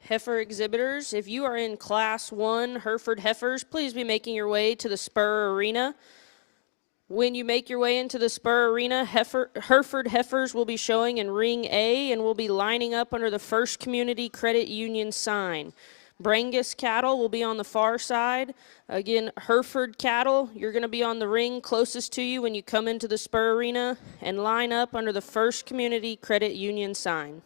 Heifer exhibitors, if you are in Class 1 Hereford Heifers, please be making your way to the Spur Arena. When you make your way into the Spur Arena, Hereford Heifers will be showing in Ring A and will be lining up under the First Community Credit Union sign. Brangus cattle will be on the far side. Again, Hereford cattle, you're going to be on the ring closest to you when you come into the Spur Arena and line up under the First Community Credit Union sign.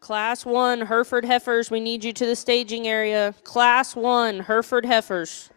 Class 1 Hereford Heifers, we need you to the staging area. Class 1 Hereford Heifers.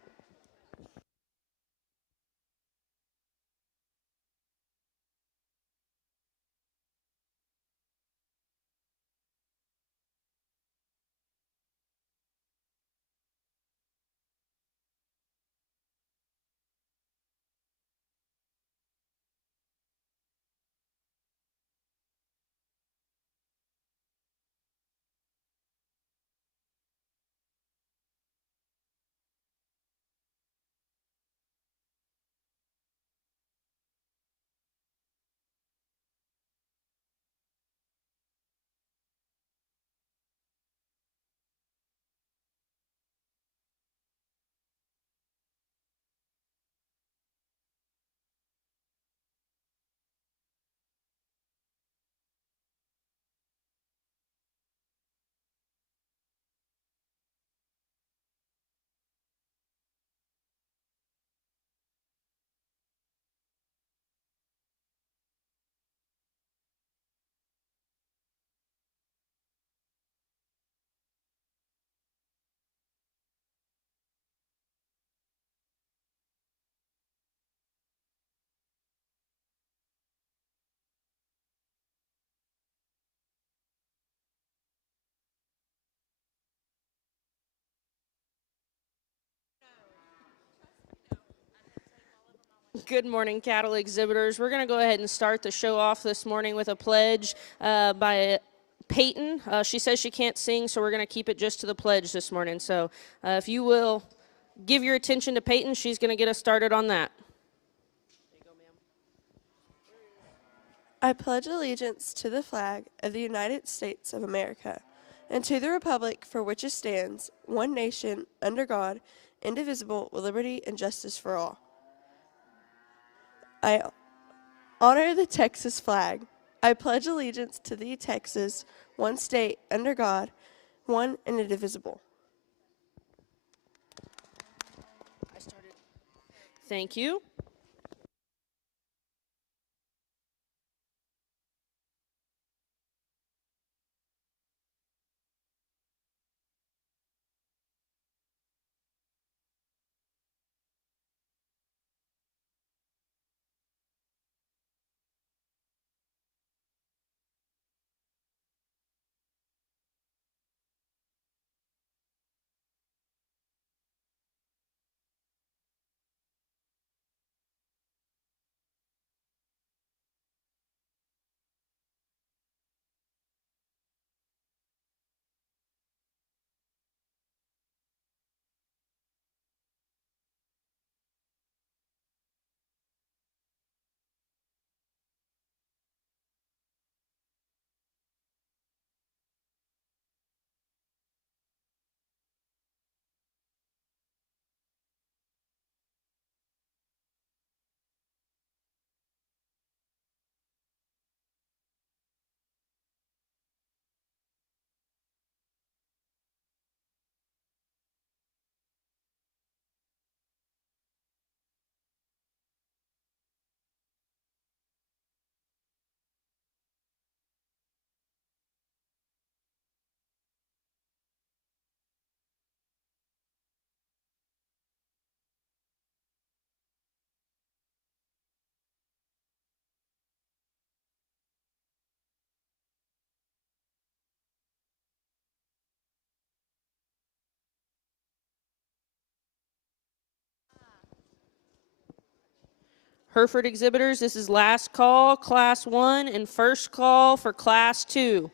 Good morning, cattle exhibitors. We're going to go ahead and start the show off this morning with a pledge by Peyton. She says she can't sing, so we're going to keep it just to the pledge this morning. So if you will give your attention to Peyton, she's going to get us started on that. I pledge allegiance to the flag of the United States of America and to the republic for which it stands, one nation, under God, indivisible, with liberty and justice for all. I honor the Texas flag. I pledge allegiance to the Texas, one state, under God, one and indivisible. Thank you. Hereford exhibitors, this is last call, Class 1, and first call for Class 2.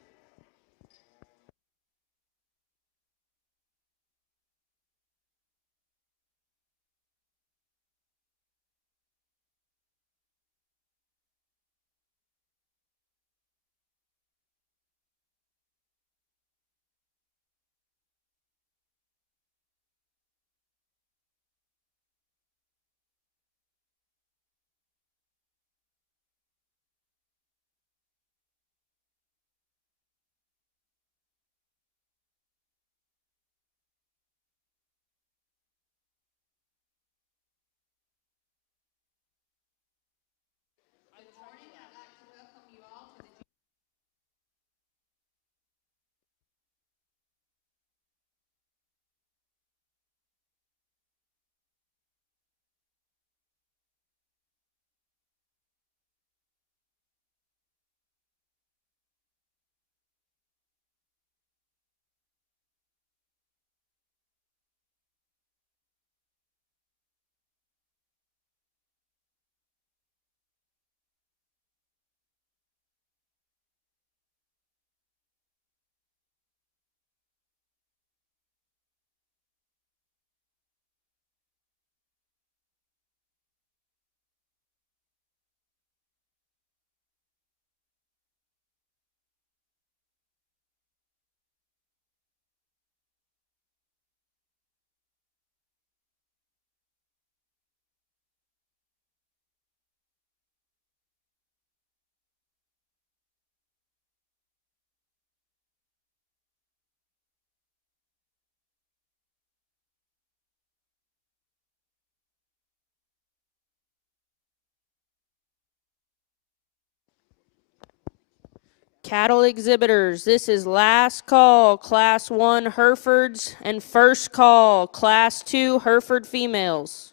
Cattle exhibitors, this is last call, Class 1 Herefords, and first call, Class 2 Hereford females.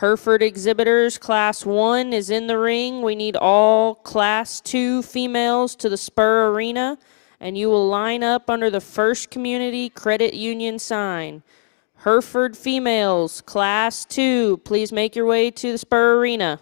Hereford exhibitors, Class 1 is in the ring. We need all Class 2 females to the Spur Arena, and you will line up under the First Community Credit Union sign. Hereford females, Class 2, please make your way to the Spur Arena.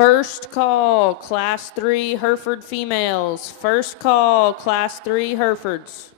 First call, Class 3 Hereford females. First call, Class 3 Herefords.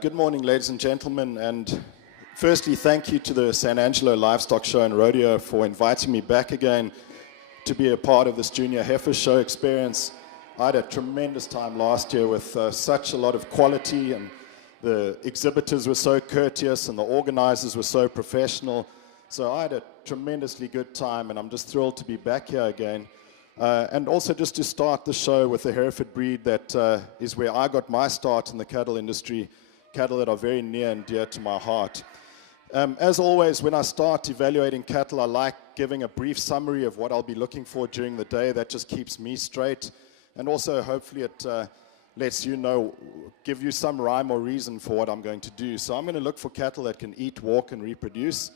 Good morning, ladies and gentlemen, and firstly, thank you to the San Angelo Livestock Show and Rodeo for inviting me back again to be a part of this Junior Heifer Show experience. I had a tremendous time last year with such a lot of quality, and the exhibitors were so courteous and the organizers were so professional. So I had a tremendously good time, and I'm just thrilled to be back here again. And also just to start the show with the Hereford breed that is where I got my start in the cattle industry, cattle that are very near and dear to my heart. As always, when I start evaluating cattle, I like giving a brief summary of what I'll be looking for during the day. That just keeps me straight. And also, hopefully, it lets you know, give you some rhyme or reason for what I'm going to do. So I'm going to look for cattle that can eat, walk, and reproduce.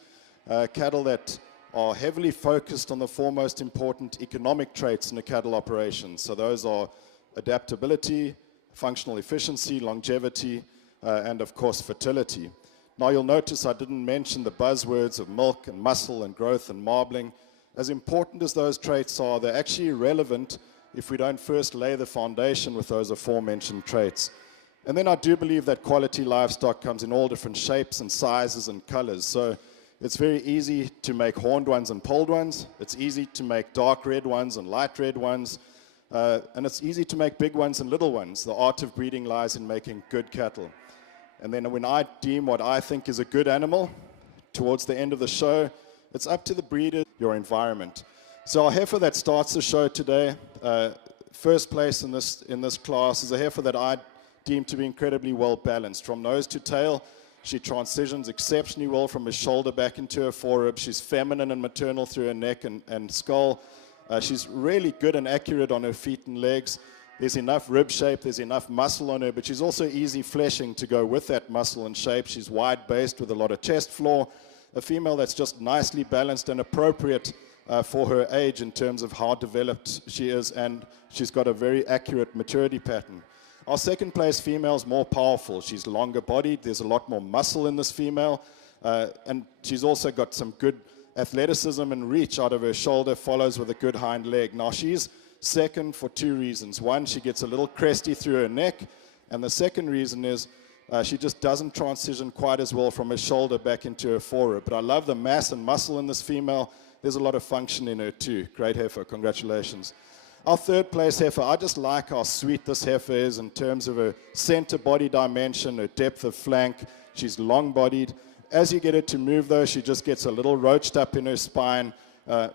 Cattle that are heavily focused on the four most important economic traits in a cattle operation. So those are adaptability, functional efficiency, longevity, and of course fertility. Now you'll notice I didn't mention the buzzwords of milk and muscle and growth and marbling. As important as those traits are, they're actually irrelevant if we don't first lay the foundation with those aforementioned traits. And then I do believe that quality livestock comes in all different shapes and sizes and colors. So it's very easy to make horned ones and polled ones. It's easy to make dark red ones and light red ones. And it's easy to make big ones and little ones. The art of breeding lies in making good cattle. And then when I deem what I think is a good animal, towards the end of the show, it's up to the breeder, your environment. So our heifer that starts the show today, first place in this class, is a heifer that I deem to be incredibly well balanced. From nose to tail, she transitions exceptionally well from her shoulder back into her forerib. She's feminine and maternal through her neck and skull. She's really good and accurate on her feet and legs. There's enough rib shape, there's enough muscle on her, but she's also easy fleshing to go with that muscle and shape. She's wide-based with a lot of chest floor, a female that's just nicely balanced and appropriate for her age in terms of how developed she is, and she's got a very accurate maturity pattern. Our second place female is more powerful. She's longer bodied, there's a lot more muscle in this female, and she's also got some good athleticism and reach out of her shoulder, follows with a good hind leg. Now she's second for two reasons. One, she gets a little cresty through her neck, and the second reason is she just doesn't transition quite as well from her shoulder back into her forerib. But I love the mass and muscle in this female. There's a lot of function in her too. Great heifer, congratulations. Our third place heifer, I just like how sweet this heifer is in terms of her center body dimension, her depth of flank. She's long-bodied. As you get her to move though, she just gets a little roached up in her spine,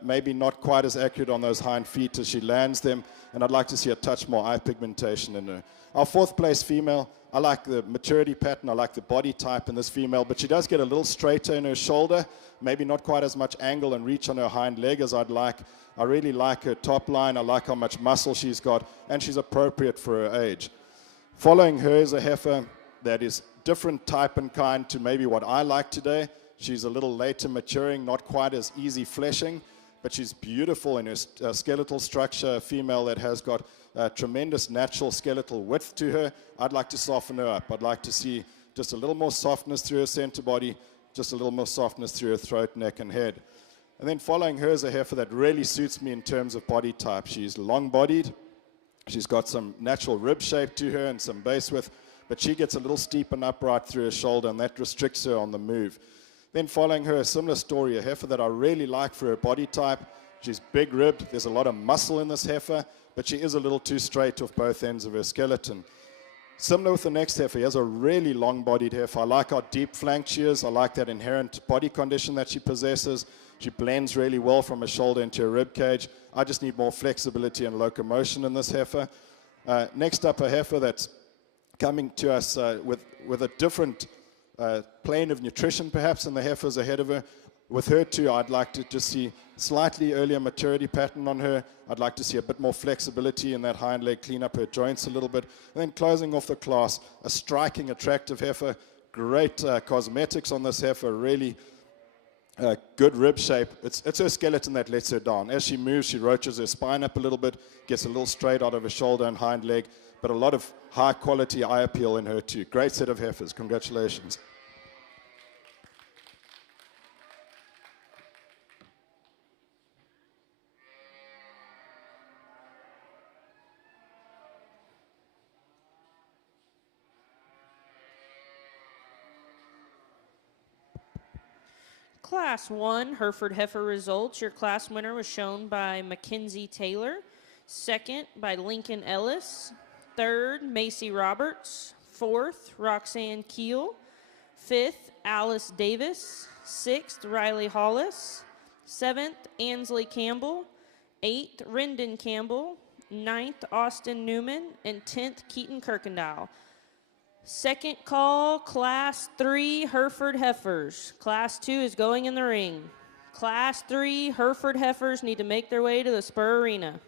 maybe not quite as accurate on those hind feet as she lands them, and I'd like to see a touch more eye pigmentation in her. Our fourth place female, I like the maturity pattern, I like the body type in this female, but she does get a little straighter in her shoulder, maybe not quite as much angle and reach on her hind leg as I'd like. I really like her top line, I like how much muscle she's got, and she's appropriate for her age. Following her is a heifer that is different type and kind to maybe what I like today. She's a little later maturing, not quite as easy fleshing, but she's beautiful in her skeletal structure, a female that has got tremendous natural skeletal width to her. I'd like to soften her up. I'd like to see just a little more softness through her center body, just a little more softness through her throat, neck, and head. And then following her is a heifer that really suits me in terms of body type. She's long-bodied. She's got some natural rib shape to her and some base width, but she gets a little steep and upright through her shoulder, and that restricts her on the move. Then following her, a similar story, a heifer that I really like for her body type. She's big-ribbed. There's a lot of muscle in this heifer, but she is a little too straight off both ends of her skeleton. Similar with the next heifer, he has a really long-bodied heifer. I like how deep-flanked she is. I like that inherent body condition that she possesses. She blends really well from her shoulder into her rib cage. I just need more flexibility and locomotion in this heifer. Next up, a heifer that's coming to us with a different plane of nutrition perhaps than the heifers ahead of her. With her too, I'd like to just see slightly earlier maturity pattern on her. I'd like to see a bit more flexibility in that hind leg, clean up her joints a little bit. And then closing off the class, a striking, attractive heifer. Great cosmetics on this heifer, really good rib shape. It's her skeleton that lets her down. As she moves, she roaches her spine up a little bit, gets a little straight out of her shoulder and hind leg, but a lot of high quality eye appeal in her too. Great set of heifers. Congratulations. Class 1 Hereford Heifer results. Your class winner was shown by Mackenzie Taylor. Second by Lincoln Ellis. Third, Macy Roberts. Fourth, Roxanne Keel. Fifth, Alice Davis. Sixth, Riley Hollis. Seventh, Ansley Campbell. Eighth, Rendon Campbell. Ninth, Austin Newman. And 10th, Keaton Kirkendall. Second call, Class 3 Hereford Heifers. Class 2 is going in the ring. Class 3 Hereford Heifers need to make their way to the Spur Arena.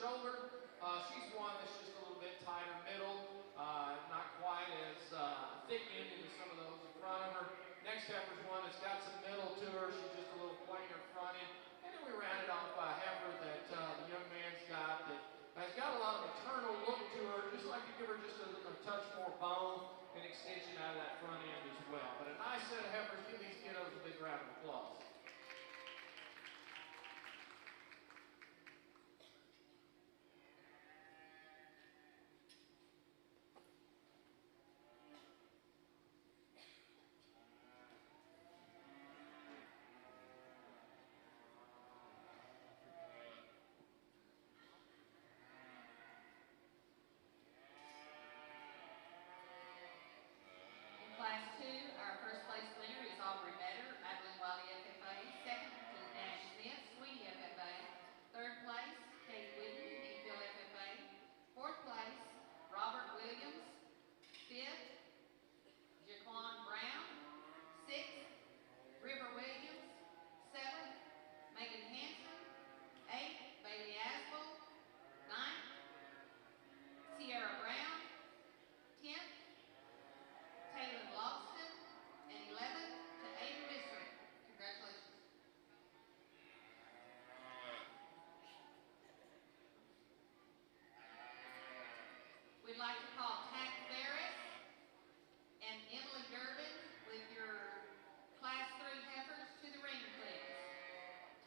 shoulder. She's one that's just a little bit tighter middle, not quite as thick ended as some of those in front of her. Next heifer's one that's got some middle to her. She's just a little plainer front end. And then we rounded off by a heifer that the young man's got that has got a lot of maternal look to her, just like to give her just a touch more bone and extension out of that front end as well. But a nice set of heifers. Give these kiddos a big round of applause. Class 2, our first place winner is Aubrey Metter, Madeline Wiley FFA. Second is Nash Smith, Sweetie FFA. Third place, Katie Whitten, Deepville FFA. Fourth place, Robert Williams. Fifth, Jaquan Brown. Sixth, River Williams. Seventh, Megan Hanson. Eighth, Bailey Aswell. Ninth, Sierra Brown. 10th, Taylor Logston, and 11th to Ada Visser. Congratulations. We'd like to call Tack Ferris and Emily Durbin with your Class 3 heifers to the ring, please.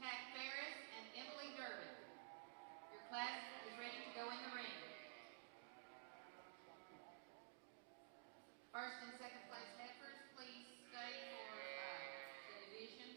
Tack Ferris and Emily Durbin. Your class is ready to go in the ring. First and second place heifers, please stay for the division.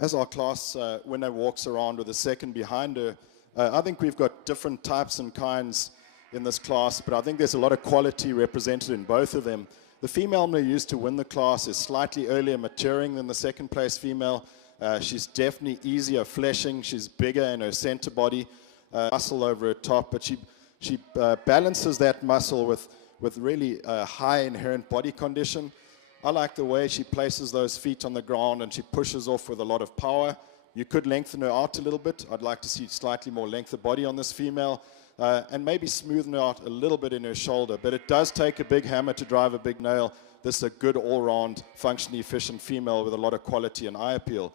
As our class winner walks around with a second behind her, I think we've got different types and kinds in this class, but I think there's a lot of quality represented in both of them. The female we used to win the class is slightly earlier maturing than the second place female. She's definitely easier fleshing. She's bigger in her center body. muscle over her top, but she balances that muscle with really high inherent body condition. I like the way she places those feet on the ground and she pushes off with a lot of power. You could lengthen her out a little bit. I'd like to see slightly more length of body on this female, and maybe smoothen her out a little bit in her shoulder. But it does take a big hammer to drive a big nail. This is a good all-round, functionally efficient female with a lot of quality and eye appeal.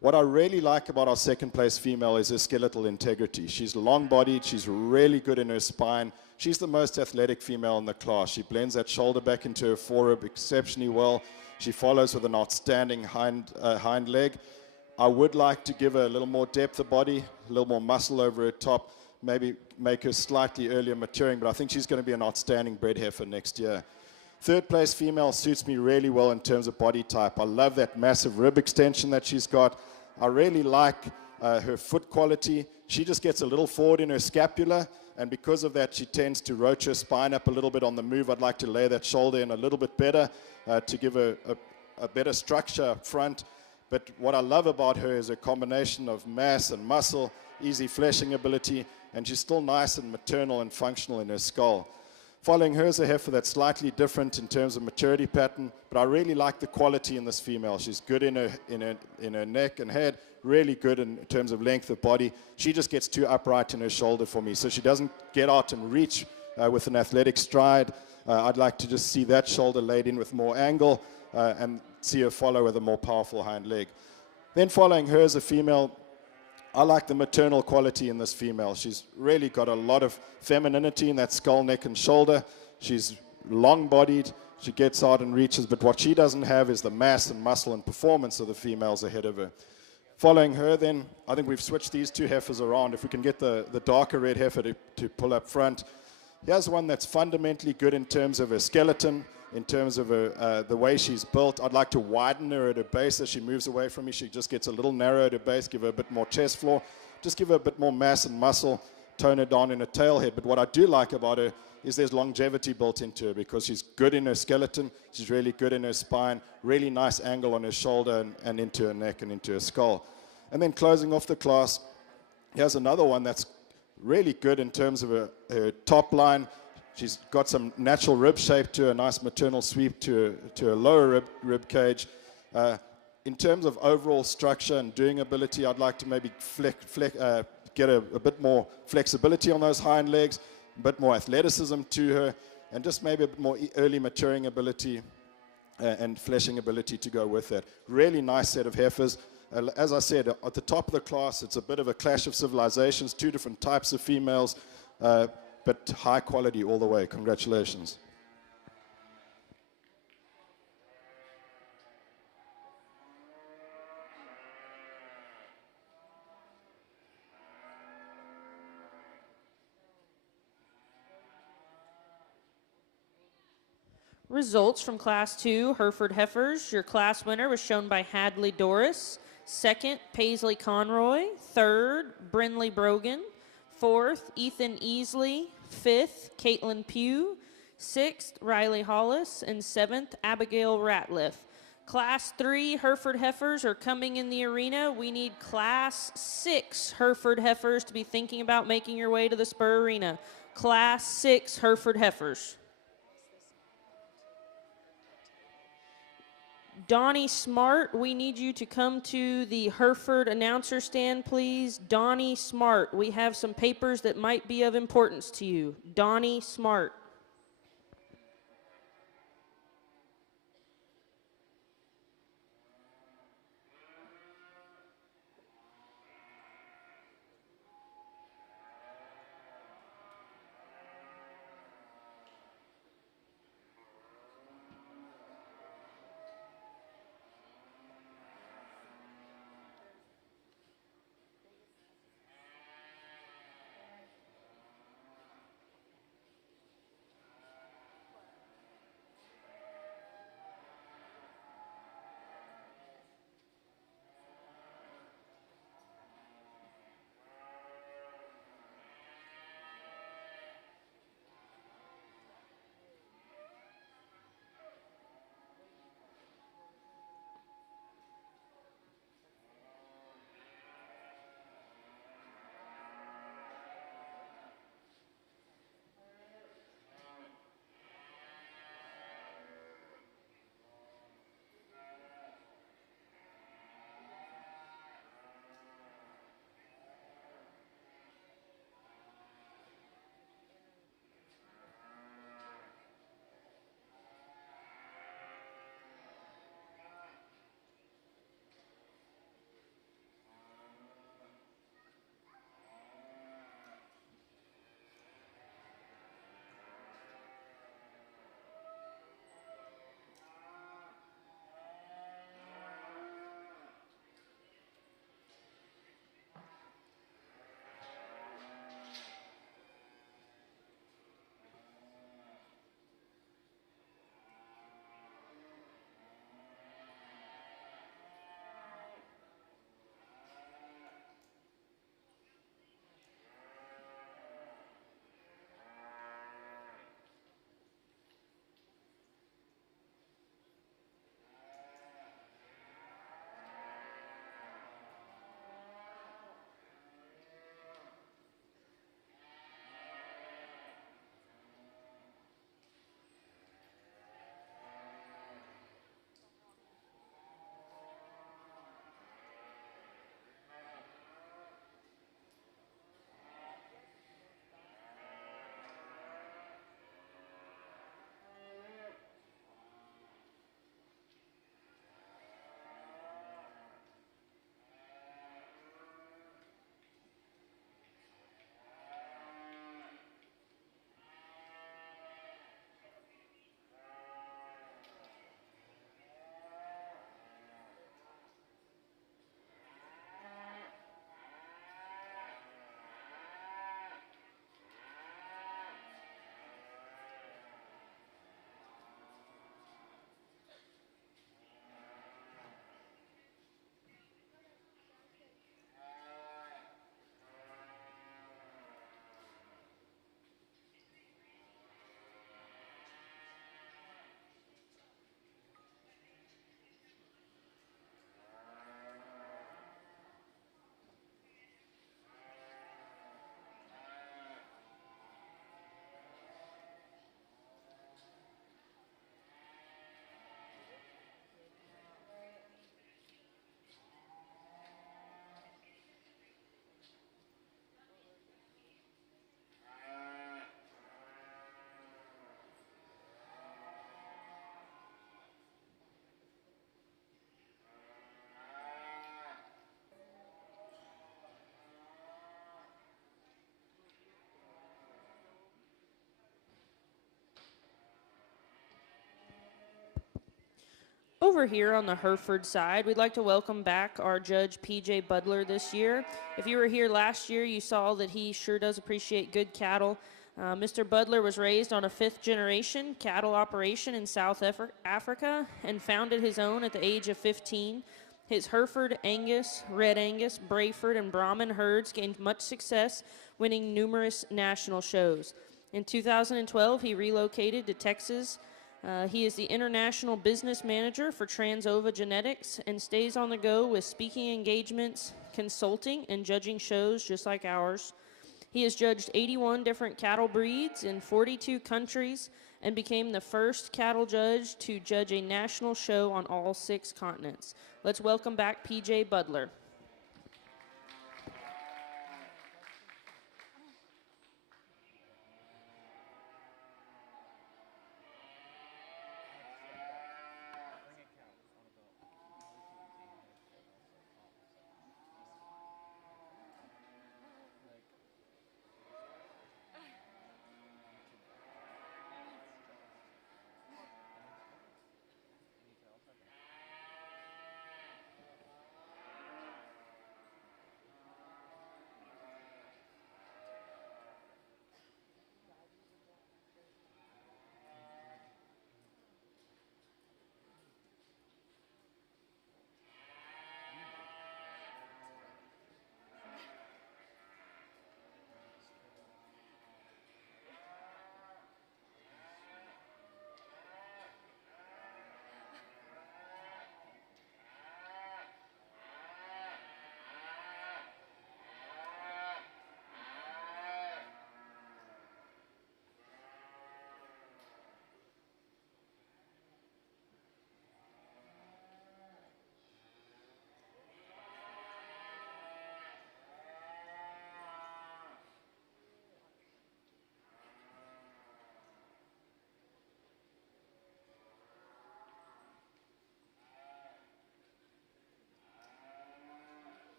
What I really like about our second place female is her skeletal integrity. She's long-bodied, she's really good in her spine. She's the most athletic female in the class. She blends that shoulder back into her forerib exceptionally well. She follows with an outstanding hind leg. I would like to give her a little more depth of body, a little more muscle over her top, maybe make her slightly earlier maturing, but I think she's going to be an outstanding bred heifer next year. Third place female suits me really well in terms of body type. I love that massive rib extension that she's got. I really like her foot quality. She just gets a little forward in her scapula, and because of that, she tends to roach her spine up a little bit on the move. I'd like to lay that shoulder in a little bit better to give her a better structure up front. But what I love about her is a combination of mass and muscle, easy fleshing ability, and she's still nice and maternal and functional in her skull. Following her is a heifer that's slightly different in terms of maturity pattern, but I really like the quality in this female. She's good in her neck and head, really good in terms of length of body. She just gets too upright in her shoulder for me, so she doesn't get out and reach with an athletic stride. I'd like to just see that shoulder laid in with more angle and see her follow with a more powerful hind leg. Then following her is a female. I like the maternal quality in this female. She's really got a lot of femininity in that skull, neck, and shoulder. She's long-bodied. She gets out and reaches, but what she doesn't have is the mass and muscle and performance of the females ahead of her. Following her, then, I think we've switched these two heifers around. If we can get the darker red heifer to pull up front. Here's one that's fundamentally good in terms of her skeleton, in terms of her, the way she's built. I'd like to widen her at her base as she moves away from me. She just gets a little narrow at her base, give her a bit more chest floor, just give her a bit more mass and muscle, tone her down in her tail head. But what I do like about her is there's longevity built into her because she's good in her skeleton, she's really good in her spine, really nice angle on her shoulder and into her neck and into her skull. And then closing off the class, here's another one that's really good in terms of her top line. She's got some natural rib shape to a nice maternal sweep to a lower rib cage. In terms of overall structure and doing ability, I'd like to maybe get a bit more flexibility on those hind legs, a bit more athleticism to her, and just maybe a bit more early maturing ability and fleshing ability to go with that. Really nice set of heifers. As I said, at the top of the class, it's a bit of a clash of civilizations, two different types of females, but high quality all the way. Congratulations. Results from Class 2 Hereford Heifers. Your class winner was shown by Hadley Doris. Second, Paisley Conroy. Third, Brinley Brogan. Fourth, Ethan Easley. Fifth, Caitlin Pugh. Sixth, Riley Hollis. And seventh, Abigail Ratliff. Class 3 Hereford Heifers are coming in the arena. We need Class 6 Hereford Heifers to be thinking about making your way to the Spur Arena. Class 6 Hereford Heifers. Donnie Smart, we need you to come to the Hereford announcer stand, please. Donnie Smart, we have some papers that might be of importance to you. Donnie Smart. over here on the Hereford side, we'd like to welcome back our judge, PJ Budler, this year. If you were here last year, you saw that he sure does appreciate good cattle. Mr. Budler was raised on a fifth-generation cattle operation in South Africa and founded his own at the age of 15. His Hereford, Angus, Red Angus, Brayford, and Brahman herds gained much success, winning numerous national shows. In 2012, he relocated to Texas. He is the international business manager for Transova Genetics and stays on the go with speaking engagements, consulting, and judging shows just like ours. He has judged 81 different cattle breeds in 42 countries and became the first cattle judge to judge a national show on all 6 continents. Let's welcome back PJ Budler.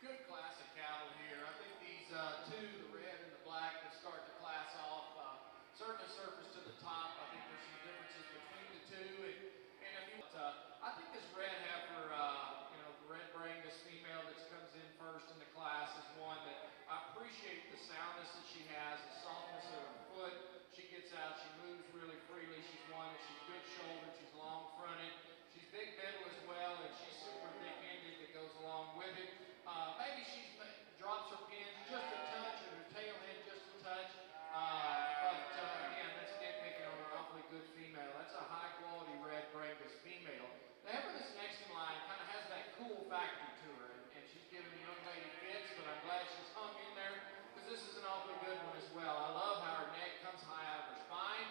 Good class of cattle here. I think these two, the red and the black that start the class off, certainly surface to the top. I think there's some differences between the two. And if you want, I think this red heifer, the red Brangus female that comes in first in the class is one that I appreciate the soundness that she has, the softness of her foot. She gets out, she moves really freely. She's one that she's good shouldered, she's long fronted. She's big middle as well, and she's super thick-ended that goes along with it. Maybe she drops her pins just a touch or her tail head just a touch. Again, that's nitpicking on an awfully good female. That's a high-quality red Brangus female. The heifer that's next in line kind of has that cool factor to her, and she's giving the young lady fits, but I'm glad she's hung in there because this is an awfully good one as well. I love how her neck comes high out of her spine.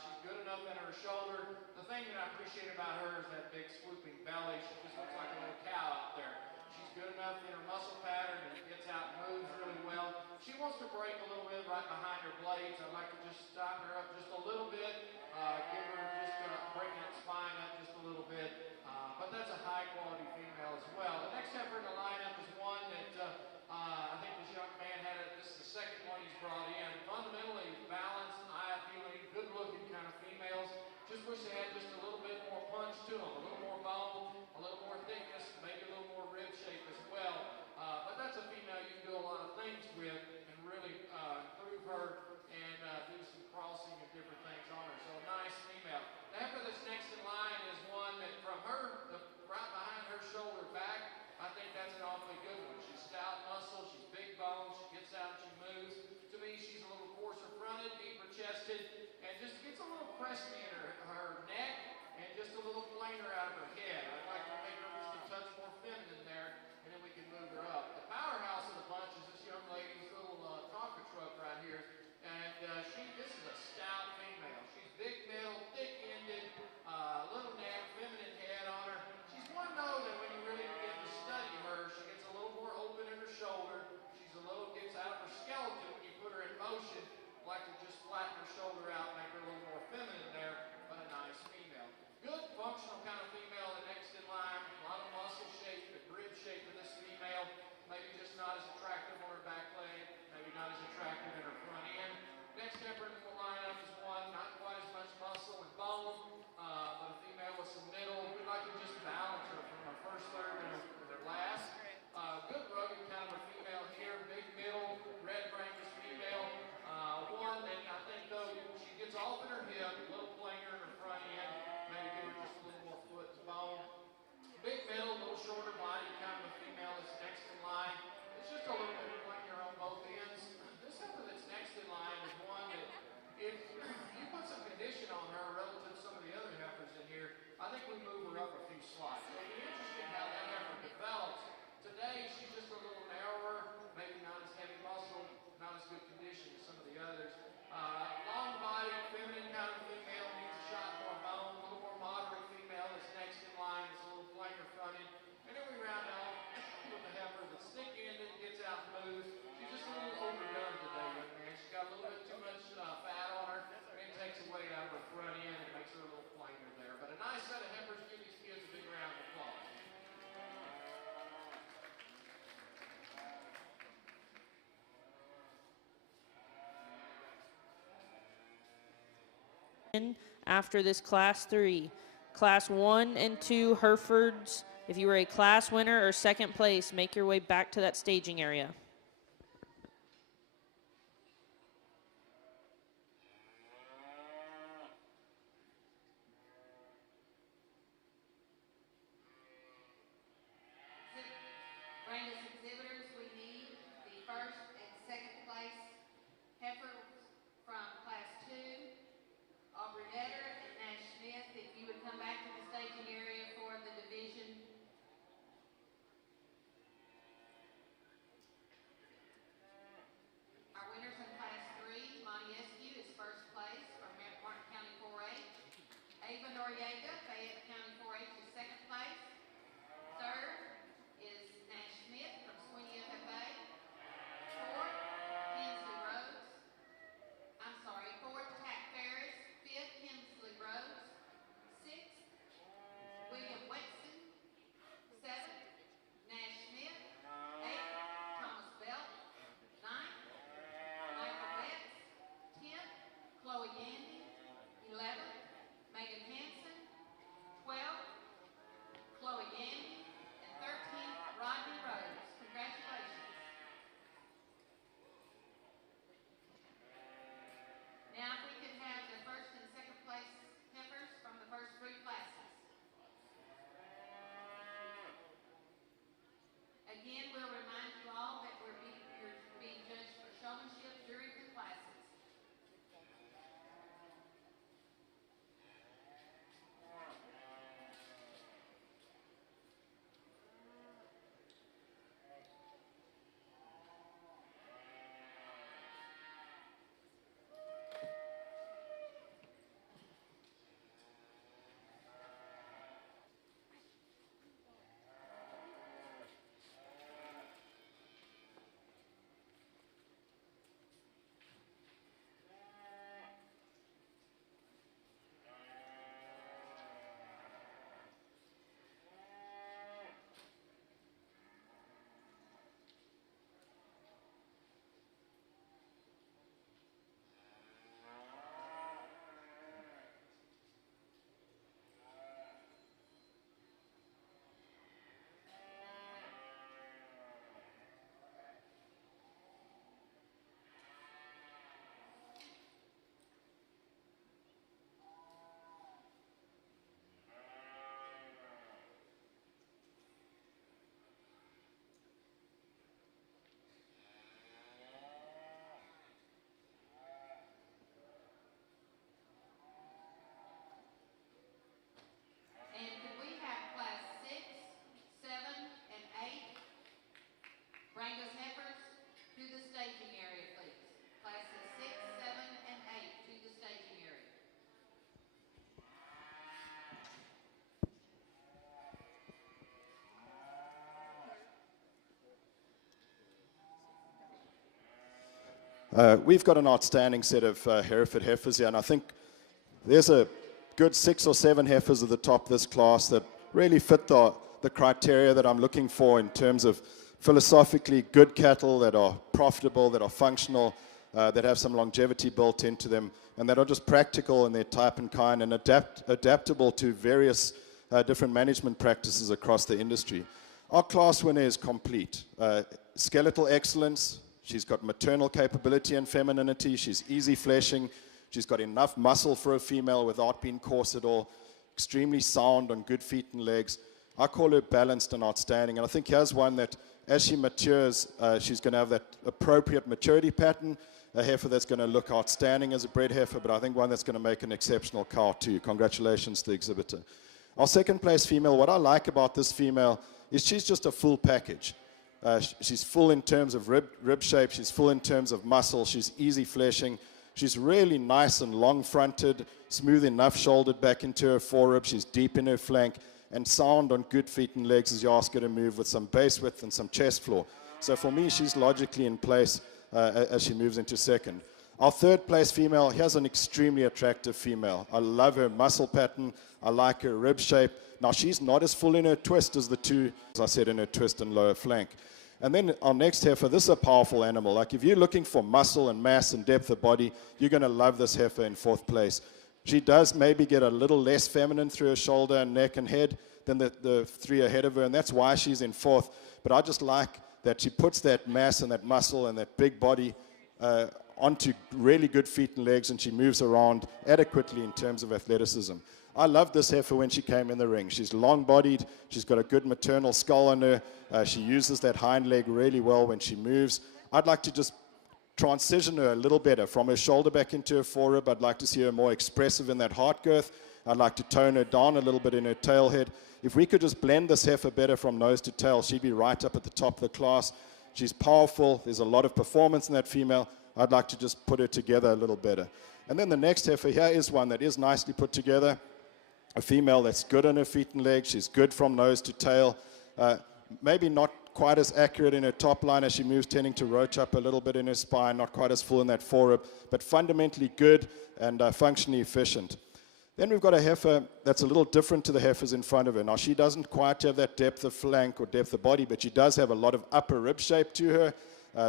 She's good enough in her shoulder. The thing that I appreciate about her is that big swooping belly. She just looks like a little cow out there. She's good enough in her muscle pattern and gets out and moves really well. She wants to break a little bit right behind her blades. I'd like to just stock her up just a little bit, give her just bring that spine up just a little bit. But that's a high quality female as well. The next heifer in the lineup is one that I think this young man this is the second one he's brought in. Fundamentally balanced, eye appealing, good looking kind of females. Just wish they had just a little bit more punch to them, a little more bone, a little more thickness, maybe a little more rib shape as well. But that's a female you can do a lot of things with and really improve her and do some crossing and different things on her. So a nice female. The heifer that's next in line is one that from her, right behind her shoulder back, I think that's after this Class 3. Class 1 and 2 Herefords, if you were a class winner or second place, make your way back to that staging area. Brangus exhibitors, we need the first and second place heifers from Class 2, Aubrey Vetter and Nash Smith. If you would come back to the staging area for the division. Our winners in Class 3, Monty Eskew is first place from Martin County 4-H. Ava Noriega, Fayette County 4-H is second place. Third is Nash Smith from Sweeney FFA. Fourth, Kinsley Rhodes. I'm sorry, fourth, Tack Ferris. Fifth, Kinsley Rhodes. Sixth, William Wetson. Seventh, Nash Smith. Eighth, Thomas Belt. Ninth, Michael Betts. 10th, Chloe Yandy. 11th, Megan Hanson. 12th, Chloe Yandy. And 13th, Rodney Rhodes. Congratulations. Now if we could have the first and second place heifers from the first 3 classes. Again, we'll remind you all that you're being judged for showmanship during the classes. And could we have class 6, 7, and 8 Brangus heifers to the staging area, please? Classes 6, 7, and 8 to the staging area. We've got an outstanding set of Hereford heifers here, and I think there's a good 6 or 7 heifers at the top of this class that really fit the criteria that I'm looking for in terms of philosophically good cattle that are profitable, that are functional, that have some longevity built into them, and that are just practical in their type and kind and adaptable to various different management practices across the industry. Our class winner is complete. Skeletal excellence. She's got maternal capability and femininity. She's easy fleshing. She's got enough muscle for a female without being coarse at all. Extremely sound on good feet and legs. I call her balanced and outstanding. And I think here's one that, as she matures, she's going to have that appropriate maturity pattern. A heifer that's going to look outstanding as a bred heifer, but I think one that's going to make an exceptional cow too. Congratulations to the exhibitor. Our second place female, what I like about this female is she's just a full package. She's full in terms of rib shape. She's full in terms of muscle. She's easy fleshing. She's really nice and long-fronted, smooth enough shouldered back into her forerib. She's deep in her flank and sound on good feet and legs as you ask her to move with some base width and some chest floor. So for me, she's logically in place as she moves into second. Our third place female, here's an extremely attractive female. I love her muscle pattern. I like her rib shape. Now, she's not as full in her twist as the two, as I said, in her twist and lower flank. And then our next heifer, this is a powerful animal. Like if you're looking for muscle and mass and depth of body, you're going to love this heifer in fourth place. She does maybe get a little less feminine through her shoulder and neck and head than the three ahead of her, and that's why she's in fourth. But I just like that she puts that mass and that muscle and that big body onto really good feet and legs, and she moves around adequately in terms of athleticism. I loved this heifer when she came in the ring. She's long-bodied. She's got a good maternal skull on her. She uses that hind leg really well when she moves. I'd like to just transition her a little better from her shoulder back into her forerib. I'd like to see her more expressive in that heart girth. I'd like to tone her down a little bit in her tail head. If we could just blend this heifer better from nose to tail, she'd be right up at the top of the class. She's powerful. There's a lot of performance in that female. I'd like to just put her together a little better. And then the next heifer here is one that is nicely put together. A female that's good on her feet and legs. She's good from nose to tail. Maybe not quite as accurate in her top line as she moves, tending to roach up a little bit in her spine, not quite as full in that forerib, but fundamentally good and functionally efficient. Then we've got a heifer that's a little different to the heifers in front of her. Now, she doesn't quite have that depth of flank or depth of body, but she does have a lot of upper rib shape to her.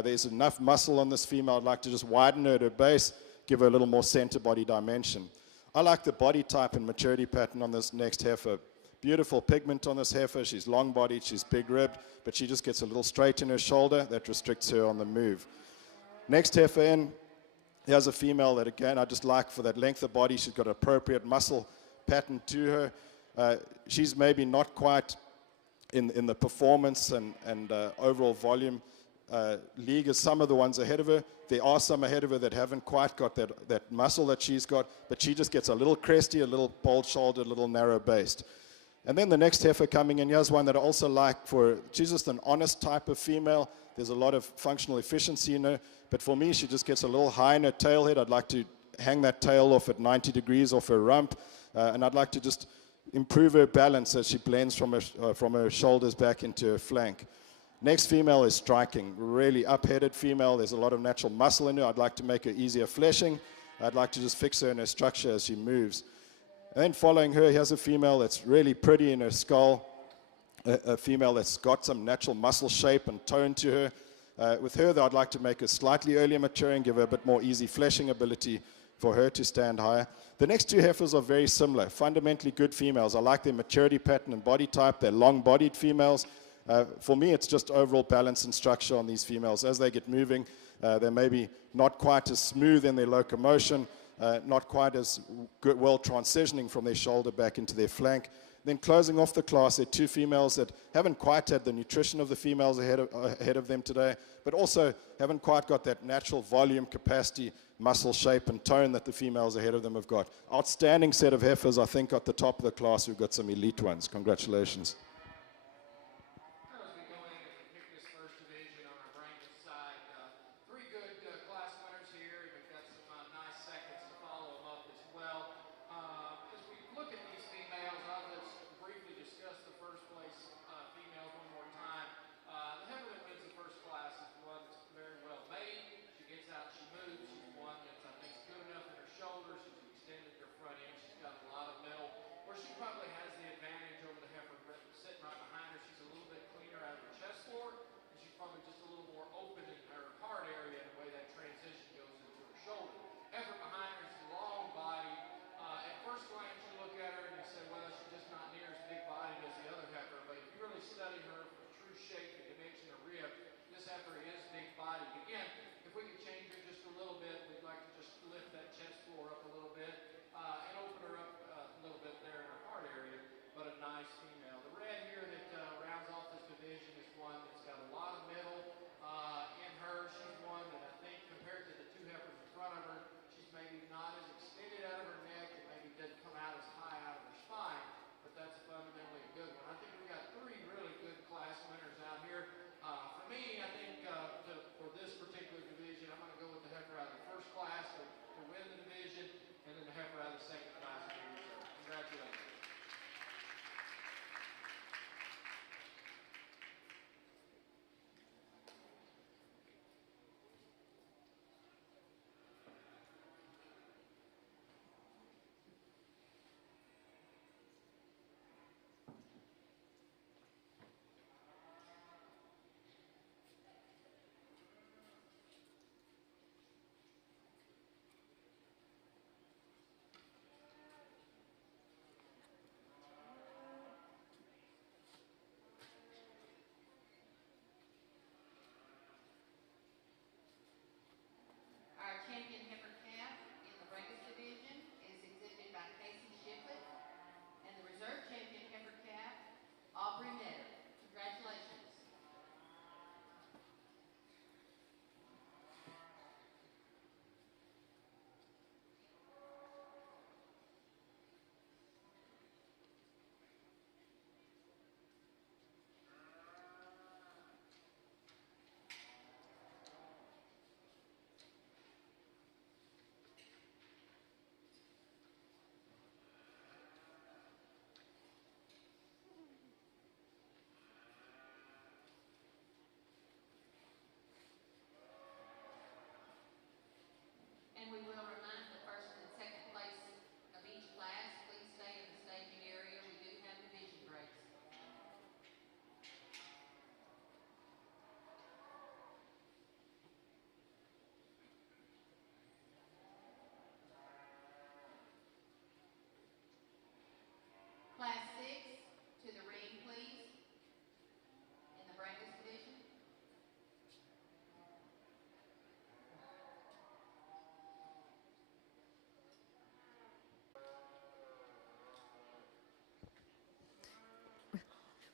There's enough muscle on this female. I'd like to just widen her at her base, give her a little more center body dimension. I like the body type and maturity pattern on this next heifer. Beautiful pigment on this heifer. She's long-bodied, she's big-ribbed, but she just gets a little straight in her shoulder. That restricts her on the move. Next heifer in, here's a female that, again, I just like for that length of body. She's got an appropriate muscle pattern to her. She's maybe not quite in the performance and overall volume league as some of the ones ahead of her. There are some ahead of her that haven't quite got that muscle that she's got, but she just gets a little cresty, a little bold-shouldered, a little narrow-based. And then the next heifer coming in, here's one that I also like for, she's just an honest type of female. There's a lot of functional efficiency in her, but for me, she just gets a little high in her tail head. I'd like to hang that tail off at 90 degrees off her rump, and I'd like to just improve her balance as she blends from her shoulders back into her flank. Next female is striking, really up-headed female. There's a lot of natural muscle in her. I'd like to make her easier fleshing. I'd like to just fix her in her structure as she moves. And then following her, here's a female that's really pretty in her skull, a female that's got some natural muscle shape and tone to her. With her, though, I'd like to make her slightly earlier maturing, give her a bit more easy fleshing ability for her to stand higher. The next two heifers are very similar, fundamentally good females. I like their maturity pattern and body type. They're long-bodied females. For me, it's just overall balance and structure on these females. As they get moving, they're maybe not quite as smooth in their locomotion, not quite as good, well transitioning from their shoulder back into their flank. Then closing off the class, there are two females that haven't quite had the nutrition of the females ahead of them today, but also haven't quite got that natural volume, capacity, muscle shape, and tone that the females ahead of them have got. Outstanding set of heifers, I think, at the top of the class. We've got some elite ones. Congratulations.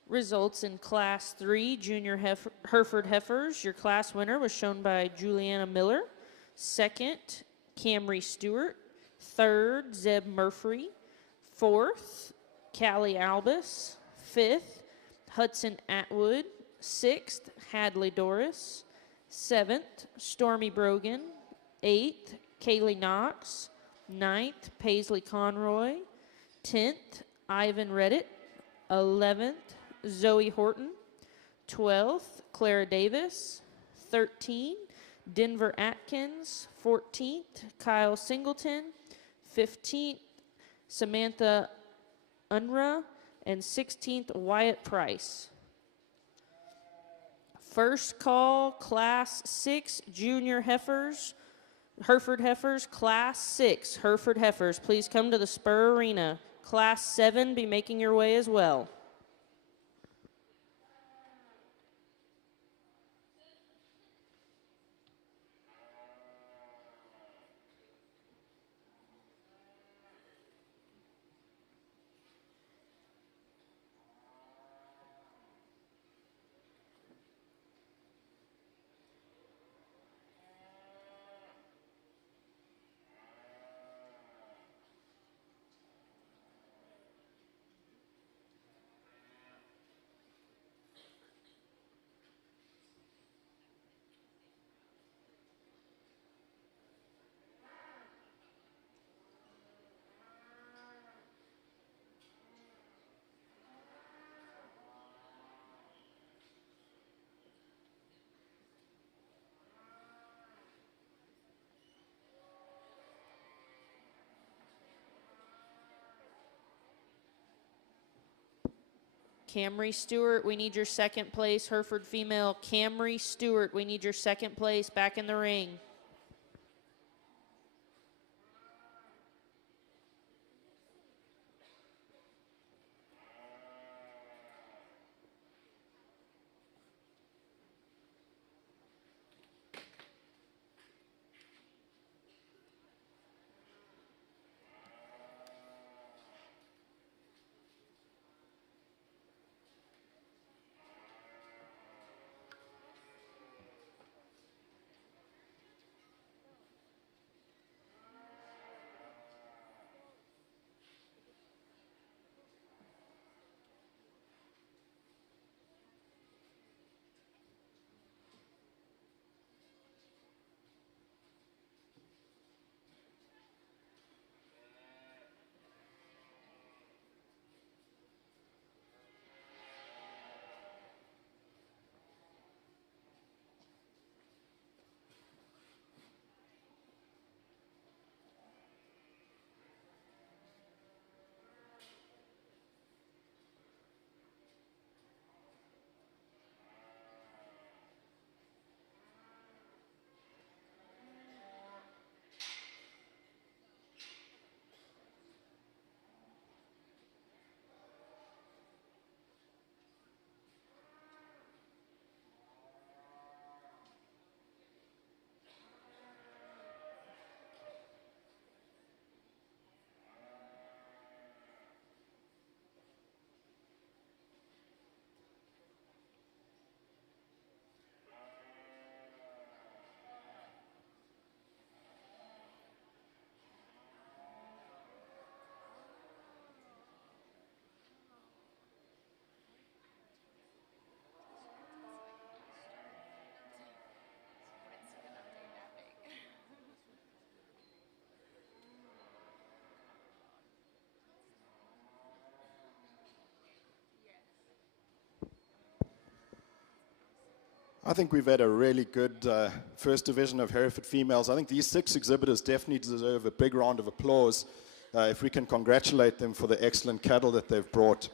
Results in Class 3 Junior Hereford Heifers. Your class winner was shown by Juliana Miller. Second, Camry Stewart. Third, Zeb Murphy. Fourth, Callie Albus. Fifth, Hudson Atwood. Sixth, Hadley Doris. Seventh, Stormy Brogan. Eighth, Kaylee Knox. Ninth, Paisley Conroy. 10th, Ivan Reddit. 11th, Zoe Horton. 12th, Clara Davis. 13, Denver Atkins. 14th, Kyle Singleton. 15th, Samantha Unruh. And 16th, Wyatt Price. First call, Class 6 Junior Heifers. Hereford Heifers, Class 6 Hereford Heifers. Please come to the Spur Arena. Class 7, be making your way as well. Camry Stewart, we need your second place. Hereford female, Camry Stewart, we need your second place back in the ring. I think we've had a really good first division of Hereford females. I think these 6 exhibitors definitely deserve a big round of applause if we can congratulate them for the excellent cattle that they've brought.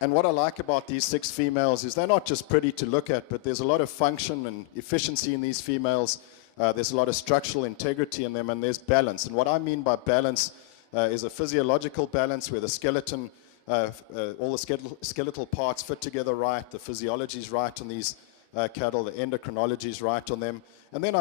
And what I like about these 6 females is they're not just pretty to look at, but there's a lot of function and efficiency in these females. There's a lot of structural integrity in them, and there's balance. And what I mean by balance is a physiological balance where the skeleton, all the skeletal parts fit together right, the physiology is right on these cattle. The endocrinology is right on them. And then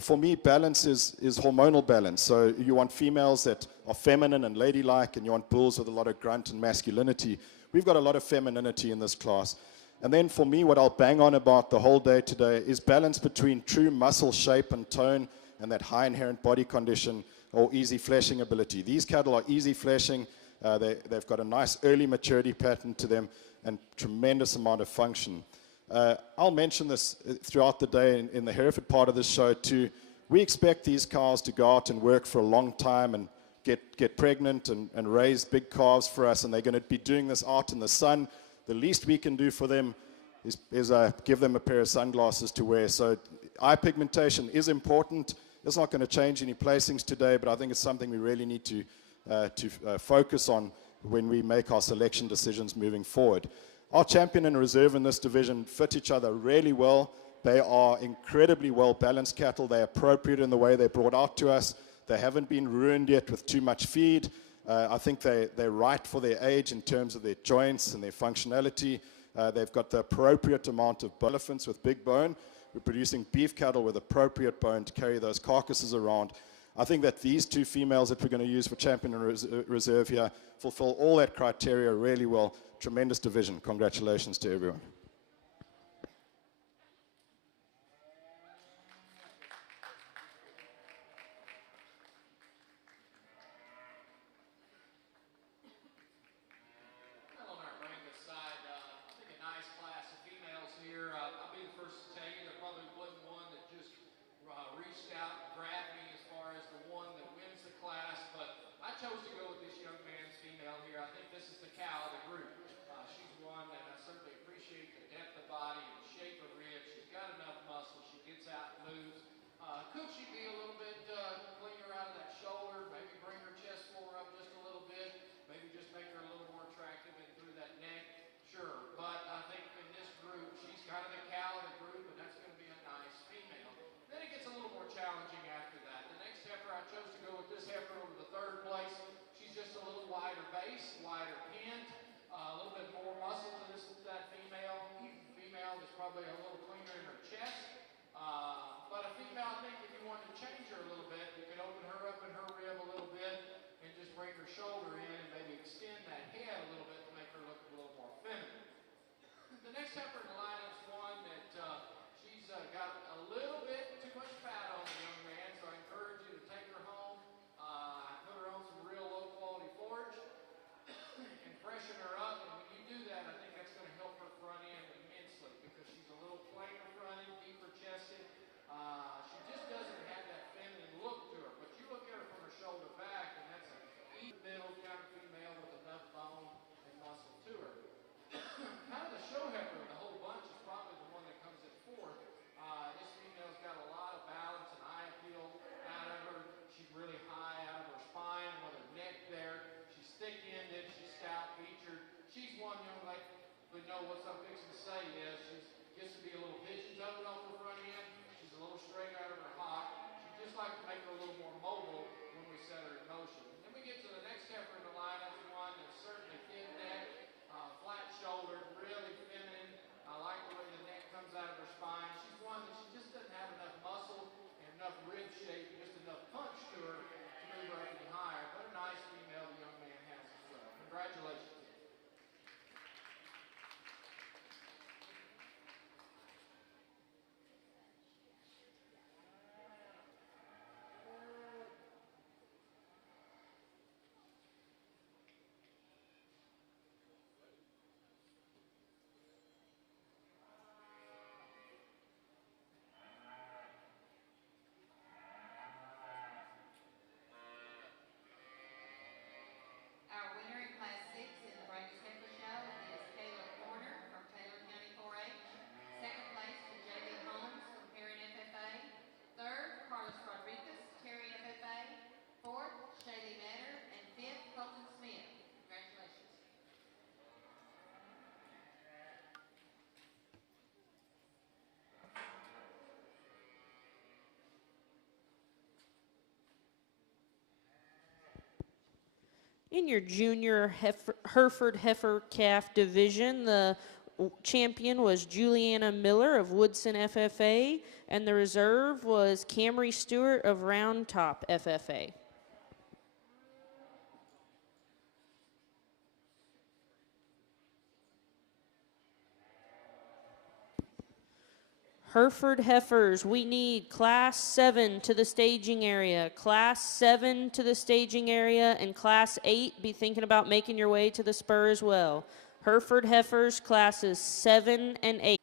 for me, balance is hormonal balance. So you want females that are feminine and ladylike, and you want bulls with a lot of grunt and masculinity. We've got a lot of femininity in this class. And then for me, what I'll bang on about the whole day today is balance between true muscle shape and tone and that high inherent body condition or easy fleshing ability. These cattle are easy fleshing. They've got a nice early maturity pattern to them and tremendous amount of function. I'll mention this throughout the day in the Hereford part of this show too. We expect these cows to go out and work for a long time and get pregnant and raise big calves for us, and they're going to be doing this out in the sun. The least we can do for them is give them a pair of sunglasses to wear. So eye pigmentation is important. It's not going to change any placings today, but I think it's something we really need to focus on when we make our selection decisions moving forward. Our champion and reserve in this division fit each other really well. They are incredibly well-balanced cattle. They're appropriate in the way they're brought out to us. They haven't been ruined yet with too much feed. I think they're right for their age in terms of their joints and their functionality. They've got the appropriate amount of elephants with big bone. We're producing beef cattle with appropriate bone to carry those carcasses around. I think that these two females that we're going to use for champion and reserve here fulfill all that criteria really well. Tremendous division. Congratulations to everyone. Well, on our Brangus side, I think a nice class of females here. I'll be the first to tell you there probably wasn't one that just reached out and grabbed me as far as the one that wins the class, but I chose to go with this young man's female here. I think this is the cow of the group. She's one that I certainly appreciate the depth of body and the shape of ribs. She's got enough muscle. She gets out and moves. Could she be a little bit cleaner out of that shoulder? Maybe bring her chest floor up just a little bit. Maybe just make her a little more attractive and through that neck. Sure, but I think in this group, she's kind of the cow of the group, and that's going to be a nice female. Then it gets a little more challenging after that. The next heifer, I chose to go with this heifer over the third place. She's just a little wider base, wider pant, a little bit more muscle to that female. Female is probably a little cleaner in her chest. But a female, I think if you wanted to change her a little bit, you could open her up in her rib a little bit and just bring her shoulder in and maybe extend that head a little bit to make her look a little more feminine. The next heifer in the lineup is one that she's got a little bit too much fat on the young man, so I encourage you to take her home, put her on some real low-quality forage, and freshen her up. And when you do that, I think that's going to help her front end immensely because she's a little plainer fronted, deeper chested. She just doesn't have that feminine look to her. But you look at her from her shoulder back, and that's a even middle kind of female with enough bone and muscle to her. Kind of the show heifer of the whole bunch is probably the one that comes in fourth. This female's got a lot of balance and eye appeal out of her. She's really high out of her spine with her neck there. She's thick-ended. She's stout-featured. She's one young lady would know what I'm fixing to say is she gets to be a little pigeon-toed off her front end. She's a little straight out of her hock. She'd just like to make her a little more mobile when we set her in motion. And then we get to the next heifer in the lineup, one that's certainly thin-necked, flat-shouldered, really feminine. I like the way the neck comes out of her spine. She's one that she just doesn't have enough muscle and enough rib shape, just enough punch to her to move her up any higher. But a nice female the young man has as well. Congratulations. Our winner in Class 6 in the Brangus Heifer Show is Caleb Horner from Taylor County 4-H. Second place to J.B. Holmes from Perrin FFA. Third, Carlos Rodriguez, Terry FFA. Fourth, Shaylee Metter. And fifth, Colton Smith. Congratulations. In your junior Hereford heifer calf division, the champion was Juliana Miller of Woodson FFA, and the reserve was Camry Stewart of Round Top FFA. Hereford Heifers, we need Class 7 to the staging area. Class 7 to the staging area, and Class 8, be thinking about making your way to the spur as well. Hereford Heifers, Classes 7 and 8.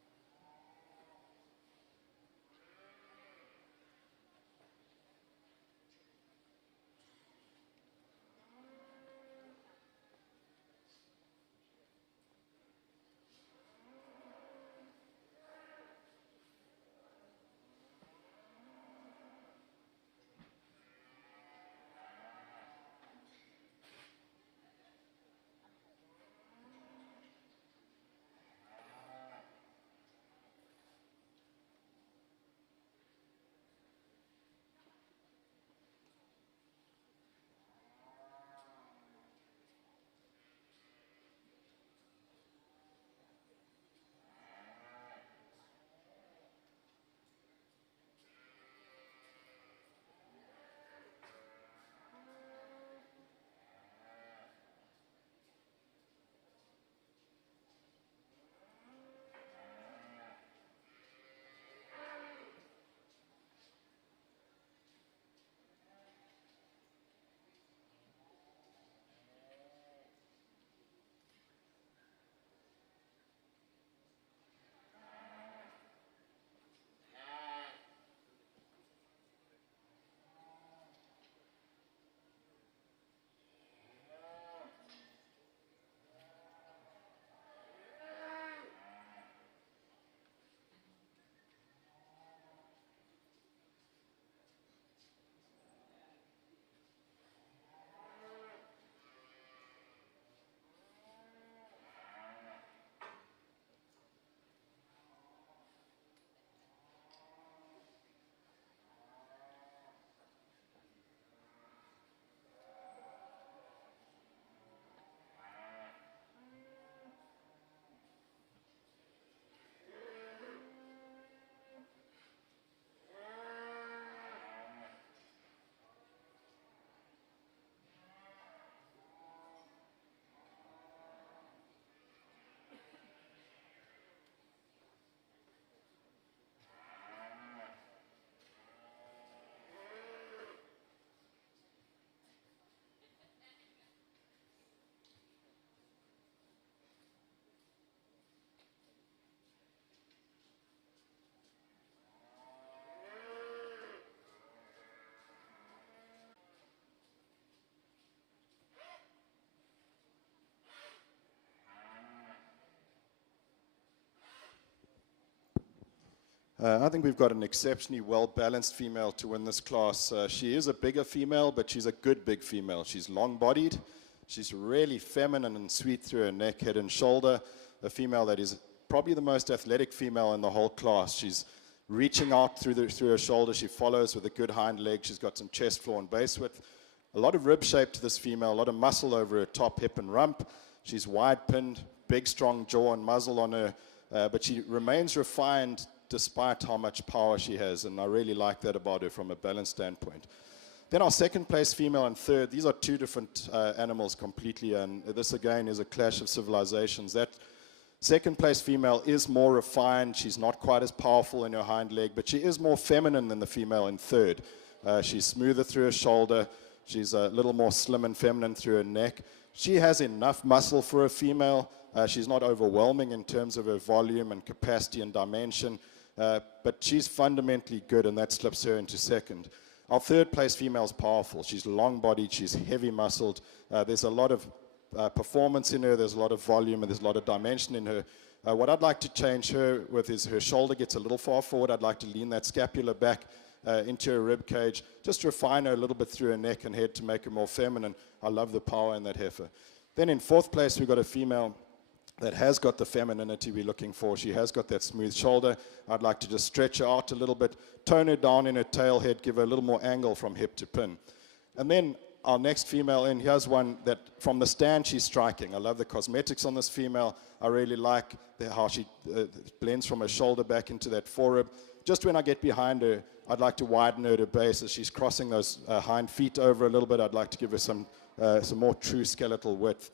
I think we've got an exceptionally well-balanced female to win this class. She is a bigger female, but she's a good big female. She's long-bodied. She's really feminine and sweet through her neck, head, and shoulder. A female that is probably the most athletic female in the whole class. She's reaching out through her shoulder. She follows with a good hind leg. She's got some chest, floor, and base width. A lot of rib shape to this female, a lot of muscle over her top, hip, and rump. She's wide-pinned, big, strong jaw and muzzle on her, but she remains refined despite how much power she has, and I really like that about her from a balance standpoint. Then our second place female and third, these are two different animals completely, and this again is a clash of civilizations. That second place female is more refined. She's not quite as powerful in her hind leg, but she is more feminine than the female in third. She's smoother through her shoulder. She's a little more slim and feminine through her neck. She has enough muscle for a female. She's not overwhelming in terms of her volume and capacity and dimension. But she's fundamentally good, and that slips her into second. Our third place female is powerful. She's long-bodied, she's heavy-muscled. There's a lot of performance in her, there's a lot of volume, and there's a lot of dimension in her. What I'd like to change her with is her shoulder gets a little far forward. I'd like to lean that scapula back into her rib cage, just to refine her a little bit through her neck and head to make her more feminine. I love the power in that heifer. Then in fourth place, we've got a female that has got the femininity we're looking for. She has got that smooth shoulder. I'd like to just stretch her out a little bit, tone her down in her tail head, give her a little more angle from hip to pin. And then our next female in, here's one that from the stand she's striking. I love the cosmetics on this female. I really like how she blends from her shoulder back into that forerib. Just when I get behind her, I'd like to widen her to base as she's crossing those hind feet over a little bit. I'd like to give her some more true skeletal width.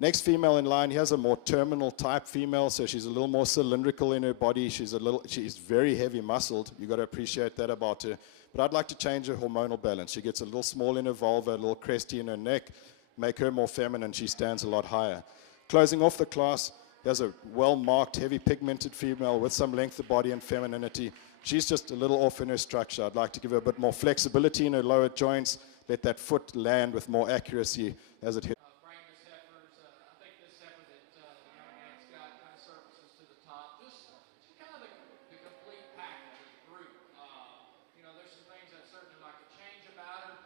Next female in line, here's a more terminal type female, so she's a little more cylindrical in her body. She's very heavy muscled. You've got to appreciate that about her. But I'd like to change her hormonal balance. She gets a little small in her vulva, a little cresty in her neck, make her more feminine. She stands a lot higher. Closing off the class, here's a well-marked, heavy pigmented female with some length of body and femininity. She's just a little off in her structure. I'd like to give her a bit more flexibility in her lower joints, let that foot land with more accuracy as it hits. Frameless heifers. I think this heifer that the young man's got kind of surfaces to the top. Just kind of the complete package of the group. There's some things I'd certainly like to change about her,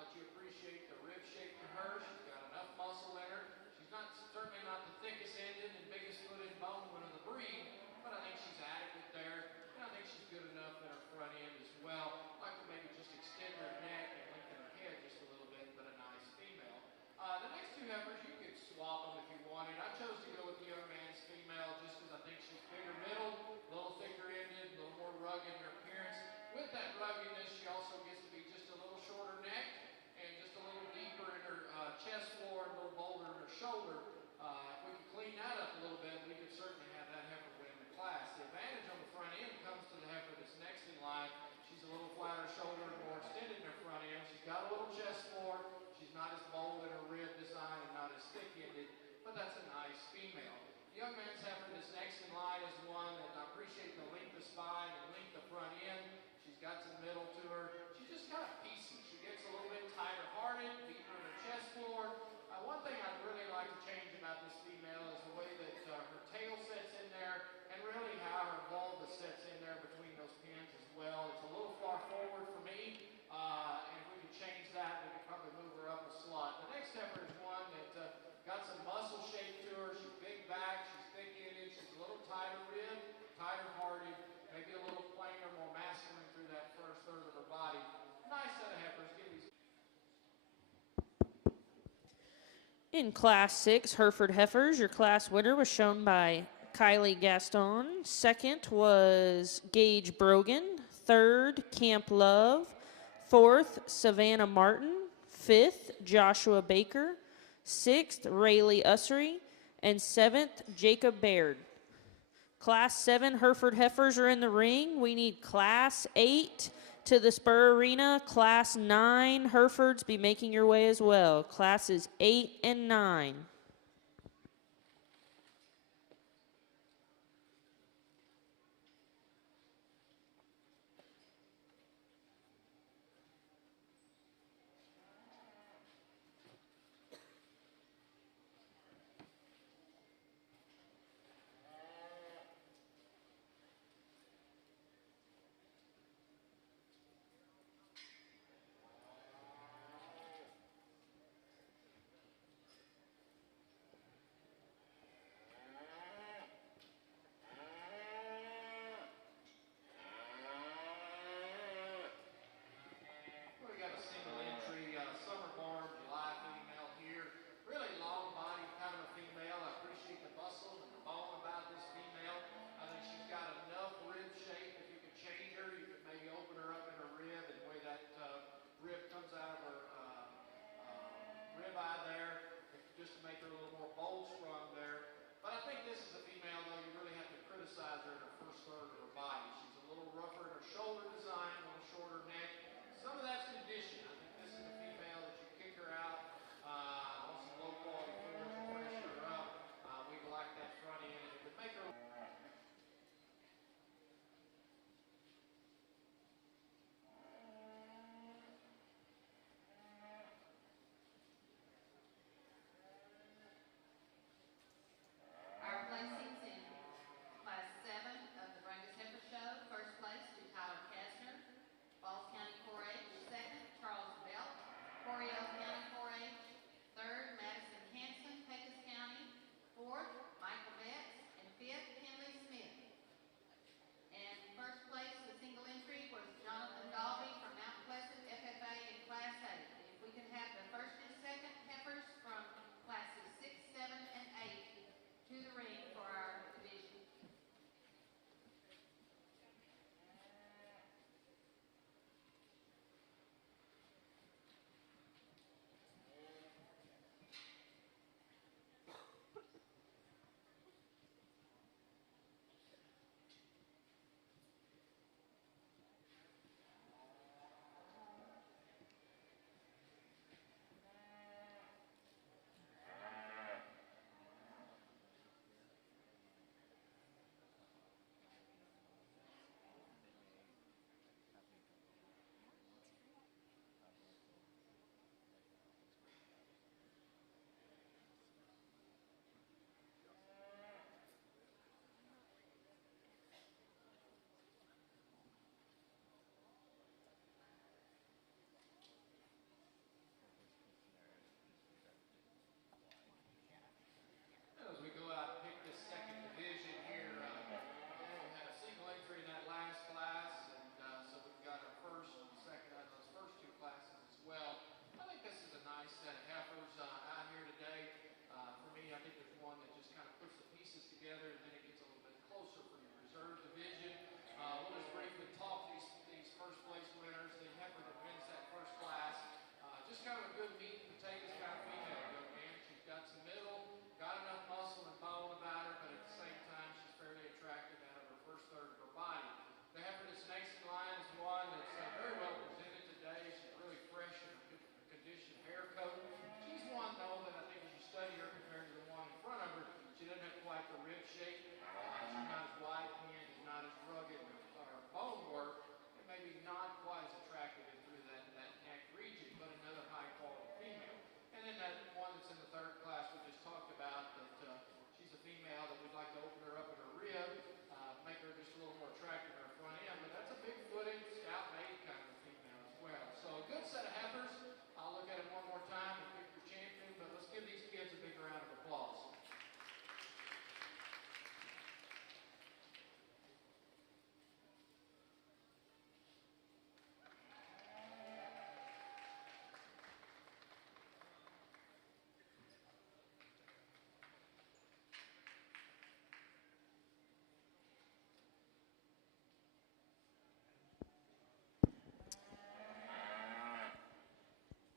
but you appreciate the rib shape to her. She's got enough muscle in her. She's certainly not the thickest ended and biggest footed bone one of the breed, but I think she's adequate there, and I think she's good enough in her front end as well. I'd like to maybe just extend her neck and lengthen her head just a little bit, but a nice female. The next two heifers, you could swap them if you wanted. I chose to go with the young man's female just because I think she's bigger middle, a little thicker ended, a little more rugged in her appearance. With that ruggedness, she also gets to be just a little shorter necked and just a little deeper in her chest floor and a little bolder in her shoulder. If we could clean that up a little bit, we could certainly have that heifer win the class. The advantage on the front end comes to the heifer that's next in line. She's a little flatter shoulder and more extended in her front end. She's got a little chest floor. She's not as bold in her rib design and not as thick-ended, but that's a nice female. The young man's heifer that's next in line is one that I appreciate the length of spine and length of front end. She's got some middle to her. She's just kind of piecey. She gets a little bit tighter-hearted, deeper in her chest floor. One thing I'd really like to change about this female is the way that her tail sets in there and really how her vulva sets in there between those pins as well. It's a little far forward for me, and if we could change that, we could probably move her up a slot. The next heifer is one that got some muscle shape to her. She's big back, she's thick-ended, she's a little tighter ribbed, tighter hearted, maybe a little plainer, more masculine through that first third of her body. Nice set of heifers. Give these. In Class 6, Hereford Heifers, your class winner was shown by Kylie Gaston. Second was Gage Brogan. Third, Camp Love. Fourth, Savannah Martin. Fifth, Joshua Baker. Sixth, Rayleigh Ussery. And seventh, Jacob Baird. Class 7 Hereford Heifers are in the ring. We need Class 8 to the Spur Arena. Class 9 Herefords be making your way as well. Classes 8 and 9.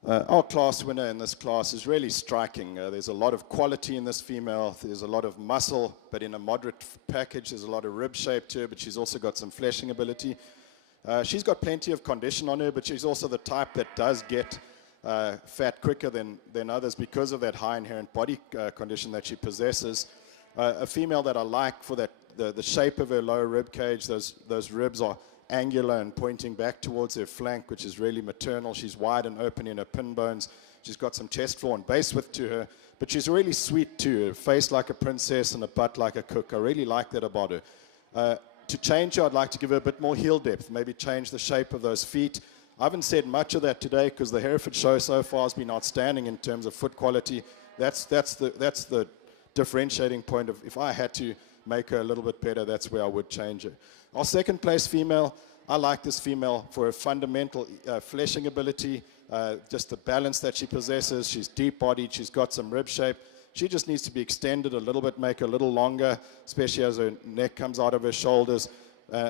Our class winner in this class is really striking. There's a lot of quality in this female. There's a lot of muscle, but in a moderate package. There's a lot of rib shape to her, but she's also got some fleshing ability. She's got plenty of condition on her, but she's also the type that does get fat quicker than others because of that high inherent body condition that she possesses. A female that I like for that the shape of her lower rib cage, those ribs are angular and pointing back towards her flank, which is really maternal. She's wide and open in her pin bones. She's got some chest floor and base width to her, but she's really sweet too. Her face like a princess and a butt like a cook. I really like that about her. To change her, I'd like to give her a bit more heel depth, maybe change the shape of those feet. I haven't said much of that today because the Hereford show so far has been outstanding in terms of foot quality. That's the differentiating point of if I had to make her a little bit better, that's where I would change her. Our second place female, I like this female for her fundamental fleshing ability, just the balance that she possesses. She's deep-bodied, she's got some rib shape. She just needs to be extended a little bit, make her a little longer, especially as her neck comes out of her shoulders.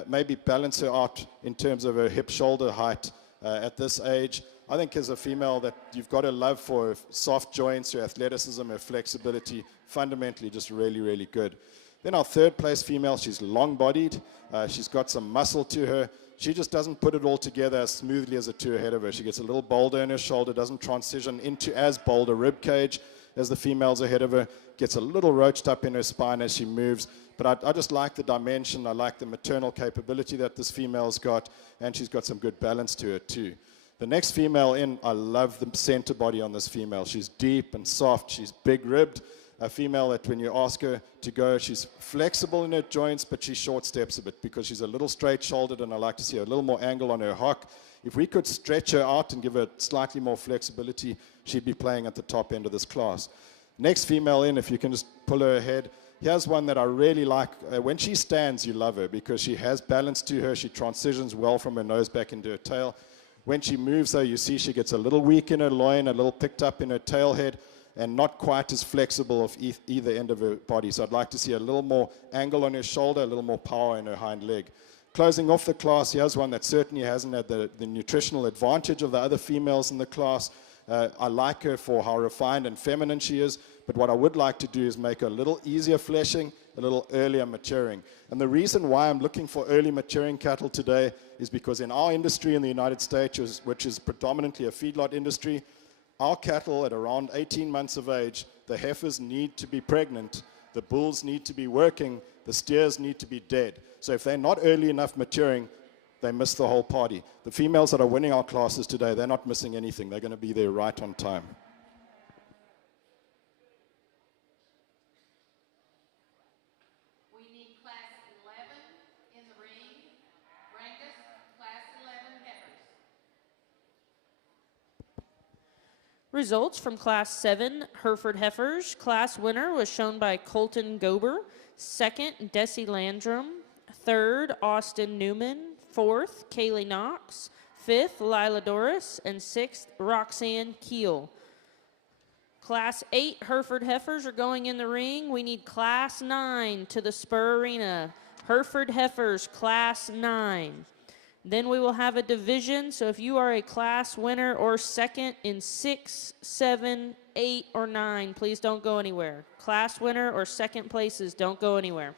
Maybe balance her out in terms of her hip-shoulder height at this age. I think as a female that you've got to love for her soft joints, her athleticism, her flexibility, fundamentally just really, really good. Then our third place female, she's long-bodied. She's got some muscle to her. She just doesn't put it all together as smoothly as the two ahead of her. She gets a little bolder in her shoulder, doesn't transition into as bold a rib cage as the females ahead of her, gets a little roached up in her spine as she moves. But I just like the dimension. I like the maternal capability that this female's got, and she's got some good balance to her too. The next female in, I love the center body on this female. She's deep and soft. She's big-ribbed. A female that when you ask her to go, she's flexible in her joints, but she short steps a bit because she's a little straight-shouldered, and I like to see a little more angle on her hock. If we could stretch her out and give her slightly more flexibility, she'd be playing at the top end of this class. Next female in, if you can just pull her ahead. Here's one that I really like. When she stands, you love her because she has balance to her. She transitions well from her nose back into her tail. When she moves, though, you see she gets a little weak in her loin, a little picked up in her tail head, and not quite as flexible of either end of her body. So I'd like to see a little more angle on her shoulder, a little more power in her hind leg. Closing off the class, here's one that certainly hasn't had the nutritional advantage of the other females in the class. I like her for how refined and feminine she is, but what I would like to do is make her a little easier fleshing, a little earlier maturing. And the reason why I'm looking for early maturing cattle today is because in our industry in the United States, which is predominantly a feedlot industry, our cattle at around 18 months of age, the heifers need to be pregnant, the bulls need to be working, the steers need to be dead. So if they're not early enough maturing, they miss the whole party. The females that are winning our classes today, they're not missing anything. They're going to be there right on time. We need class 11 in the ring. Rangus, class 11 Heifers. Results from Class 7 Hereford Heifers. Class winner was shown by Colton Gober. Second, Desi Landrum. Third, Austin Newman. Fourth, Kaylee Knox. Fifth, Lila Doris. And sixth, Roxanne Keel. Class 8 Hereford Heifers are going in the ring. We need Class 9 to the Spur Arena. Hereford Heifers, Class 9. Then we will have a division, so if you are a class winner or second in 6, 7, 8, or 9, please don't go anywhere. Class winner or second places, don't go anywhere.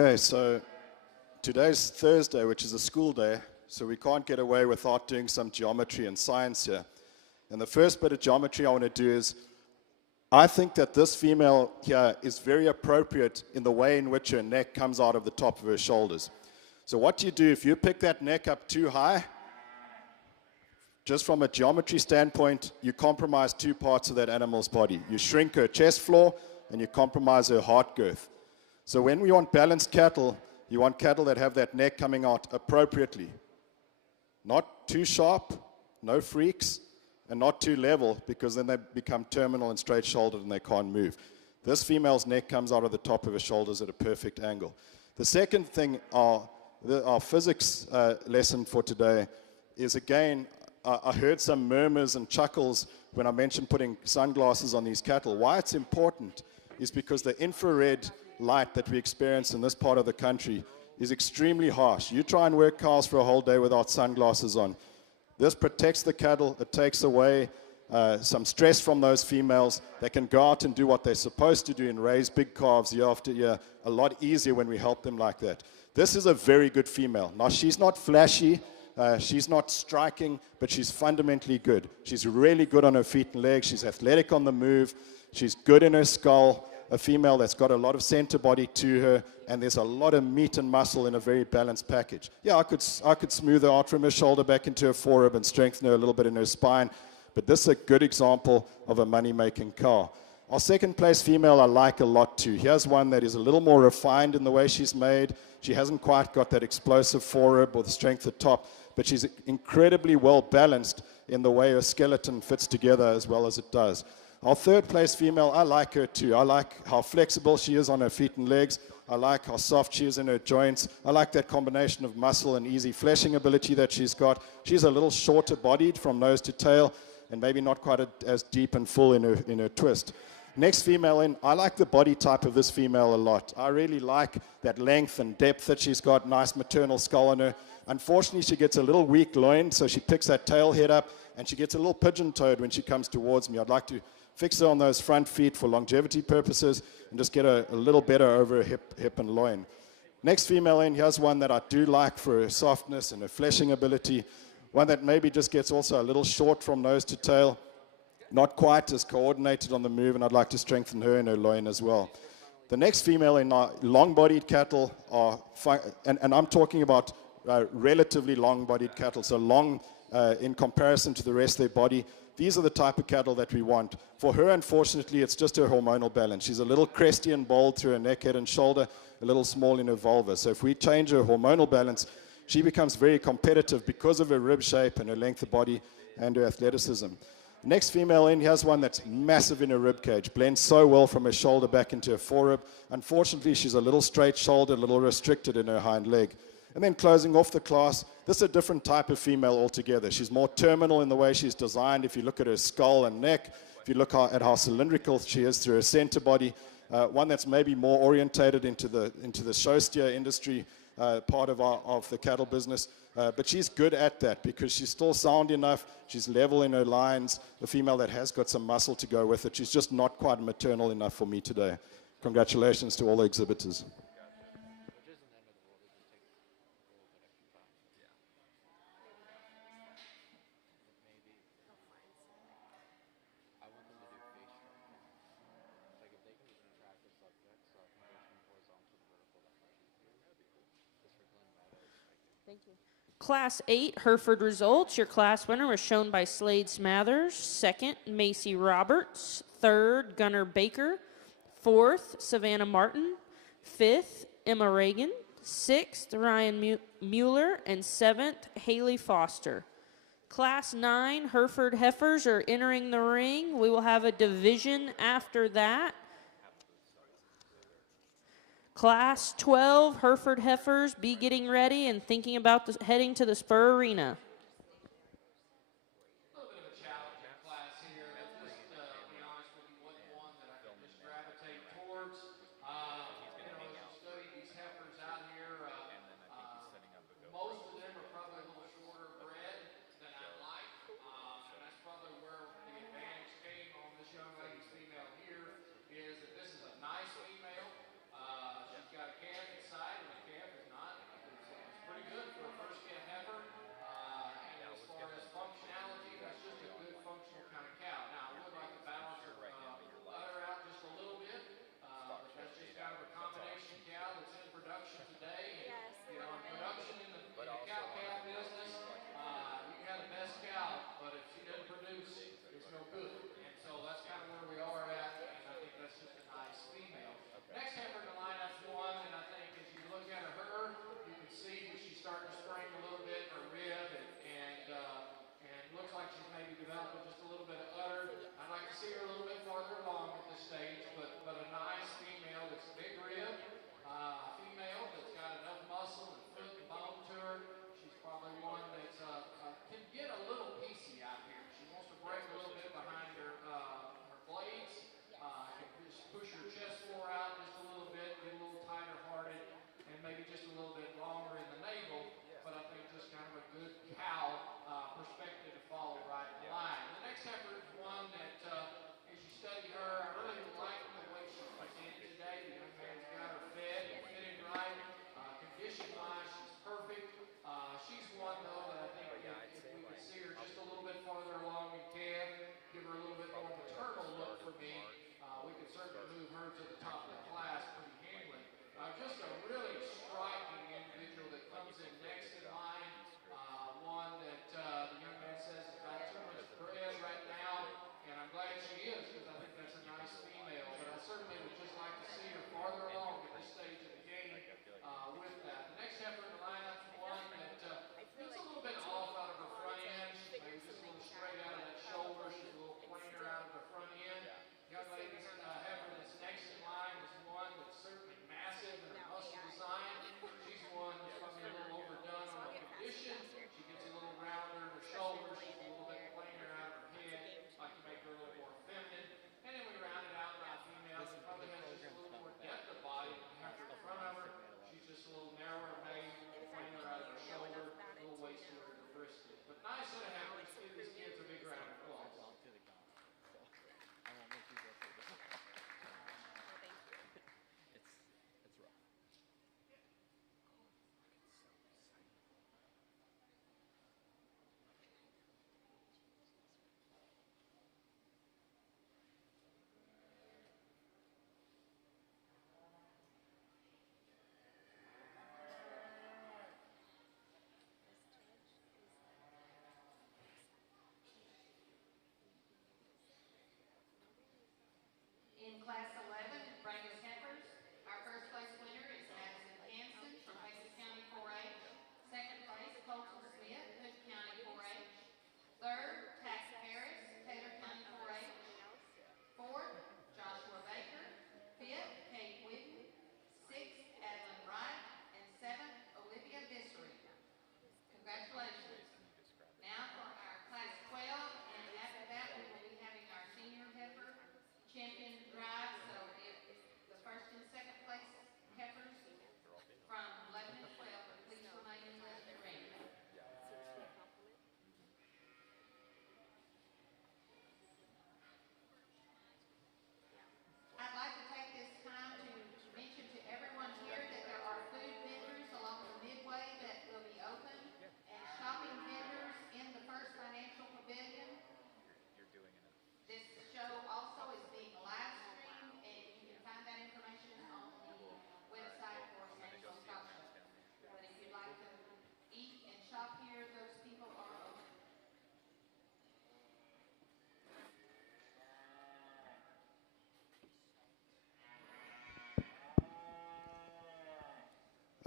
Okay, so today's Thursday, which is a school day, so we can't get away without doing some geometry and science here. And the first bit of geometry I want to do is, I think that this female here is very appropriate in the way in which her neck comes out of the top of her shoulders. So what you do, if you pick that neck up too high, just from a geometry standpoint, you compromise two parts of that animal's body. You shrink her chest floor and you compromise her heart girth. So when we want balanced cattle, you want cattle that have that neck coming out appropriately. Not too sharp, no freaks, and not too level, because then they become terminal and straight-shouldered and they can't move. This female's neck comes out of the top of her shoulders at a perfect angle. The second thing, our physics lesson for today is, again, I heard some murmurs and chuckles when I mentioned putting sunglasses on these cattle. Why it's important is because the infrared light that we experience in this part of the country is extremely harsh. You try and work cows for a whole day without sunglasses on. This protects the cattle. It takes away some stress from those females. They can go out and do what they're supposed to do and raise big calves year after year a lot easier when we help them like that. This is a very good female. Now, she's not flashy. She's not striking, but she's fundamentally good. She's really good on her feet and legs. She's athletic on the move. She's good in her skull. A female that's got a lot of center body to her, and there's a lot of meat and muscle in a very balanced package. Yeah, I could smooth her out from her shoulder back into her forearm and strengthen her a little bit in her spine, but this is a good example of a money-making cow. Our second place female I like a lot too. Here's one that is a little more refined in the way she's made. She hasn't quite got that explosive forearm or the strength at top, but she's incredibly well balanced in the way her skeleton fits together as well as it does. Our third place female, I like her too. I like how flexible she is on her feet and legs. I like how soft she is in her joints. I like that combination of muscle and easy fleshing ability that she's got. She's a little shorter bodied from nose to tail and maybe not quite as deep and full in her twist. Next female in, I like the body type of this female a lot. I really like that length and depth that she's got, nice maternal skull on her. Unfortunately, she gets a little weak loin, so she picks that tail head up, and she gets a little pigeon-toed when she comes towards me. I'd like to fix her on those front feet for longevity purposes and just get her a little better over her hip and loin. Next female in, here's one that I do like for her softness and her fleshing ability. One that maybe just gets also a little short from nose to tail, not quite as coordinated on the move, and I'd like to strengthen her in her loin as well. The next female in our long-bodied cattle are, and I'm talking about relatively long-bodied cattle, so long in comparison to the rest of their body. These are the type of cattle that we want. For her, unfortunately, it's just her hormonal balance. She's a little cresty and bold through her neck, head, and shoulder, a little small in her vulva. So if we change her hormonal balance, she becomes very competitive because of her rib shape and her length of body and her athleticism. Next female in, here's one that's massive in her rib cage, blends so well from her shoulder back into her forerib. Unfortunately, she's a little straight-shouldered, a little restricted in her hind leg. And then closing off the class, this is a different type of female altogether. She's more terminal in the way she's designed. If you look at her skull and neck, if you look at how cylindrical she is through her center body, one that's maybe more orientated into the show steer industry part of the cattle business. But she's good at that because she's still sound enough. She's level in her lines. A female that has got some muscle to go with it. She's just not quite maternal enough for me today. Congratulations to all the exhibitors. Class 8 Hereford results. Your class winner was shown by Slade Smathers. Second, Macy Roberts. Third, Gunnar Baker. Fourth, Savannah Martin. Fifth, Emma Reagan. Sixth, Ryan Mueller. And seventh, Haley Foster. Class 9 Hereford Heifers are entering the ring. We will have a division after that. Class 12 Hereford Heifers, be getting ready and thinking about heading to the Spur Arena. A little bit of a challenging class here. Just be honest with you, wasn't one that I could just gravitate towards. As you study these heifers out here, most of them are probably a little shorter bred than I'd like. And that's probably where the advantage came on this young lady's female here, is that this is a nice female. She's got a calf inside.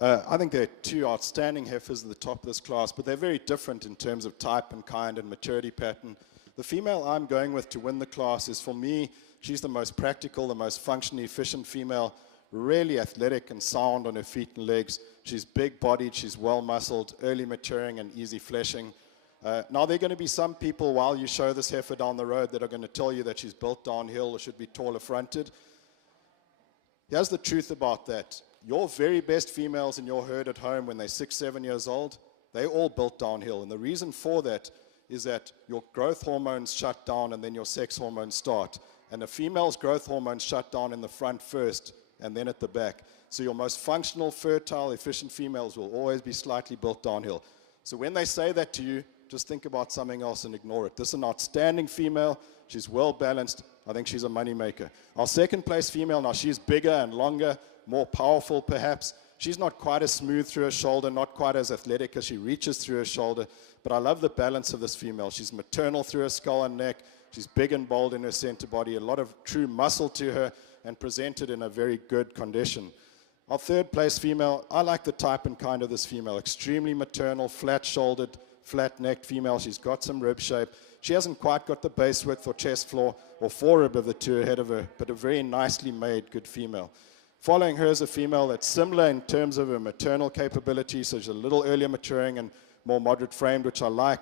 I think they're two outstanding heifers at the top of this class, but they're very different in terms of type and kind and maturity pattern. The female I'm going with to win the class is, for me, she's the most practical, the most functionally efficient female, really athletic and sound on her feet and legs. She's big-bodied, she's well-muscled, early maturing and easy fleshing. Now, there are going to be some people, while you show this heifer down the road, that are going to tell you that she's built downhill or should be taller fronted. Here's the truth about that. Your very best females in your herd at home when they're 6, 7 years old, they're all built downhill. And the reason for that is that your growth hormones shut down and then your sex hormones start. And the female's growth hormones shut down in the front first and then at the back. So your most functional, fertile, efficient females will always be slightly built downhill. So when they say that to you, just think about something else and ignore it. This is an outstanding female. She's well balanced. I think she's a money maker. Our second place female, now she's bigger and longer, more powerful perhaps. She's not quite as smooth through her shoulder, not quite as athletic as she reaches through her shoulder, but I love the balance of this female. She's maternal through her skull and neck. She's big and bold in her center body, a lot of true muscle to her, and presented in a very good condition. Our third place female, I like the type and kind of this female. Extremely maternal, flat-shouldered, flat-necked female. She's got some rib shape. She hasn't quite got the base width or chest floor or forerib of the two ahead of her, but a very nicely made good female. Following her is a female that's similar in terms of her maternal capability, so she's a little earlier maturing and more moderate framed, which I like.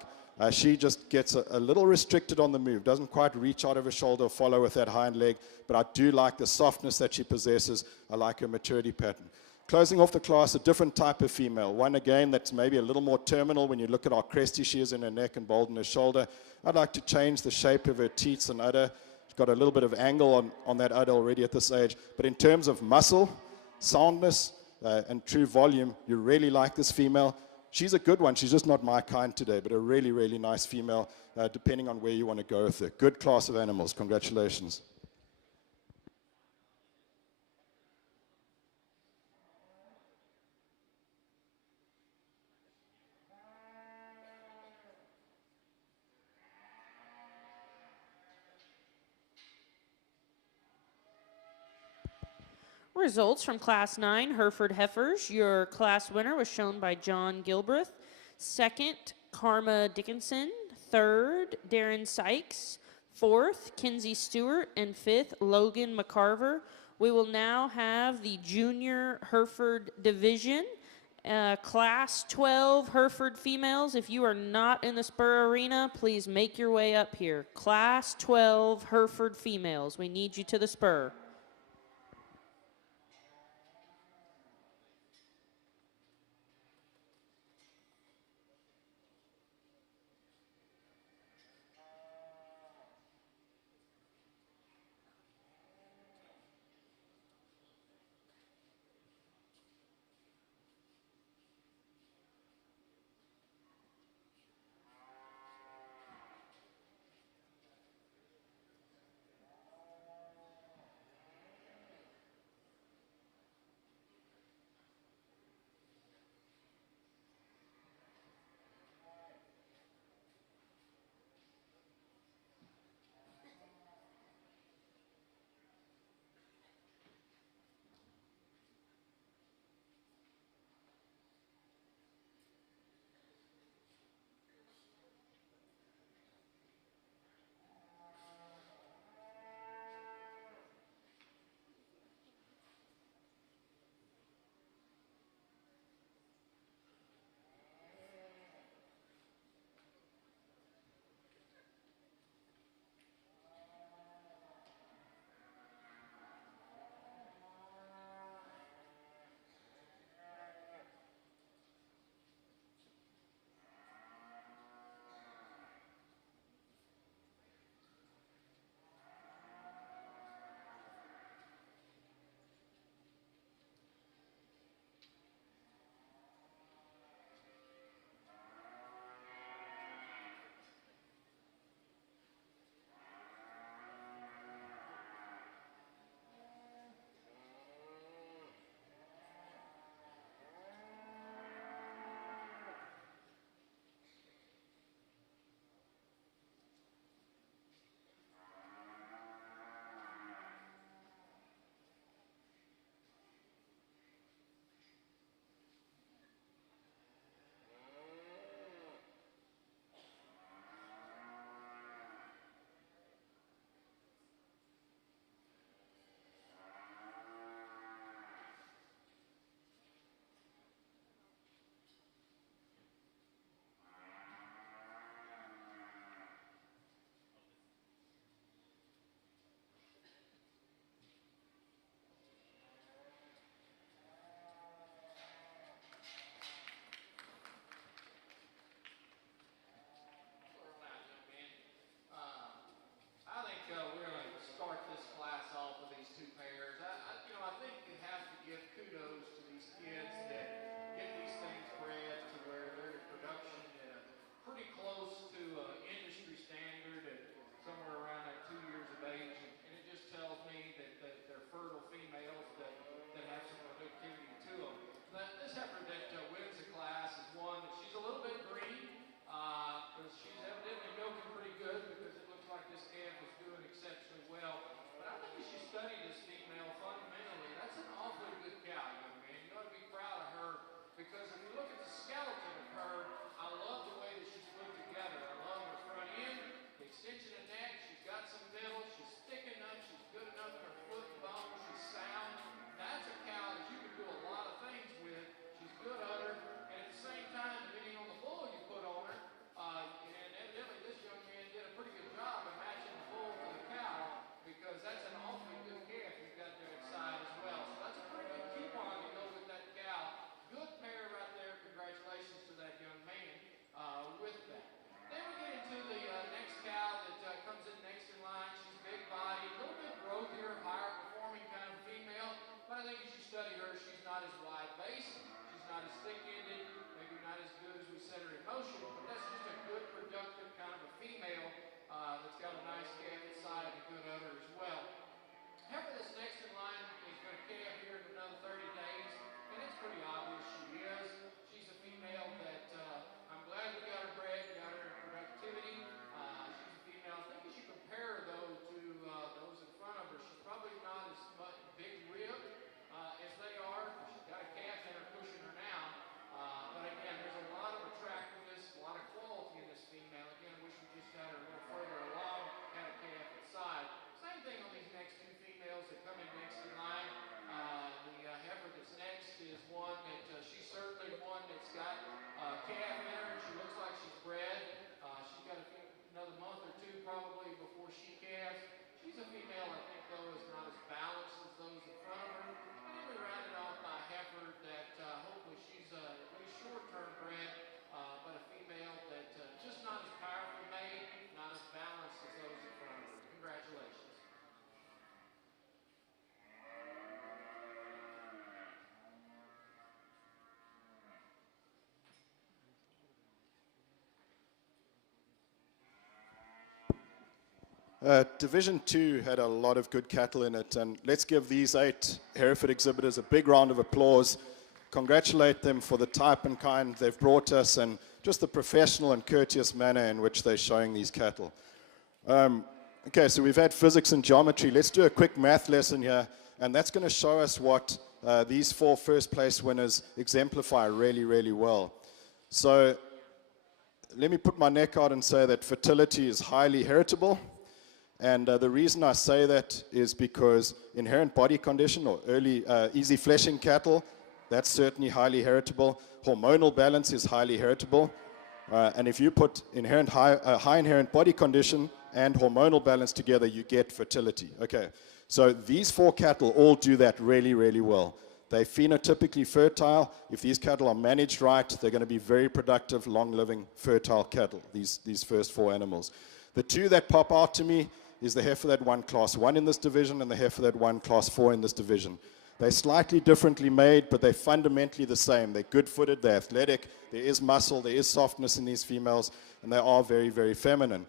She just gets a little restricted on the move, doesn't quite reach out of her shoulder or follow with that hind leg, but I do like the softness that she possesses. I like her maturity pattern. Closing off the class, a different type of female. One, again, that's maybe a little more terminal when you look at how cresty she is in her neck and bold in her shoulder. I'd like to change the shape of her teats and udder. She's got a little bit of angle on that udder already at this age. But in terms of muscle, soundness, and true volume, you really like this female. She's a good one. She's just not my kind today, but a really, really nice female, depending on where you want to go with her. Good class of animals. Congratulations. Results from Class 9 Hereford Heifers. Your class winner was shown by John Gilbreth. Second, Karma Dickinson. Third, Darren Sykes. Fourth, Kinsey Stewart. And fifth, Logan McCarver. We will now have the Junior Hereford Division. Class 12 Hereford females. If you are not in the spur arena, please make your way up here. Class 12 Hereford females. We need you to the spur. Division 2 had a lot of good cattle in it, and let's give these 8 Hereford exhibitors a big round of applause. Congratulate them for the type and kind they've brought us and just the professional and courteous manner in which they're showing these cattle. Okay, so we've had physics and geometry. Let's do a quick math lesson here, and that's going to show us what these 4 first place winners exemplify really, really well. So let me put my neck out and say that fertility is highly heritable. And the reason I say that is because inherent body condition or early easy fleshing cattle, that's certainly highly heritable. Hormonal balance is highly heritable. And if you put high inherent body condition and hormonal balance together, you get fertility. Okay, so these 4 cattle all do that really, really well. They're phenotypically fertile. If these cattle are managed right, they're going to be very productive, long-living, fertile cattle, these first 4 animals. The 2 that pop out to me is the heifer that won Class 1 in this division and the heifer that won Class 4 in this division. They're slightly differently made, but they're fundamentally the same. They're good-footed, they're athletic, there is muscle, there is softness in these females, and they are very, very feminine.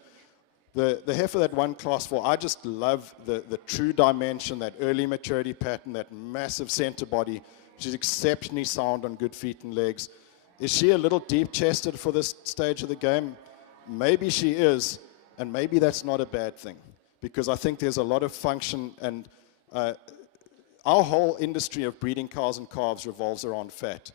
The heifer that won Class 4, I just love the true dimension, that early maturity pattern, that massive center body. She's exceptionally sound on good feet and legs. Is she a little deep-chested for this stage of the game? Maybe she is, and maybe that's not a bad thing, because I think there's a lot of function, and our whole industry of breeding cows and calves revolves around fat.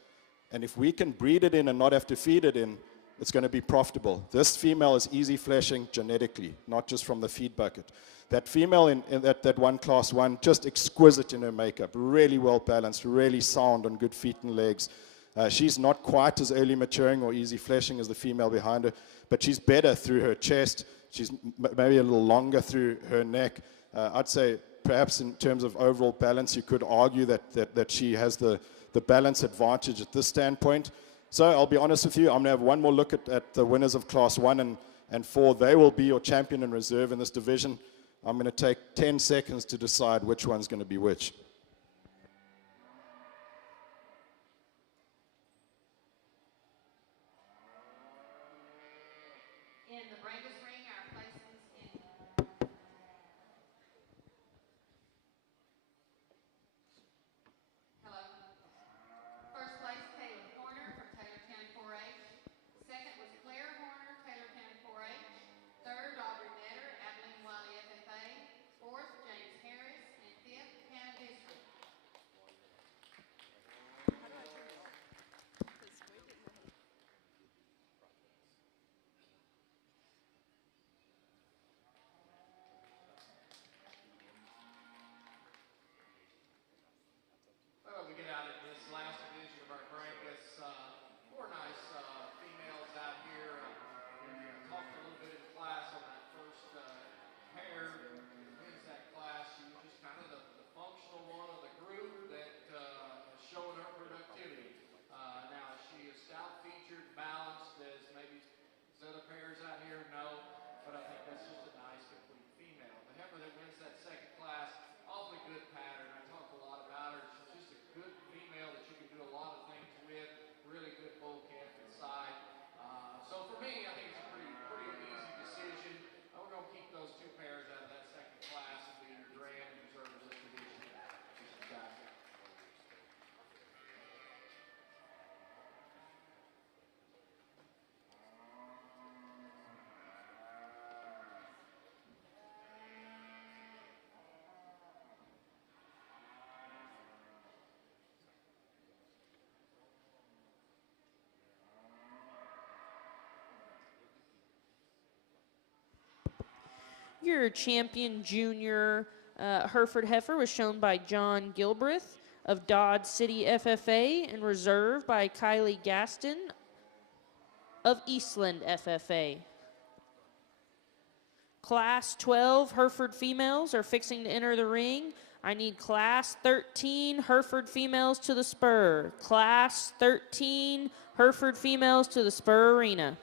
And if we can breed it in and not have to feed it in, it's going to be profitable. This female is easy fleshing genetically, not just from the feed bucket. That female in that won Class 1, just exquisite in her makeup, really well balanced, really sound on good feet and legs. She's not quite as early maturing or easy fleshing as the female behind her, but she's better through her chest. She's maybe a little longer through her neck. I'd say perhaps in terms of overall balance, you could argue that she has the balance advantage at this standpoint. So I'll be honest with you, I'm going to have one more look at the winners of Class 1 and 4. They will be your champion and reserve in this division. I'm going to take 10 seconds to decide which one's going to be which. In the bravest ring, our places in hello. First place, Caleb Horner from Taylor County 4-H. Second was Claire Horner, Taylor County 4-H. Third, Aubrey Metter, Abilene Wiley FFA. Fourth, James Harris, and fifth, Hannah District. Well, we get out in this last division of our Brangus. 4 nice females out here. We talked a little bit in class on that first pair that wins that class. She was just kind of the functional one of the group that is showing her productivity. Now, is she as stout-featured, balanced as maybe these other pairs out here? No, but I think that's just a nice, complete female. The heifer that wins that second class, awfully good pattern. I talked a lot about her. She's just a good female that you can do a lot of things with. Really good bull calf inside. So for me, I think it's a pretty easy decision. We're going to keep those 2 pairs out of that second class and be your grand and reserve of this division. Your champion junior Hereford heifer was shown by John Gilbreth of Dodge City FFA and reserved by Kylie Gaston of Eastland FFA. Class 12 Hereford females are fixing to enter the ring. I need Class 13 Hereford females to the spur. Class 13 Hereford females to the spur arena.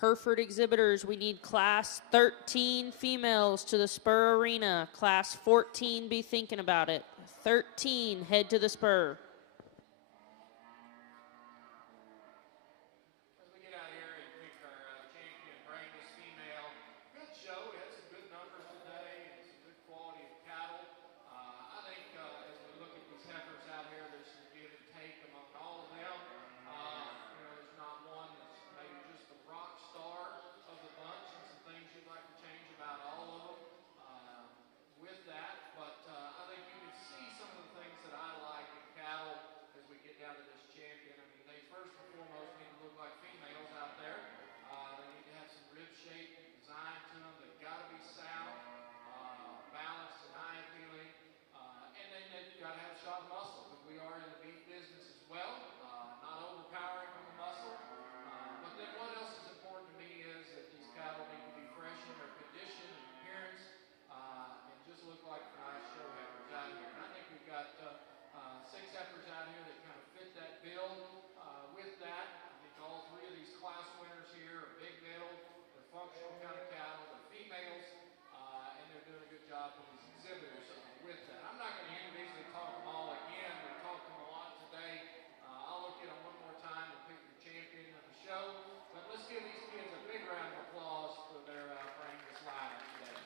Hereford exhibitors, we need class 13 females to the Spur Arena. Class 14, be thinking about it. 13, head to the Spur. As we get out here and pick our champion, bring this female. Good show. We had some good numbers today and some good quality of cattle. I think as we look at these heifers out here, there's some give and take among all of them. There's not one that's maybe just the rock star of the bunch, and some things you'd like to change about all of them with that. But I think you can see some of the things that I like in cattle as we get down to this champion. I mean, they first and foremost need to look like females out there. They need to have some rib shape and design to them. They've got to be sound, balanced and eye appealing. And then they've got to have shot muscle, because we are in the beef business as well, not overpowering with the muscle. But then what else is important to me is that these cattle need to be fresh in their condition and appearance, and just look like nice show heifers out here. And I think we've got 6 heifers out here that kind of fit that bill with that. I think all 3 of these class winners here are big middle, they're functional kind of cattle, they're females, and they're doing a good job for these exhibitors with that. I'm not going to individually talk them all again. We've talked them a lot today. I'll look at them one more time and pick the champion of the show. But let's give these kids a big round of applause for their bringing this lineup today.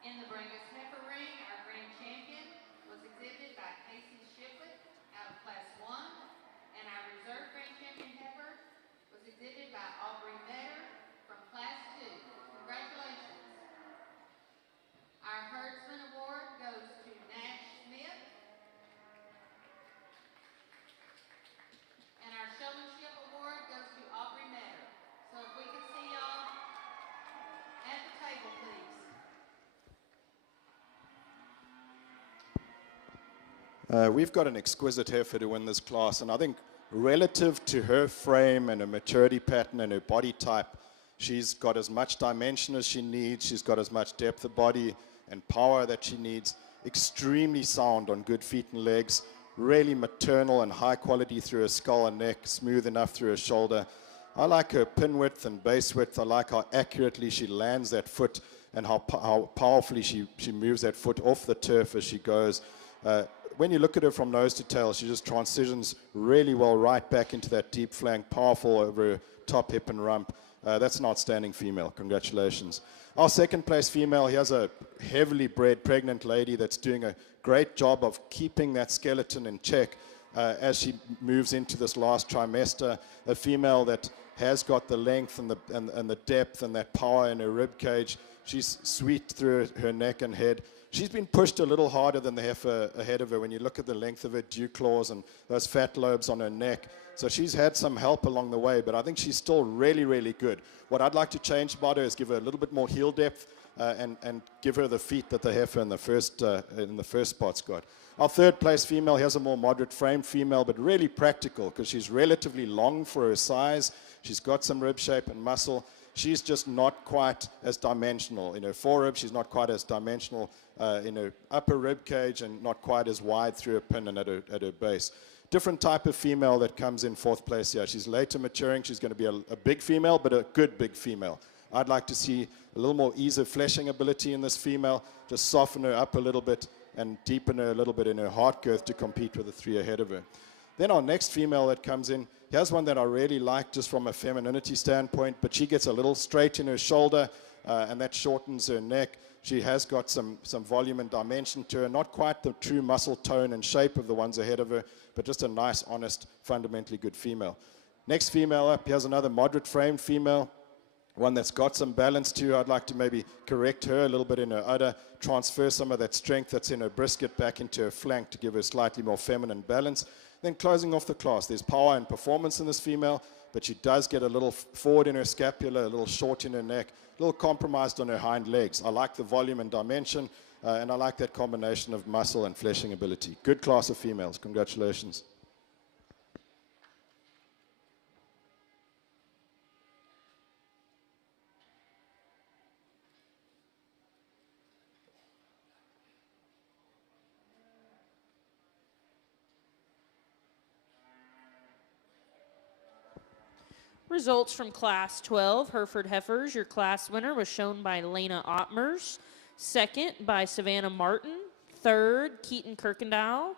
In the Bringus Heifer Ring, our grand champion was exhibited by Casey Shiplett out of Class 1, and our reserve grand champion heifer was exhibited by Aubrey Vetter from Class 2. Congratulations. Our Herdsman Award goes to Nash Smith, and our Showmanship Award goes to Aubrey Vetter. So if we can see y'all at the table, please. We've got an exquisite heifer to win this class, and I think relative to her frame and her maturity pattern and her body type, she's got as much dimension as she needs, she's got as much depth of body and power that she needs, extremely sound on good feet and legs, really maternal and high quality through her skull and neck, smooth enough through her shoulder. I like her pin width and base width. I like how accurately she lands that foot and how powerfully she moves that foot off the turf as she goes. When you look at her from nose to tail, she just transitions really well right back into that deep flank, powerful over her top hip and rump. That's an outstanding female. Congratulations. Our second place female, here's a heavily bred pregnant lady that's doing a great job of keeping that skeleton in check as she moves into this last trimester. A female that has got the length and the depth and that power in her rib cage. She's sweet through her neck and head. She's been pushed a little harder than the heifer ahead of her when you look at the length of her dew claws and those fat lobes on her neck. So she's had some help along the way, but I think she's still really, really good. What I'd like to change about her is give her a little bit more heel depth and give her the feet that the heifer in the first spot's got. Our third place female, here's a more moderate frame female, but really practical because she's relatively long for her size. She's got some rib shape and muscle. She's just not quite as dimensional. In her forerib, she's not quite as dimensional in her upper rib cage and not quite as wide through her pin and at her base. Different type of female that comes in fourth place here. She's later maturing. She's going to be a big female, but a good big female. I'd like to see a little more ease of fleshing ability in this female, just soften her up a little bit and deepen her a little bit in her heart girth to compete with the three ahead of her. Then our next female that comes in, here's one that I really like just from a femininity standpoint, but she gets a little straight in her shoulder, and that shortens her neck. She has got some volume and dimension to her, not quite the true muscle tone and shape of the ones ahead of her, but just a nice, honest, fundamentally good female. Next female up, here's another moderate frame female, one that's got some balance to her. I'd like to maybe correct her a little bit in her udder, transfer some of that strength that's in her brisket back into her flank to give her slightly more feminine balance. Then closing off the class, there's power and performance in this female, but she does get a little forward in her scapula, a little short in her neck, a little compromised on her hind legs. I like the volume and dimension, and I like that combination of muscle and fleshing ability. Good class of females. Congratulations. Results from Class 12, Hereford Heifers. Your class winner was shown by Lena Ottmers. Second by Savannah Martin. Third, Keaton Kirkendall.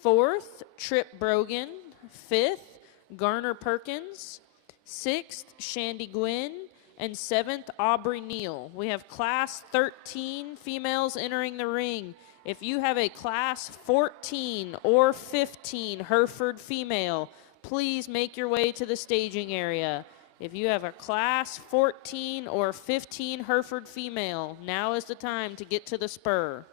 Fourth, Trip Brogan. Fifth, Garner Perkins. Sixth, Shandy Gwynn. And seventh, Aubrey Neal. We have Class 13 females entering the ring. If you have a Class 14 or 15 Hereford female, please make your way to the staging area. If you have a Class 14 or 15 Hereford female, now is the time to get to the spur.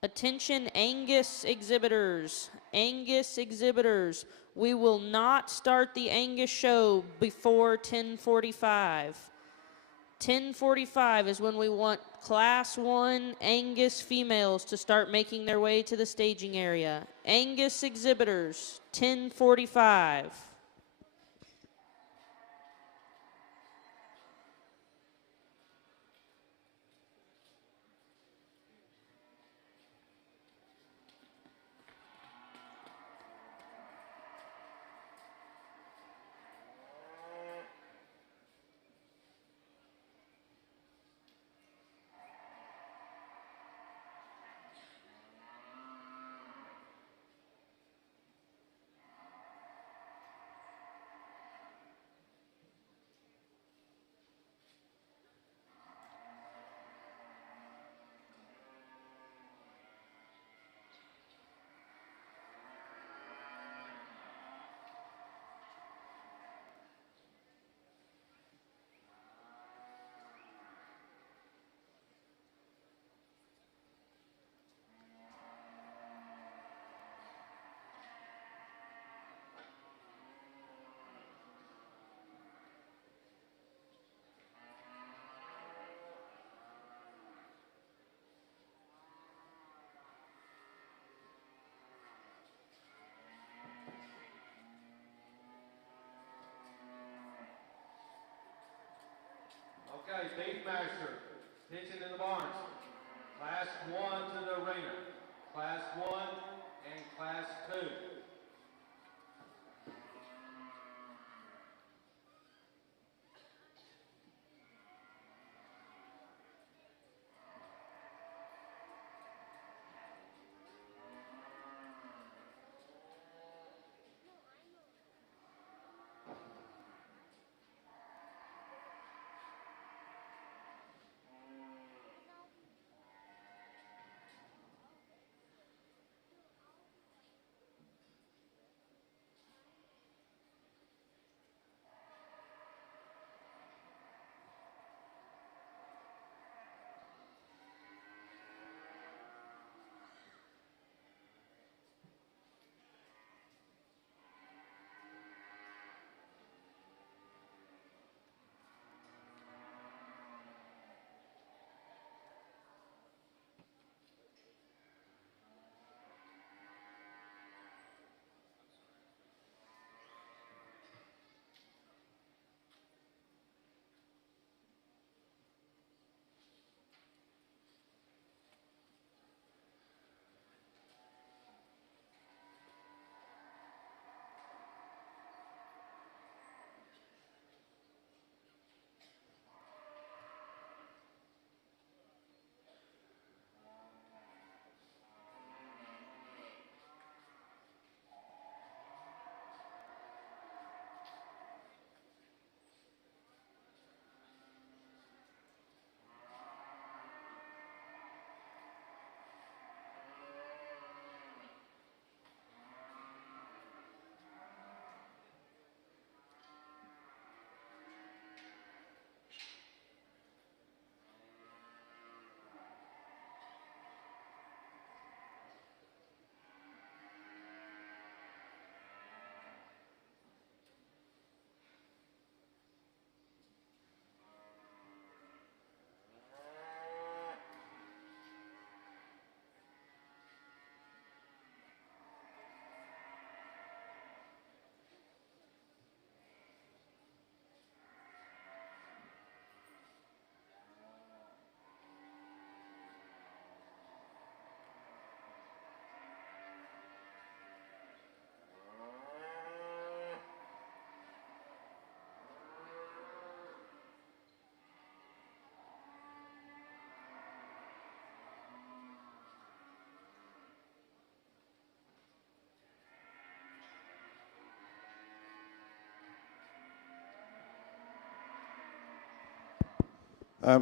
Attention Angus exhibitors. Angus exhibitors. We will not start the Angus show before 10:45. 10:45 is when we want Class 1 Angus females to start making their way to the staging area. Angus exhibitors, 10:45. Dave Master, pitching in the barns. Class 1 to the arena. Class 1 and Class 2.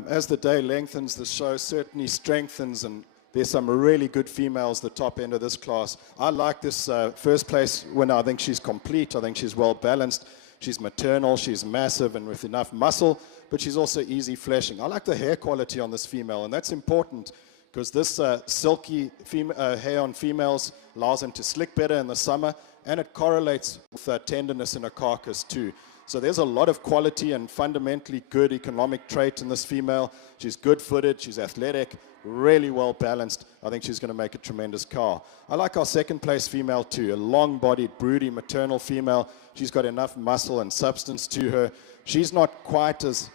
As the day lengthens, the show certainly strengthens, and there's some really good females, the top end of this class. I like this first place winner. I think she's complete. I think she's well balanced. She's maternal, she's massive and with enough muscle, but she's also easy fleshing. I like the hair quality on this female, and that's important because this silky hair on females allows them to slick better in the summer, and it correlates with tenderness in a carcass too. So there's a lot of quality and fundamentally good economic trait in this female. She's good-footed, she's athletic, really well balanced. I think she's going to make a tremendous cow. I like our second place female too, a long-bodied, broody, maternal female. She's got enough muscle and substance to her. She's not quite as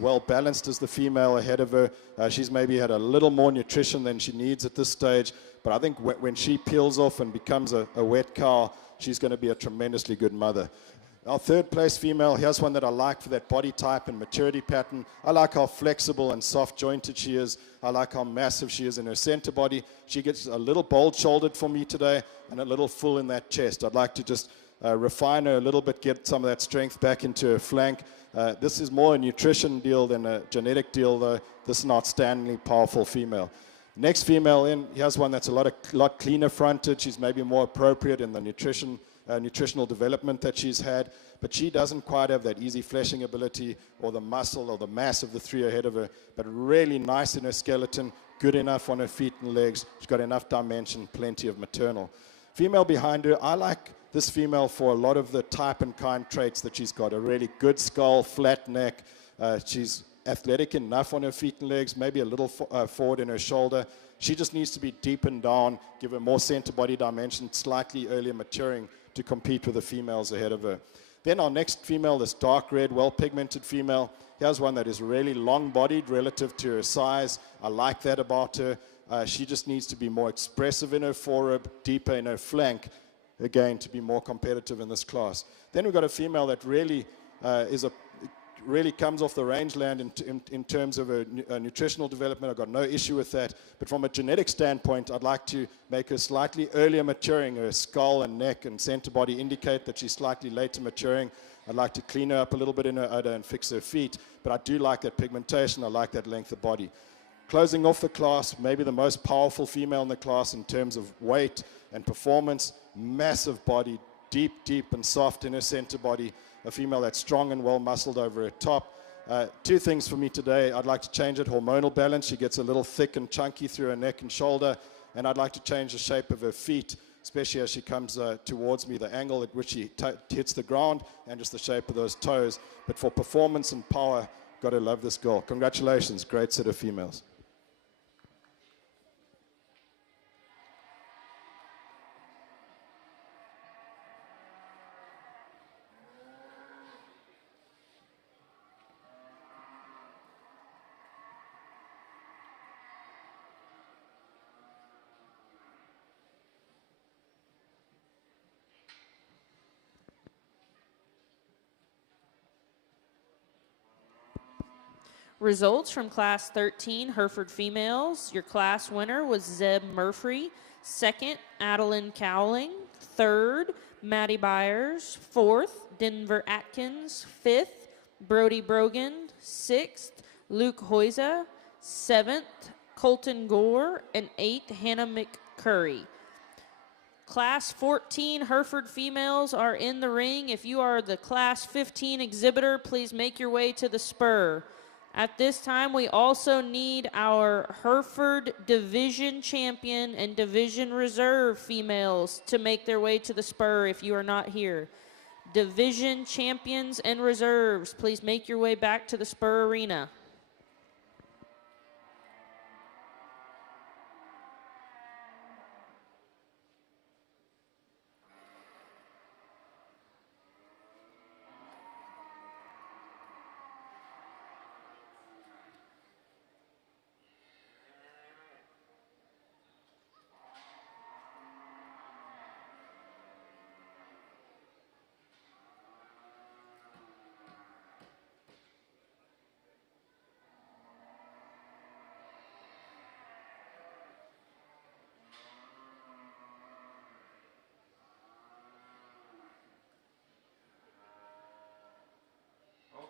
well balanced as the female ahead of her. She's maybe had a little more nutrition than she needs at this stage, but I think when she peels off and becomes a wet cow, she's going to be a tremendously good mother. Our third place female, here's one that I like for that body type and maturity pattern. I like how flexible and soft jointed she is. I like how massive she is in her center body. She gets a little bold shouldered for me today and a little full in that chest. I'd like to just refine her a little bit, get some of that strength back into her flank. This is more a nutrition deal than a genetic deal, though. This is an outstandingly powerful female. Next female in, here's one that's a lot cleaner fronted. She's maybe more appropriate in the nutritional development that she's had, but she doesn't quite have that easy fleshing ability or the muscle or the mass of the three ahead of her, but really nice in her skeleton, good enough on her feet and legs. She's got enough dimension, plenty of maternal. Female behind her, I like this female for a lot of the type and kind traits that she's got. A really good skull, flat neck. She's athletic enough on her feet and legs, maybe a little forward in her shoulder. She just needs to be deepened down, give her more center body dimension, slightly earlier maturing to compete with the females ahead of her. Then our next female, this dark red, well-pigmented female, here's one that is really long-bodied relative to her size. I like that about her. She just needs to be more expressive in her forerib, deeper in her flank, again, to be more competitive in this class. Then we've got a female that really really comes off the rangeland in terms of a nutritional development. I've got no issue with that. But from a genetic standpoint, I'd like to make her slightly earlier maturing. Her skull and neck and center body indicate that she's slightly later maturing. I'd like to clean her up a little bit in her udder and fix her feet. But I do like that pigmentation. I like that length of body. Closing off the class, maybe the most powerful female in the class in terms of weight and performance, massive body, deep and soft in her center body, a female that's strong and well muscled over her top. Two things for me today. I'd like to change it, hormonal balance. She gets a little thick and chunky through her neck and shoulder, and I'd like to change the shape of her feet, especially as she comes towards me, the angle at which she hits the ground, and just the shape of those toes. But for performance and power, got to love this girl. Congratulations, great set of females. Results from Class 13 Hereford females. Your class winner was Zeb Murphy. Second, Adeline Cowling. Third, Maddie Byers. Fourth, Denver Atkins. Fifth, Brody Brogan. Sixth, Luke Hoyza. Seventh, Colton Gore. And eighth, Hannah McCurry. Class 14 Hereford females are in the ring. If you are the Class 15 exhibitor, please make your way to the spur. At this time, we also need our Hereford Division Champion and Division Reserve females to make their way to the spur if you are not here. Division Champions and Reserves, please make your way back to the spur arena.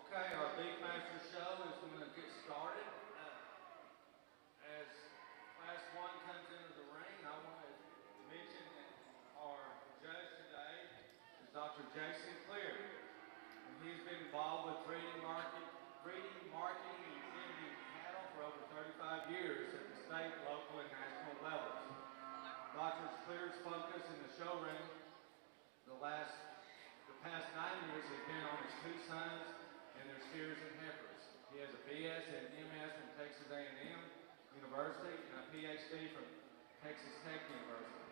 Okay, our Beefmaster show is going to get started. As Class 1 comes into the ring, I want to mention that our judge today is Dr. Jason Clear. And he's been involved with breeding, marketing, and exhibiting cattle for over 35 years at the state, local, and national levels. Dr. Clear's focus in the show ring the past 9 years has been on his two sons and their steers and heifers. He has a BS and MS from Texas A&M University and a PhD from Texas Tech University.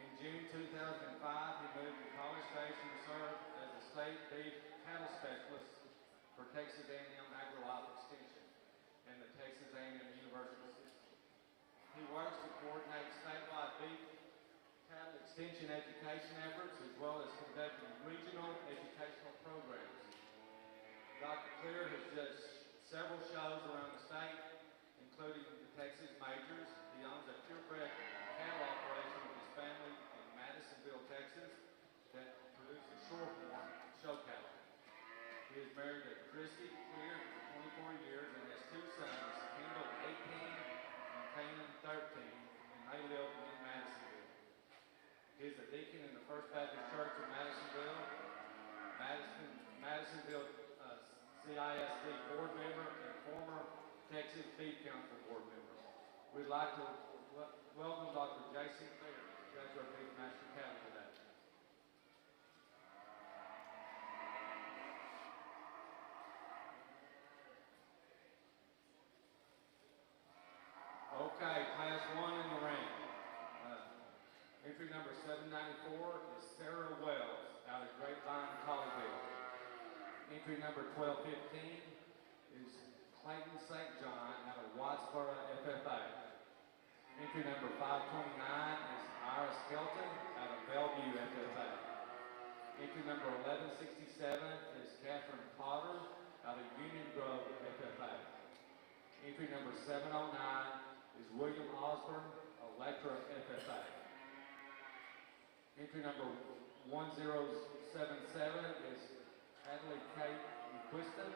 In June 2005, he moved to College Station to serve as a state beef cattle specialist for Texas A&M Agri-Life Extension and the Texas A&M University system. He works to coordinate statewide beef cattle extension education efforts as well as conducting regional educational programs. Dr. Clear has judged several shows around the state, including the Texas Majors. He owns a purebred cattle operation with his family in Madisonville, Texas, that produces shorthorn show cattle. He is married to Christy Clear for 24 years and has two sons, Kendall 18 and Canaan 13, and they live in Madisonville. He is a deacon in the First Baptist Church in Madisonville, Madisonville CISD board member, and former Texas Beef Council board member. We'd like to welcome Dr. Jason Clear, judge our Beefmaster cattle today. Okay, Class 1 in the ring. Entry number 794 is Sarah Wells out of Grapevine, Colorado. Entry number 1215 is Clayton St. John out of Wattsboro FFA. Entry number 529 is Iris Kelton out of Bellevue FFA. Entry number 1167 is Catherine Potter out of Union Grove FFA. Entry number 709 is William Osborne, Electra FFA. Entry number 1077 is Adley Kate Quiston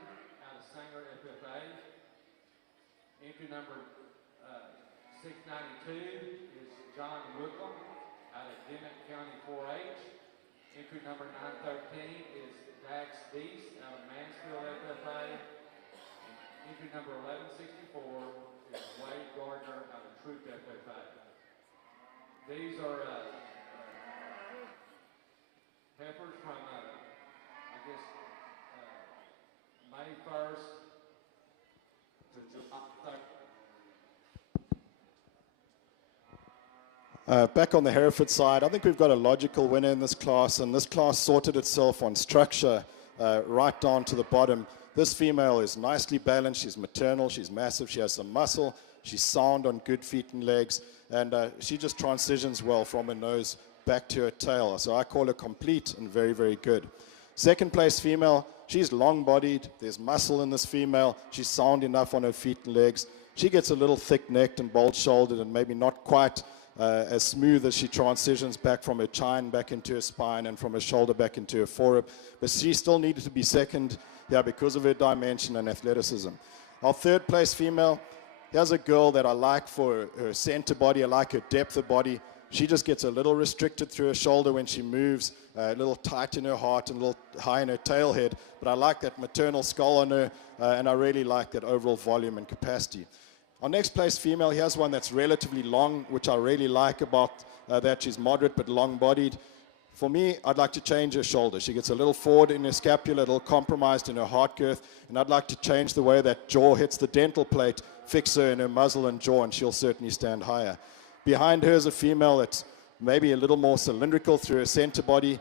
out of Sanger FFA. Entry number 692 is John Wickham out of Dimmitt County 4-H. Entry number 913 is Dax Deese out of Mansfield FFA. Entry number 1164 is Wade Gardner out of Troop FFA. These are heifers from, May 1st to July 3rd. Back on the Hereford side, I think we've got a logical winner in this class, and this class sorted itself on structure right down to the bottom. This female is nicely balanced, she's maternal, she's massive, she has some muscle, she's sound on good feet and legs, and she just transitions well from her nose back to her tail. So I call her complete and very, very good. Second place female, she's long-bodied, there's muscle in this female, she's sound enough on her feet and legs. She gets a little thick-necked and bold-shouldered and maybe not quite as smooth as she transitions back from her chine back into her spine and from her shoulder back into her forearm. But she still needed to be second here because of her dimension and athleticism. Our third place female, here's a girl that I like for her center body. I like her depth of body. She just gets a little restricted through her shoulder when she moves, a little tight in her heart and a little high in her tail head. But I like that maternal skull on her, and I really like that overall volume and capacity. Our next place female, here's one that's relatively long, which I really like about that. She's moderate but long-bodied. For me, I'd like to change her shoulder. She gets a little forward in her scapula, a little compromised in her heart girth, and I'd like to change the way that jaw hits the dental plate, fix her in her muzzle and jaw, and she'll certainly stand higher. Behind her is a female that's maybe a little more cylindrical through her center body,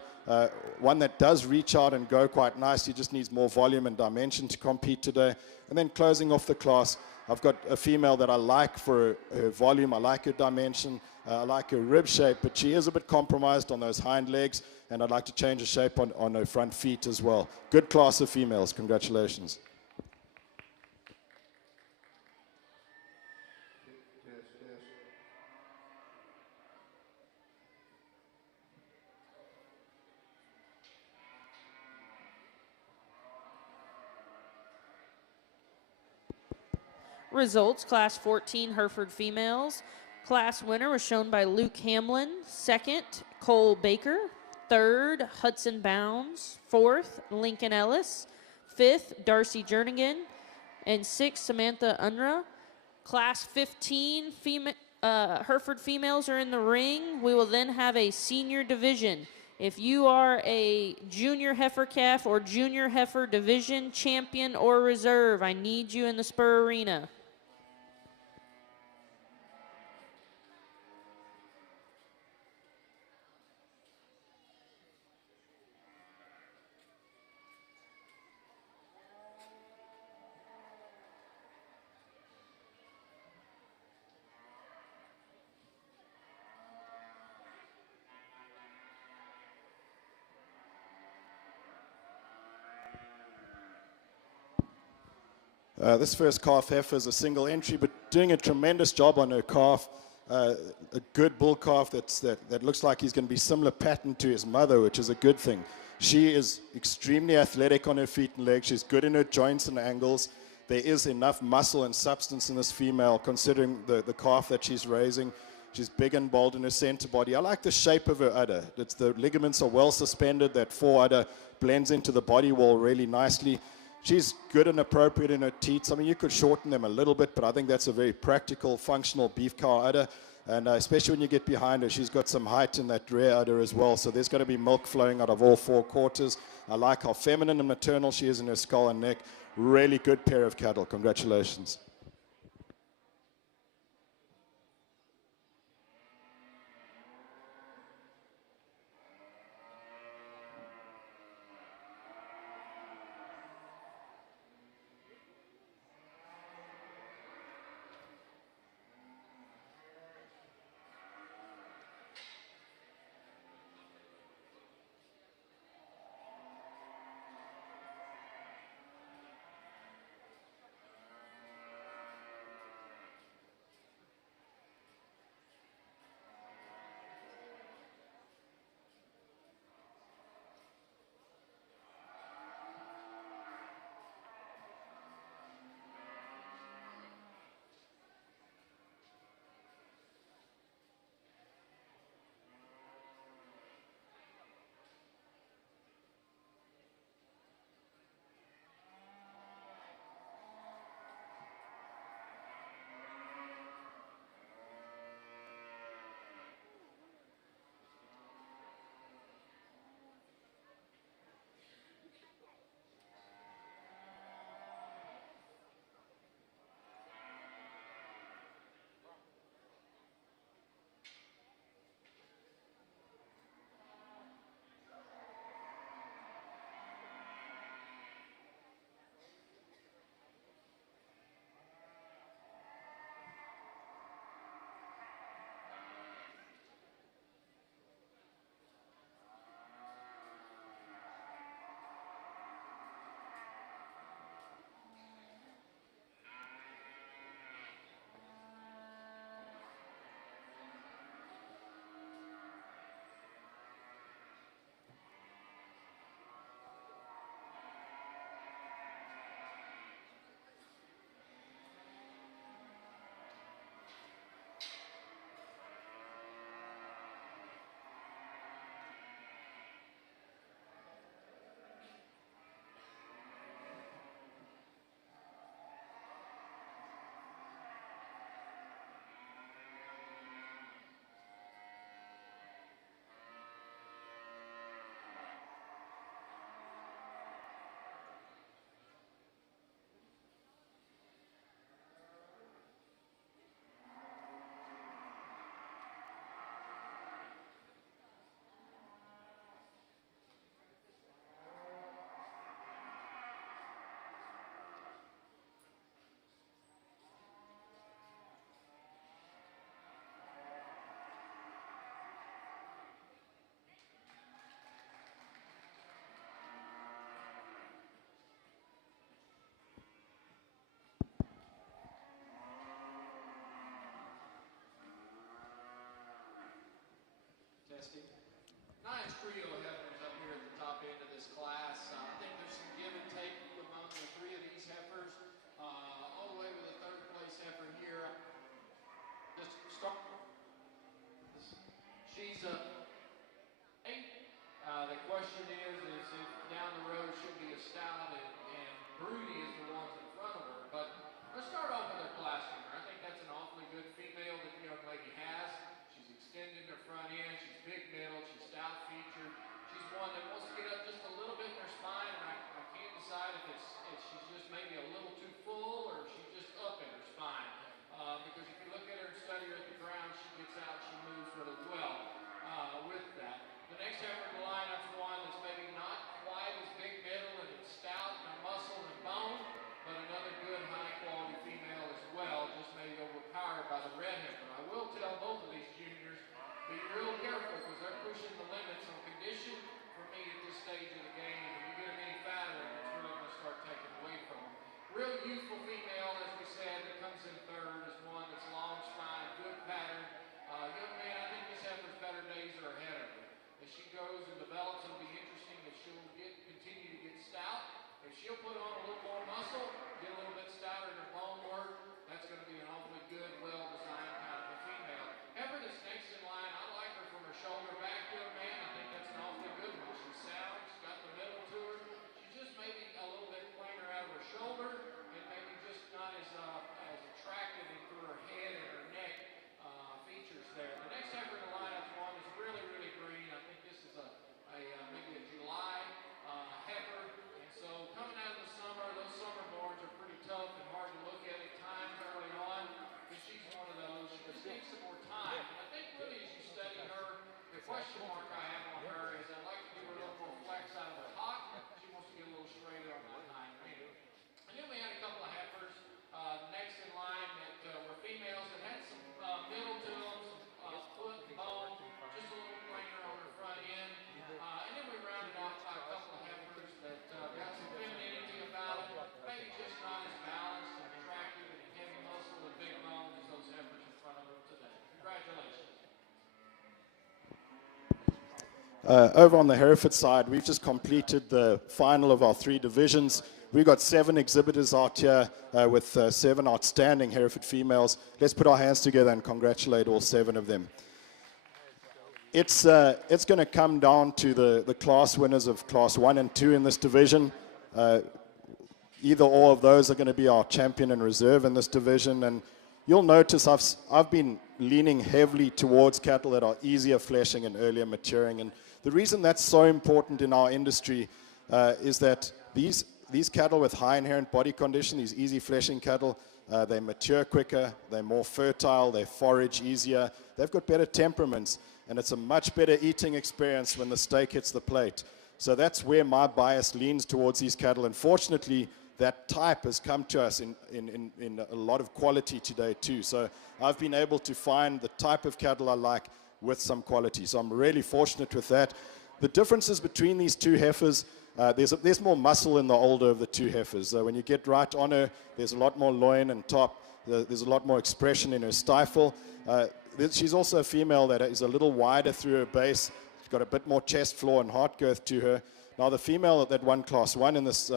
one that does reach out and go quite nicely, just needs more volume and dimension to compete today. And then closing off the class, I've got a female that I like for her volume, I like her dimension, I like her rib shape, but she is a bit compromised on those hind legs, and I'd like to change the shape on her front feet as well. Good class of females, congratulations. Results, Class 14 Hereford females. Class winner was shown by Luke Hamlin. Second, Cole Baker. Third, Hudson Bounds. Fourth, Lincoln Ellis. Fifth, Darcy Jernigan. And sixth, Samantha Unruh. Class 15 Hereford females are in the ring. We will then have a senior division. If you are a junior heifer calf or junior heifer division champion or reserve, I need you in the spur arena. This first calf heifer is a single entry, but doing a tremendous job on her calf. A good bull calf that looks like he's going to be similar pattern to his mother, which is a good thing. She is extremely athletic on her feet and legs. She's good in her joints and angles. There is enough muscle and substance in this female, considering the calf that she's raising. She's big and bold in her center body. I like the shape of her udder. The ligaments are well suspended. That fore udder blends into the body wall really nicely. She's good and appropriate in her teats. I mean, you could shorten them a little bit, but I think that's a very practical, functional beef cow udder. And especially when you get behind her, she's got some height in that rear udder as well. So there's going to be milk flowing out of all four quarters. I like how feminine and maternal she is in her skull and neck. Really good pair of cattle. Congratulations. Nice trio of heifers up here at the top end of this class. I think there's some give and take among the three of these heifers, all the way with the third place heifer here. Just start. She's a eight. The question is if down the road she'll be a stout and Broody is the ones in front of her. But let's start off with her class winner. I think that's an awfully good female that the young lady has. She's extended her front end. She's big middle. She's stout featured. She's one that wants to get up just a little bit in her spine, and I can't decide if she's just maybe a little too full or if she's just up in her spine. Because if you look at her and study her at the ground, she gets out, she moves really well with that. The next heifer in the lineup's one that's maybe not quite as big middle and it's stout and muscle and bone, but another good high quality female as well, just maybe overpowered by the red heifer. I will tell both of these juniors, be real careful because they're pushing the limits on condition for me at this stage of the game. If you get them any fatter, it's really going to start taking away from them. Real youthful female, as we said, that comes in third is one that's long spine, good pattern. Young man, I think this heifer's better days are ahead of her. As she grows and develops, it'll be interesting if she'll continue to get stout. If she'll put on a little more muscle, get a little bit stouter in her bone work, that's going to be an awfully good, well-designed kind of a female. Heifer that's next in line, I like her from her shoulder back to her, man. I think that's an awfully good one. She's sound, she's got the middle to her. She's just maybe a little bit plainer out of her shoulder and maybe just not as attractive through her head and her neck features there. The next heifer in the lineup one is really, really green. I think this is maybe a July heifer. And so coming out of the summer, those summer boards are pretty tough and hard to look at times early on. But she's one of those. She just needs some more time. And I think really as you study her, the question mark I have on her is I'd like to give her a little more flex out of her hock. She wants to get a little straighter on that hind wing. And then we had a couple of heifers next in line that were females that had some middle to them, some foot and bone, just a little plainer on her front end. And then we rounded out by a couple of heifers that got some femininity about them, maybe just not as balanced and attractive and heavy muscle and big bones as those heifers in front of them today. Congratulations. Over on the Hereford side, we've just completed the final of our three divisions. We've got 7 exhibitors out here with 7 outstanding Hereford females. Let's put our hands together and congratulate all 7 of them. It's going to come down to the class winners of Class 1 and 2 in this division. Either or of those are going to be our champion and reserve in this division. And you'll notice I've been leaning heavily towards cattle that are easier fleshing and earlier maturing. And the reason that's so important in our industry is that these cattle with high inherent body condition, these easy fleshing cattle, they mature quicker, they're more fertile, they forage easier, they've got better temperaments, and it's a much better eating experience when the steak hits the plate. So that's where my bias leans towards these cattle. And fortunately, that type has come to us in a lot of quality today too. So I've been able to find the type of cattle I like with some quality. So I'm really fortunate with that. The differences between these two heifers, there's more muscle in the older of the two heifers. When you get right on her, there's a lot more loin and top. There's a lot more expression in her stifle. She's also a female that is a little wider through her base. She's got a bit more chest floor and heart girth to her. Now, the female that won Class 1 in this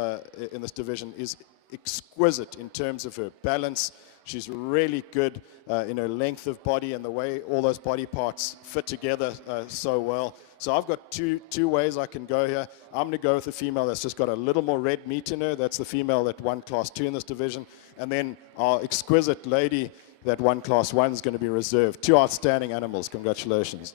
division is exquisite in terms of her balance. She's really good in her length of body and the way all those body parts fit together so well. So I've got two ways I can go here. I'm going to go with the female that's just got a little more red meat in her. That's the female that won Class 2 in this division. And then our exquisite lady that won Class 1 is going to be reserved. 2 outstanding animals. Congratulations.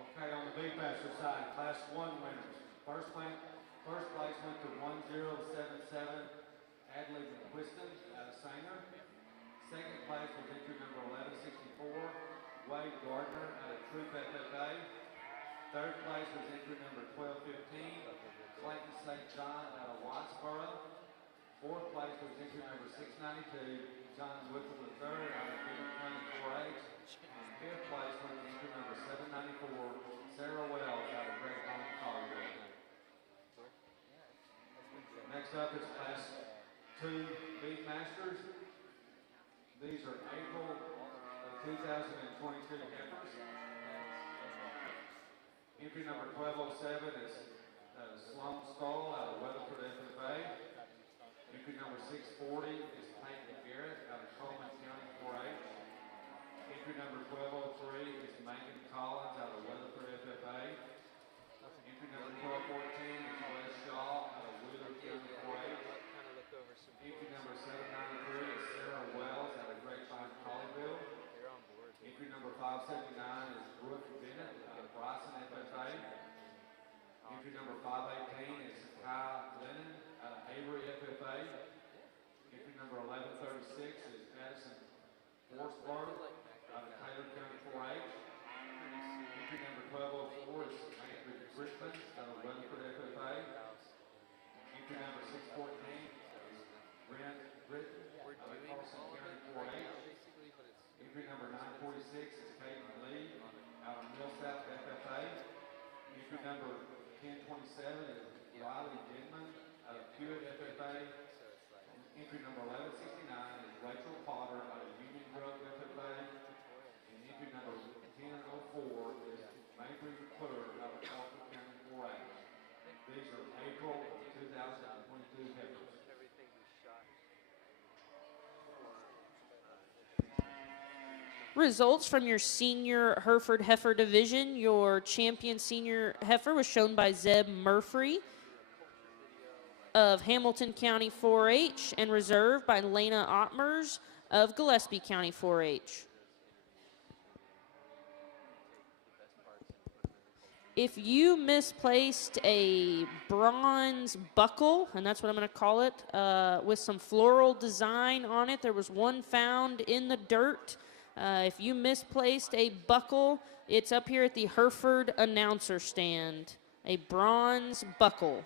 Okay, on the Beefmaster side, Class 1 winners. First place went to 1077, Adley McQuiston out of Sanger. Second place was entry number 1164, Wade Gardner out of Troop FFA. Third place was entry number 1215, Clayton St. John out of Whitesboro. Fourth place was entry number 692, John Whipple III out of Benton County 4H. And fifth place went to entry number 794, Sarah Wells out of Red Bone, Colorado. Next up is Class 2 Beef Masters. These are April of 2022 heifers. Entry number 1207 is Sloan Skull out of Weatherford FFA. Entry number 640 is Peyton Garrett out of Coleman County 4-H. Entry number 1203 is Megan Collins out of Weatherford FFA. Entry number 1214 is Wes Shaw out of Wheeler County 4-H. Entry number 793 is Sarah Wells out of Grapevine Colleyville. Entry number 579 is Brooke Bennett out of Bryson FFA. Entry number 518 is Kai Lennon out of Avery FFA. Entry number 1136 is Addison Forsberg out of Taylor County 4-H. Entry number 1204 is Andrew Brickman out of Weatherford FFA. Entry number 614 is Brent Britton out of Carlson County 4-H. Entry number 946 is Caitlin Lee out of Millsap FFA. Entry number 1027 is Riley Denman out of Hewitt FFA. Entry number 1169 is Rachel Potter out of Union Grove FFA. And entry number 1004 is Mabry Clerk out of Crawford County 4-H. These are April 2022 heifers. Results from your senior Hereford Heifer division. Your champion senior heifer was shown by Zeb Murphy of Hamilton County 4-H and reserved by Lena Ottmers of Gillespie County 4-H. If you misplaced a bronze buckle, and that's what I'm going to call it, with some floral design on it, there was one found in the dirt. If you misplaced a buckle, it's up here at the Hereford announcer stand, a bronze buckle.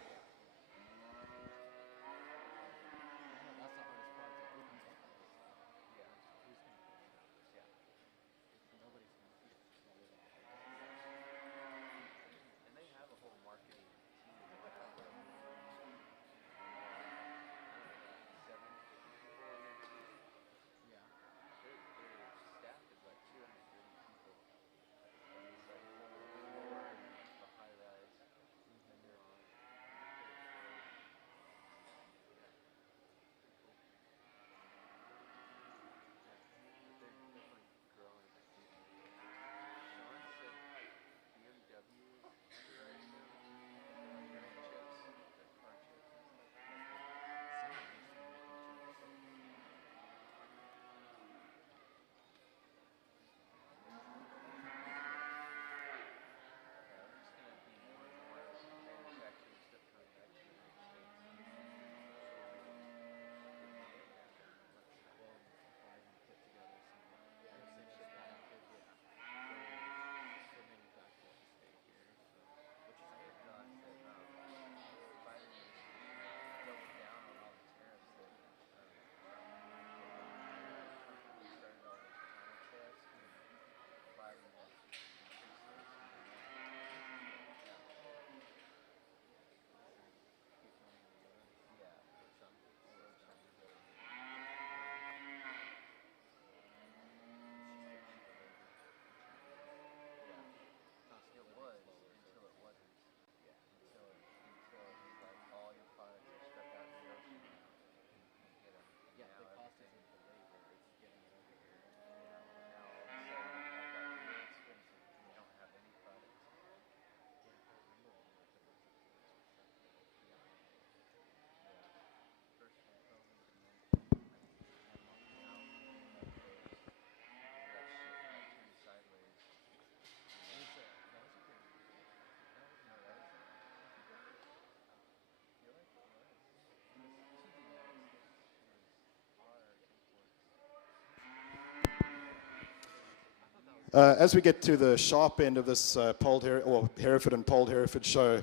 As we get to the sharp end of this Hereford and Polled Hereford show,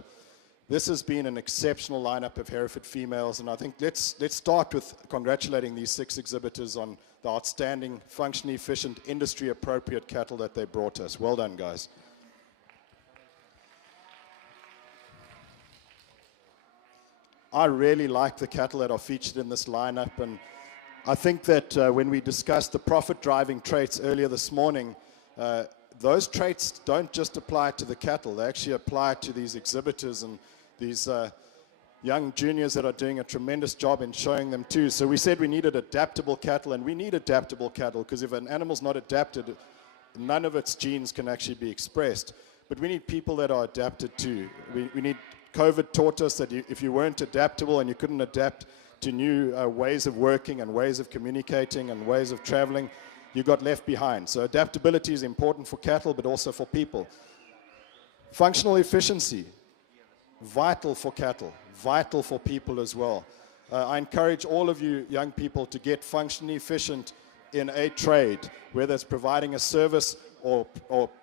this has been an exceptional lineup of Hereford females, and I think let's start with congratulating these 6 exhibitors on the outstanding, functionally efficient, industry-appropriate cattle that they brought us. Well done, guys. I really like the cattle that are featured in this lineup, and I think that when we discussed the profit-driving traits earlier this morning, those traits don't just apply to the cattle, they actually apply to these exhibitors and these young juniors that are doing a tremendous job in showing them too. So we said we needed adaptable cattle, and we need adaptable cattle, because if an animal's not adapted, none of its genes can actually be expressed. But we need people that are adapted too. We need, COVID taught us that if you weren't adaptable and you couldn't adapt to new ways of working and ways of communicating and ways of traveling, you got left behind. So adaptability is important for cattle, but also for people. Functional efficiency, vital for cattle, vital for people as well. I encourage all of you young people to get functionally efficient in a trade, whether it's providing a service or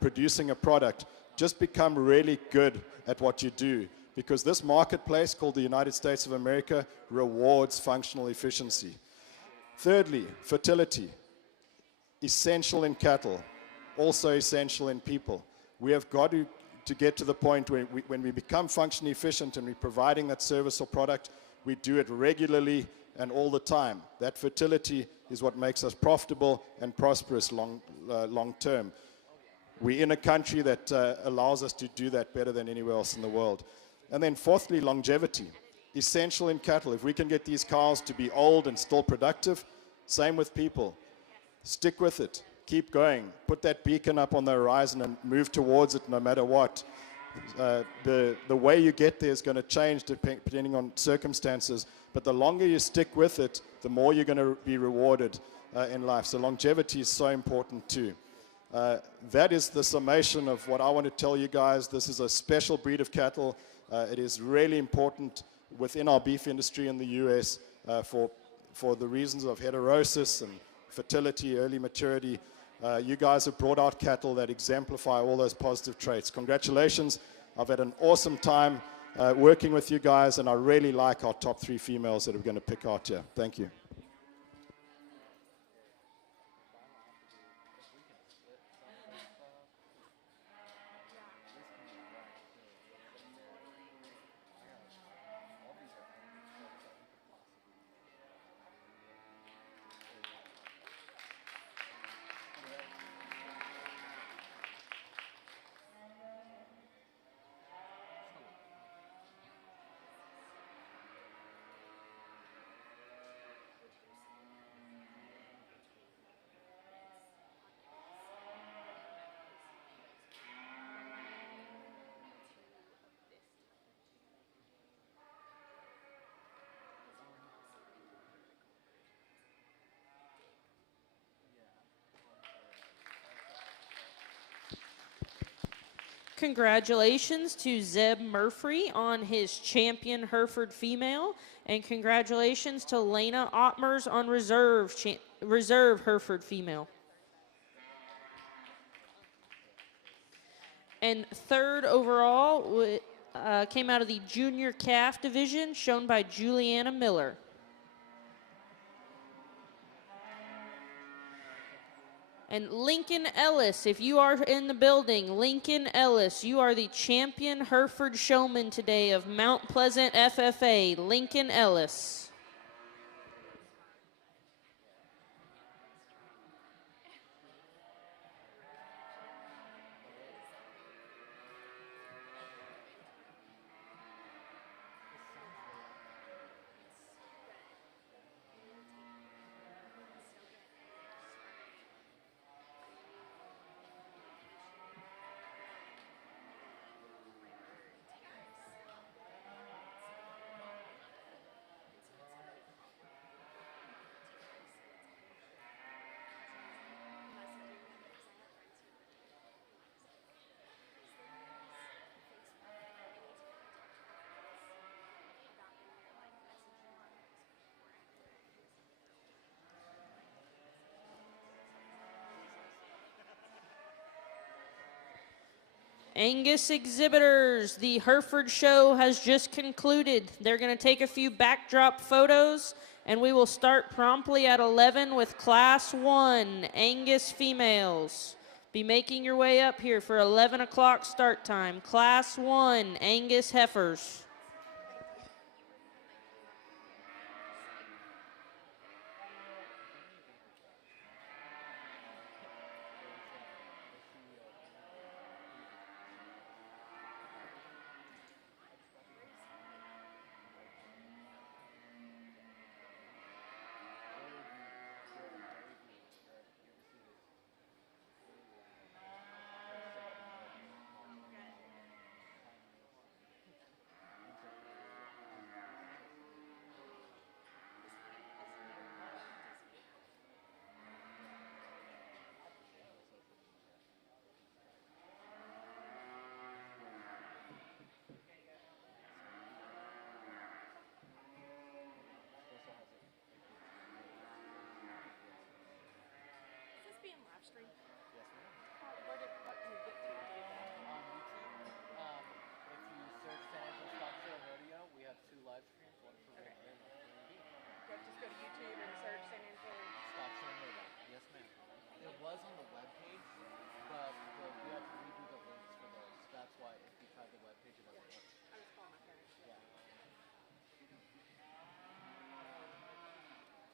producing a product. Just become really good at what you do, because this marketplace called the United States of America rewards functional efficiency. Thirdly, fertility. Essential in cattle, also essential in people. We have got to get to the point where when we become functionally efficient and we're providing that service or product, we do it regularly and all the time. That fertility is what makes us profitable and prosperous long term. We're in a country that allows us to do that better than anywhere else in the world. And then fourthly, longevity. Essential in cattle. If we can get these cows to be old and still productive, same with people. Stick with it. Keep going. Put that beacon up on the horizon and move towards it no matter what. The way you get there is going to change depending on circumstances, but the longer you stick with it, the more you're going to be rewarded in life. So longevity is so important too. That is the summation of what I want to tell you guys. This is a special breed of cattle. It is really important within our beef industry in the US for the reasons of heterosis and fertility, early maturity. You guys have brought out cattle that exemplify all those positive traits. Congratulations. I've had an awesome time working with you guys, and I really like our top 3 females that we're going to pick out here. Thank you. Congratulations to Zeb Murphy on his champion Hereford female, and congratulations to Lena Ottmers on reserve Hereford female. And third overall came out of the junior calf division, shown by Juliana Miller. And Lincoln Ellis, if you are in the building, Lincoln Ellis, you are the champion Hereford showman today of Mount Pleasant FFA, Lincoln Ellis. Angus exhibitors, the Hereford show has just concluded. They're going to take a few backdrop photos, and we will start promptly at 11 with Class 1, Angus females. Be making your way up here for 11 o'clock start time. Class 1, Angus heifers.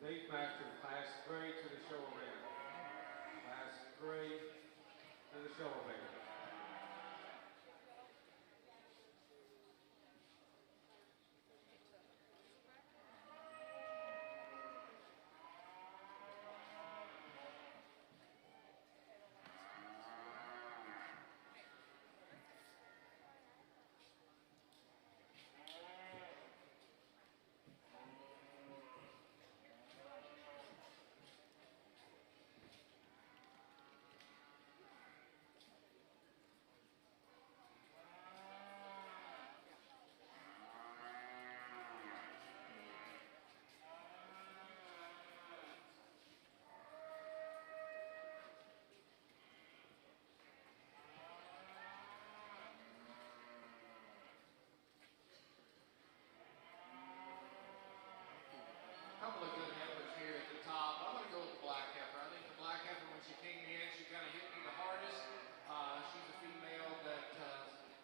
Beefmaster Class 3 to the show arena. Class 3 to the show arena. Couple of good heifers here at the top. I'm going to go with the black heifer. I think the black heifer, when she came in, she kind of hit me the hardest. She's a female that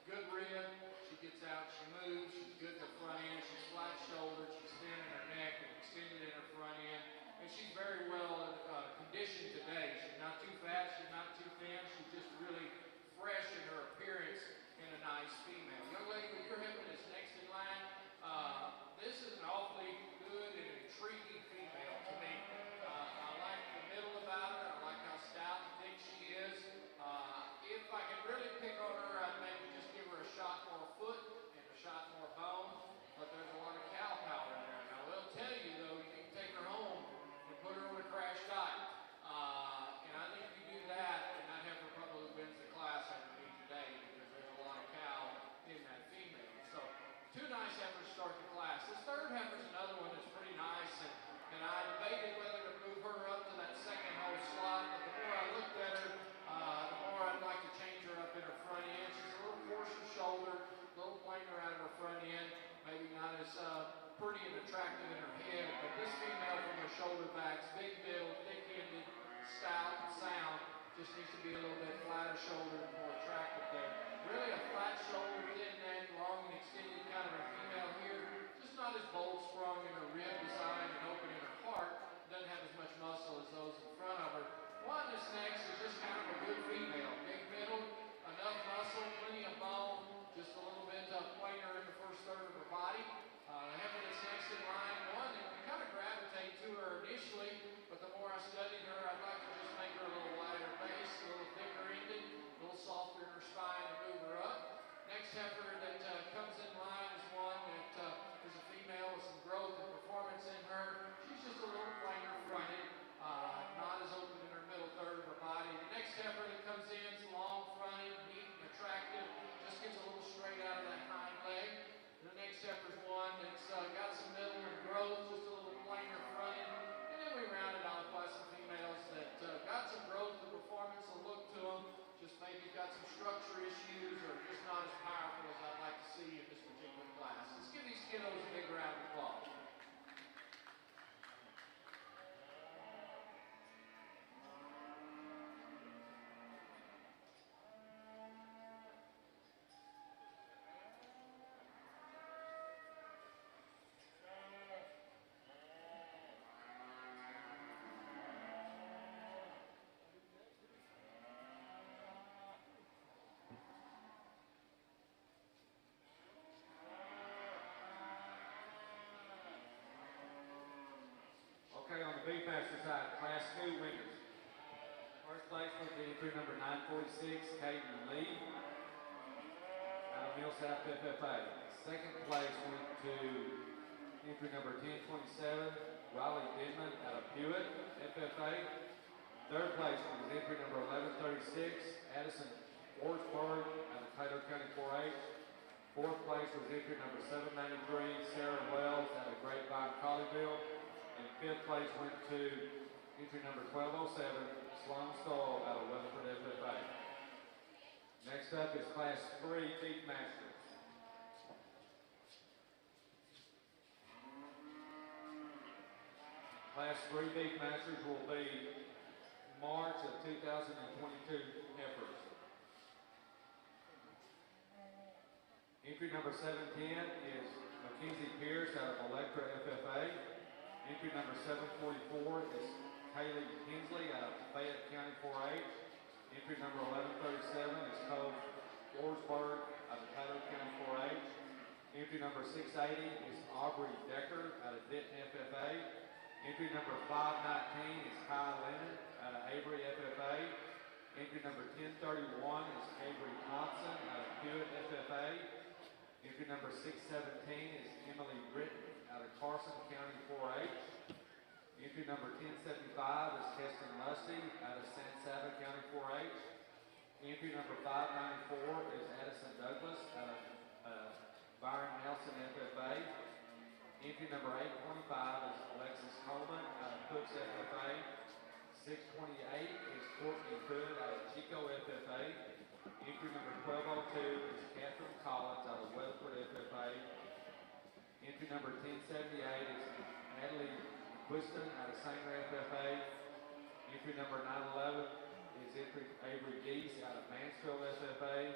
good rib. She gets out, she moves. She's good in the front end. She's flat-shouldered. She's thin in her neck and extended in her front end. And she's very well conditioned today. She's not too fat. She's not too thin. She's just really fresh in her appearance and a nice female. Young lady with your heifer that's next in line, this is an awfully good and intriguing female to me. I like the middle about her. I like how stout and thick she is. If I can really pick on her, I'd maybe just give her a shot more foot and a shot more bone. But there's a lot of cow power in there. Now, they'll tell you, though, you can take her home and put her on a crash diet. And I think if you do that, then that heifer probably wins the class under me today because there's a lot of cow in that female. So, two nice heifers start the class. This third heifer is another one that's pretty nice, and I debated whether to move her up to that second hole slot, but the more I looked at her, the more I'd like to change her up in her front end. She's a little coarser shoulder, a little plainer out of her front end, maybe not as pretty and attractive in her head, but this female from her shoulder backs, big middle, thick-ended, stout, and sound, just needs to be a little bit flatter shouldered and more attractive there. Really a flat shoulder, thin neck, long and extended kind of a female here. Just not as bold sprung in her rib design and open in her heart. Doesn't have as much muscle as those in front of her. One that's next is just kind of a good female. Big middle, enough muscle, plenty of bone, just a little bit plainer in the first third of her body. The heifer that's next in line, one that we kind of gravitate to her initially, but the more I studied her, I'd like to just make her a little wider base, a little thicker ended, a little softer in her spine to move her up. Next heifer that comes in line is one that is a female with some growth and performance in her. She's just a little plainer fronted, not as open in her middle third of her body. The next heifer that comes in is long fronted, neat and attractive, just gets a little straight out of that hind leg. The next heifer is one that's got some middle and growth, just a little plainer fronted. And then we rounded off by some females that got some growth and performance, a look to them, just maybe got some structure issues or just not as powerful as I'd like to see in this particular class. Let's give these kiddos a big round of applause. Okay, on the Beefmaster side, Class 2 winners. First place went to entry number 946, Caden Lee, out of Mill South FFA. Second place went to entry number 1027, Riley Denman, out of Hewitt FFA. Third place was entry number 1136, Addison Forsberg, out of Taylor County 4-H. Fourth place was entry number 793, Sarah Wells, out of Grapevine, Colleyville. And fifth place went to entry number 1207, Sloan Stoll, out of Weatherford FFA. Next up is Class 3 Beefmasters. Class 3 Beefmasters will be March of 2022 heifers. Entry number 710 is Mackenzie Pierce out of Electra FFA. Entry number 744 is Kaylee Hensley out of Fayette County 4-H. Entry number 1137 is Cole Forsberg out of Tyler County 4-H. Entry number 680 is Aubrey Decker out of Denton FFA. Entry number 519 is Kyle Lennon out of Avery FFA. Entry number 1031 is Avery Thompson out of Hewitt FFA. Entry number 617 is Emily Britton out of Carson County 4-H. Entry number 1075 is Keston Lusty out of San Saba County 4-H. Entry number 594 is Addison Douglas out of Byron Nelson FFA. Entry number 825 is Alexis Coleman out of Cooks FFA. 628 is Courtney Hood out of Chico FFA. Entry number 1202 is Catherine Collins out of Weatherford FFA. Entry number 1078 is Natalie Quiston out of Sanger FFA. Entry number 911 is Avery Geese out of Mansfield FFA.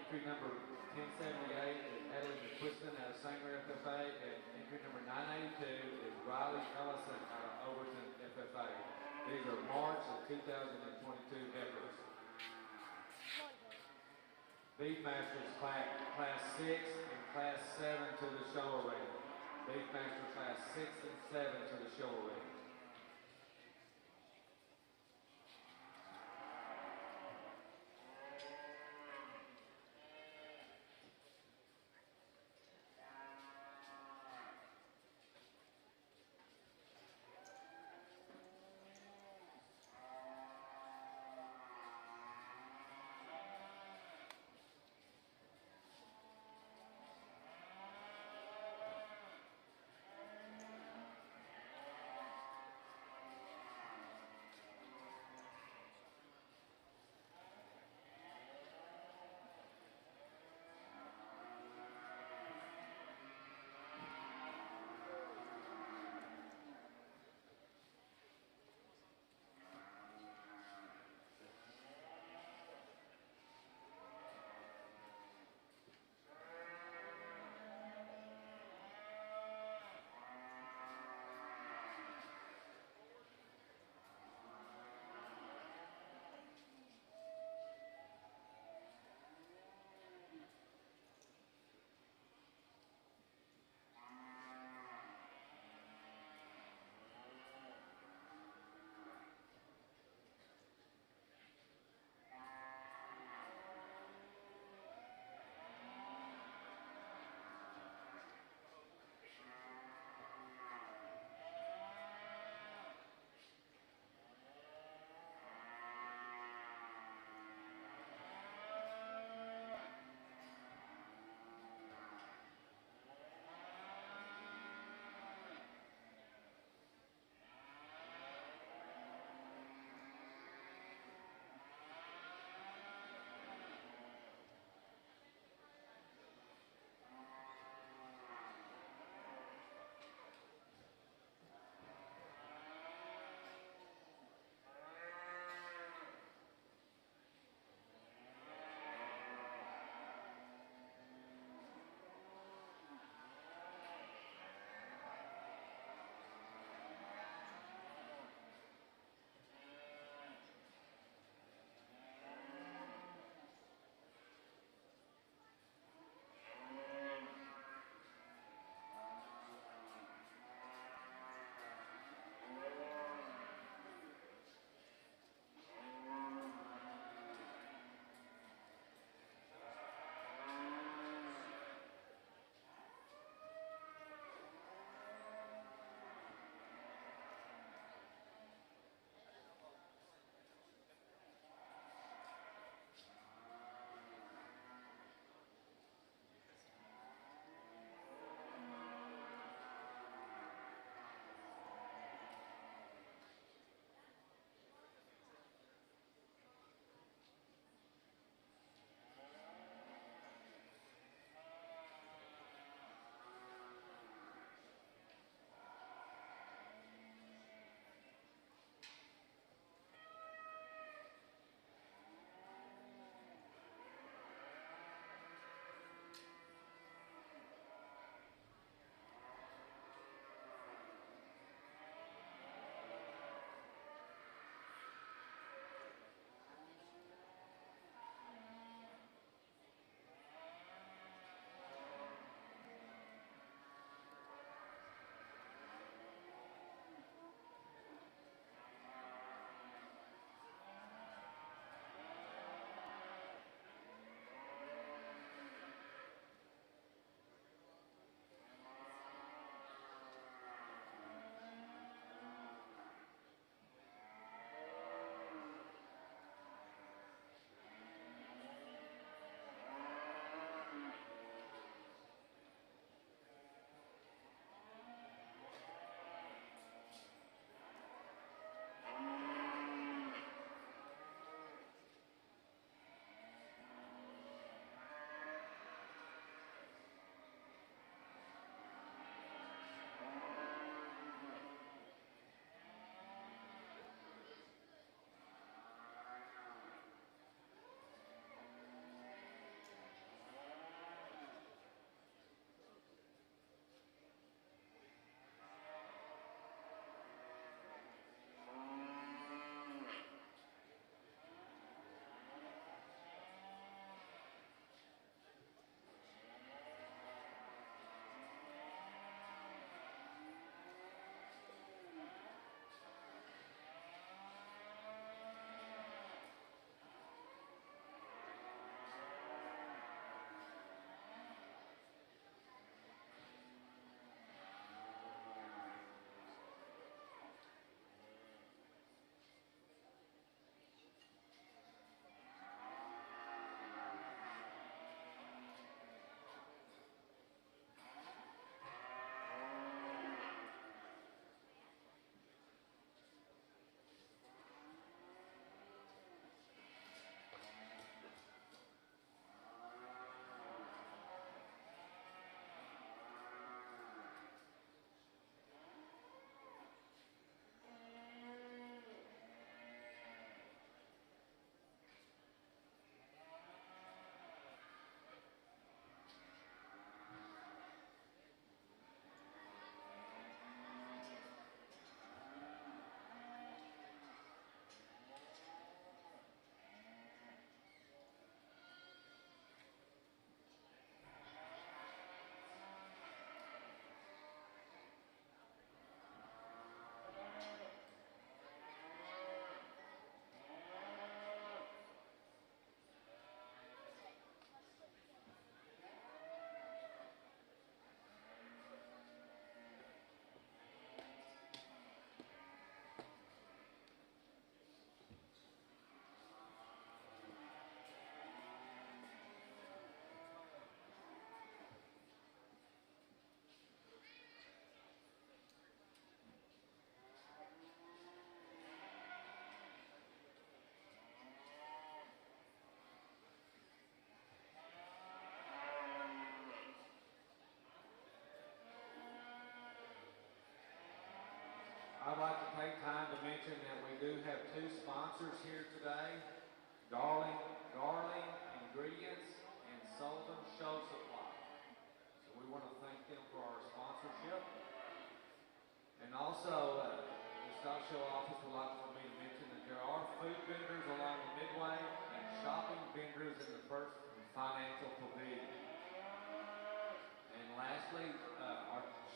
Entry number 1078 is Natalie Quiston out of Sanger FFA. And entry number 982 is Riley Ellison out of Overton FFA. These are March of 2022 Heifers. Beefmasters class 6 and class 7 to the show arena. Beefmaster class 6 and 7 to the show arena.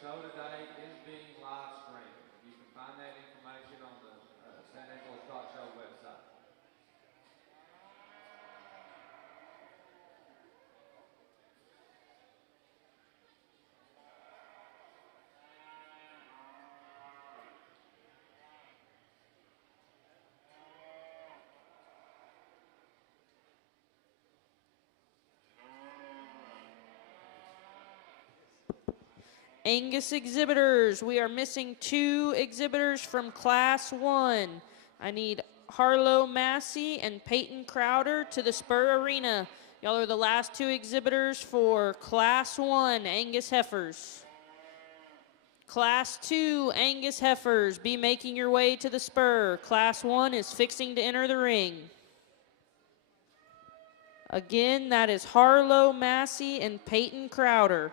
show today is being live streamed. You can find that information on the San Angelo Stock Show website. Angus exhibitors, we are missing 2 exhibitors from Class 1. I need Harlow Massey and Peyton Crowder to the Spur Arena. Y'all are the last 2 exhibitors for Class 1 Angus Heifers. Class 2 Angus Heifers, be making your way to the Spur. Class 1 is fixing to enter the ring. Again, that is Harlow Massey and Peyton Crowder.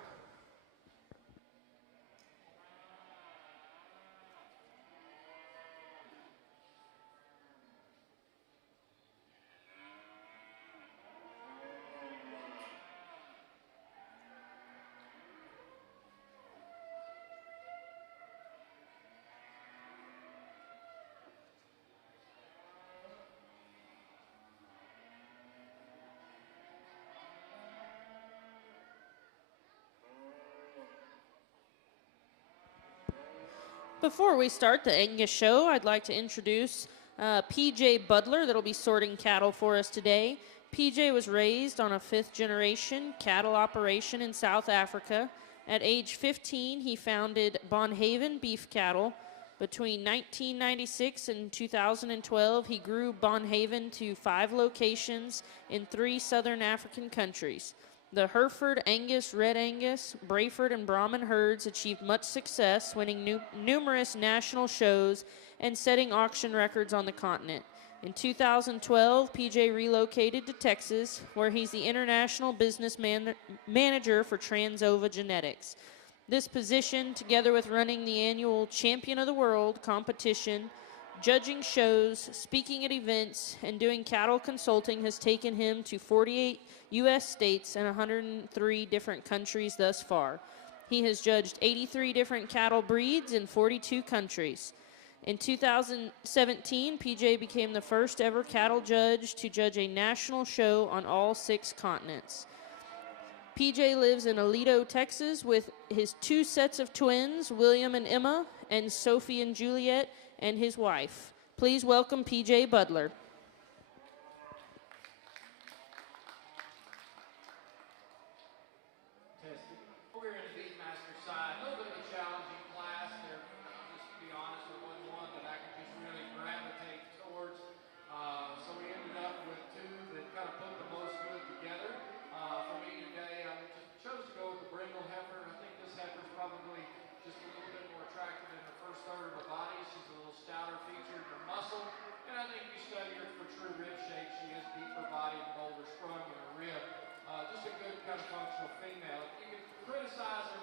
Before we start the Angus show, I'd like to introduce PJ Budler that'll be sorting cattle for us today. PJ was raised on a 5th-generation cattle operation in South Africa. At age 15, he founded Bonhaven Beef Cattle. Between 1996 and 2012, he grew Bonhaven to 5 locations in 3 southern African countries. The Hereford, Angus, Red Angus, Brayford, and Brahman herds achieved much success, winning numerous national shows and setting auction records on the continent. In 2012, PJ relocated to Texas, where he's the international business manager for Transova Genetics. This position, together with running the annual Champion of the World competition, judging shows, speaking at events, and doing cattle consulting, has taken him to 48 U.S. states and 103 different countries thus far. He has judged 83 different cattle breeds in 42 countries. In 2017, PJ became the first ever cattle judge to judge a national show on all 6 continents. PJ lives in Aledo, Texas, with his 2 sets of twins, William and Emma, and Sophie and Juliet, and his wife. Please welcome PJ Budler. We're in the Beefmaster side. A little bit of a challenging class. There, just to be honest, there wasn't one that I could just really gravitate towards. So we ended up with 2 that kind of put the most good together. For me today, I just chose to go with the brindle heifer. I think this heifer is probably just a little bit more attractive in her first third of her body. She's a little stouter featured in her muscle. And I think if you study her for true rib shape, she is deeper bodied and bolder sprung in her rib. Just a good kind of functional female. You can criticize her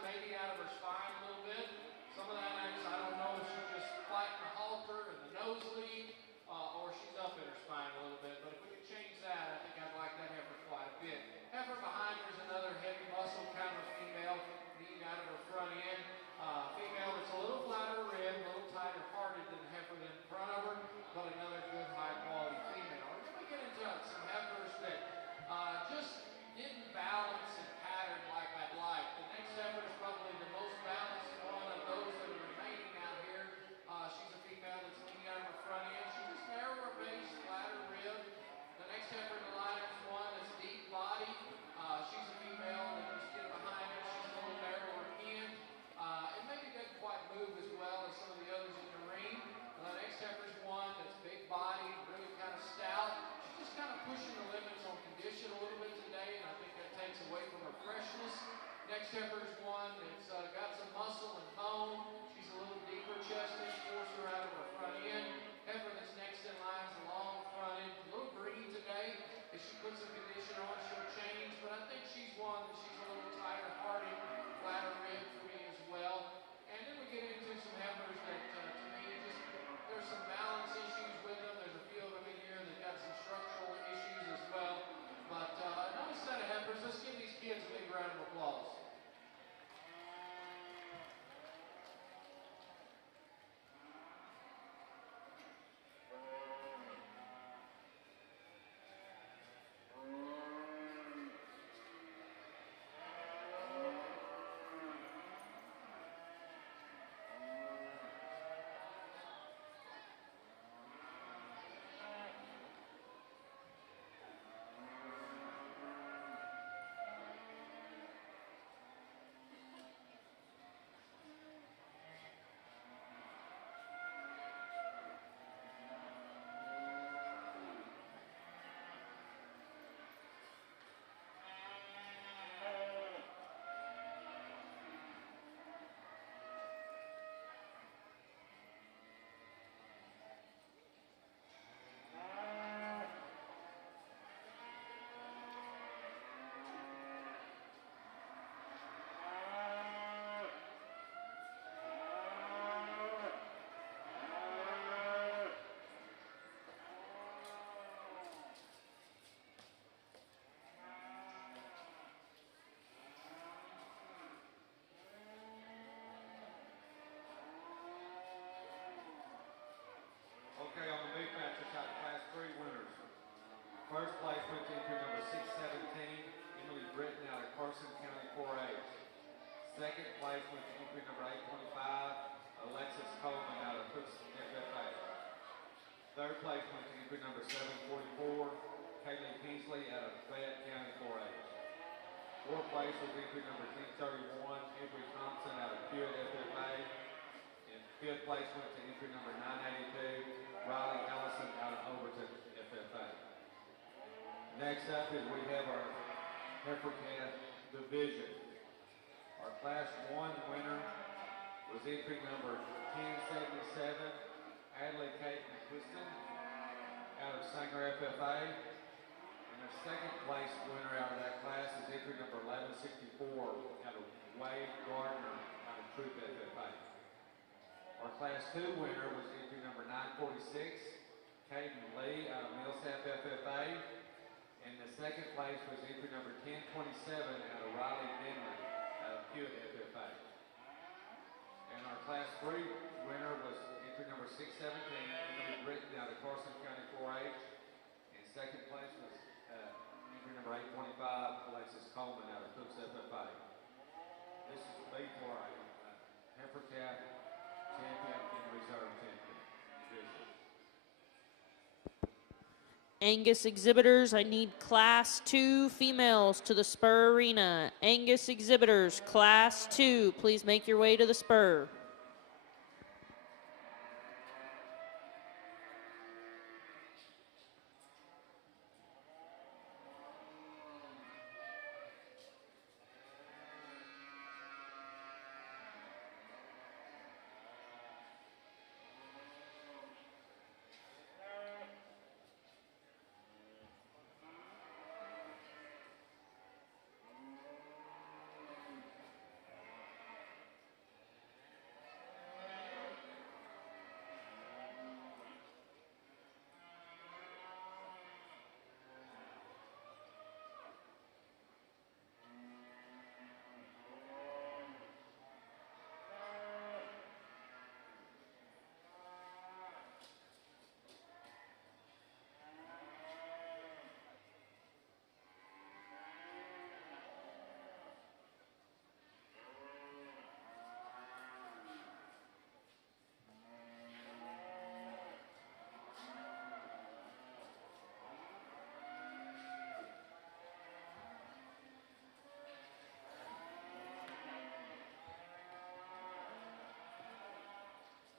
went to entry number 617, Emily Britton out of Carson County 4H. Second place went to entry number 825, Alexis Coleman out of Hooks FFA. Third place went to entry number 744, Kaylee Peasley out of Fayette County 4H. Fourth place was entry number 1031, Avery Thompson out of Hewitt FFA. And fifth place went to entry number 982, Riley Allison out of Overton FFA. Next up is we have our Heifer Calf division. Our Class 1 winner was entry number 1077, Adley Kate McQuiston out of Sanger FFA. And the second place winner out of that class is entry number 1164 out of Wade Gardner out of Troop FFA. Our Class 2 winner was entry number 946, Caden Lee out of Millsap FFA. And the second place was entry number 1027 out of Riley Denley out of Hewitt FFA. And our Class 3 winner was entry number 617, Emily Britton out of Carson County 4H. And second place was entry number 825, Alexis Coleman out of Hooks FFA. This is the lead for our Heifer Calf champion and reserve champion division. Angus exhibitors, I need Class 2 females to the Spur Arena. Angus exhibitors, Class 2, please make your way to the Spur.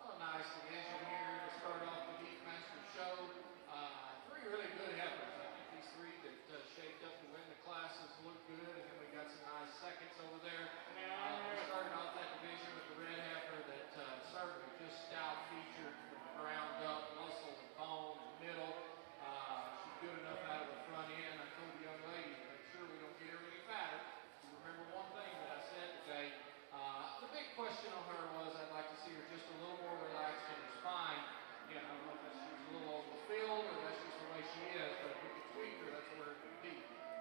Oh, nice division here to start off the Beefmaster show. Three really good heifers. I think these three that shaped up to win the classes look good, and then we got some nice seconds over there. We started off that division with the red heifer that certainly just stout featured from the ground up, muscle and bone and middle. She's good enough out of the front end. I told the young lady, make sure we don't get her any fatter. You remember one thing that I said today. The big question on her was I'd like to see her just a little more relaxed in her spine. Yeah, I don't know if that's she's a little overfilled or that's just the way she is, but if we could tweak her, that's where it would be.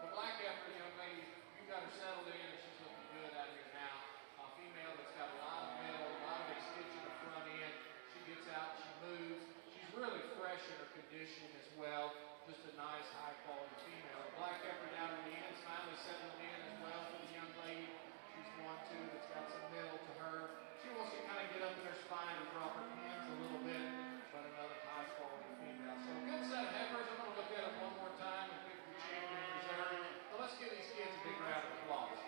The black heifer, young lady, you got her settled in and she's looking good out here now. A female that's got a lot of middle, a lot of extension of front end. She gets out, she moves. She's really fresh in her condition as well. Just a nice, high quality female. The black heifer down in the end is finally settling in as well for the young lady. She's one, too, that's got some middle to her. She wants to kind of get up in her spine and drop her pins a little bit, but another high quality female. So good set of heifers. I'm going to look at them one more time and pick the champion reserve. So let's give these kids a big round of applause.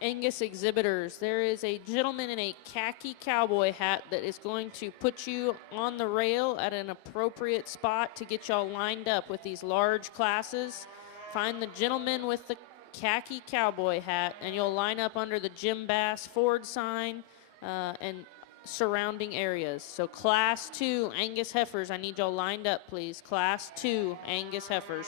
Angus exhibitors, there is a gentleman in a khaki cowboy hat that is going to put you on the rail at an appropriate spot to get y'all lined up with these large classes. Find the gentleman with the khaki cowboy hat and you'll line up under the Jim Bass Ford sign and surrounding areas. So Class 2 Angus heifers, I need y'all lined up, please. Class 2 Angus heifers.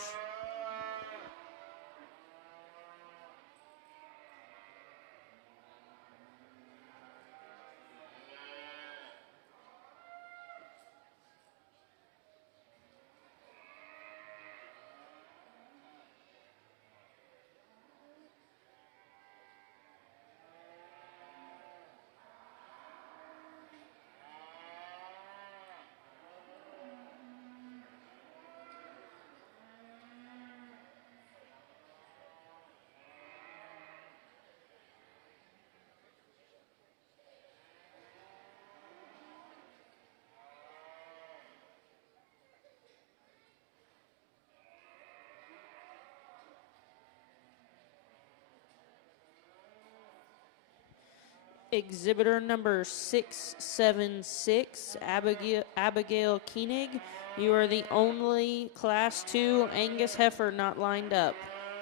Exhibitor number 676, Abigail Koenig. You are the only Class 2 Angus heifer not lined up.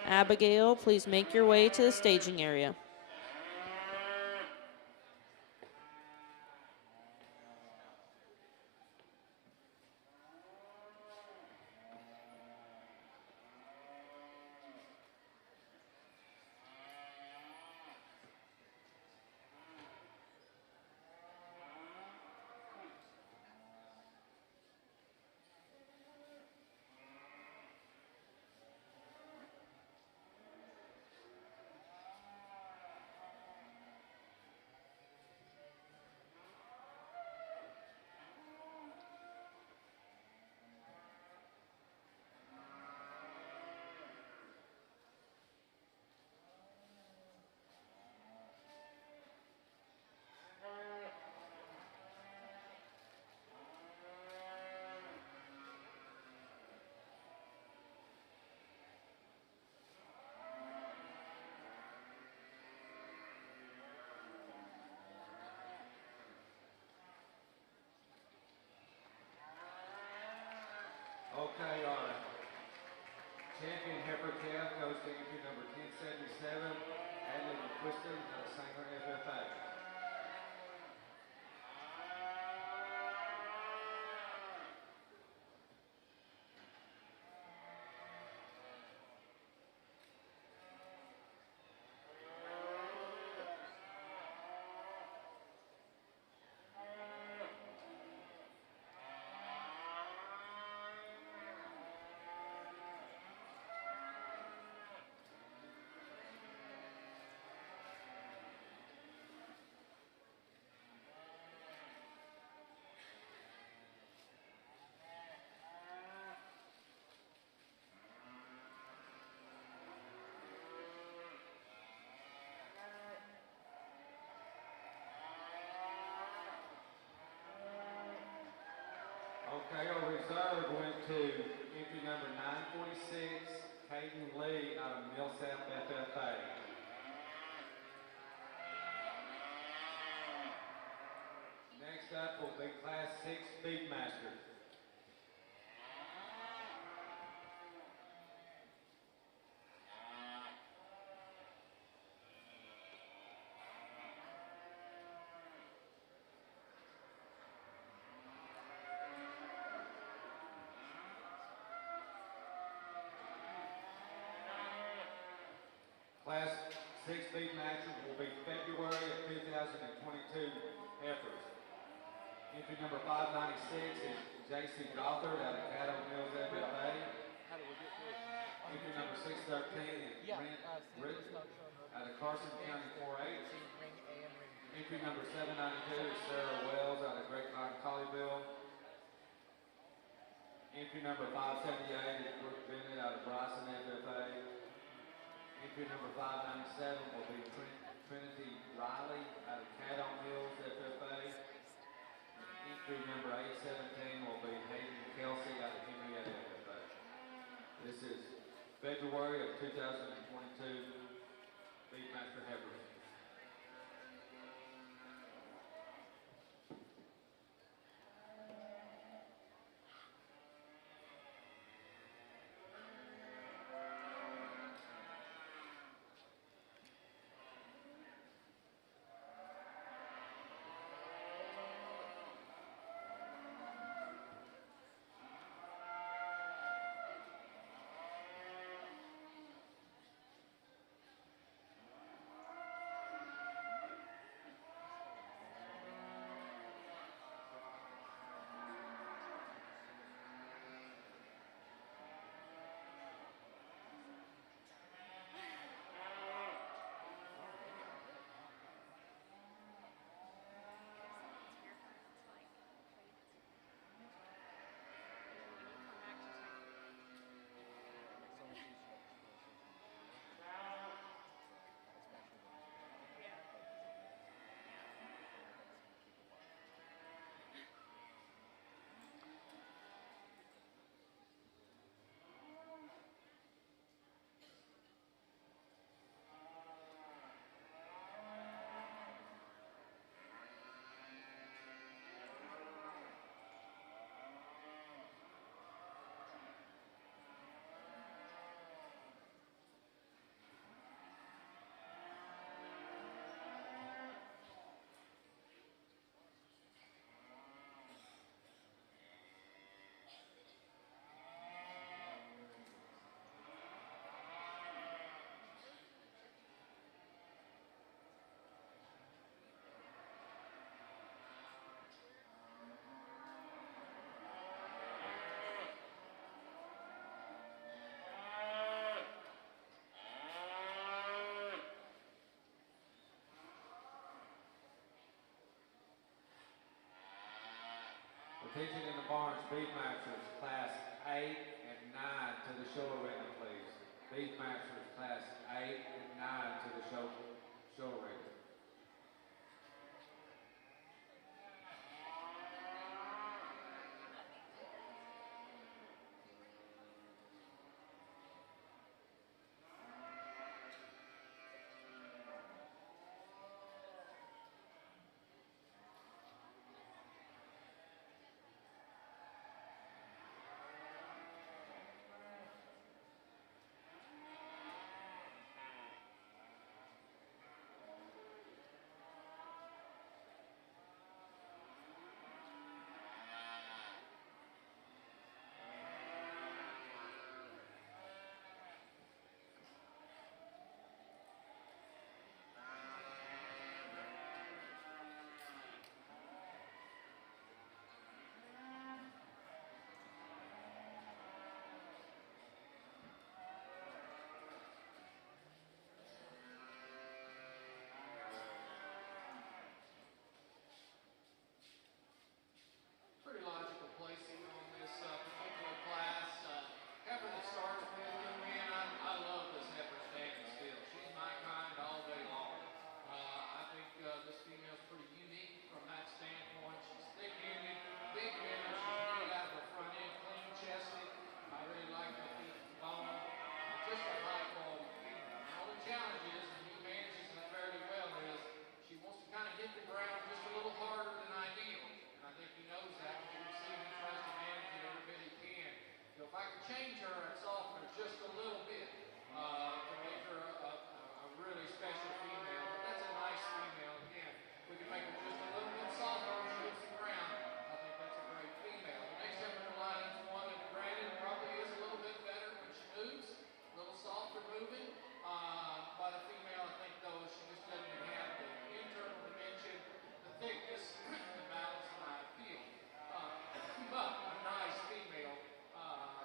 Abigail, please make your way to the staging area. Okay, our champion heifer calf goes to entry number 1077, Adley McQuiston out of Sanger FFA. Okay, our reserve went to entry number 946, Caden Lee out of Millsap FFA. Next up will be Class 6 Speedmaster. Class 6 Speedmaster will be February of 2022 Heifers. Entry number 596 is J.C. Gothard out of Caddo Mills FFA. Entry number 613 is Brent Britton out of Carson County 4-H. Entry number 792 is Sarah Wells out of Grapevine Colleyville. Entry number 578 is Brooke Bennett out of Bryson FFA. Entry number 597 will be Trinity Riley out of Caddo Mills FFA. Entry number 817 will be Hayden Kelsey out of Henrietta FFA. This is February of 2022 Beefmaster Heifers. Barnes Beef Masters, Class 8 and 9 to the show arena, please. Beef Masters, Class 8 and 9 to the show arena. Pretty logical placing on this particular class. Heifer that starts with young man, I love this heifer standing still. She's my kind all day long. I think this female's pretty unique from that standpoint. She's thick-ended, big middle. She's neat out of her front end, clean-chested. I really like her feet and bone. Just a high-quality female. The only challenge is, and he manages it fairly well, is she wants to kind of hit the ground just a little harder than ideal. And I think he knows that. You can see he tries to manage it every bit he can. So if I could change her and soften her just a little bit to make her a really special female, but that's a nice female. Again, we can make her just a little bit softer when she hits the ground. I think that's a great female. The next heifer in the line is one that granted probably is a little bit better when she moves, a little softer moving. By the female, I think though she just doesn't have the internal dimension, the thickness, the balance, and eye feel. But a nice female,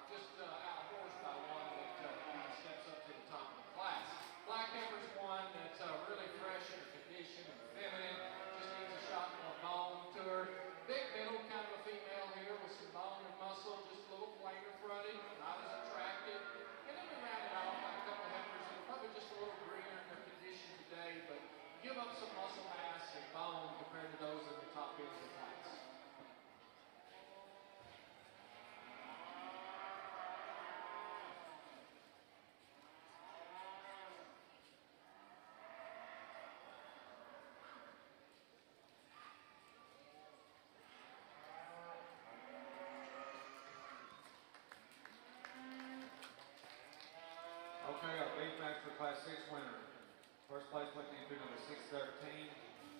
just out-horsed by one that kind of steps up to the top of the class. Black heifer's one that's really fresh in her condition and feminine, just needs a shot more bone to her. Big middle, kind of a female here with some bone and muscle, just a little plainer fronted, not as attractive. And then we round it off by a couple heifers that are probably just a little greener in their condition today, but give up some muscle mass and bone compared to those in the top end of the class. Okay, our Beef Master Class 6 winner. First place went to entry number 613,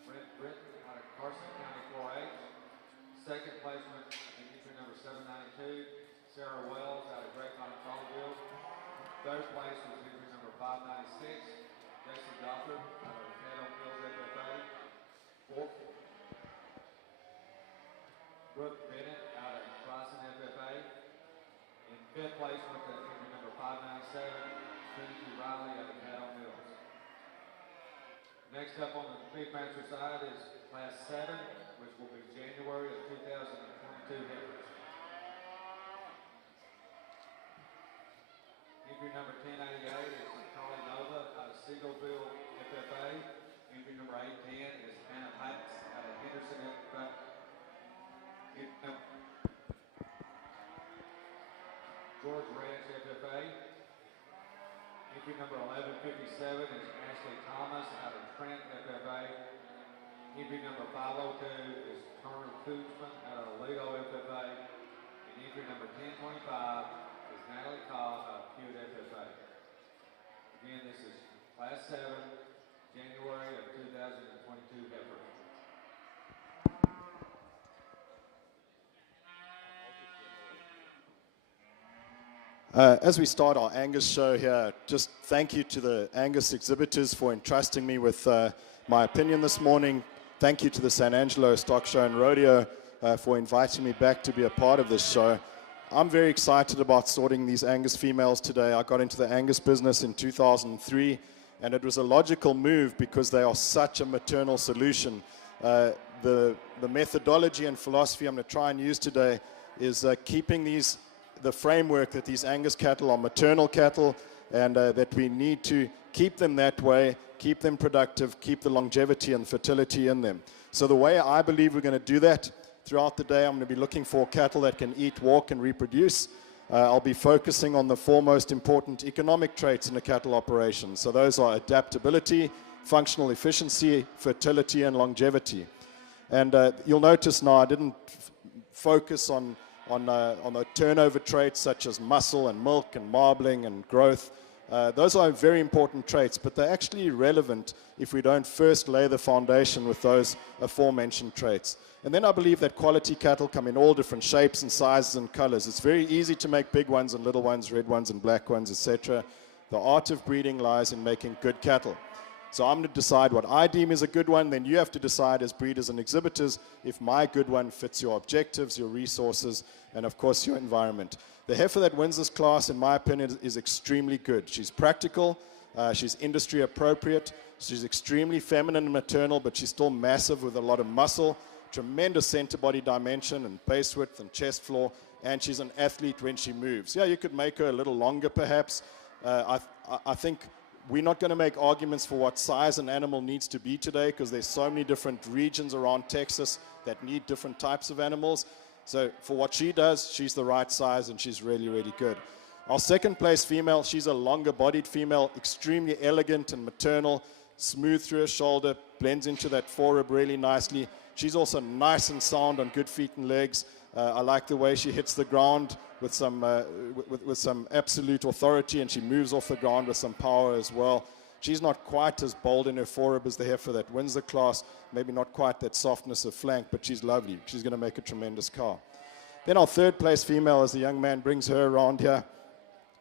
Brent Britton out of Carson County 4H. Second place went to entry number 792, Sarah Wells out of Grapevine Colville. Third place was entry number 596, Jason Gothard out of Caddo Mills FFA. Fourth, Brooke Bennett out of Bryson FFA. And fifth place went to entry number 597, Trinity Riley out of Caddo Mills. Next up on the Beef Master side is Class 7, which will be January of 2022 heifers. Entry number 1088 is Carly Nova out of Seagoville FFA. Entry number 810 is Hannah Heights out of Henderson FFA. George Ranch FFA. Entry number 1157 is Ashley Thomas out of Trent FFA. Entry number 502 is Turner Coochman out of Lido FFA. And entry number 1025 is Natalie Cobb out of Hewitt FFA. Again, this is Class 7, January of 2022 heifer. As we start our Angus show here, just thank you to the Angus exhibitors for entrusting me with my opinion this morning. Thank you to the San Angelo Stock Show and Rodeo for inviting me back to be a part of this show. I'm very excited about sorting these Angus females today. I got into the Angus business in 2003, and it was a logical move because they are such a maternal solution. The methodology and philosophy I'm going to try and use today is keeping the framework that these Angus cattle are maternal cattle, and that we need to keep them that way, keep them productive, keep the longevity and fertility in them. So the way I believe we're going to do that, throughout the day I'm going to be looking for cattle that can eat, walk, and reproduce. I'll be focusing on the four most important economic traits in a cattle operation. So those are adaptability, functional efficiency, fertility, and longevity. And you'll notice now I didn't focus on the turnover traits such as muscle and milk and marbling and growth. Those are very important traits, but they're actually irrelevant if we don't first lay the foundation with those aforementioned traits. And then I believe that quality cattle come in all different shapes and sizes and colors. It's very easy to make big ones and little ones, red ones and black ones, etc. The art of breeding lies in making good cattle. So I'm going to decide what I deem is a good one, then you have to decide as breeders and exhibitors if my good one fits your objectives, your resources, and of course your environment. The heifer that wins this class, in my opinion, is extremely good. She's practical, she's industry appropriate, she's extremely feminine and maternal, but she's still massive with a lot of muscle, tremendous center body dimension and base width and chest floor, and she's an athlete when she moves. Yeah, you could make her a little longer perhaps. I think we're not going to make arguments for what size an animal needs to be today because there's so many different regions around Texas that need different types of animals. So for what she does, she's the right size and she's really, really good. Our second place female, she's a longer bodied female, extremely elegant and maternal, smooth through her shoulder, blends into that forerib really nicely. She's also nice and sound on good feet and legs. I like the way she hits the ground with some absolute authority, and she moves off the ground with some power as well. She's not quite as bold in her forerib as the heifer that wins the class, maybe not quite that softness of flank, but she's lovely. She's going to make a tremendous cow. Then our third place female, as the young man brings her around here,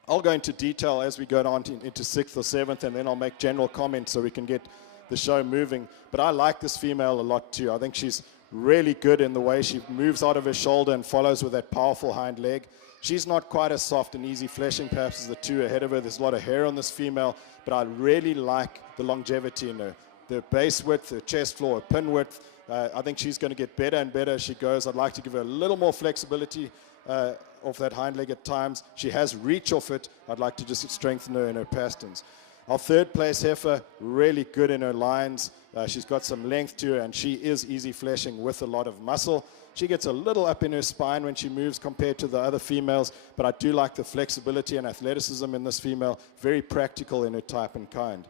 I'll go into detail as we go on into sixth or seventh, and then I'll make general comments so we can get the show moving. But I like this female a lot too. I think she's really good in the way she moves out of her shoulder and follows with that powerful hind leg. She's not quite as soft and easy fleshing perhaps as the two ahead of her. There's a lot of hair on this female, but I really like the longevity in her. The base width, her chest floor, her pin width. I think she's going to get better and better as she goes. I'd like to give her a little more flexibility off that hind leg at times. She has reach off it. I'd like to just strengthen her in her pasterns. Our third place heifer, really good in her lines. She's got some length to her, and she is easy fleshing with a lot of muscle. She gets a little up in her spine when she moves compared to the other females, but I do like the flexibility and athleticism in this female. Very practical in her type and kind.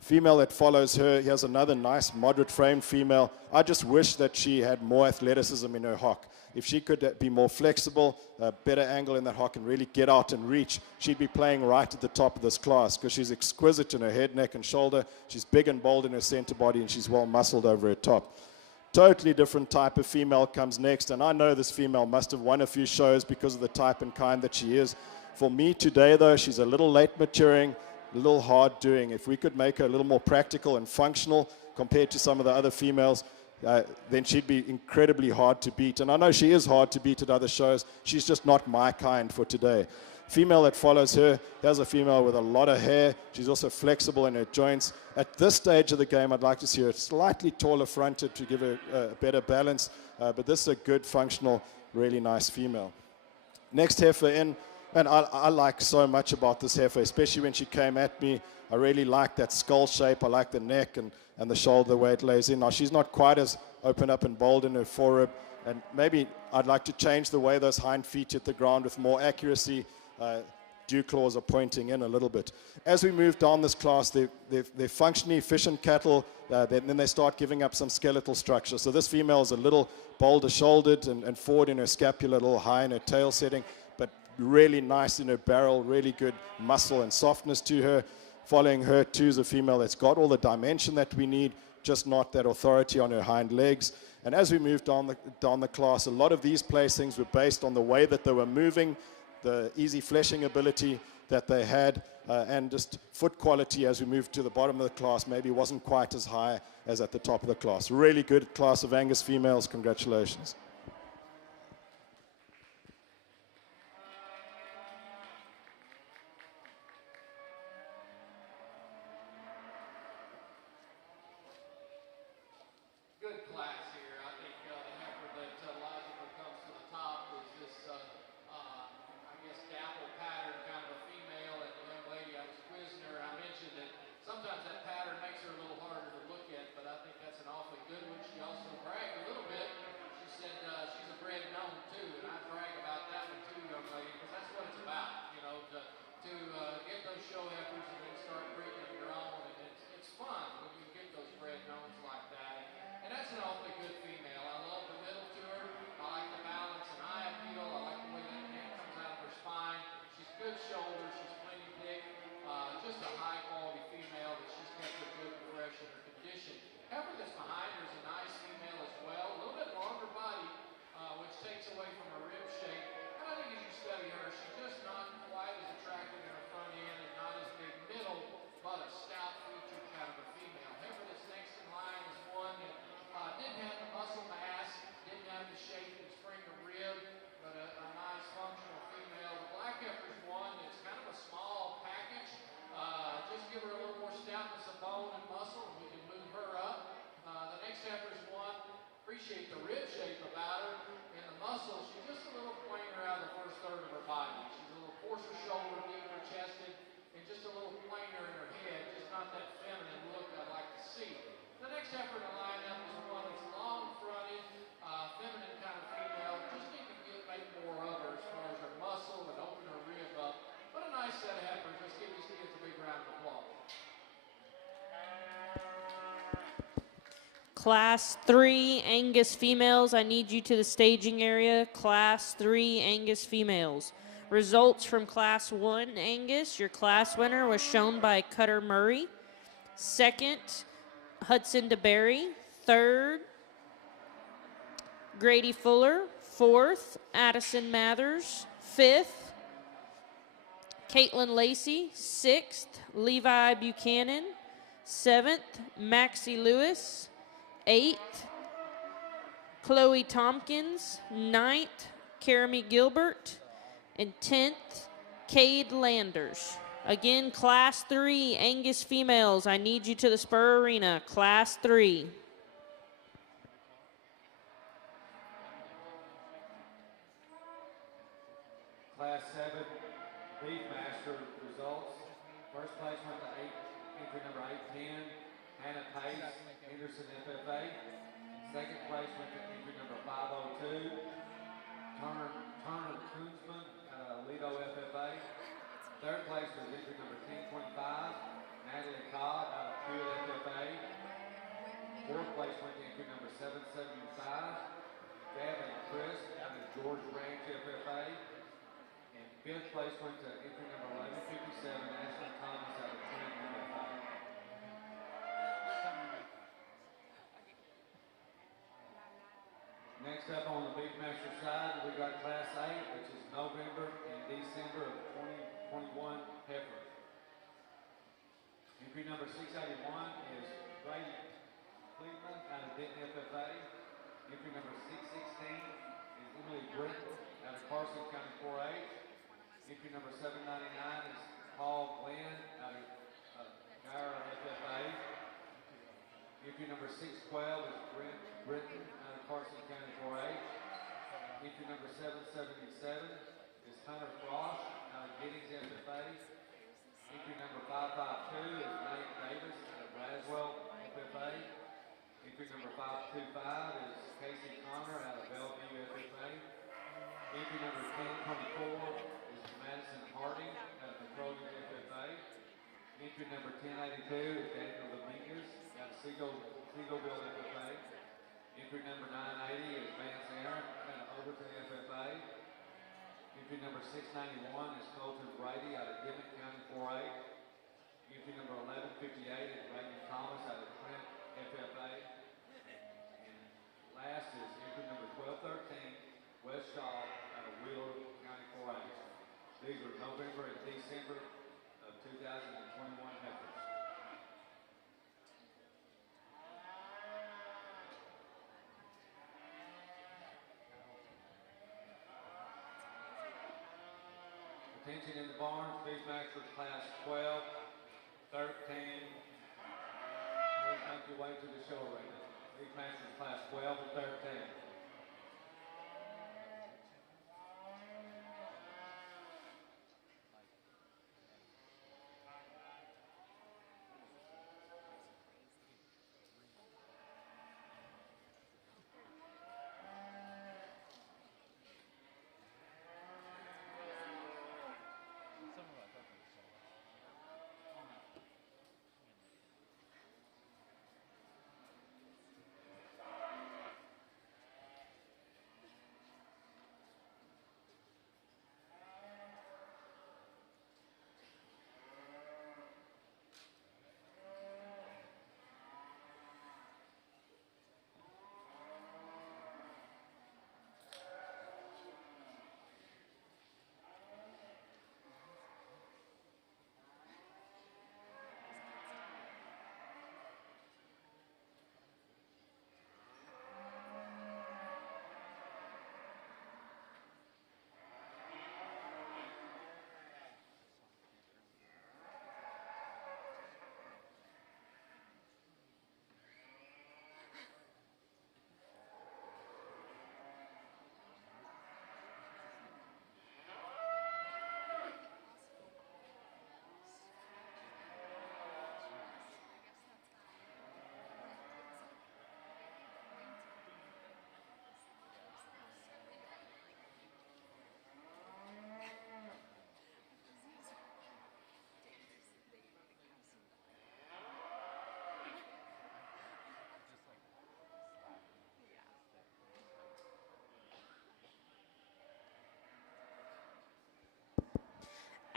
Female that follows her, here's another nice moderate frame female. I just wish that she had more athleticism in her hock. If she could be more flexible, a better angle in that hock and really get out and reach, she'd be playing right at the top of this class because she's exquisite in her head, neck, and shoulder. She's big and bold in her center body, and she's well muscled over her top. Totally different type of female comes next, and I know this female must have won a few shows because of the type and kind that she is. For me today, though, she's a little late maturing, a little hard doing. If we could make her a little more practical and functional compared to some of the other females, then she'd be incredibly hard to beat. And I know she is hard to beat at other shows. She's just not my kind for today. Female that follows her, here's a female with a lot of hair. She's also flexible in her joints. At this stage of the game, I'd like to see her slightly taller fronted to give her a better balance. But this is a good, functional, really nice female. Next heifer in. And I like so much about this heifer, especially when she came at me. I really like that skull shape. I like the neck and the shoulder, the way it lays in. Now, she's not quite as open up and bold in her forerib. And maybe I'd like to change the way those hind feet hit the ground with more accuracy. Dew claws are pointing in a little bit. As we move down this class, they're functionally efficient cattle. Then they start giving up some skeletal structure. So this female is a little bolder shouldered and forward in her scapula, a little high in her tail setting, but really nice in her barrel, really good muscle and softness to her. Following her too is a female that's got all the dimension that we need, just not that authority on her hind legs. And as we move down the class, a lot of these placings were based on the way that they were moving, the easy fleshing ability that they had, and just foot quality as we moved to the bottom of the class maybe wasn't quite as high as at the top of the class. Really good class of Angus females. Congratulations. Good class here. I think the heifer that logically comes to the top is this Class 3 Angus females, I need you to the staging area. Class 3 Angus females. Results from Class 1 Angus. Your class winner was shown by Cutter Murray. Second, Hudson DeBerry. Third, Grady Fuller. Fourth, Addison Mathers. Fifth, Caitlin Lacey. Sixth, Levi Buchanan. Seventh, Maxie Lewis. Eighth, Chloe Tompkins. Ninth, Karami Gilbert. And 10th, Cade Landers. Again, Class 3 Angus females, I need you to the Spur Arena. Class 3. Class 7 Beefmaster results. First place went to entry number 810, Hannah Pace, Henderson FFA. Second place went to entry number 502, Turner Koonsman out of Lido FFA. Third place was entry number 1025, Natalie Cobb out of Pure FFA. Fourth place went to entry number 775, Gavin Chris out of George Ranch FFA. And fifth place went to entry number 1157, Ashley Thomas out of Trent FFA. Next up on the Beefmaster side, we got Class 8, which is November and December of 2021 heifers. Entry number 681 is Brady Cleveland out of Denton FFA. Entry number 616 is Emily Britton out of Carson County 4-H. Entry number 799 is Paul Glenn out of Gyra FFA. Entry number 612 is Brent Britton out of Carson County 4-H. Entry number 777 is Hunter Frost out of Giddings FFA. Entry number 552 is Nate Davis out of Braswell FFA. Entry number 525 is Casey Connor out of Bellevue FFA. Entry number 1024 is Madison Harding out of Petroleum FFA. Entry number 1082 is Daniel Dominguez out of Seagoville FFA. Entry number 980 is Vance Aaron out of Overton FFA. Entry number 691 is Colton Brady out of Dimmitt County 4-H. Entry number 1158 is Brandon Thomas out of Trent FFA. And last is entry number 1213, Wes Shaw out of Wheeler County 4-H. These are November and December of 2021 heifers. Attention in the barns, Beefmasters Class 12, 13. Please make your way to the show arena. Beefmasters Class 12 and 13.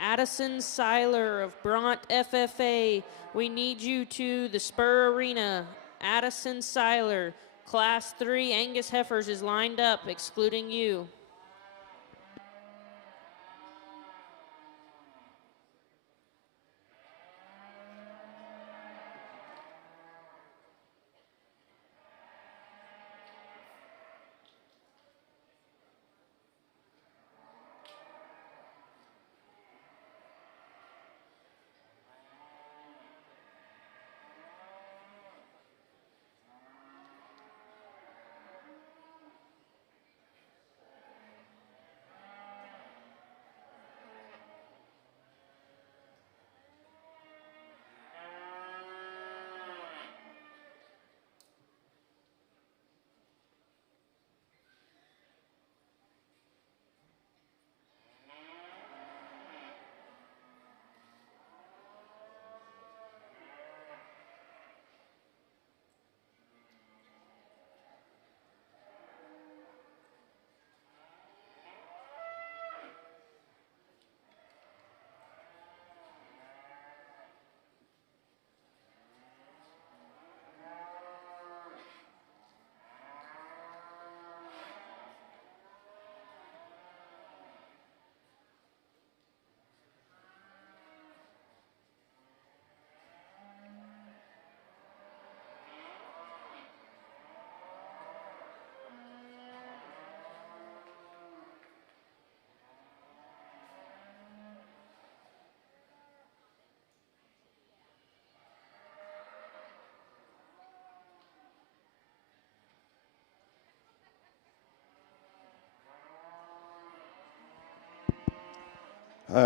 Addison Seiler of Bront FFA. We need you to the Spur Arena. Addison Seiler, Class 3 Angus Heifers is lined up, excluding you.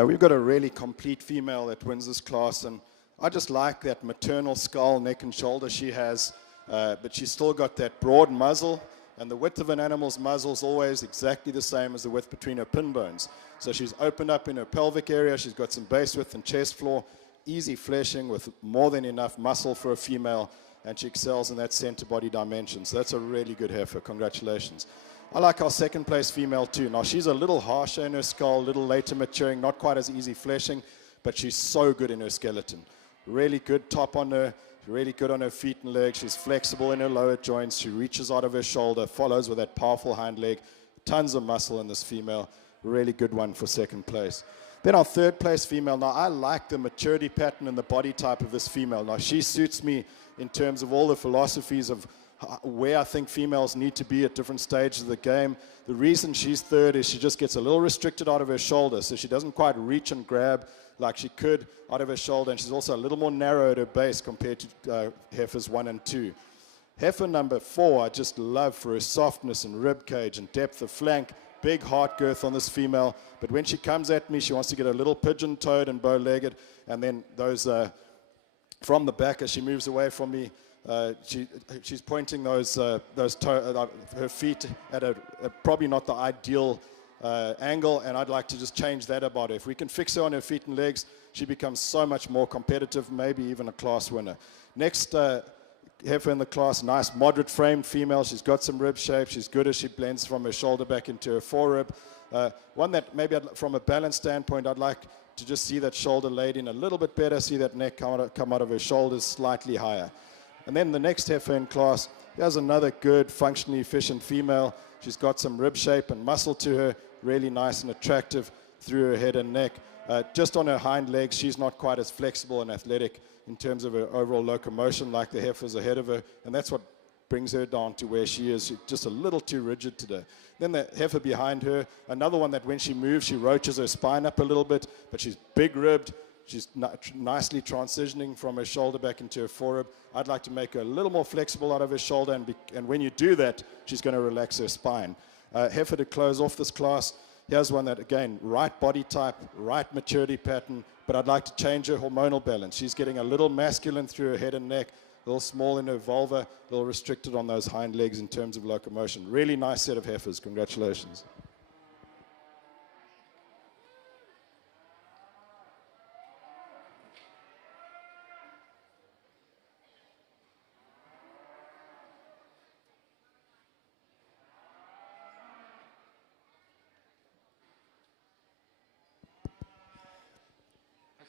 We've got a really complete female that wins this class, and I just like that maternal skull, neck, and shoulder she has, but she's still got that broad muzzle, and the width of an animal's muzzle is always exactly the same as the width between her pin bones. So she's opened up in her pelvic area, she's got some base width and chest floor, easy fleshing with more than enough muscle for a female, and she excels in that center body dimension. So that's a really good heifer. Congratulations. I like our second place female too. Now she's a little harsher in her skull, a little later maturing, not quite as easy fleshing, but she's so good in her skeleton. Really good top on her, really good on her feet and legs. She's flexible in her lower joints. She reaches out of her shoulder, follows with that powerful hind leg. Tons of muscle in this female. Really good one for second place. Then our third place female. Now I like the maturity pattern and the body type of this female. Now she suits me in terms of all the philosophies of where I think females need to be at different stages of the game. The reason she's third is she just gets a little restricted out of her shoulder, so she doesn't quite reach and grab like she could out of her shoulder, and she's also a little more narrow at her base compared to heifers 1 and 2. Heifer number 4 I just love for her softness and rib cage and depth of flank. Big heart girth on this female, but when she comes at me, she wants to get a little pigeon-toed and bow-legged, and then those from the back as she moves away from me, she's pointing her feet at a probably not the ideal angle, and I'd like to just change that about her. If we can fix her on her feet and legs, she becomes so much more competitive, maybe even a class winner. Next heifer in the class, nice moderate framed female. She's got some rib shape. She's good as she blends from her shoulder back into her forerib. One that maybe from a balance standpoint, I'd like to just see that shoulder laid in a little bit better, see that neck come out of her shoulders slightly higher. And then the next heifer in class, here's another good, functionally efficient female. She's got some rib shape and muscle to her, really nice and attractive through her head and neck. Just on her hind legs, she's not quite as flexible and athletic in terms of her overall locomotion like the heifers ahead of her, and that's what brings her down to where she is. She's just a little too rigid today. Then the heifer behind her, another one that when she moves, she roaches her spine up a little bit, but she's big-ribbed. She's nicely transitioning from her shoulder back into her forerib. I'd like to make her a little more flexible out of her shoulder, and when you do that, she's going to relax her spine. Heifer to close off this class. Here's one that, again, right body type, right maturity pattern, but I'd like to change her hormonal balance. She's getting a little masculine through her head and neck, a little small in her vulva, a little restricted on those hind legs in terms of locomotion. Really nice set of heifers. Congratulations.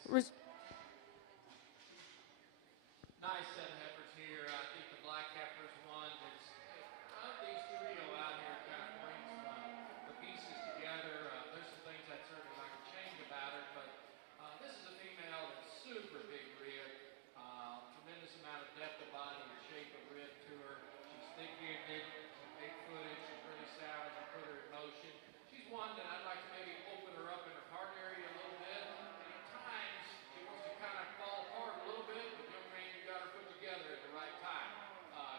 Res- Nice set of heifers here. I think the black heifer's one that's of these trio out here kind of brings the pieces together. There's some things I'd certainly like to change about her, but this is a female that's super big rib, tremendous amount of depth of body and shape of rib to her. She's thick-ended, she's big-footed, she's really sound as you put her in motion. She's one that I'd like to maybe open her up in her heart area a little bit. And at times, she wants to kind of fall apart a little bit, but young man, you got her put together at the right time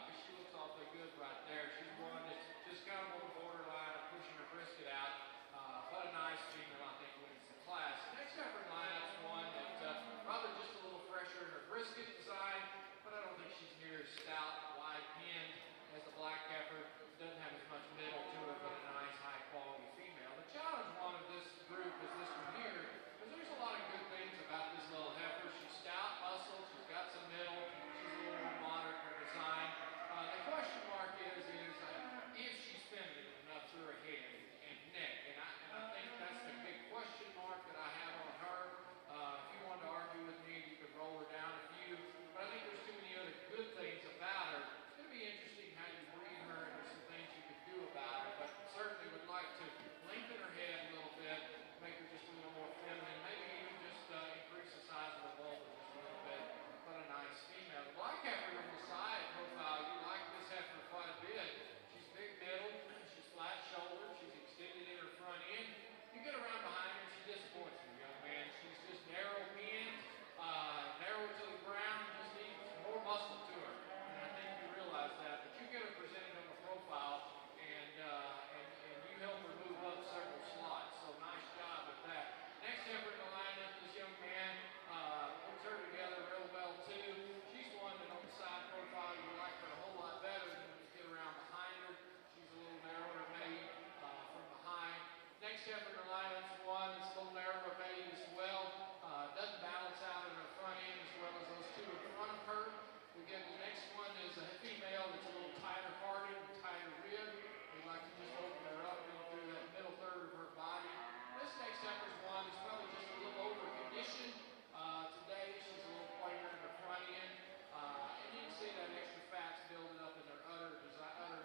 because she looks awfully good right there. She's one that's just kind of on the borderline of pushing her brisket out, but a nice female, I think, wins the class. The next heifer lineup's one that probably just a little fresher in her brisket design, but I don't think she's near as stout, wide-pinned as the black heifer. Doesn't have as much middle to her, but a nice, high-quality female. The challenge one of this group is this one here, because there's a lot of good things about this little heifer. She's stout, muscled, she's got some middle, she's a little more moderate in her design. The question mark is if she's feminine enough through her head and neck, and I think that's the big question mark that I have on her. If you wanted to argue with me, you could roll her down a few, but I think there's too many other good things about her. It's going to be interesting how you breed her, and there's some things you could do about her, but certainly would like to lengthen her head a little bit, make her just a little more feminine, maybe even just increase the size of her vulva just a little bit, but a nice female. The black heifer on the side profile, you like this heifer quite a bit. She's big middle, she's flat shouldered, she's extended in her front end. You get around behind her, she disappoints me, young man. She's just narrow pinned, narrow to the ground, just needs more muscle to her. And I think you realize that. But you get her presented on the profile, and you help her move up several slots. So nice job with that. Next heifer in the lineup, this young man puts her together real well too. She's one that on the side profile you like her a whole lot better than when you get around behind her. She's a little narrower made from behind. Next heifer in the lineup's one that's a little narrower made as well. Doesn't balance out in her front end as well as those two in front of her. We get the next one is a female that's a little tighter hearted and tighter ribbed. We'd like to just open her up through that middle third of her body. This next heifer's one that's probably just a little over conditioned. Today she's a little plainer in her front end. And you can see that extra fat's building up in their udder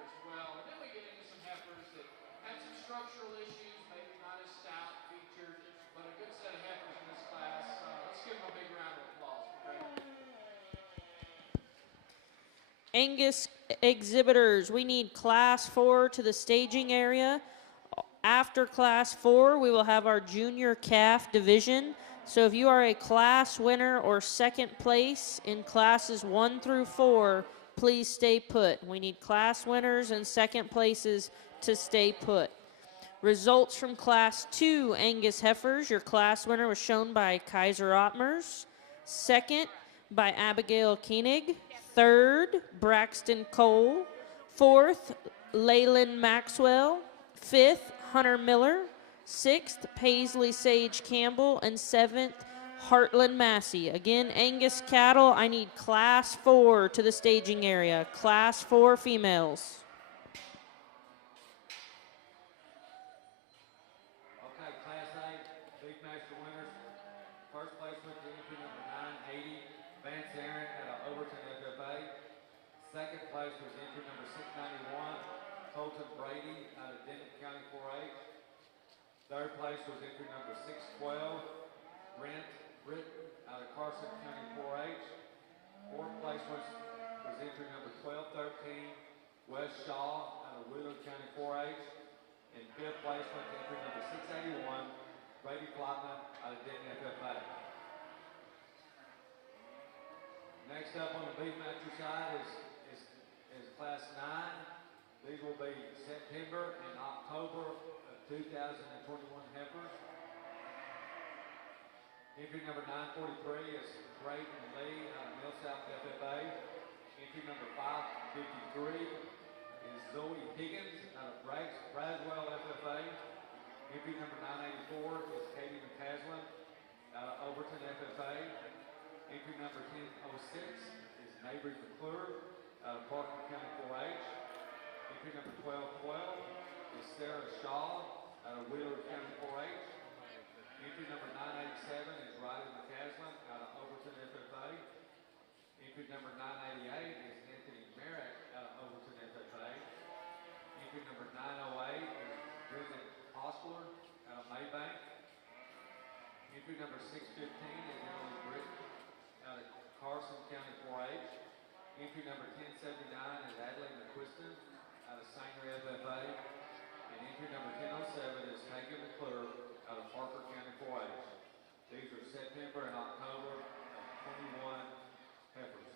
as well. And then we get into some heifers that had some structural issues, maybe not as stout featured, but a good set of heifers in this class. Let's give them a big round of applause. Angus exhibitors, we need class 4 to the staging area. After class 4, we will have our junior calf division. So if you are a class winner or second place in classes 1 through 4, please stay put. We need class winners and second places to stay put. Results from class 2 Angus heifers. Your class winner was shown by Kaiser Ottmers. Second by Abigail Koenig. Third, Braxton Cole. Fourth, Leyland Maxwell. Fifth, Hunter Miller. Sixth, Paisley Sage Campbell. And seventh, Heartland Massey. Again, Angus cattle, I need class 4 to the staging area. Class 4 females. Okay, Class A, Beefmaster winners. First place went to entry number 980, Vance Aaron out of Overton FFA. Second place was entry number 691, Colton Brady out of Denton County 4-H. Third place was entry number 612, Brent Britton out of Carson County 4-H. Fourth place was entry number 1213, Wes Shaw out of Wheeler County 4-H. And fifth place went to entry number 681, Brady Plotman out of Denton FFA. Next up on the Beefmaster side is Class 9. These will be September and October of 2021 heifers. Entry number 943 is Brayton Lee out of Mill South FFA. Entry number 553 is Zoe Higgins out of Braswell FFA. Entry number 984 is Katie McCaslin out of Overton FFA. Entry number 1006 is Mabry McClure out of Parkland County 4-H. Entry number 1212 is Sarah Shaw out of Wheeler County 4-H. Entry number 987 is Riley McCaslin Entry number 615 is Emily Britton out of Carson County 4-H. Entry number 1079 is Adley McQuiston out of Sanger FFA. And entry number 1007 is Hagen McClure out of Harper County 4-H. These are September and October of 21 heifers.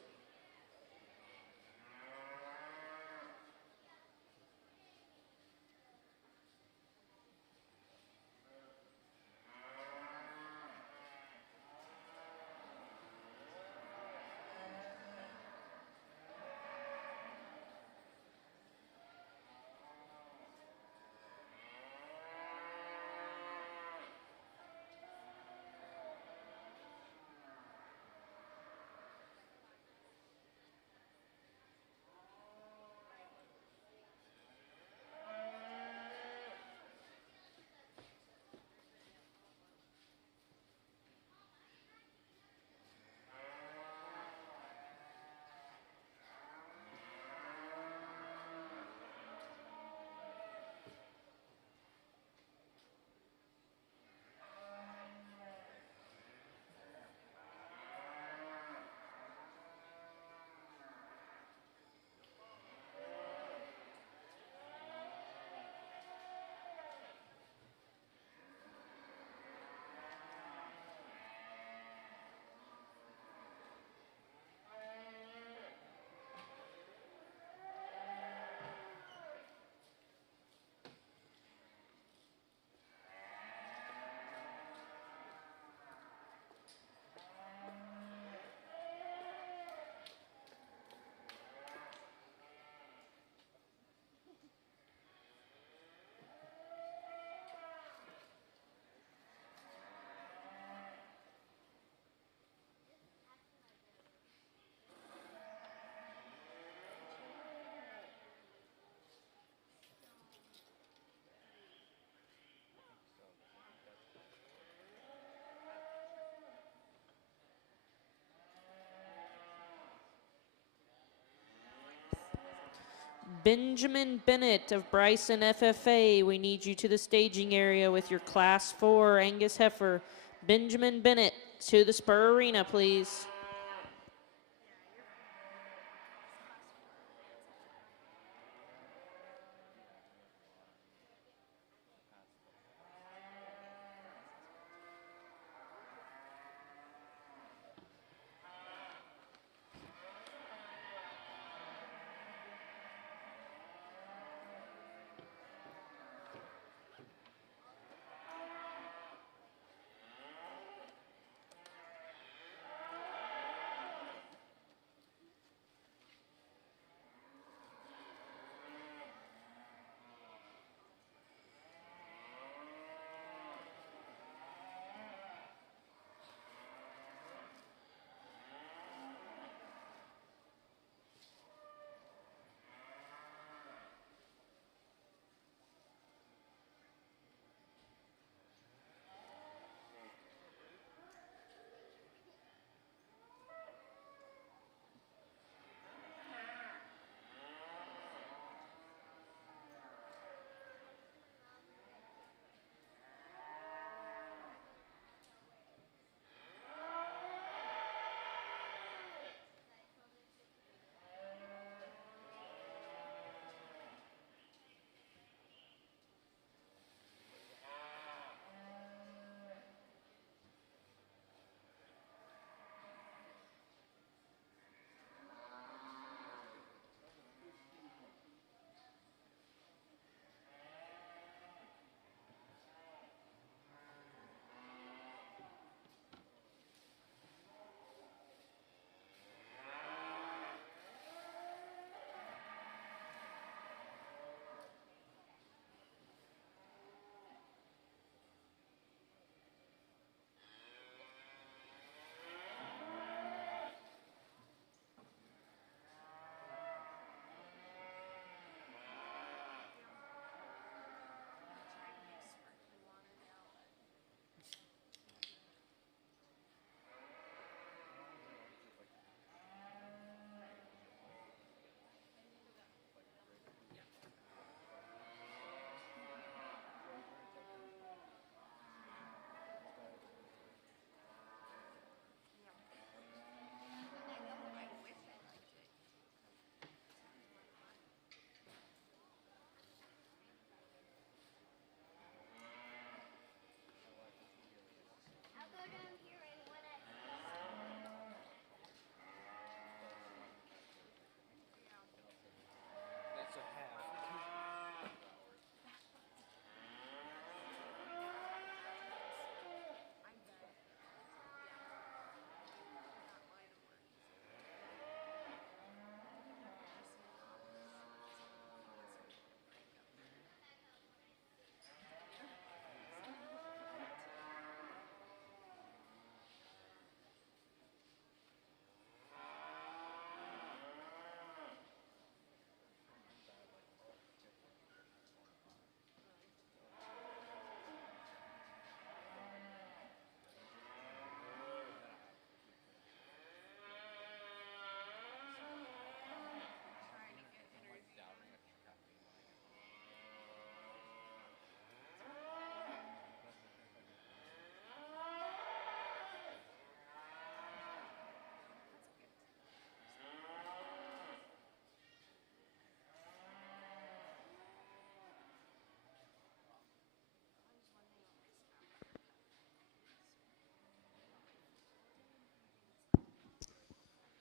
Benjamin Bennett of Bryson FFA, we need you to the staging area with your Class 4 Angus heifer. Benjamin Bennett to the Spur Arena, please.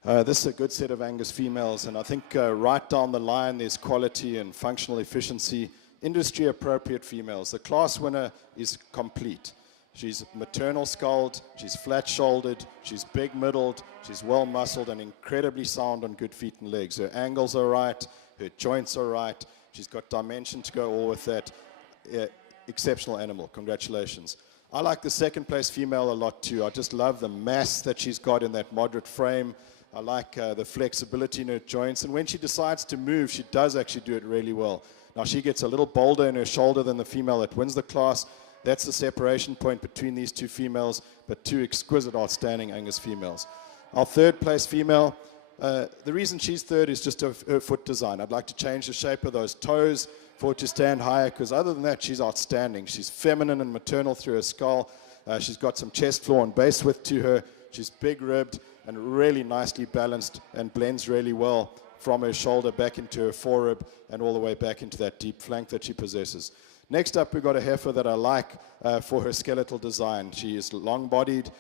This is a good set of Angus females, and I think right down the line there's quality and functional efficiency, industry appropriate females. The class winner is complete. She's maternal skulled, she's flat shouldered, she's big middled, she's well muscled and incredibly sound on good feet and legs. Her angles are right, her joints are right, she's got dimension to go all with that. Exceptional animal, congratulations. I like the second place female a lot too. I just love the mass that she's got in that moderate frame. I like the flexibility in her joints, and when she decides to move, she does actually do it really well. Now she gets a little bolder in her shoulder than the female that wins the class. That's the separation point between these two females, but two exquisite, outstanding Angus females. Our third place female, the reason she's third is just her foot design. I'd like to change the shape of those toes for her to stand higher, because other than that, she's outstanding. She's feminine and maternal through her skull. She's got some chest floor and base width to her. She's big-ribbed and really nicely balanced and blends really well from her shoulder back into her forerib and all the way back into that deep flank that she possesses. Next up, we've got a heifer that I like for her skeletal design. She is long-bodied.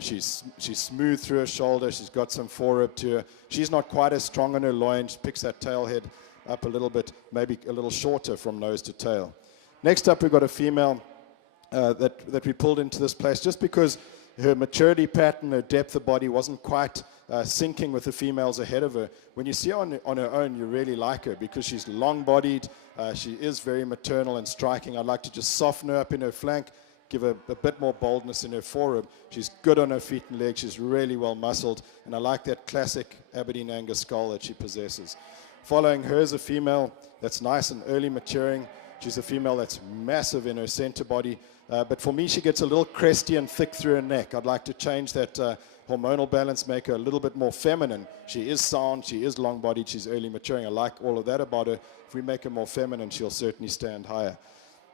She's smooth through her shoulder. She's got some forerib to her. She's not quite as strong on her loin. She picks that tail head up a little bit, maybe a little shorter from nose to tail. Next up, we've got a female that we pulled into this place just because her maturity pattern, her depth of body wasn't quite syncing with the females ahead of her. When you see her on her own, you really like her because she's long-bodied. She is very maternal and striking. I'd like to just soften her up in her flank, give her a bit more boldness in her forerib. She's good on her feet and legs. She's really well muscled, and I like that classic Aberdeen Angus skull that she possesses. Following her is a female that's nice and early maturing. She's a female that's massive in her center body, but for me, she gets a little cresty and thick through her neck. I'd like to change that hormonal balance, make her a little bit more feminine. She is sound, she is long-bodied, she's early maturing. I like all of that about her. If we make her more feminine, she'll certainly stand higher.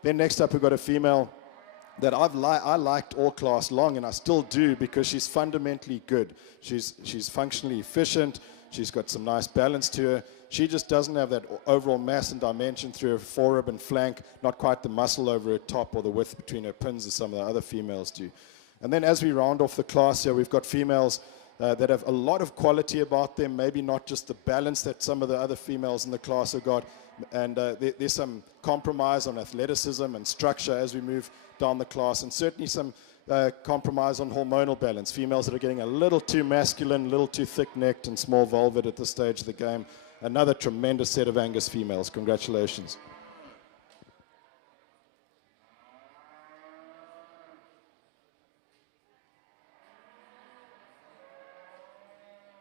Then next up, we've got a female that I liked all class long, and I still do because she's fundamentally good. She's functionally efficient. She's got some nice balance to her. She just doesn't have that overall mass and dimension through her forerib and flank, not quite the muscle over her top or the width between her pins as some of the other females do. And then as we round off the class here, we've got females that have a lot of quality about them, maybe not just the balance that some of the other females in the class have got. And there's some compromise on athleticism and structure as we move down the class, and certainly some compromise on hormonal balance. Females that are getting a little too masculine, a little too thick-necked and small vulvad at this stage of the game. Another tremendous set of Angus females. Congratulations.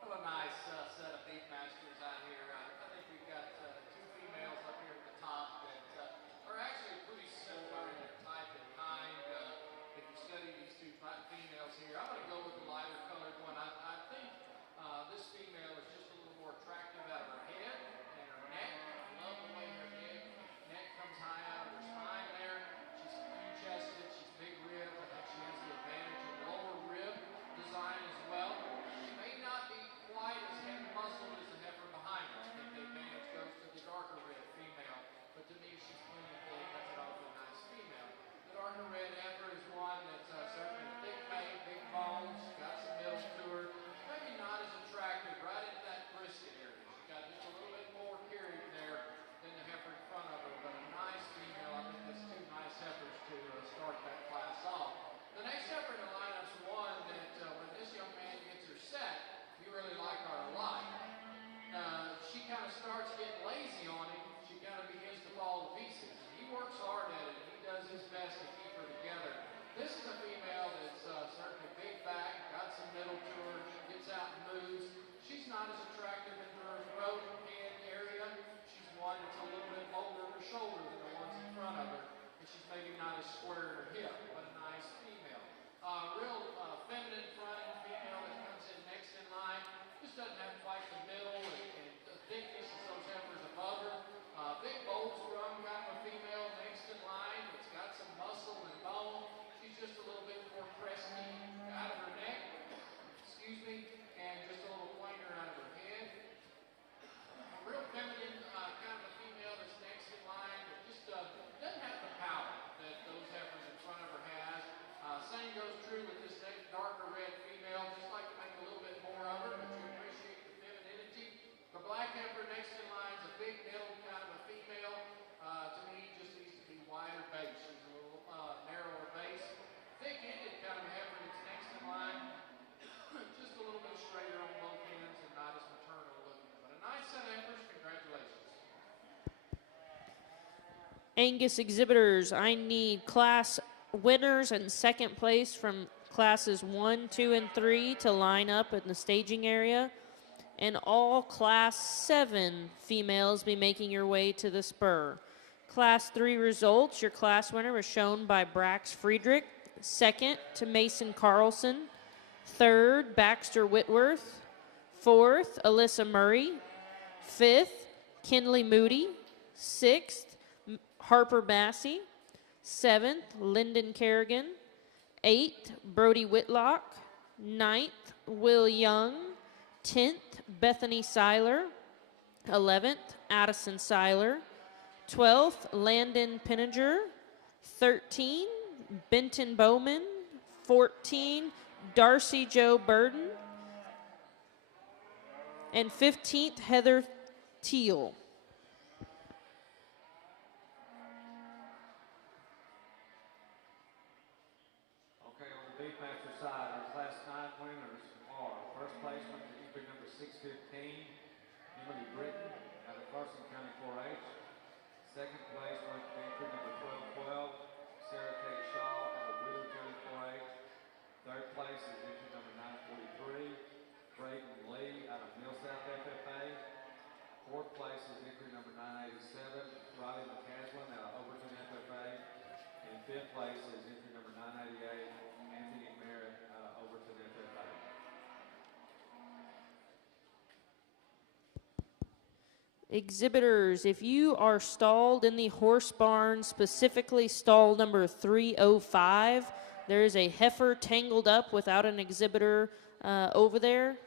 Well, a nice set of beef masters out here. I think we've got two females up here at the top that are actually pretty similar in their type and kind. If you study these two females here, I'm going to go with the lighter colored one. I think this female is just a little more attractive out of her head and her neck. I love the way her head Angus exhibitors, I need class winners and second place from classes 1, 2, and 3 to line up in the staging area. And all class 7 females be making your way to the spur. Class 3 results, your class winner was shown by Brax Friedrich, second to Mason Carlson, third Baxter Whitworth, fourth Alyssa Murray, fifth Kinley Moody, sixth Harper Massey, seventh Lyndon Kerrigan, eighth Brody Whitlock, ninth Will Young, 10th Bethany Seiler, 11th Addison Seiler, 12th Landon Pinninger, 13 Benton Bowman, 14 Darcy Joe Burden, and 15th Heather Teal. Okay, on the Beefmaster side, our Class 9 winners are first place went to entry number 615, Emily Britton out of Carson County 4-H. Second place went to entry number 1212, Sarah Kate Shaw out of Wheeler County 4-H. Third place is entry number 943, Braden Lee out of Millsouth FFA. Fourth place is entry number 987, Riley McCaslin out of Overton FFA. And fifth place is entry number 988, Anthony Merritt out of Overton FFA. Exhibitors, if you are stalled in the horse barn, specifically stall number 305, there is a heifer tangled up without an exhibitor over there.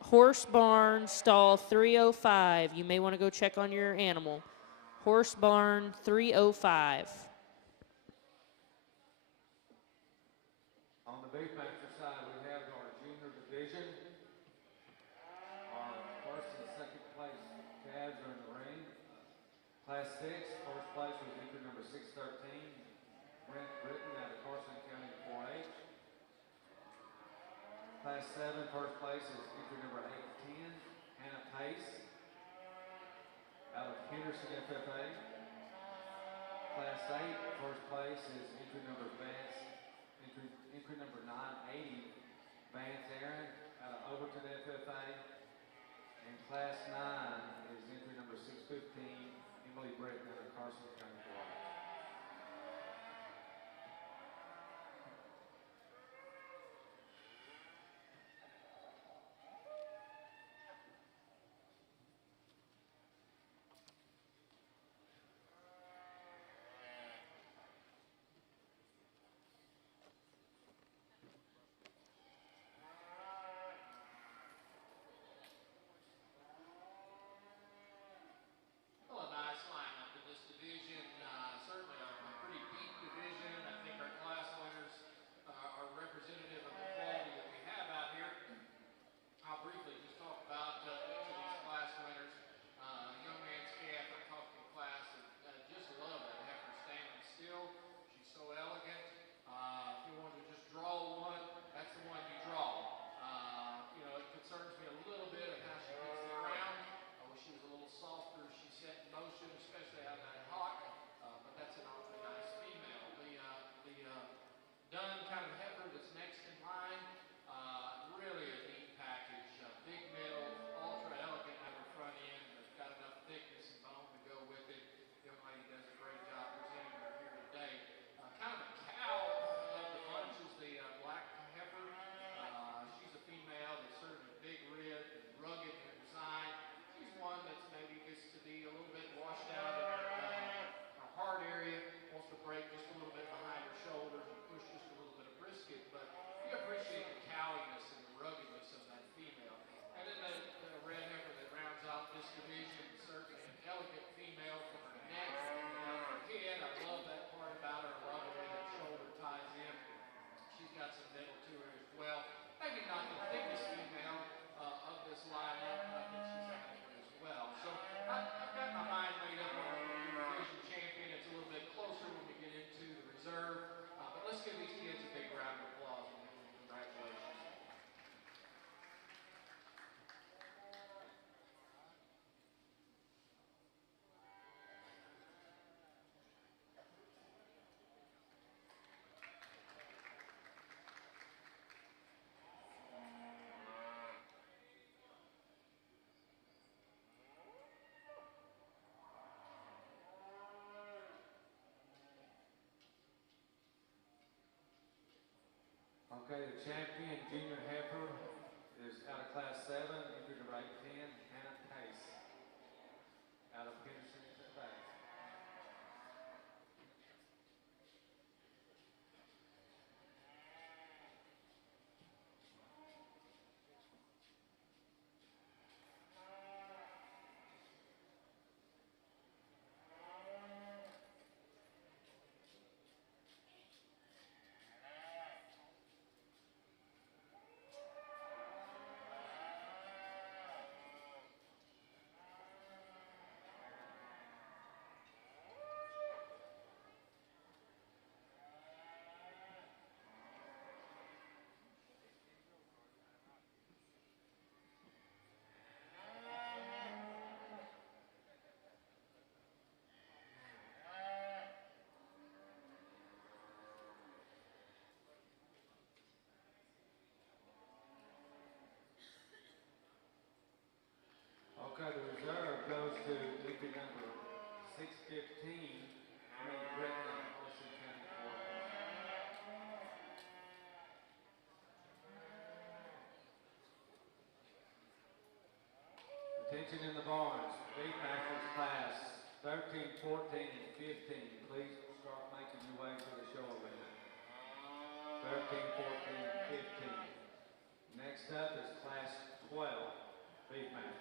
Horse barn, stall 305. You may want to go check on your animal. Horse barn 305. On the Beefmaster side, we have our junior division. Our first and second place calves are in the ring. Class 6, first place was entry number 613, Brent Britton out of Carson County 4-H. Class 7, first place is entry number 810, Hannah Pace out of Henderson FFA. Class 8, first place is entry number 980, Vance Aaron out of Overton FFA. And Class 9 is entry number 615, Emily Britton out of Carson County 4-H. Well, a nice lineup in this Okay, the champion junior heifer is out of class 7, entry number 810, Hannah Pace, out of Henderson, FFA. Okay, the reserve goes to entry number 615, Brittany, Austin County, Florida. Attention in the barns, Beef Masters class 13, 14, and 15. Please start making your way to the show arena. 13, 14, and 15. Next up is class 12, Beef Masters.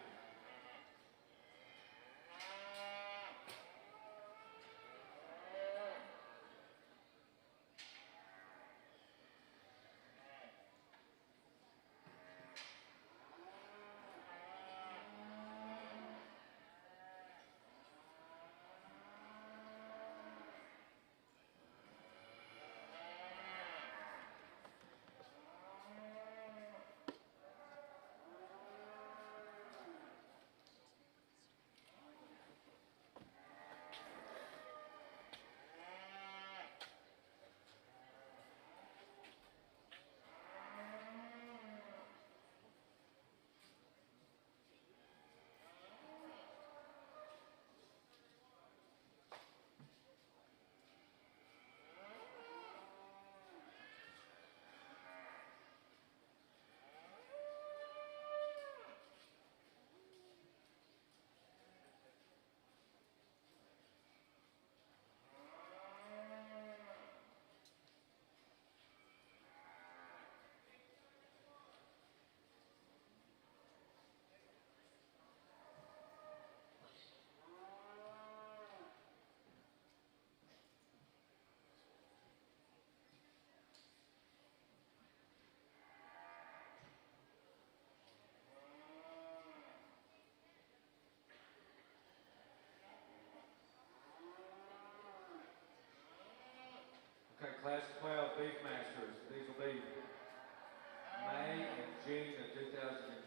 Okay, class 12 Beef Masters. These will be May and June of 2021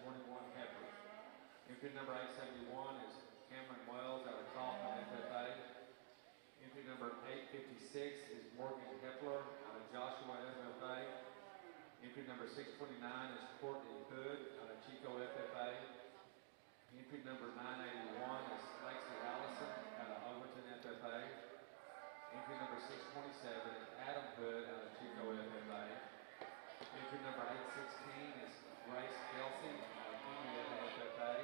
heifers. Entry number 871 is Cameron Wells out of Kaufman, FFA. Entry number 856 is Morgan Hepler out of Joshua, FFA. Entry number 629 is Courtney Hood out of Chico, FFA. Entry number 981 is Lexi Allison out of Overton, FFA. Entry number 627 is Adam Hood out of Chico, FFA. Entry number 816 is Grace Kelsey out of Indiana, FFA.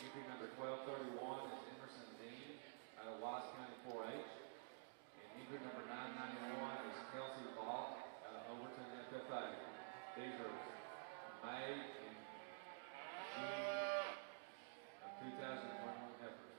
Entry number 1231 is Emerson Dean out of Wise County 4-H. And entry number 991 is Kelsey Ball out of Overton, FFA. These are May and June of 2021 heifers.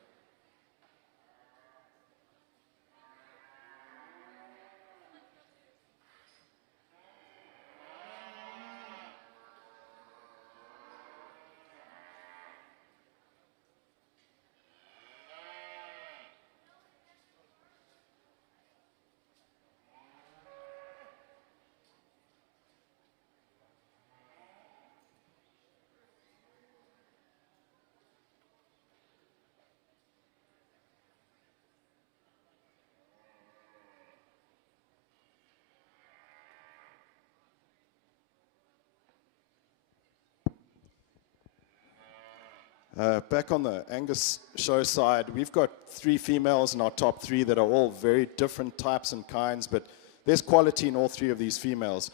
Back on the Angus show side, we've got 3 females in our top 3 that are all very different types and kinds, but there's quality in all 3 of these females.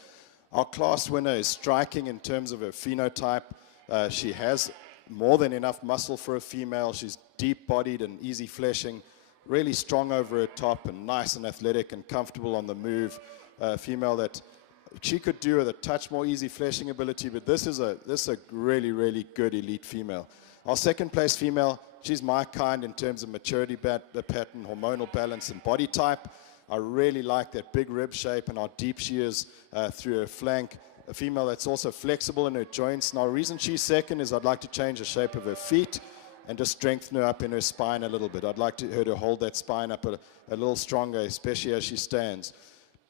Our class winner is striking in terms of her phenotype. She has more than enough muscle for a female. She's deep-bodied and easy fleshing, really strong over her top and nice and athletic and comfortable on the move. Female that she could do with a touch more easy fleshing ability, but this is a really, really good elite female. Our second place female, she's my kind in terms of maturity pattern, hormonal balance, and body type. I really like that big rib shape and how deep she is through her flank. A female that's also flexible in her joints. Now, the reason she's second is I'd like to change the shape of her feet and just strengthen her up in her spine a little bit. I'd like her to hold that spine up a little stronger, especially as she stands.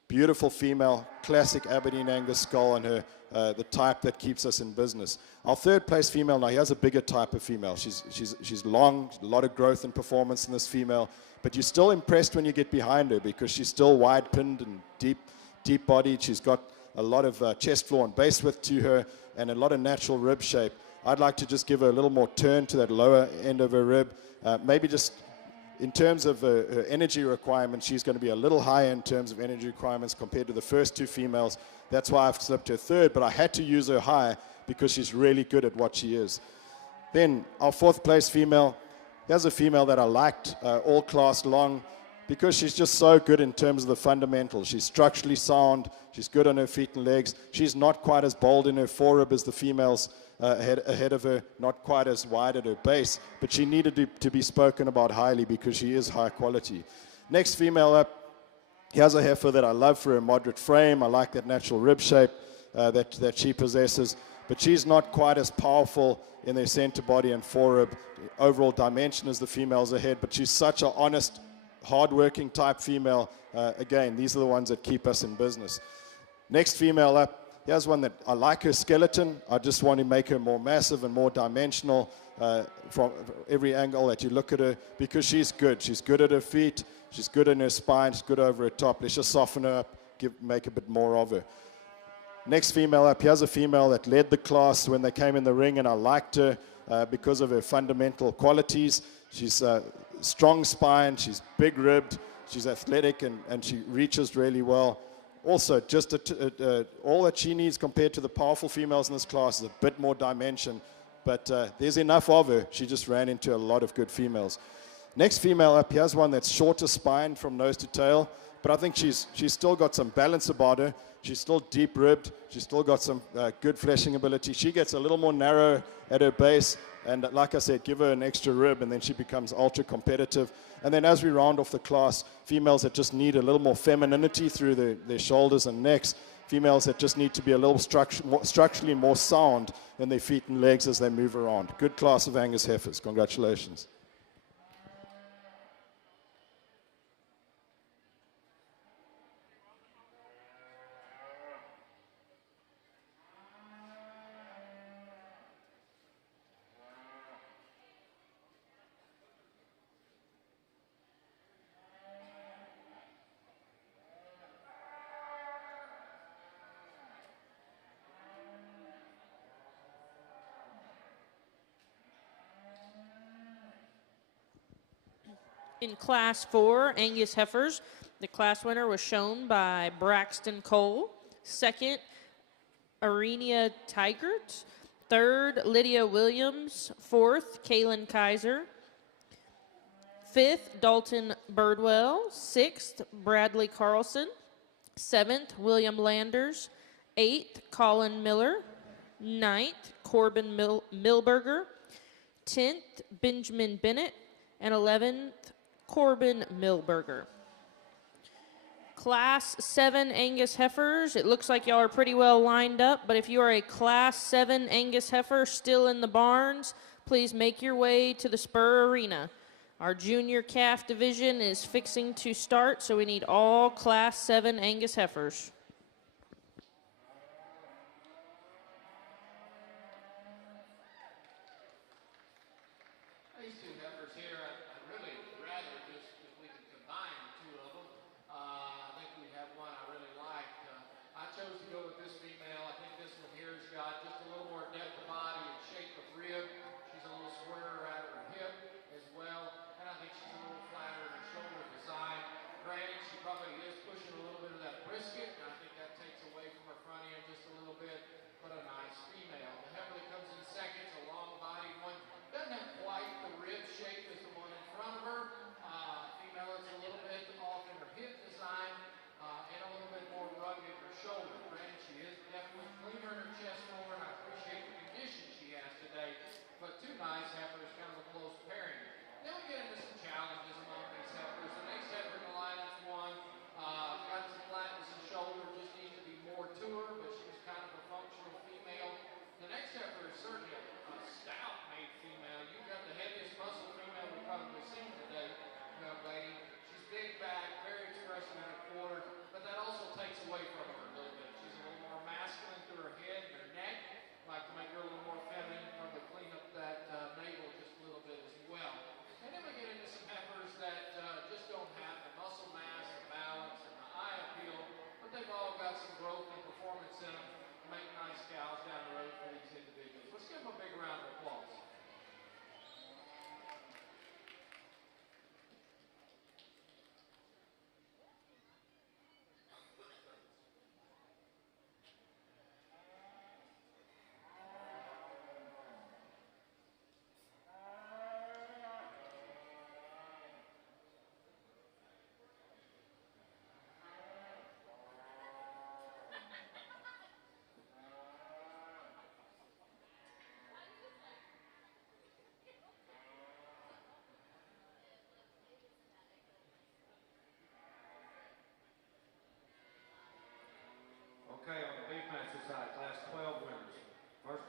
Beautiful female, classic Aberdeen Angus skull on her, the type that keeps us in business. Our third place female, now here's a bigger type of female. She's long, a lot of growth and performance in this female, but you're still impressed when you get behind her because she's still wide-pinned and deep-bodied. She's got a lot of chest floor and base width to her and a lot of natural rib shape. I'd like to just give her a little more turn to that lower end of her rib. Maybe just in terms of her energy requirements, she's going to be a little higher in terms of energy requirements compared to the first two females. That's why I've slipped her third, but I had to use her high because she's really good at what she is. Then our fourth place female, here's a female that I liked all class long because she's just so good in terms of the fundamentals. She's structurally sound. She's good on her feet and legs. She's not quite as bold in her forerib as the females ahead of her, not quite as wide at her base, but she needed to be spoken about highly because she is high quality. Next female up, here's a heifer that I love for her moderate frame. I like that natural rib shape that she possesses, but she's not quite as powerful in their center body and forerib overall dimension as the females ahead, but she's such an honest, hard-working type female. Again, these are the ones that keep us in business. Next female up, here's one that I like her skeleton. I just want to make her more massive and more dimensional from every angle that you look at her because she's good. She's good at her feet. She's good in her spine. She's good over her top. Let's just soften her up, make a bit more of her. Next female up, here's a female that led the class when they came in the ring, and I liked her because of her fundamental qualities. She's strong spine. She's big-ribbed. She's athletic, and she reaches really well. Also, just all that she needs compared to the powerful females in this class is a bit more dimension, but there's enough of her. She just ran into a lot of good females. Next female up, here's one that's shorter spine from nose to tail, but I think she's still got some balance about her. She's still deep-ribbed. She's still got some good fleshing ability. She gets a little more narrow at her base, and like I said, give her an extra rib, and then she becomes ultra-competitive. And then as we round off the class, females that just need a little more femininity through their shoulders and necks, females that just need to be a little structurally more sound in their feet and legs as they move around. Good class of Angus heifers. Congratulations. In Class 4, Angus Heifers, the class winner was shown by Braxton Cole. Second, Arenia Tigert. Third, Lydia Williams. Fourth, Kaylin Kaiser. Fifth, Dalton Birdwell. Sixth, Bradley Carlson. Seventh, William Landers. Eighth, Colin Miller. Ninth, Corbin Milberger. 10th, Benjamin Bennett. And 11th, Corbin Milberger. Class 7 Angus Heifers, it looks like y'all are pretty well lined up, but if you are a Class 7 Angus heifer still in the barns, please make your way to the Spur Arena. Our junior calf division is fixing to start, so we need all Class 7 Angus Heifers. These two heifers here, I'd really rather just, if we could combine the two of them. I think we have one I really liked. I chose to go with this female. I think this one here has got just a little more depth of body and shape of rib. She's a little squarer at her hip as well. And I think she's a little flatter in her shoulder design. Granted, she probably is pushing a little bit of that brisket. And I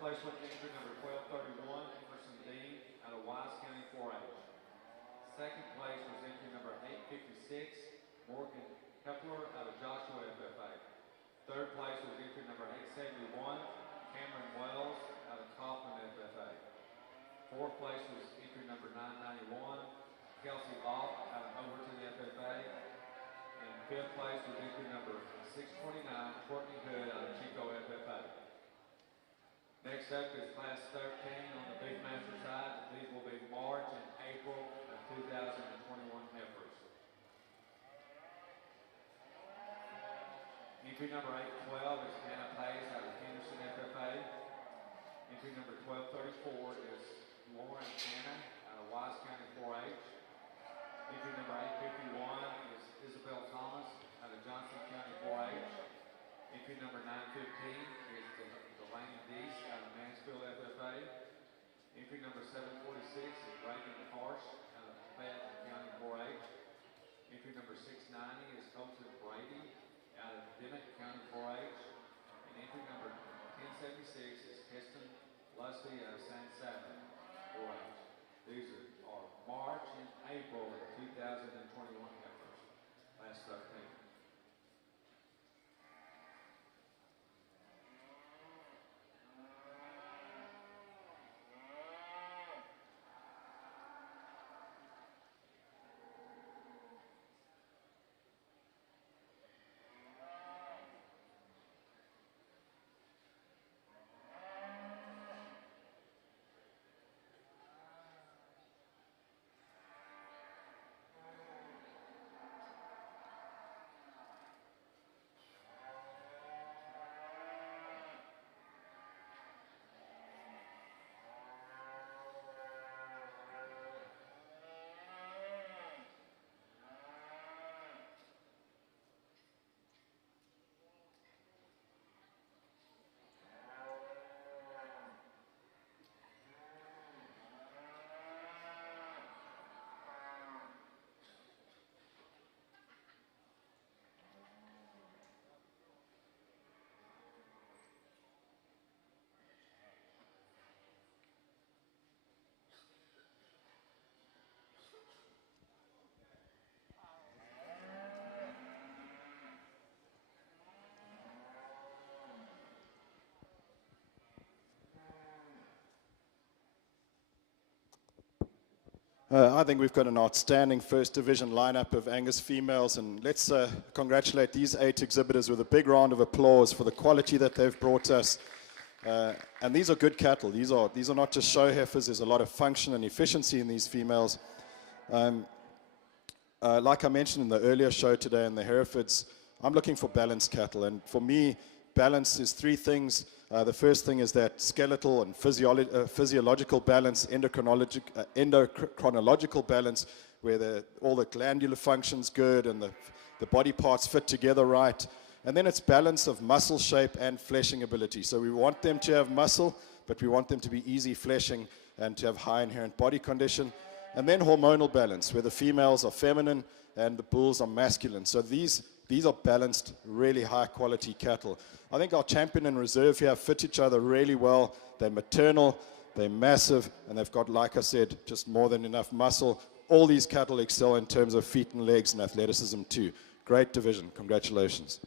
place went to entry number 1231, Emerson Dean, out of Wise County 4-H. Second place was entry number 856, Morgan Kepler, out of Joshua FFA. Third place was entry number 871, Cameron Wells, out of Kaufman FFA. Fourth place was entry number 991, Kelsey Off, out of Overton FFA. And fifth place was entry number 629, Courtney Hood, out of Chico FFA. Next up is class 13 on the Beefmaster side. These will be March and April of 2021 heifers. Entry number 812 is Hannah Pace, out of Henderson FFA. Entry number 1234 is Lauren Hanna, out of Wise County 4-H. Entry number 851 is Isabel Thomas, out of Johnson County 4-H. Entry number 915 is Delaney Deese, out of Mansfield FFA. Entry number 746 is Reagan Harsh, out of Fayette County 4-H. Entry number 690 is Colton Brady, out of Dimmitt County 4-H. And entry number 1076 is Keston Lusty, out of San Saba 4-H. These are March and April of 2021 heifers, class 13. I think we've got an outstanding first division lineup of Angus females, and let's congratulate these 8 exhibitors with a big round of applause for the quality that they've brought us. And these are good cattle. These are not just show heifers. There's a lot of function and efficiency in these females. Like I mentioned in the earlier show today in the Herefords, I'm looking for balanced cattle, and for me, balance is 3 things. The first thing is that skeletal and physiological balance, endochronological balance, where all the glandular function's good and the body parts fit together right. And then it's balance of muscle shape and fleshing ability. So we want them to have muscle, but we want them to be easy fleshing and to have high inherent body condition. And then hormonal balance, where the females are feminine and the bulls are masculine. So these are balanced, really high-quality cattle. I think our champion and reserve here fit each other really well. They're maternal, they're massive, and they've got, like I said, just more than enough muscle. All these cattle excel in terms of feet and legs and athleticism too. Great division. Congratulations.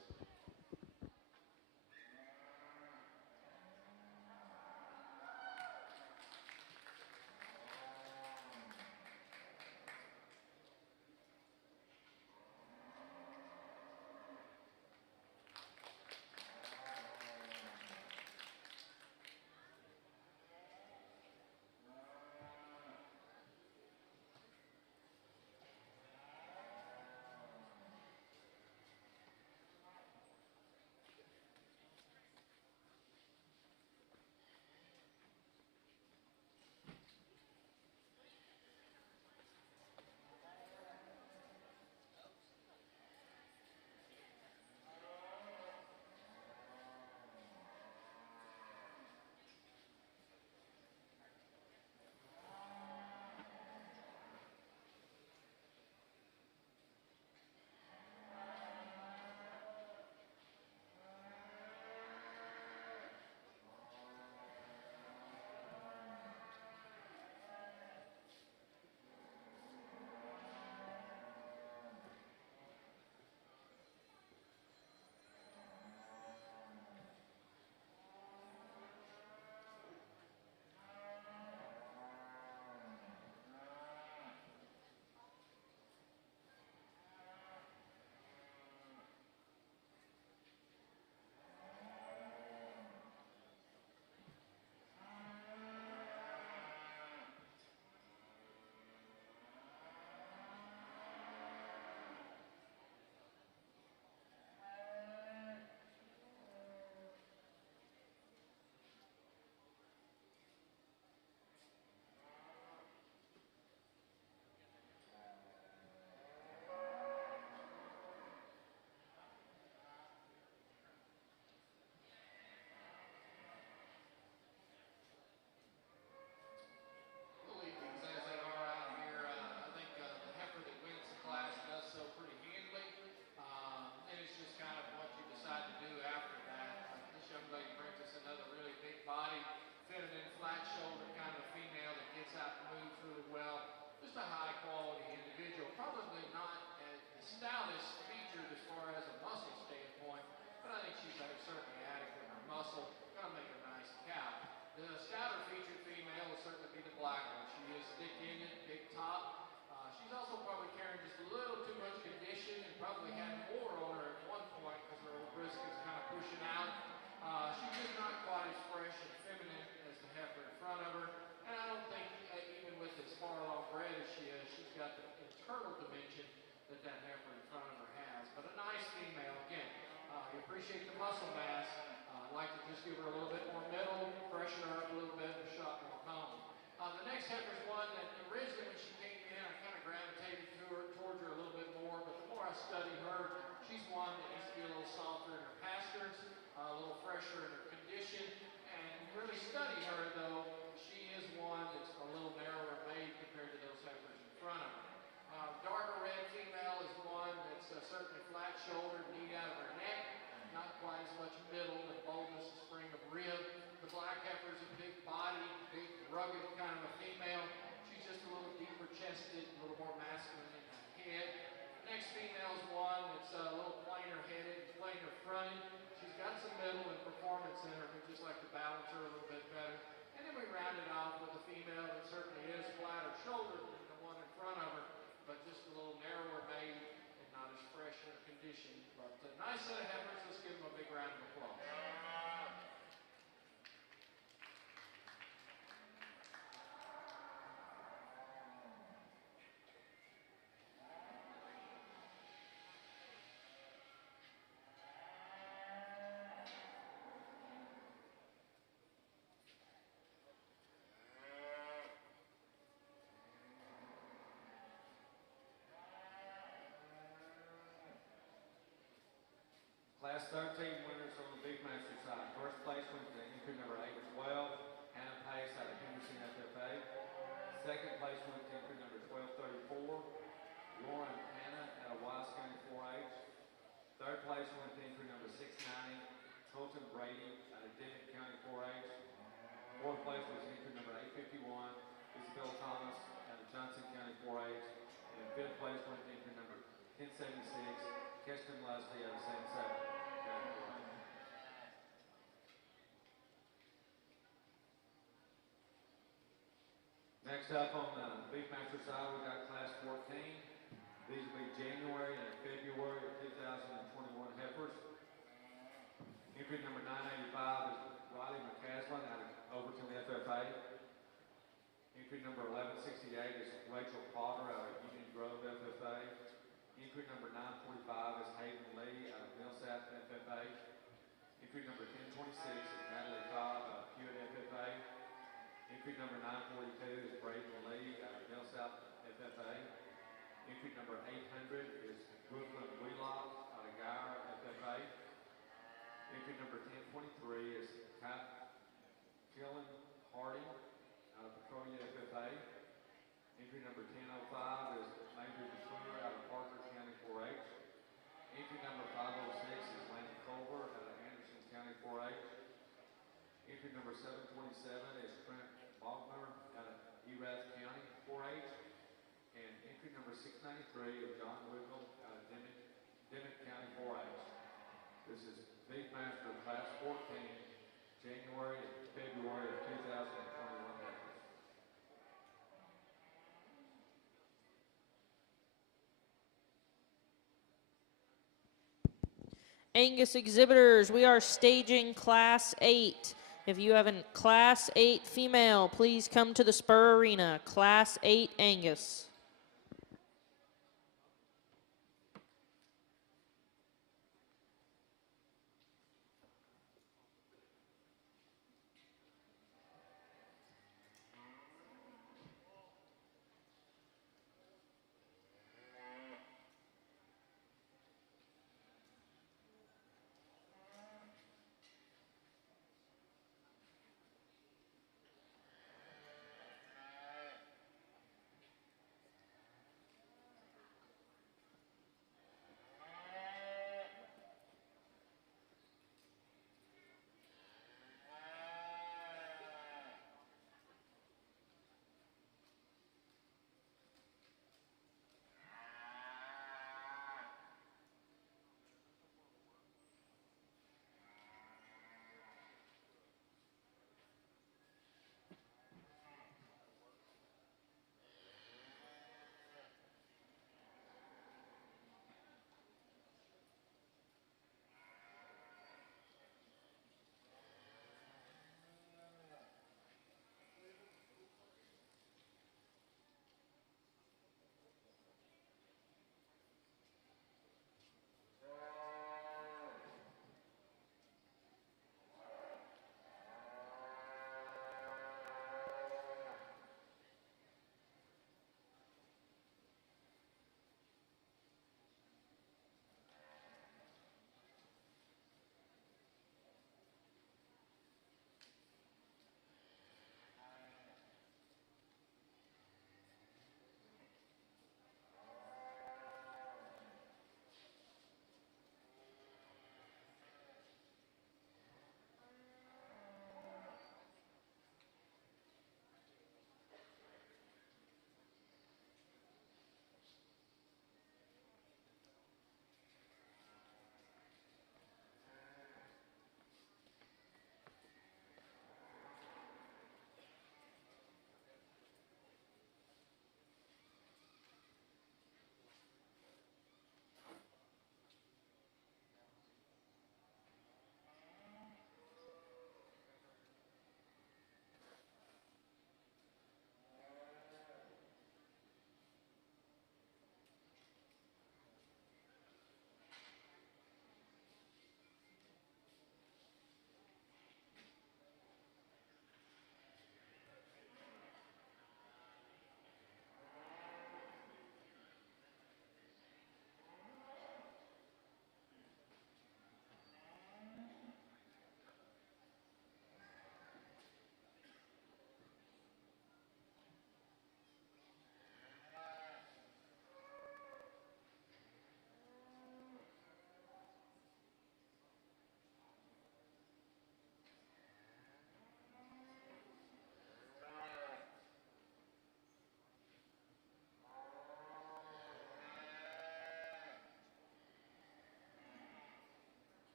appreciate the muscle mass. I'd like to just give her a little bit more middle, freshen her up a little bit, and shot more tone. The next heifer is one that originally when she came in, I kind of gravitated towards her a little bit more, but the more I study her, she's one that needs to be a little softer in her pasterns, a little fresher in her condition, and really study her though, she is one that's a little narrower made compared to those heifers in front of her. Darker red female is one that's certainly flat-shouldered, neat out of her neck, not quite as much middle and boldness and spring of rib. The black heifer is a big body, big, rugged kind of a female. She's just a little deeper chested, a little more masculine in the head. The next female is one that's a little plainer headed, plainer fronted. She's got some middle and performance in her. We just like to balance her a little bit better. And then we round it off with a female that certainly is flatter shouldered than the one in front of her, but just a little narrower made and not as fresh in her condition. But a nice set of heifers. Let's give them a big round of applause. Class 13 winners on the Big Master side. First place went to entry number 812, Hannah Pace out of Henderson FFA. Second place went to entry number 1234, Lauren Hanna out of Wise County 4H. Third place went to entry number 690, Colton Brady out of Denton County 4H. Fourth place was entry number 851, Isabel Thomas out of Johnson County 4H. And fifth place went to entry number 1076, Keston Leslie out of San Saba. Next up on the Beefmaster side, we got class 14. These will be January and February of 2021 heifers. Entry number 985 is Riley McCaslin out of Overton FFA. Entry number 1168 is Rachel Potter out of Union Grove FFA. Entry number 945 is Hayden Lee out of Millsap FFA. Entry number 1026 is Natalie Cobb out of Hewitt FFA. Entry number 942 is Braden Lee out of Millsap FFA. Entry number 800 is Brooklyn Wheelock out of Geyer FFA. Entry number 1023 is Killen Harding out of Petrolia FFA. Entry number 1005 is Major DeClure out of Parker County 4H. Entry number 506 is Landon Culver out of Anderson County 4H. Entry number 727 is Trent Bogner out of Erath County 4H. And entry number 693 is John Wiggle out of Dimmitt County 4H. This is Beefmaster Class 14, January and February of 2021 heifers. Angus exhibitors, we are staging Class 8. If you have a Class 8 female, please come to the Spur Arena. Class 8 Angus.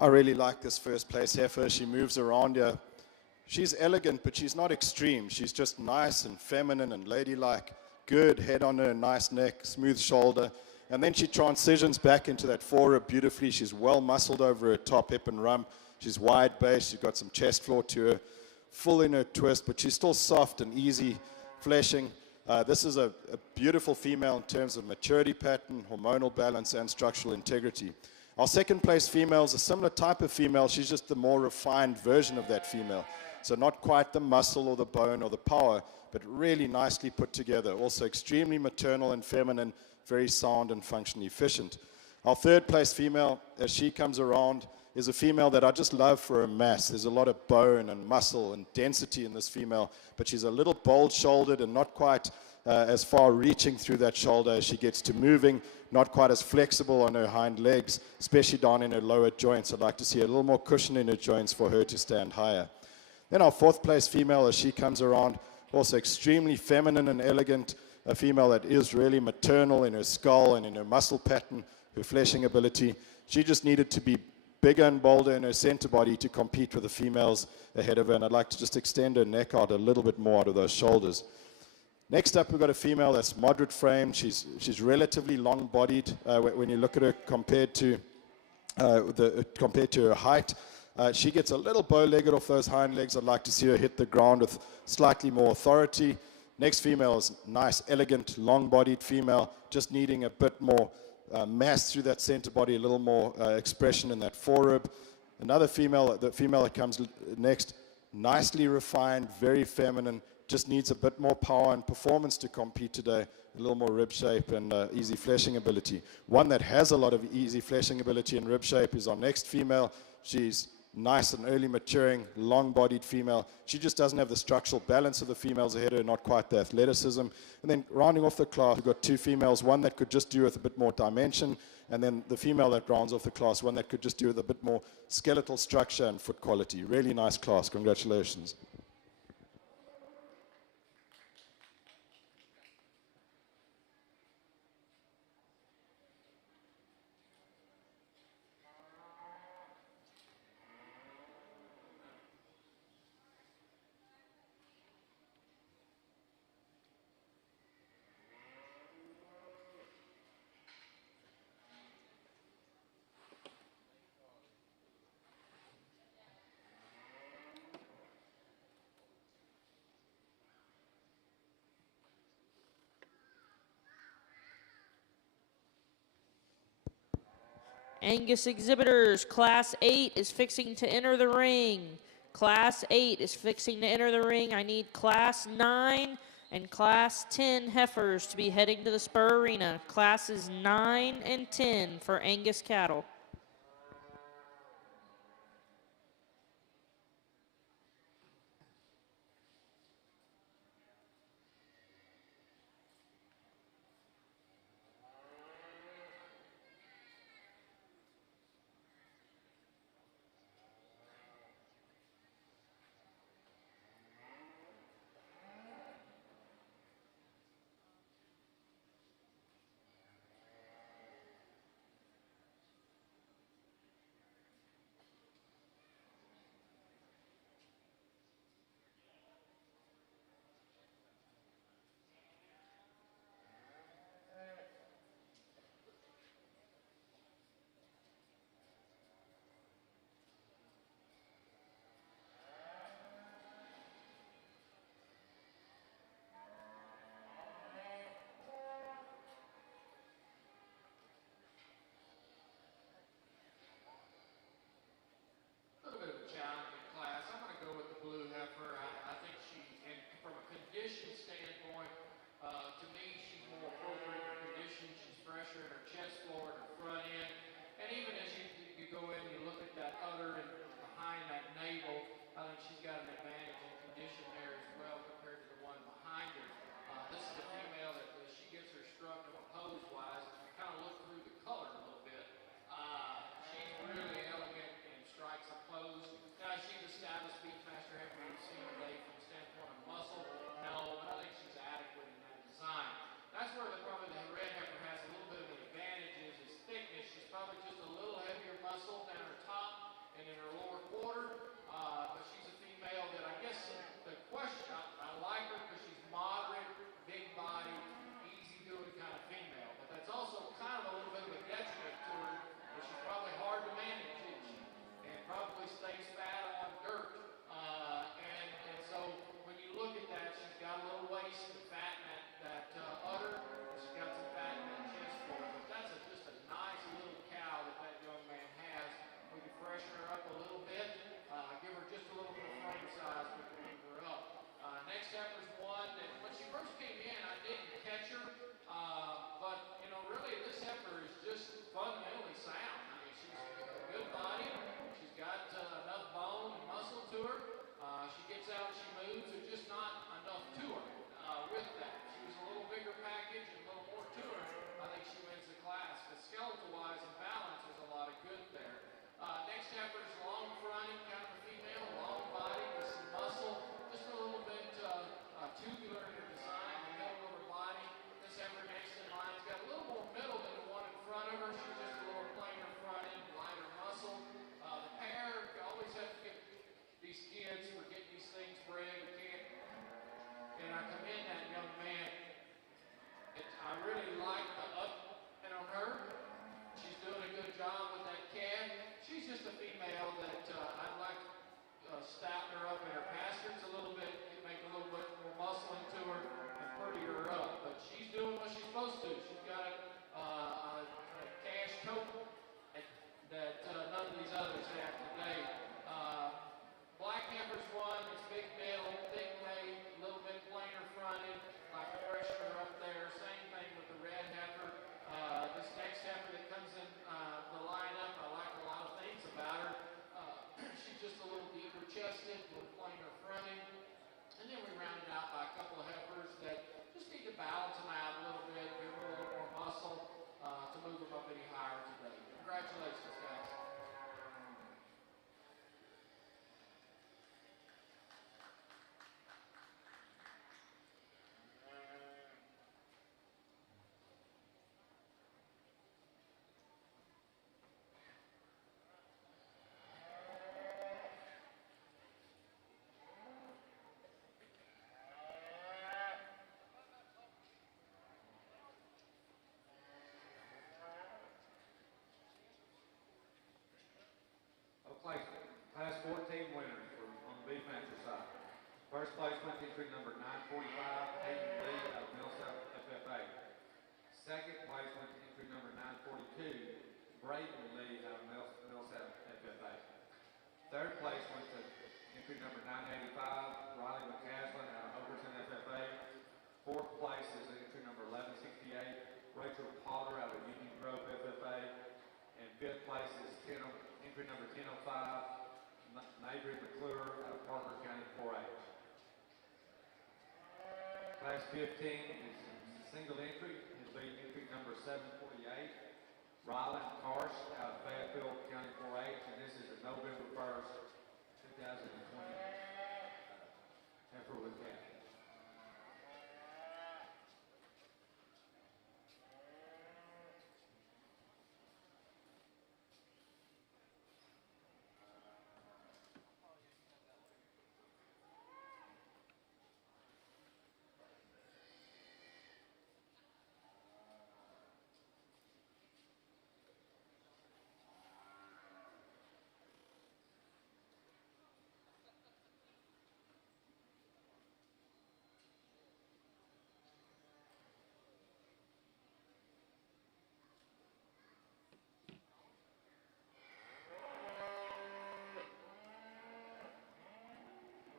I really like this first place heifer. She moves around here. She's elegant, but she's not extreme. She's just nice and feminine and ladylike. Good head on her, nice neck, smooth shoulder. And then she transitions back into that forerib beautifully. She's well muscled over her top, hip, and rump. She's wide base. She's got some chest floor to her. Full in her twist, but she's still soft and easy fleshing. This is a beautiful female in terms of maturity pattern, hormonal balance, and structural integrity. Our second place female is a similar type of female. She's just the more refined version of that female. So not quite the muscle or the bone or the power, but really nicely put together. Also extremely maternal and feminine, very sound and function efficient. Our third place female, as she comes around, is a female that I just love for her mass. There's a lot of bone and muscle and density in this female, but she's a little bold-shouldered and not quite as far reaching through that shoulder as she gets to moving, not quite as flexible on her hind legs, especially down in her lower joints. I'd like to see a little more cushion in her joints for her to stand higher. Then our fourth place female, as she comes around, also extremely feminine and elegant, a female that is really maternal in her skull and in her muscle pattern, her fleshing ability. She just needed to be bigger and bolder in her center body to compete with the females ahead of her, and I'd like to just extend her neck out a little bit more out of those shoulders. Next up, we've got a female that's moderate frame. She's relatively long-bodied when you look at her compared to her height. She gets a little bow-legged off those hind legs. I'd like to see her hit the ground with slightly more authority. Next female is nice, elegant, long-bodied female, just needing a bit more mass through that center body, a little more expression in that forerib. Another female, the female that comes next, nicely refined, very feminine, just needs a bit more power and performance to compete today, a little more rib shape and easy fleshing ability. One that has a lot of easy fleshing ability and rib shape is our next female. She's nice and early maturing, long-bodied female. She just doesn't have the structural balance of the females ahead of her, not quite the athleticism. And then rounding off the class, we've got two females, one that could just do with a bit more dimension, and then the female that rounds off the class, one that could just do with a bit more skeletal structure and foot quality. Really nice class. Congratulations. Angus exhibitors, Class 8 is fixing to enter the ring. Class 8 is fixing to enter the ring. I need Class 9 and Class 10 heifers to be heading to the Spur Arena. Classes 9 and 10 for Angus cattle. First place went to entry number 945, Hayden Lee out of Millsap FFA. Second place went to entry number 942, Brayton Lee out of Millsap FFA. Third place went to entry number 985, Riley McCaslin out of Overton FFA. Fourth place is entry number 1168, Rachel Potter out of Union Grove FFA. And fifth place is entry number 1005, Mabry McClure out of Parker County 4-H. Class 15 is single entry. It'll be entry number 748, Rylan Karsh out of Fayetteville County 4-H, and this is a November 1st, 2020 heifer with calf.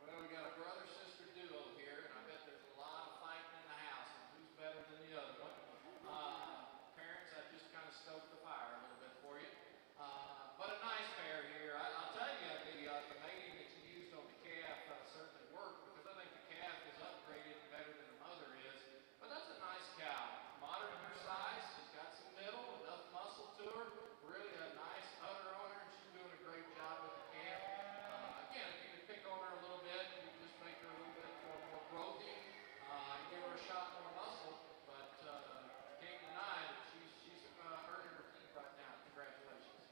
Well, we got a brother-sister duo here, and I bet there's a lot of fighting in the house, and who's better than the other one. Parents, I just kind of stoked the fire a little bit for you. But a nice pair here. I'll tell you, the mating that you used on the calf certainly worked, because I think the calf is upgraded better than the mother is. But that's a nice cow. Moderate in her size. She's got some middle, enough muscle to her. Really a nice udder on her, and she's doing a great job with the calf. Again, if you could pick on her a little bit, you just make her a little bit more growthy, and give her a shot more muscle. But can't deny that she's earning her keep right now. Congratulations.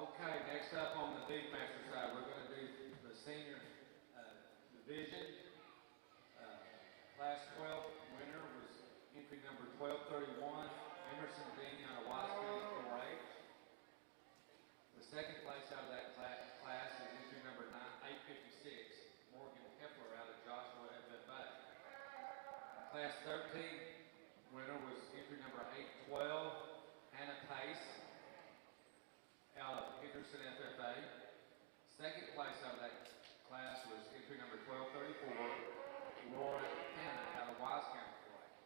Okay, next up on the Big Master side, we're going to do the senior division. Class 12 winner was entry number 1231, Emerson Dean out of Wise County 4-H. The second place out of that class is entry number 856, Morgan Kepler out of Joshua FFA. Class 13 winner was entry number 812, Hannah Pace out of Henderson FFA. Second place out of that class was entry number 1234, Roy Hanna out of Wise County 4-H.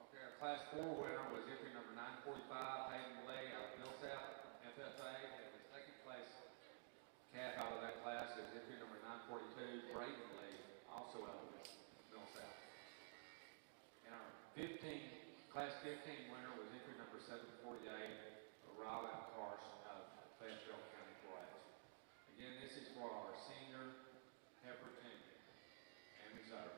Okay, our class 4 winner was entry number 945, Hayden Lee out of Millsap FFA. And the second place calf out of that class is entry number 942, Brayden Lee, also out of Millsap. And our class 15 winner was entry number 748, Rylan Karsh out of Fayetteville County 4-H. Again, this is for our senior heifer team and reserve.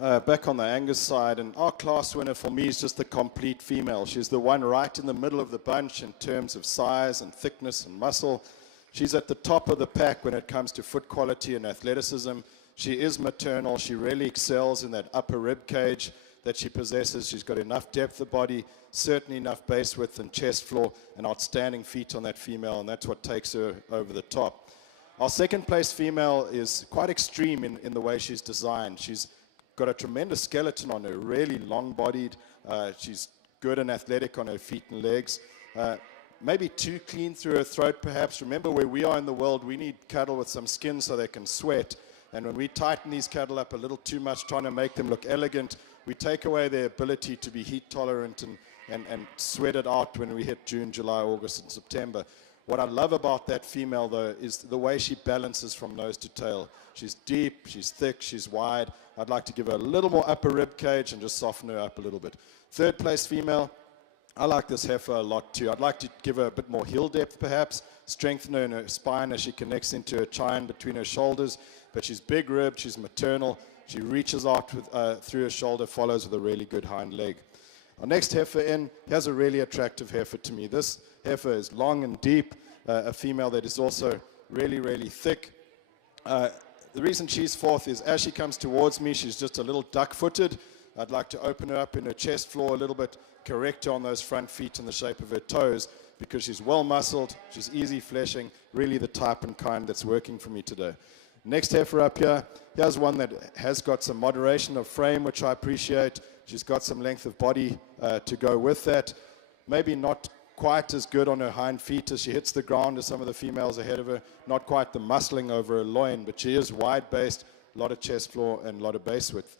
back on the Angus side, and our class winner for me is just the complete female. She's the one right in the middle of the bunch in terms of size and thickness and muscle. She's at the top of the pack when it comes to foot quality and athleticism. She is maternal. She really excels in that upper rib cage that she possesses. She's got enough depth of body, certainly enough base width and chest floor, and outstanding feet on that female, and that's what takes her over the top. Our second place female is quite extreme in the way she's designed. She's got a tremendous skeleton on her, really long-bodied. She's good and athletic on her feet and legs. Maybe too clean through her throat, perhaps. Remember, where we are in the world, we need cattle with some skin so they can sweat. And when we tighten these cattle up a little too much, trying to make them look elegant, we take away their ability to be heat tolerant and sweat it out when we hit June, July, August, and September. What I love about that female, though, is the way she balances from nose to tail. She's deep, she's thick, she's wide. I'd like to give her a little more upper rib cage and just soften her up a little bit. Third place female, I like this heifer a lot too. I'd like to give her a bit more heel depth perhaps, strengthen her in her spine as she connects into her chine between her shoulders. But she's big ribbed, she's maternal, she reaches out through her shoulder, follows with a really good hind leg. Our next heifer in, here's a really attractive heifer to me. This heifer is long and deep, a female that is also really, really thick. The reason she's fourth is as she comes towards me, she's just a little duck-footed. I'd like to open her up in her chest floor a little bit, correct her on those front feet and the shape of her toes, because she's well-muscled, she's easy fleshing, really the type and kind that's working for me today. Next heifer up here, here's one that has got some moderation of frame, which I appreciate. She's got some length of body to go with that. Maybe not quite as good on her hind feet as she hits the ground as some of the females ahead of her. Not quite the muscling over her loin, but she is wide-based, a lot of chest floor and a lot of base width.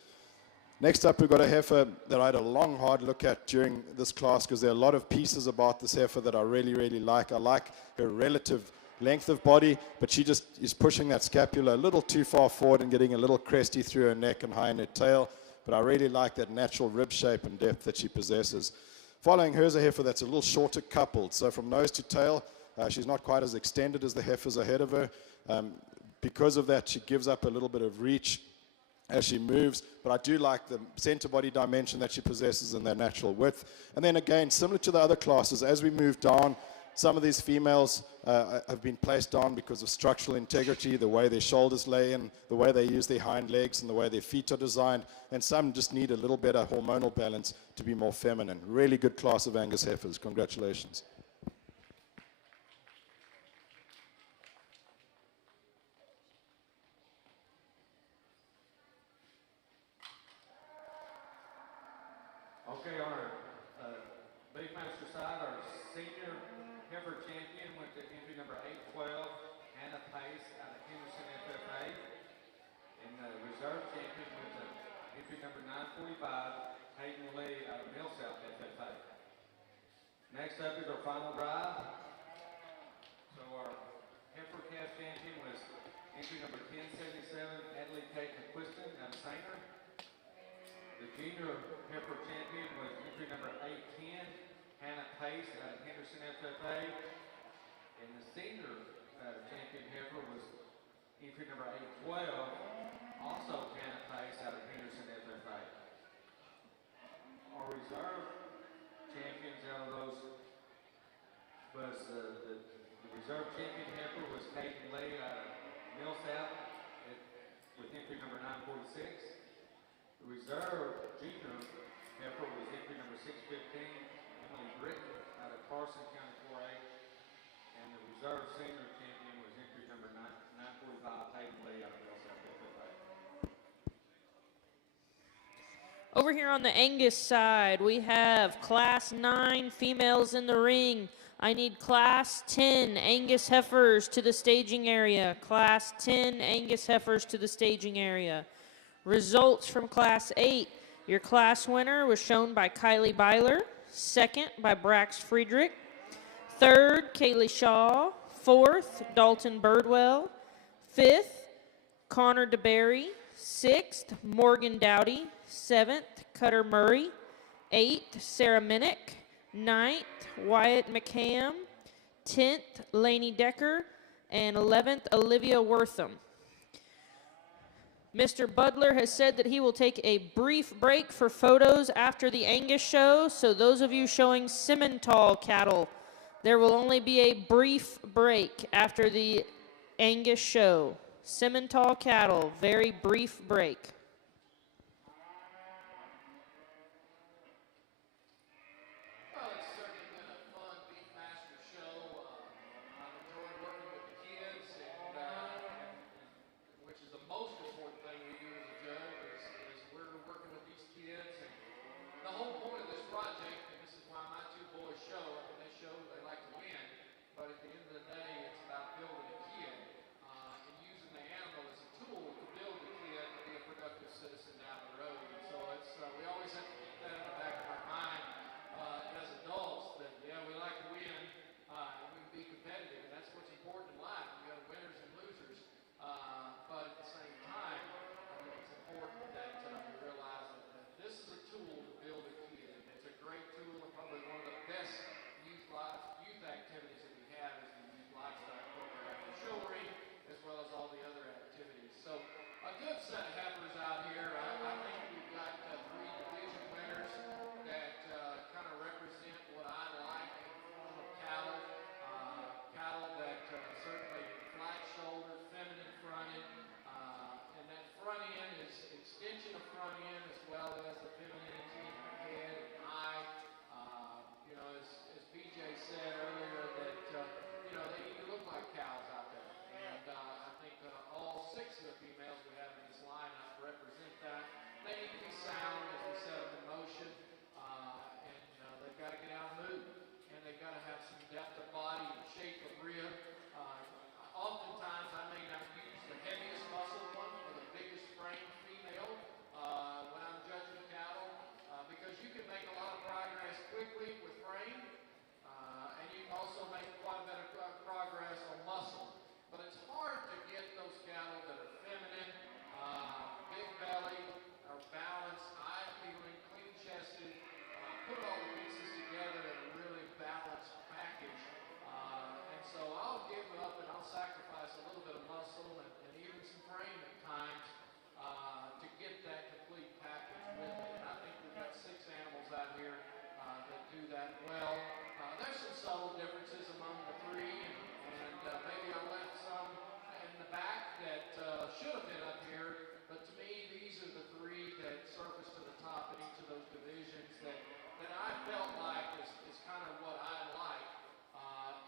Next up, we've got a heifer that I had a long, hard look at during this class because there are a lot of pieces about this heifer that I really, really like. I like her relative length of body, but she just is pushing that scapula a little too far forward and getting a little cresty through her neck and high in her tail. But I really like that natural rib shape and depth that she possesses. Following her is a heifer that's a little shorter coupled. So from nose to tail, she's not quite as extended as the heifers ahead of her. Because of that, she gives up a little bit of reach as she moves, but I do like the center body dimension that she possesses and that natural width. And then again, similar to the other classes, as we move down, some of these females have been placed down because of structural integrity, the way their shoulders lay in, the way they use their hind legs, and the way their feet are designed. And some just need a little better hormonal balance to be more feminine. Really good class of Angus heifers. Congratulations. Okay, on our Beefmaster side, our senior heifer champion went to entry number 812, Hannah Pace out of Henderson FFA. And the reserve champion went to entry number 945, Hayden Lee out of Millsouth FFA. Next up is our final drive. So our heifer calf champion was entry number 1077, Adelaide Kate McQuiston out of Sanger. The junior heifer champion was entry number 810, Hannah Pace out of Henderson FFA. And the senior champion heifer was entry number 812, also Hannah Pace out of Henderson FFA. Our reserve champions out of those was the reserve champion heifer was Hayden Lee out of Millsouth with entry number 946. The reserve junior heifer was entry number 615, Emily Britton out of Carson County 4-H. And the reserve senior champion was entry number 945, Hayden Lee out of Millsouth FFA. Over here on the Angus side, we have Class 9 females in the ring. I need Class 10 Angus heifers to the staging area. Class 10 Angus heifers to the staging area. Results from Class 8. Your class winner was shown by Kylie Byler. Second by Brax Friedrich. Third, Kaylee Shaw. Fourth, Dalton Birdwell. Fifth, Connor DeBerry. Sixth, Morgan Dowdy. Seventh, Cutter Murray. Eighth, Sarah Minnick. Ninth, Wyatt McCam. 10th, Lainey Decker. And 11th, Olivia Wortham. Mr. Butler has said that he will take a brief break for photos after the Angus show, so those of you showing Simmental cattle, there will only be a brief break after the Angus show. Simmental cattle, very brief break. Well, it's certainly been a fun Beefmaster show. I've enjoyed working with the kids, which is the most important thing we do as a judge, is we're working with these kids. And the whole point of this project, and this is why my two boys show, I mean, they show they like to win, but at the end of the day, it's about building a kid and using the animal as a tool to build the kid to be a productive citizen down the road. And so we always have to keep that in the back of our mind as adults that, yeah, we like to win and we can be competitive, and that's what's important in life. You got winners and losers, but at the same time, I think it's important that we realize that this is a tool to build a kid. It's a great tool and probably one of the best youth activities that we have is the youth livestock program, the show ring, as well as all the other activities. So a good set of heifers out here. I think we've got three division winners that kind of represent what I like in the form of cattle. Cattle that certainly flat shouldered, feminine fronted, and that front end is extension of front end as well as the femininity in the head and eye. You know, as BJ said earlier, that they need to look like cows out there, and I think all six of the females we have in this lineup represent that. They need to be sound as we set them in motion, and they've got to get out and move, and they've got to have some depth of body and shape of rib. Oftentimes, I may not use the heaviest muscle one or the biggest frame female when I'm judging cattle because you can make a lot of progress quickly with frame, and you can also make quite a bit of progress on muscle. But it's hard to get those cattle that are feminine, big belly, are balanced, eye appealing, clean chested, put all the pieces together in a really balanced package. And so I'll give up and I'll sacrifice a little bit of muscle and even some frame at times to get that complete package with me. And I think we've got six animals out here that do that well. There's some subtle differences among the three, and maybe I left some in the back that should have been up here. But to me, these are the three that surface to the top in each of those divisions that I felt like is kind of what I like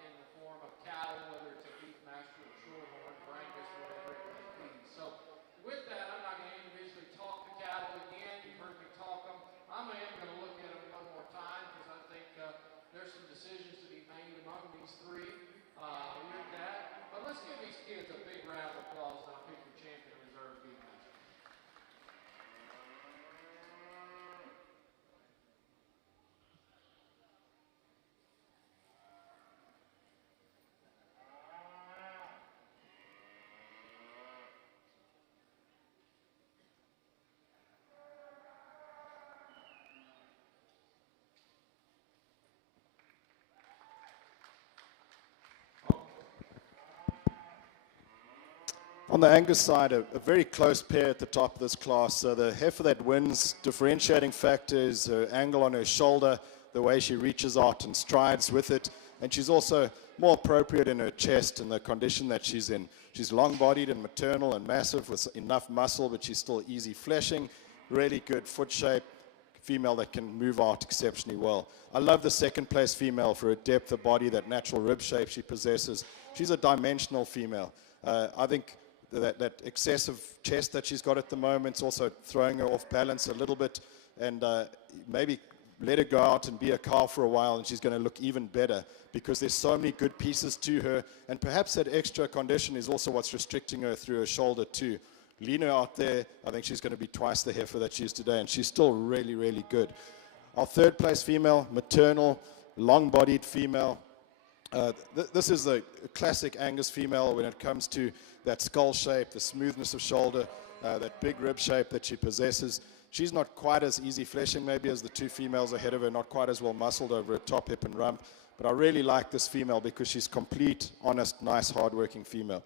in the form of cattle, whether it's a Beefmaster or Shorthorn, or Angus, whatever it may be. So with that, I'm not going to individually talk the cattle again. You've heard me talk them. I am going to look at them one more time because I think there's some decisions to be made among these three with that. But let's give these kids a big round of applause and I'll pick your champion reserve Beefmaster. On the Angus side, a very close pair at the top of this class. So the heifer that wins, differentiating factor is her angle on her shoulder, the way she reaches out and strides with it. And she's also more appropriate in her chest and the condition that she's in. She's long-bodied and maternal and massive with enough muscle, but she's still easy fleshing, really good foot shape, female that can move out exceptionally well. I love the second place female for her depth of body, that natural rib shape she possesses. She's a dimensional female. I think that excessive chest that she's got at the moment is also throwing her off balance a little bit, and maybe let her go out and be a cow for a while and she's going to look even better because there's so many good pieces to her, and perhaps that extra condition is also what's restricting her through her shoulder too. Lean her out there, I think she's going to be twice the heifer that she is today, and she's still really, really good. Our third place female, maternal, long-bodied female. This is the classic Angus female when it comes to that skull shape, the smoothness of shoulder, that big rib shape that she possesses. She's not quite as easy fleshing maybe as the two females ahead of her, not quite as well muscled over her top, hip, and rump. But I really like this female because she's complete, honest, nice, hardworking female.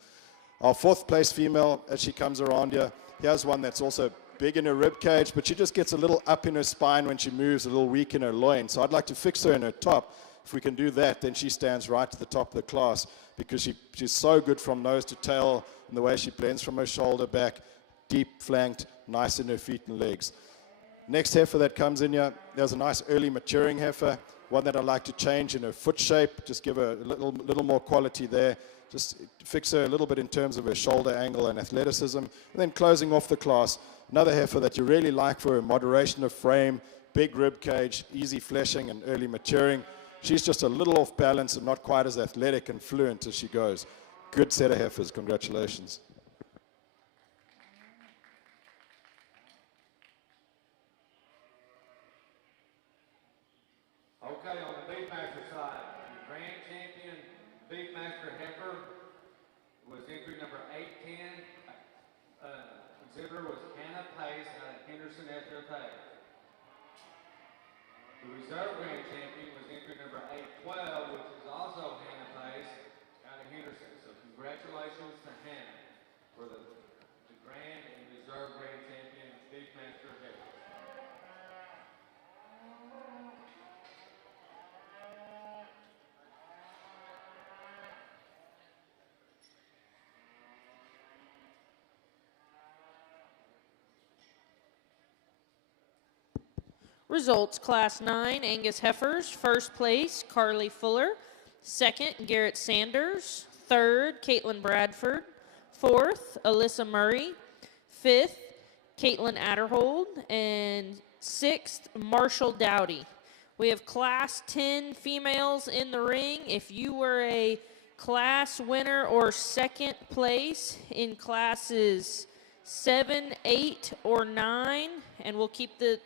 Our 4th place female, as she comes around here, here's one that's also big in her rib cage, but she just gets a little up in her spine when she moves, a little weak in her loin. So I'd like to fix her in her top. If we can do that, then she stands right at the top of the class because she's so good from nose to tail in the way she blends from her shoulder back, deep flanked, nice in her feet and legs. Next heifer that comes in here, there's a nice early maturing heifer, one that I'd like to change in her foot shape, just give her a little more quality there, just fix her a little bit in terms of her shoulder angle and athleticism. And then closing off the class, another heifer that you really like for her moderation of frame, big rib cage, easy fleshing and early maturing. She's just a little off balance and not quite as athletic and fluent as she goes. Good set of heifers, congratulations. Okay, on the Beefmaster side, the grand champion Beefmaster heifer was entry number 810. Exhibitor was Hannah Pace out of Henderson, FFA. The reserve grand champion was entry number 812, which is also Hannah Pace out of Henderson. So congratulations to Hannah for the grand and reserve grand champion Beefmaster heifer. Results, Class 9, Angus Heifers. First place, Carly Fuller. Second, Garrett Sanders. Third, Caitlin Bradford. Fourth, Alyssa Murray. Fifth, Caitlin Adderhold. And sixth, Marshall Dowdy. We have Class 10 females in the ring. If you were a class winner or second place in classes 7, 8, or 9, and we'll keep the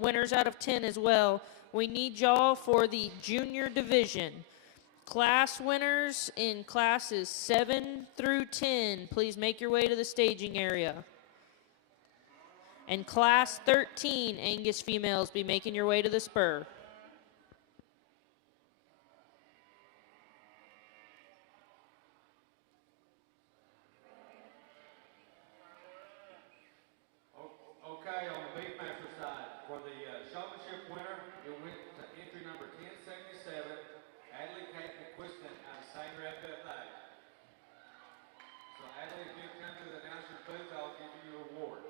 winners out of 10 as well. We need y'all for the junior division. Class winners in classes 7 through 10, please make your way to the staging area. And class 13, Angus females, be making your way to the spur. Okay, on the Beefmaster side, for the showmanship winner, it went to entry number 1077, Adley Kate McQuiston out of Sanger FFA. So Adley, if you come to the announcer's booth, I'll give you your award.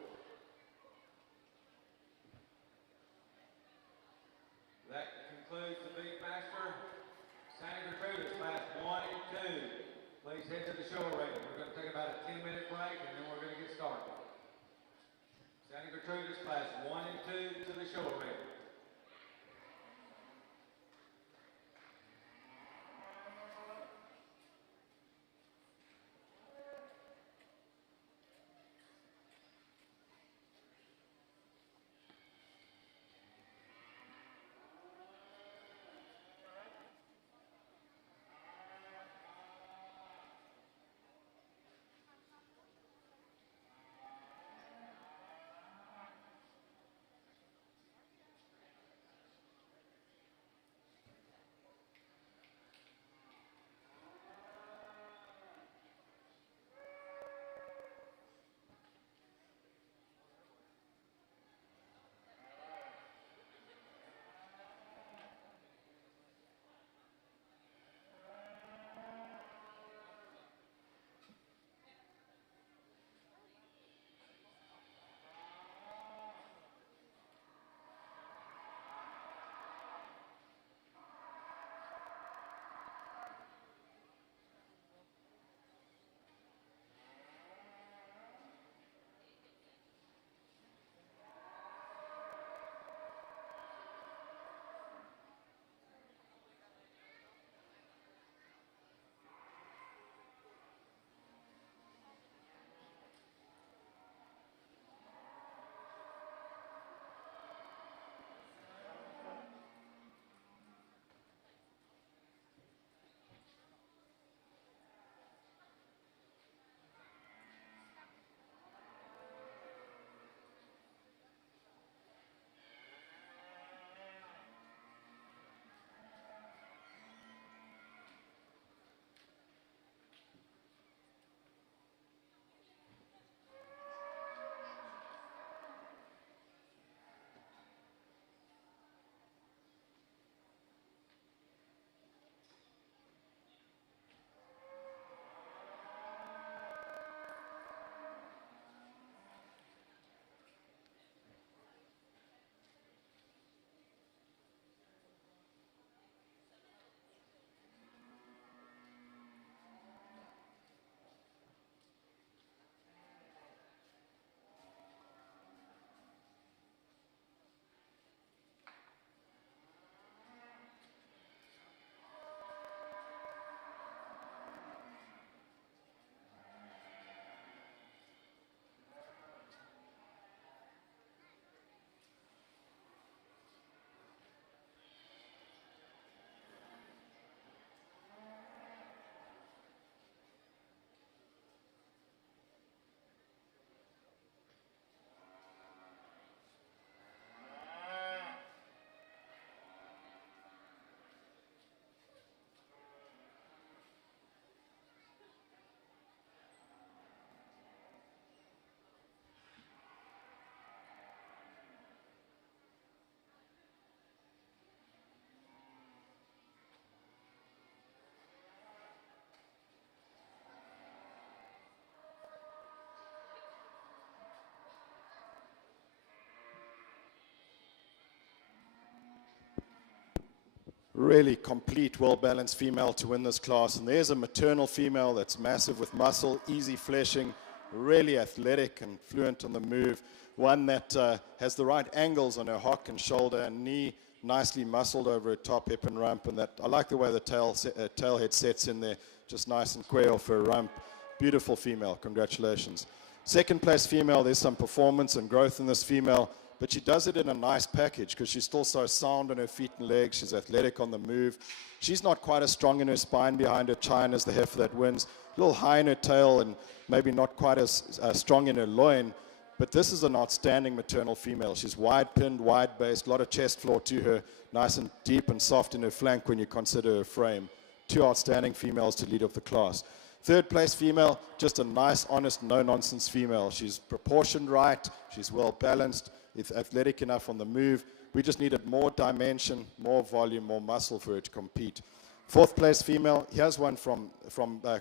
really complete, well-balanced female to win this class. And there's a maternal female that's massive with muscle, easy fleshing, really athletic and fluent on the move. One that has the right angles on her hock and shoulder and knee, nicely muscled over her top, hip and rump. And that I like the way the tail head sets in there, just nice and square off her rump. Beautiful female, congratulations. Second place female, there's some performance and growth in this female, but she does it in a nice package because she's still so sound on her feet and legs. She's athletic on the move. She's not quite as strong in her spine behind her chine as the heifer that wins. A little high in her tail and maybe not quite as strong in her loin, but this is an outstanding maternal female. She's wide-pinned, wide-based, a lot of chest floor to her, nice and deep and soft in her flank when you consider her frame. Two outstanding females to lead off the class. Third place female, just a nice, honest, no-nonsense female. She's proportioned right, she's well-balanced, athletic enough on the move. We just needed more dimension, more volume, more muscle for her to compete. Fourth place female, here's one from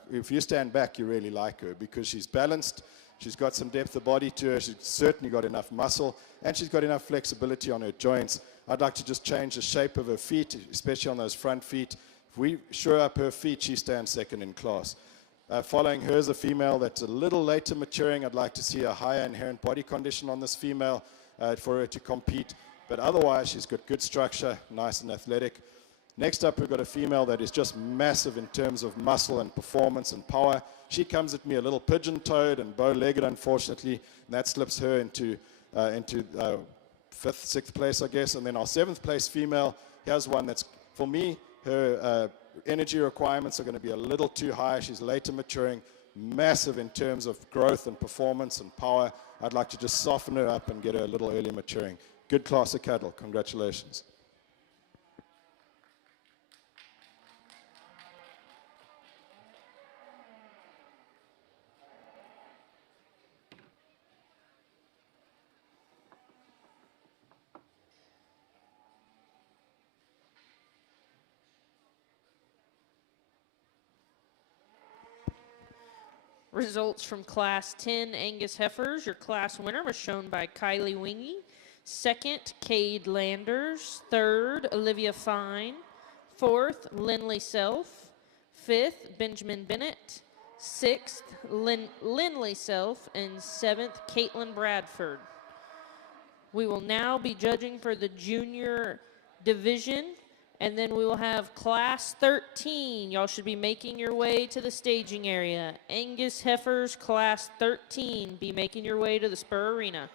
if you stand back, you really like her because she's balanced, she's got some depth of body to her, she's certainly got enough muscle, and she's got enough flexibility on her joints. I'd like to just change the shape of her feet, especially on those front feet. If we shore up her feet, she stands second in class. Following her is a female that's a little later maturing. I'd like to see a higher inherent body condition on this female for her to compete. But otherwise, she's got good structure, nice and athletic. Next up, we've got a female that is just massive in terms of muscle and performance and power. She comes at me a little pigeon-toed and bow-legged, unfortunately, and that slips her into fifth, sixth place, I guess. And then our seventh place female, here's one that's, for me, her energy requirements are going to be a little too high. She's later maturing, massive in terms of growth and performance and power. I'd like to just soften her up and get her a little earlier maturing. Good class of cattle. Congratulations. Results from Class 10 Angus Heifers. Your class winner was shown by Kylie Wingy. Second, Cade Landers. Third, Olivia Fine. Fourth, Lindley Self. Fifth, Benjamin Bennett. Sixth, Lindley Self. And seventh, Caitlin Bradford. We will now be judging for the junior division. And then we will have Class 13. Y'all should be making your way to the staging area. Angus Heifers, Class 13. Be making your way to the Spur Arena.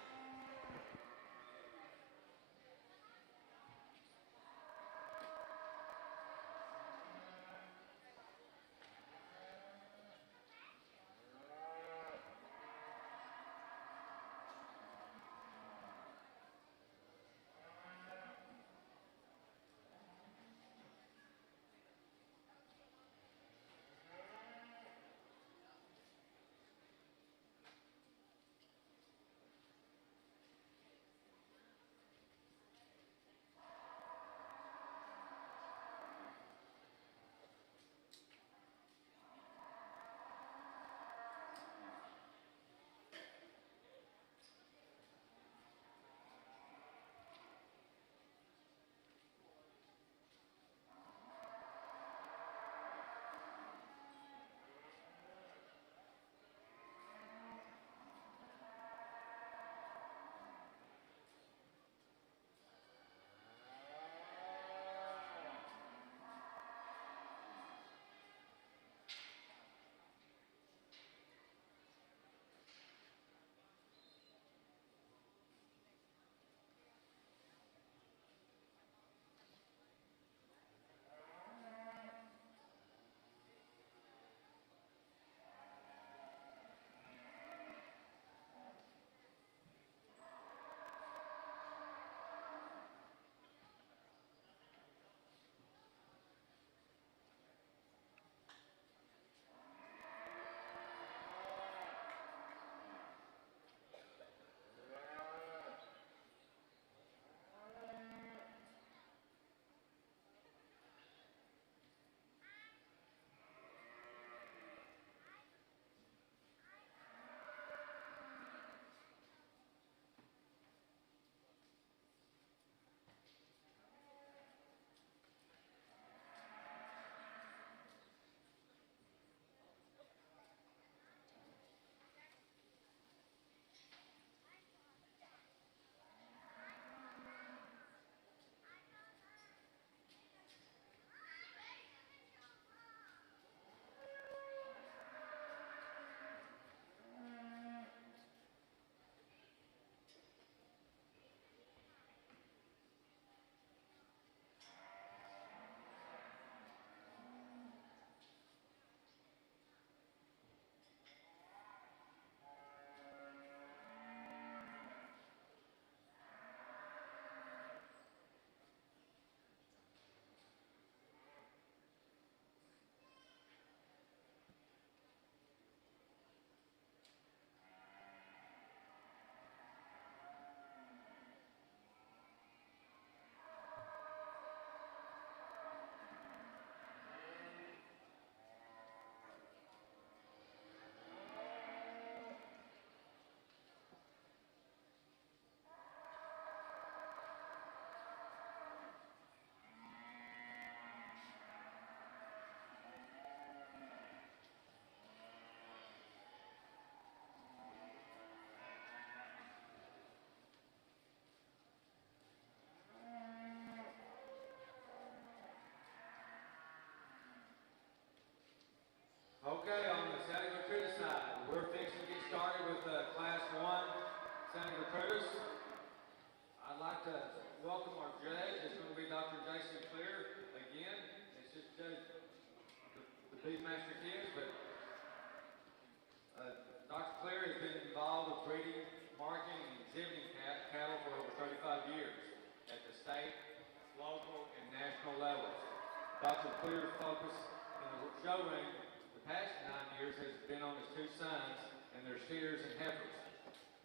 clear focus in the show ring the past 9 years has been on his 2 sons and their steers and heifers.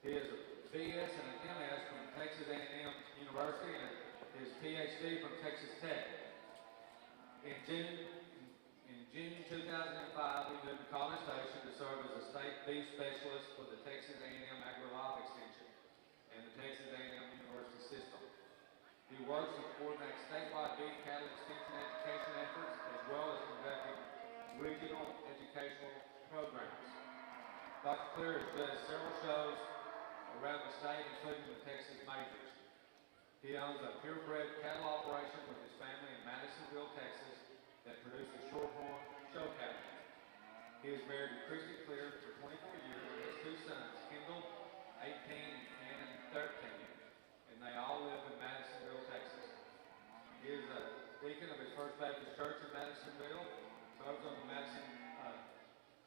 He has a BS and an MS from Texas A&M University and his PhD from Texas Tech. In June 2005, he moved to College Station to serve as a state beef specialist for the Texas A&M Agri-Life Extension and the Texas A&M University system. He works to coordinate statewide beef cattle extension education efforts as well as conducting regional educational programs. Dr. Clear has done several shows around the state, including the Texas Majors. He owns a purebred cattle operation with his family in Madisonville, Texas, that produces shorthorn show cattle. He is married to Christy Clear for 24 years and has 2 sons, Kendall, 18, and Cannon, 13, and they all live in Madisonville, Texas. He is a deacon of his First Baptist Church in Madisonville, serves on the Madison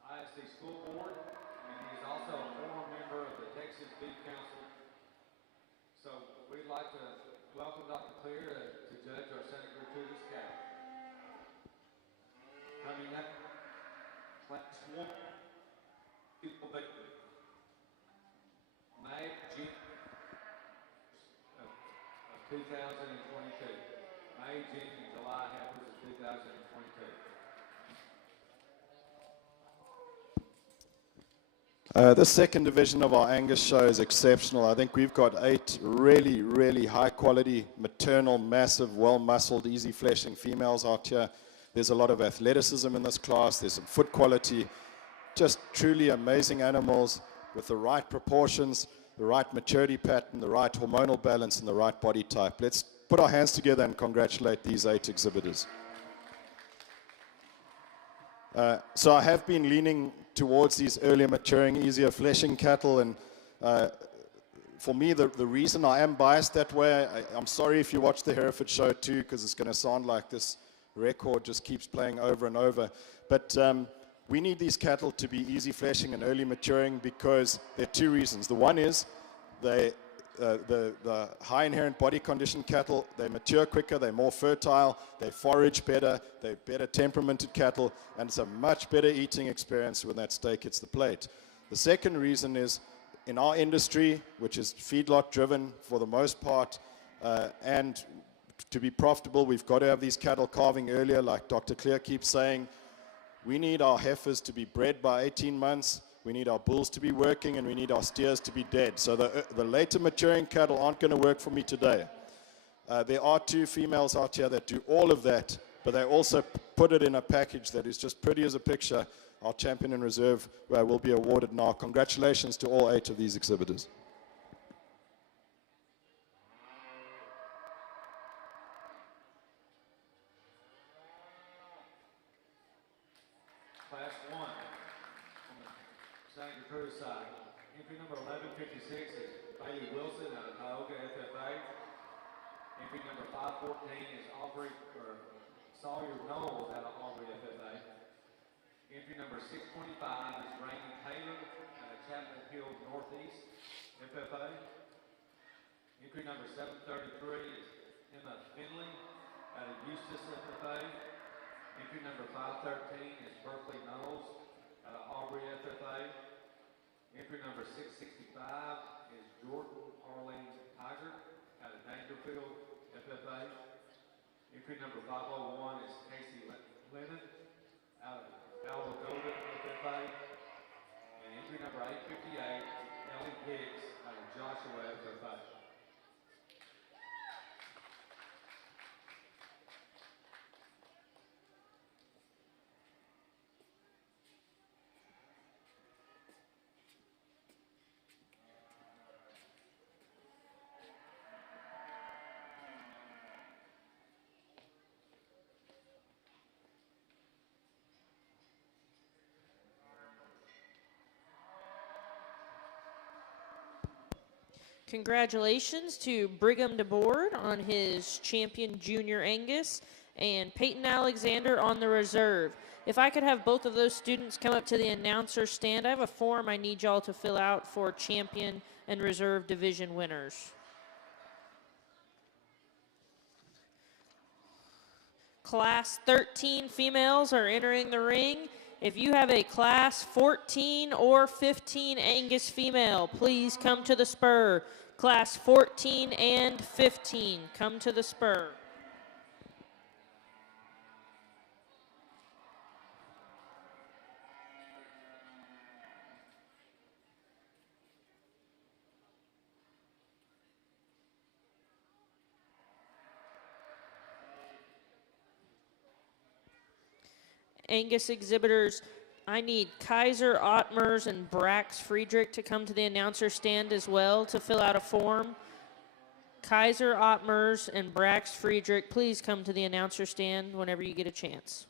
ISD School Board, and he is also a former member of the Texas Beef Council. So we'd like to welcome Dr. Clear to judge our Santa Gertrudis cattle. Coming up, class 1, people victory. May, June of 2022. May, June, and July heifers of 2022. This second division of our Angus show is exceptional. I think we've got 8 really, really high-quality, maternal, massive, well-muscled, easy-fleshing females out here. There's a lot of athleticism in this class. There's some foot quality. Just truly amazing animals with the right proportions, the right maturity pattern, the right hormonal balance, and the right body type. Let's put our hands together and congratulate these 8 exhibitors. So I have been leaning towards these earlier maturing, easier fleshing cattle, and for me, the reason I am biased that way, I'm sorry if you watch the Hereford show too, because it's going to sound like this record just keeps playing over and over, but we need these cattle to be easy fleshing and early maturing because there are 2 reasons. The one is the high inherent body condition cattle, they mature quicker, they're more fertile, they forage better, they're better temperamented cattle, and it's a much better eating experience when that steak hits the plate. The second reason is in our industry, which is feedlot driven for the most part, and to be profitable, we've got to have these cattle calving earlier, like Dr. Clear keeps saying. We need our heifers to be bred by 18 months. We need our bulls to be working, and we need our steers to be dead. So the later maturing cattle aren't going to work for me today. There are 2 females out here that do all of that, but they also put it in a package that is just pretty as a picture. Our champion in reserve will be awarded now. Congratulations to all 8 of these exhibitors. Class 1, on the Santa Gertrudis side. Entry number 1156 is Bailey Wilson out of Tioga FFA. Entry number 514 is Sawyer Knowles out of Aubrey FFA. Entry number 625 is Rainy Taylor out of Chapman Hill Northeast FFA. Entry number 733 is Emma Finley out of Eustis FFA. Entry number 513 is Berkeley Knowles out of Aubrey FFA. Entry number 665 is Jordan Arlene Tiger out of Dangerfield FFA. Entry number 501 is Casey Lennon out of Alvagoda FFA. And entry number 858 is Ellie Hicks out of Joshua FFA. Congratulations to Brigham DeBoard on his champion Junior Angus and Peyton Alexander on the reserve. If I could have both of those students come up to the announcer stand, I have a form I need y'all to fill out for champion and reserve division winners. Class 13 females are entering the ring. If you have a Class 14 or 15 Angus female, please come to the spur. Class 14 and 15, come to the spur. Angus exhibitors, I need Kaiser Ottmers and Brax Friedrich to come to the announcer stand as well to fill out a form. Kaiser Ottmers and Brax Friedrich, please come to the announcer stand whenever you get a chance.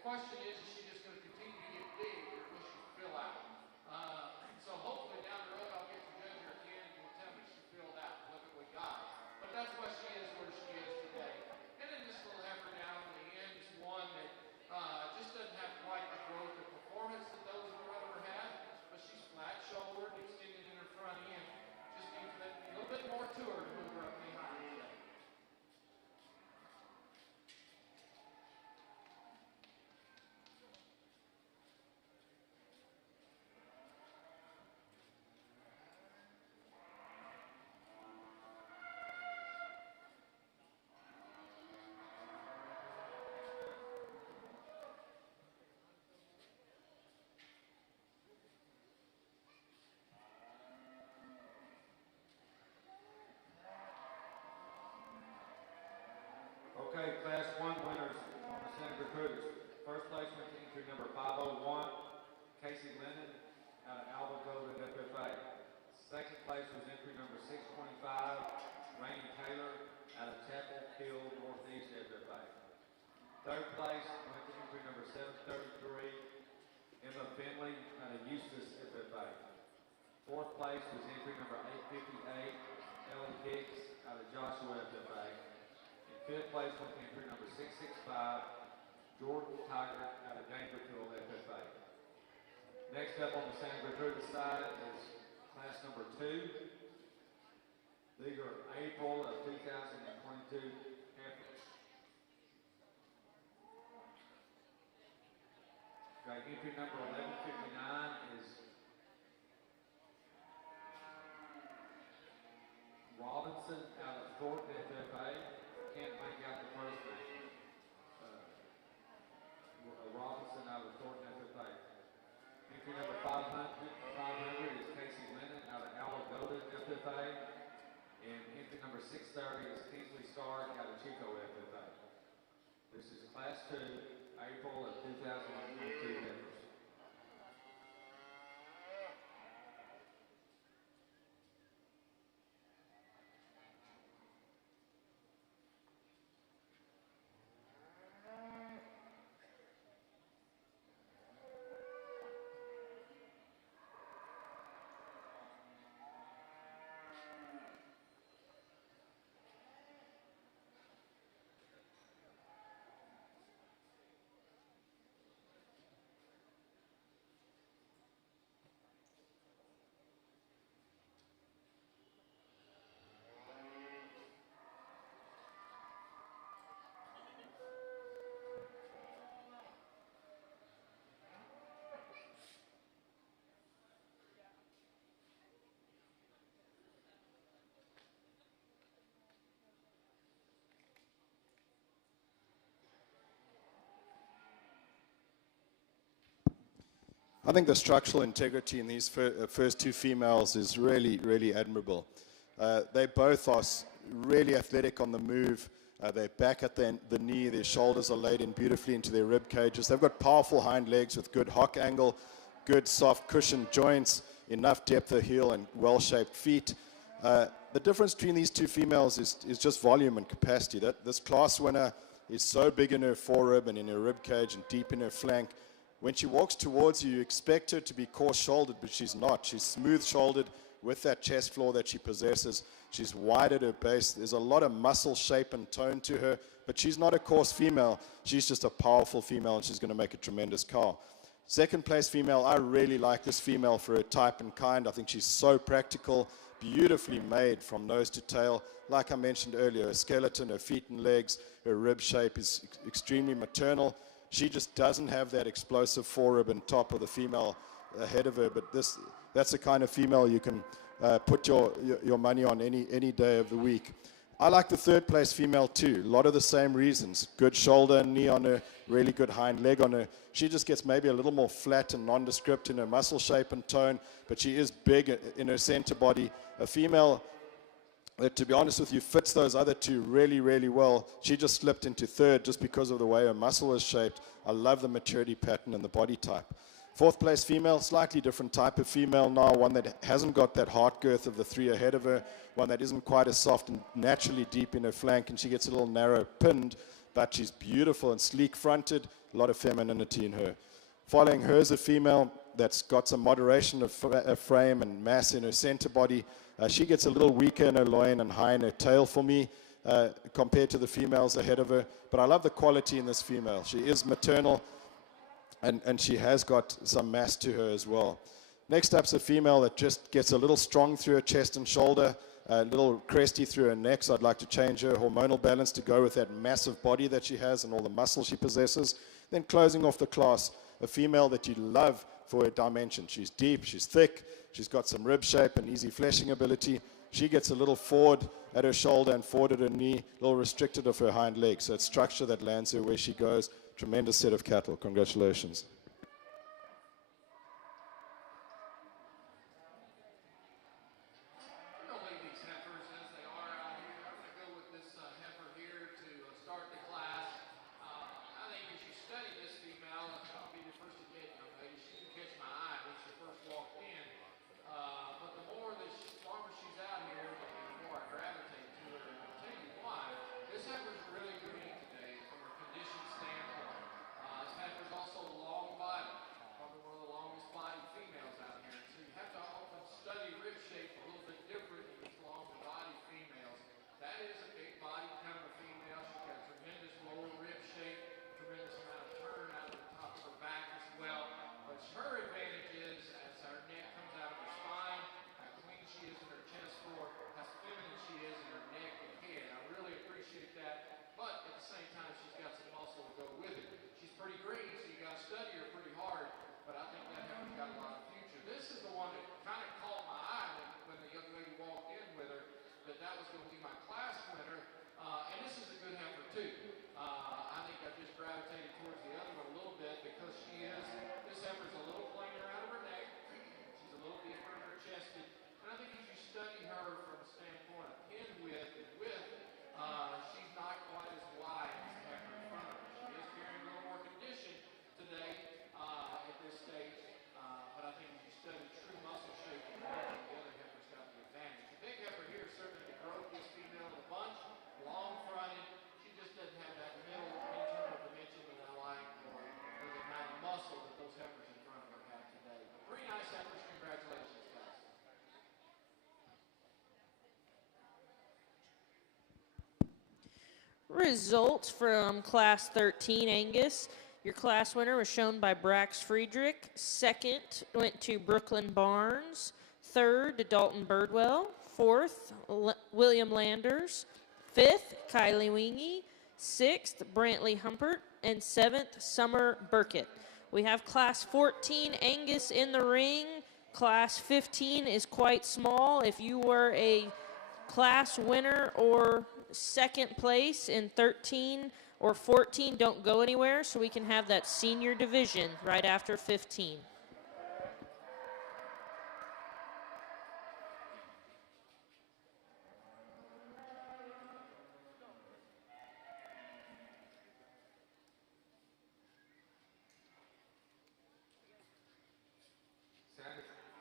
question is she just going to continue to get big or will she fill out? So hopefully down the road I'll get to judge her again and you'll tell me she filled out. Look at what we got. But that's why she is where she is today. And then this little heifer down on the end is one that just doesn't have quite the growth and performance that those in front of her have. But she's flat-shouldered, extended in her front end. Just needs a little bit more to her to move her up any higher today. Okay, Class 1 winners on the Santa Recruiters. First place went to entry number 501, Casey Lennon out of Alba Golden FFA. Second place was entry number 625, Rainey Taylor out of Chapel Hill Northeast FFA. Third place went to entry number 733, Emma Finley out of Eustis FFA. Fourth place was entry number 858, Ellie Hicks out of Joshua FFA. Fifth place went to entry number 665, Jordan Tiger out of Dangerfield FFA. Next up on the Santa Recruiter side is class number 2. These are April of 2022 Heifers. Okay, entry number 1159 is Robinson out of Thornton FFA. Can't make out the first name. Robinson out of Thornton FFA. Entry number 500 is Casey Lennon out of Alba Golden FFA. And entry number 630 is Kingsley Stark out of Chico FFA. This is Class 2, April of 2022 Heifers. I think the structural integrity in these first two females is really, really admirable. They both are really athletic on the move. They're back at the knee. Their shoulders are laid in beautifully into their rib cages. They've got powerful hind legs with good hock angle, good soft cushioned joints, enough depth of heel, and well-shaped feet. The difference between these two females is just volume and capacity. This class winner is so big in her forerib and in her rib cage and deep in her flank. When she walks towards you, you expect her to be coarse-shouldered, but she's not. She's smooth-shouldered with that chest floor that she possesses. She's wide at her base. There's a lot of muscle shape and tone to her, but she's not a coarse female. She's just a powerful female, and she's going to make a tremendous cow. Second place female, I really like this female for her type and kind. I think she's so practical, beautifully made from nose to tail. Like I mentioned earlier, her skeleton, her feet and legs, her rib shape is extremely maternal. She just doesn't have that explosive forerib and top of the female ahead of her, but that's the kind of female you can put your money on any day of the week. I like the third place female too. A lot of the same reasons. Good shoulder and knee on her, really good hind leg on her. She just gets maybe a little more flat and nondescript in her muscle shape and tone, but she is big in her center body. A female that, to be honest with you, fits those other two really, really well. She just slipped into third just because of the way her muscle is shaped. I love the maturity pattern and the body type. Fourth place female, slightly different type of female now, one that hasn't got that heart girth of the three ahead of her, one that isn't quite as soft and naturally deep in her flank, and she gets a little narrow pinned, but she's beautiful and sleek-fronted, a lot of femininity in her. Following her is a female that's got some moderation of frame and mass in her center body. She gets a little weaker in her loin and high in her tail for me compared to the females ahead of her. But I love the quality in this female. She is maternal, and she has got some mass to her as well. Next up's a female that just gets a little strong through her chest and shoulder, a little cresty through her neck, so I'd like to change her hormonal balance to go with that massive body that she has and all the muscle she possesses. Then closing off the class, a female that you love for her dimension. She's deep, she's thick, she's got some rib shape and easy fleshing ability. She gets a little forward at her shoulder and forward at her knee, a little restricted of her hind leg. So it's structure that lands her where she goes. Tremendous set of cattle. Congratulations. We're going to leave these heifers as they are out here. I'm going to go with this heifer here to start the class. I think as you study this female, I'll be the first to admit, young lady, she didn't catch my eye when she first walked in. But the longer she's out here, the more I gravitate to her. And I'll tell you why. This heifer's really green today from a condition standpoint. This heifer's also long body, probably one of the longest bodied females out here. So you have to often study rib shape a little bit different than these longer body females. That is a big body kind of a female. She's got tremendous lower rib shape, tremendous amount of turn out of the top of her back as well. But her advantage is as her neck comes out of her spine, how clean she is in her chest floor, how feminine she is in her neck and head. I really appreciate that. But at the same time, she's got some muscle to go with it. She's pretty green, so you got to study her pretty hard. But I think that heifer's got a lot of future. This is the one that kind of caught my eye when the young lady walked in with her, that was going to be my class winner. And this is a good heifer too. I think I just gravitated towards the other one a little bit because this heifer's a little plainer out of her neck. She's a little deeper in her chested. And I think as you study her from a standpoint of pin width and width, she's not quite as wide as the heifer in front of her. She is carrying a little more condition today at this stage. But I think as you study true muscle shape and movement, the other heifer's got the advantage. The big heifer here is certainly the growthiest female in the bunch, long-fronted. She just doesn't have that middle internal dimension that I like, or the amount of muscle that those heifers in front of her have today. But three nice heifers. Congratulations, guys. Results from Class 13 Angus. Your class winner was shown by Brax Friedrich. Second went to Brooklyn Barnes. Third to Dalton Birdwell. Fourth, William Landers. Fifth, Kylie Wingy. Sixth, Brantley Humpert. And seventh, Summer Burkett. We have Class 14 Angus in the ring. Class 15 is quite small. If you were a class winner or second place in 13 or 14, don't go anywhere so we can have that senior division right after 15.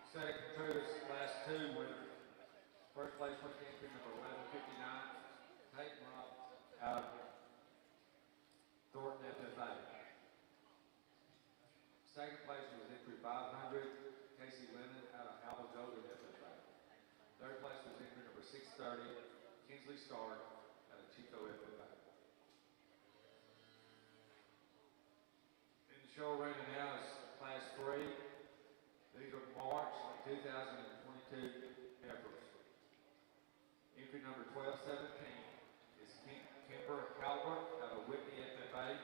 Second Trudas, Class 2 winner. First place went to entry number 1159, Peyton Rock out of Thornton FFA. Second place was entry 500, Casey Lennon out of Albagoga FFA. Third place was entry number 630, Kinsley Stark out of Chico FFA. In the show arena now is Class 3. These are March 2022 heifers. Entry number 1217 is Kimber Calvert out of Whitney FFA.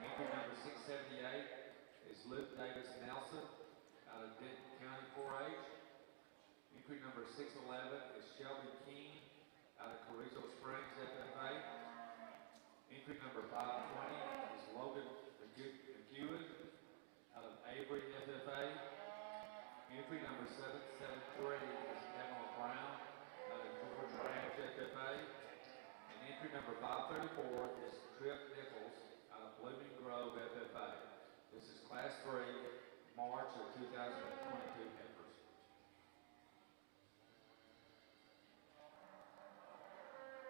Entry number 678 is Luke Davis Nelson out of Denton County 4-H. Entry number 611 is Shelby King out of Carrizo Springs FFA. Entry number 520 is Logan McEwen out of Avery FFA. Entry number 773 is Pamela Brown out of George Ranch FFA. And entry number 534 is Trip Nichols out of Blooming Grove FFA. This is Class 3, March of 2022 heifers.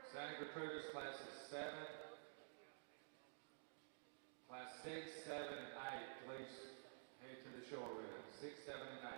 Santa Gertrudis Classes 7, 6, 7, and 8, please head to the show arena. 6, 7, and 8.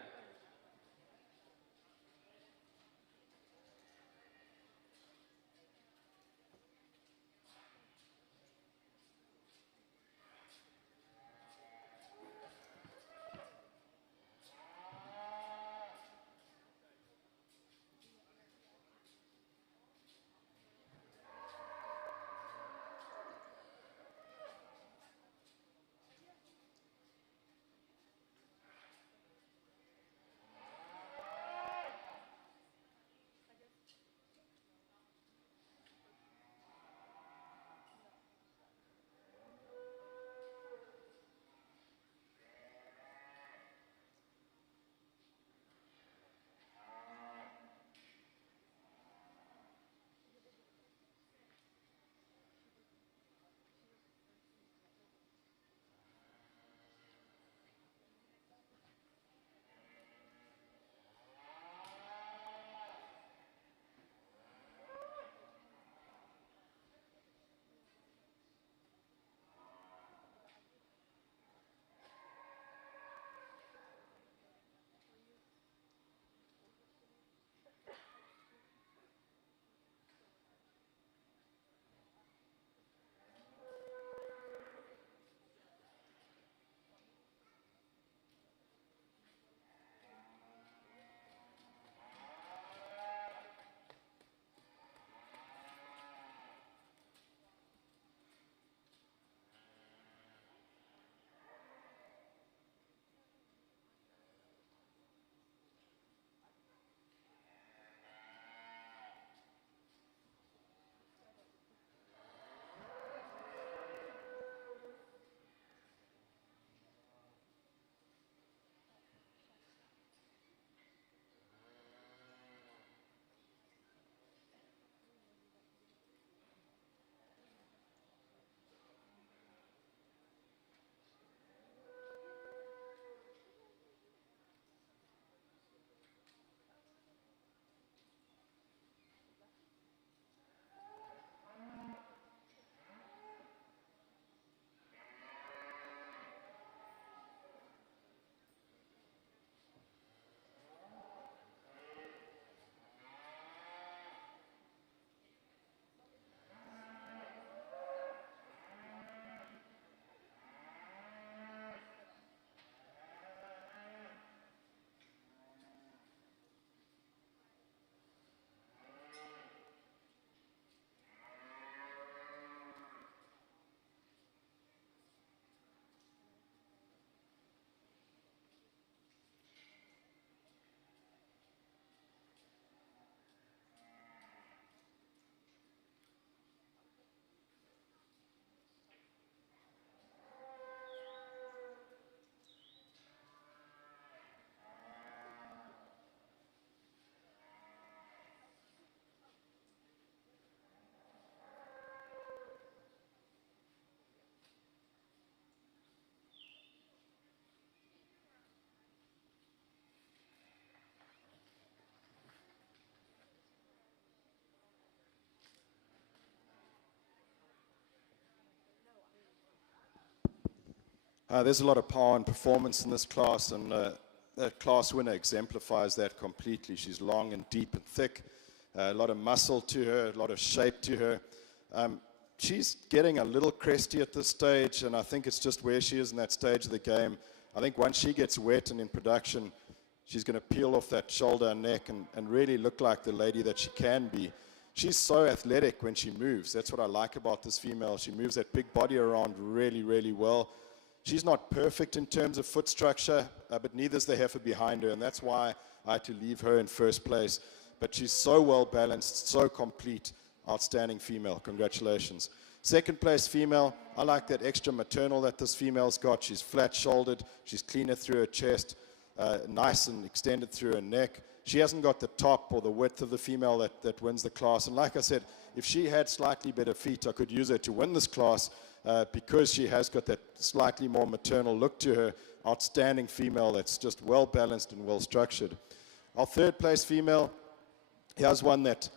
There's a lot of power and performance in this class, and that class winner exemplifies that completely. She's long and deep and thick, a lot of muscle to her, a lot of shape to her. She's getting a little cresty at this stage, and I think it's just where she is in that stage of the game. I think once she gets wet and in production, she's going to peel off that shoulder and neck and really look like the lady that she can be. She's so athletic when she moves. That's what I like about this female. She moves that big body around really, really well. She's not perfect in terms of foot structure, but neither is the heifer behind her, and that's why I had to leave her in first place. But she's so well balanced, so complete, outstanding female. Congratulations. Second place female, I like that extra maternal that this female's got. She's flat-shouldered, she's cleaner through her chest, nice and extended through her neck. She hasn't got the top or the width of the female that wins the class. And like I said, if she had slightly better feet, I could use her to win this class because she has got that slightly more maternal look to her. Outstanding female that's just well balanced and well structured. Our third place female, here's one that,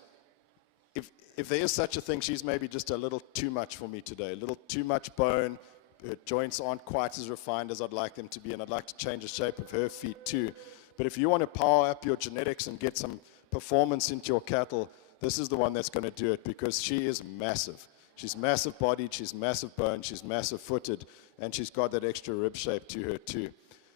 if there is such a thing, she's maybe just a little too much for me today. A little too much bone, her joints aren't quite as refined as I'd like them to be, and I'd like to change the shape of her feet too. But if you want to power up your genetics and get some performance into your cattle, this is the one that's going to do it, because she is massive. She's massive bodied, she's massive boned, she's massive footed, and she's got that extra rib shape to her too.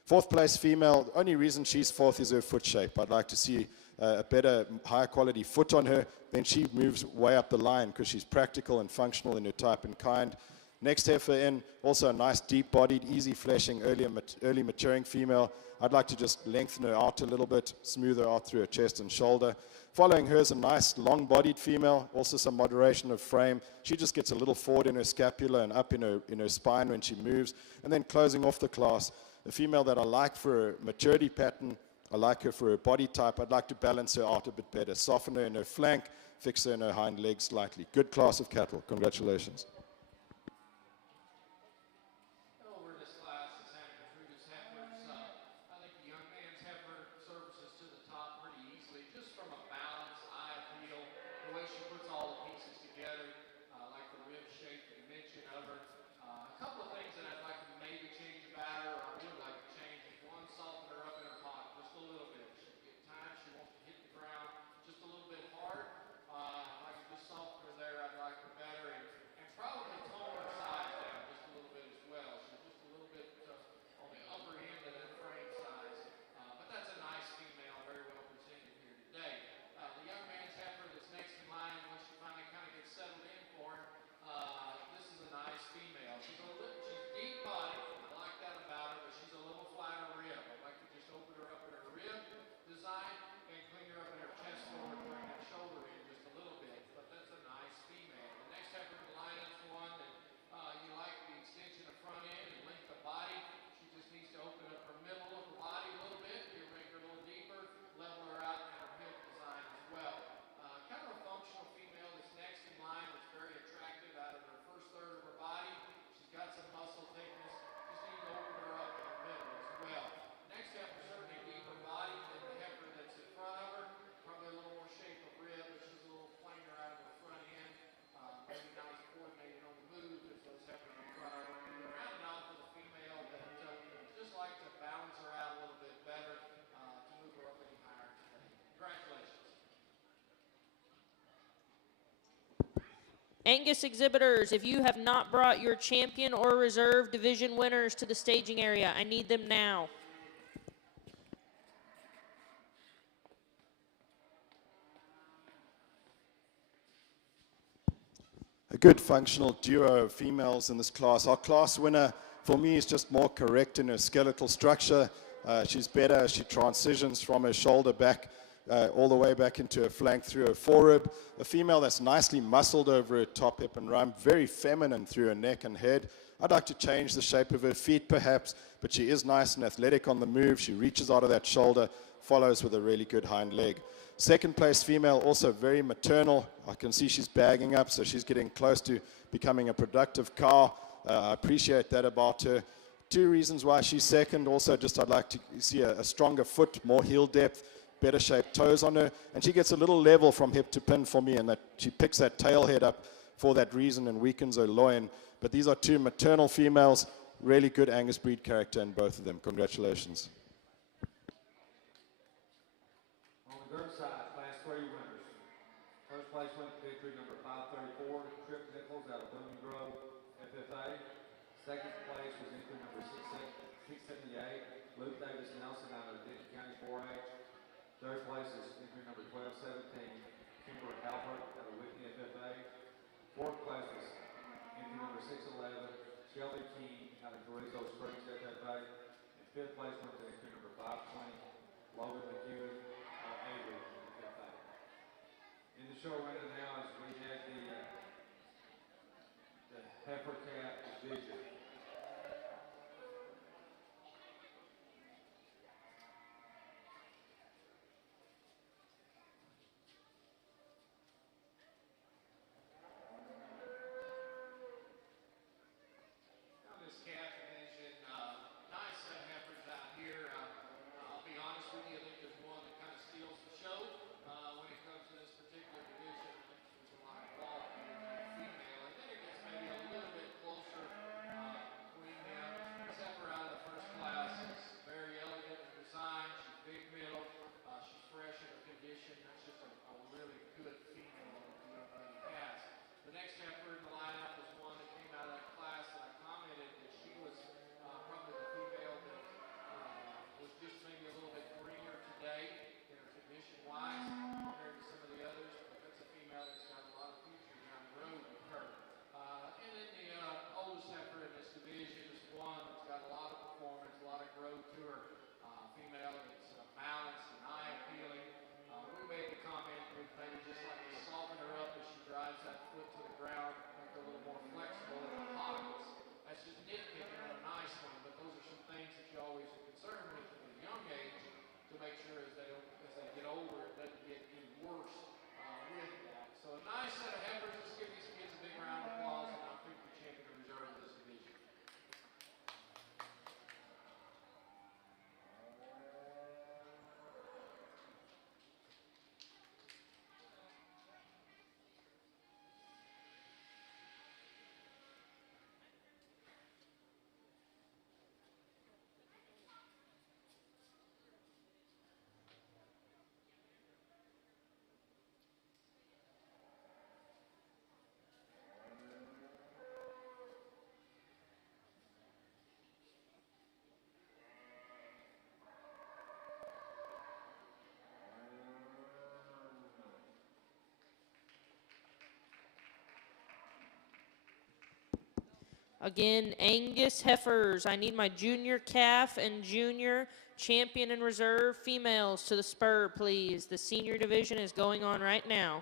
Fourth place female, the only reason she's fourth is her foot shape. I'd like to see a better, higher quality foot on her. Then she moves way up the line because she's practical and functional in her type and kind. Next heifer in, also a nice deep-bodied, easy fleshing, early maturing female. I'd like to just lengthen her out a little bit, smooth her out through her chest and shoulder. Following her is a nice long-bodied female, also some moderation of frame. She just gets a little forward in her scapula and up in her spine when she moves. And then closing off the class, a female that I like for her maturity pattern. I like her for her body type. I'd like to balance her out a bit better, soften her in her flank, fix her in her hind leg slightly. Good class of cattle. Congratulations. Over this class, the Santa Gertrudis heifers. I think the young man's heifer surfaces to the top pretty easily, just from a balance, eye appeal, the way she puts all the pieces together, like the rib shape that you mentioned of her. A couple of things that I'd like to maybe change about her, or I would like to change, is one, soften her up in her hock just a little bit. At times she wants to hit the ground just a little bit hard. If I could just soften her there, I'd like her better, and probably tone her size down just a little bit as well. She's just a little bit on the upper end of that frame size, but that's a nice female, very well presented here today. The young man's heifer that's next in line, when she finally kind of gets settled in for him, this is a nice female. She's deep bodied, I like that about her, but she's a little flatter rib. I'd like to just open her up in her rib design and clean her up in her chest forward, bring that shoulder in just a little bit, but that's a nice female. The next heifer in the lineup's one that you like the extension of front end and length of body. She just needs to open up her middle of the body a little bit, make her a little deeper, level her out in her hip design as well. Kind of a functional female that's next in line, that's very attractive out of her first third of her body. She's got some muscle thickness, just need to open her up in her middle as well. Next heifer, certainly deeper body than the heifer that's in front of her. Probably a little more shape of rib, but she's a little plainer out of the front end. Maybe not as coordinated on the move as those heifers in front of her. Round it off with a female that just like to balance her out a little bit better to move her up any higher today. Congratulations. Angus exhibitors, if you have not brought your champion or reserve division winners to the staging area, I need them now. A good functional duo of females in this class. Our class winner, for me, is just more correct in her skeletal structure. She's better as she transitions from her shoulder back all the way back into her flank through her forerib. A female that's nicely muscled over her top hip and rump, very feminine through her neck and head. I'd like to change the shape of her feet perhaps, but she is nice and athletic on the move. She reaches out of that shoulder, follows with a really good hind leg. Second place female, also very maternal. I can see she's bagging up, so she's getting close to becoming a productive cow. I appreciate that about her. Two reasons why she's second. Also, just I'd like to see a stronger foot, more heel depth, better shaped toes on her. And she gets a little level from hip to pin for me, and that she picks that tail head up for that reason and weakens her loin. But these are two maternal females, really good Angus breed character in both of them. Congratulations. On the girls' side, Class 3 winners. First place went to victory number 534, Trip Nichols out of Booming Grove, FFA. Second place was entry number 678, Luke Davis Nelson out of Denton County 4H. Third place is entry number 1217, Kimber Halbert out of Whitney FFA. Fourth place was entry number 611, Shelby King out of Carrizo Springs FFA. And fifth place went to entry number 520, Logan McEwen out of Avery FFA. In the show arena now is we have the heifer cat division. On this calf division, nice heifers out here. I'll be honest with you, I think there's one that kind of steals the show when it comes to this particular division. I think there's a lot of quality in that female, and then it gets maybe a little bit closer Again, Angus Heifers. I need my junior calf and junior champion and reserve females to the spur, please. The senior division is going on right now.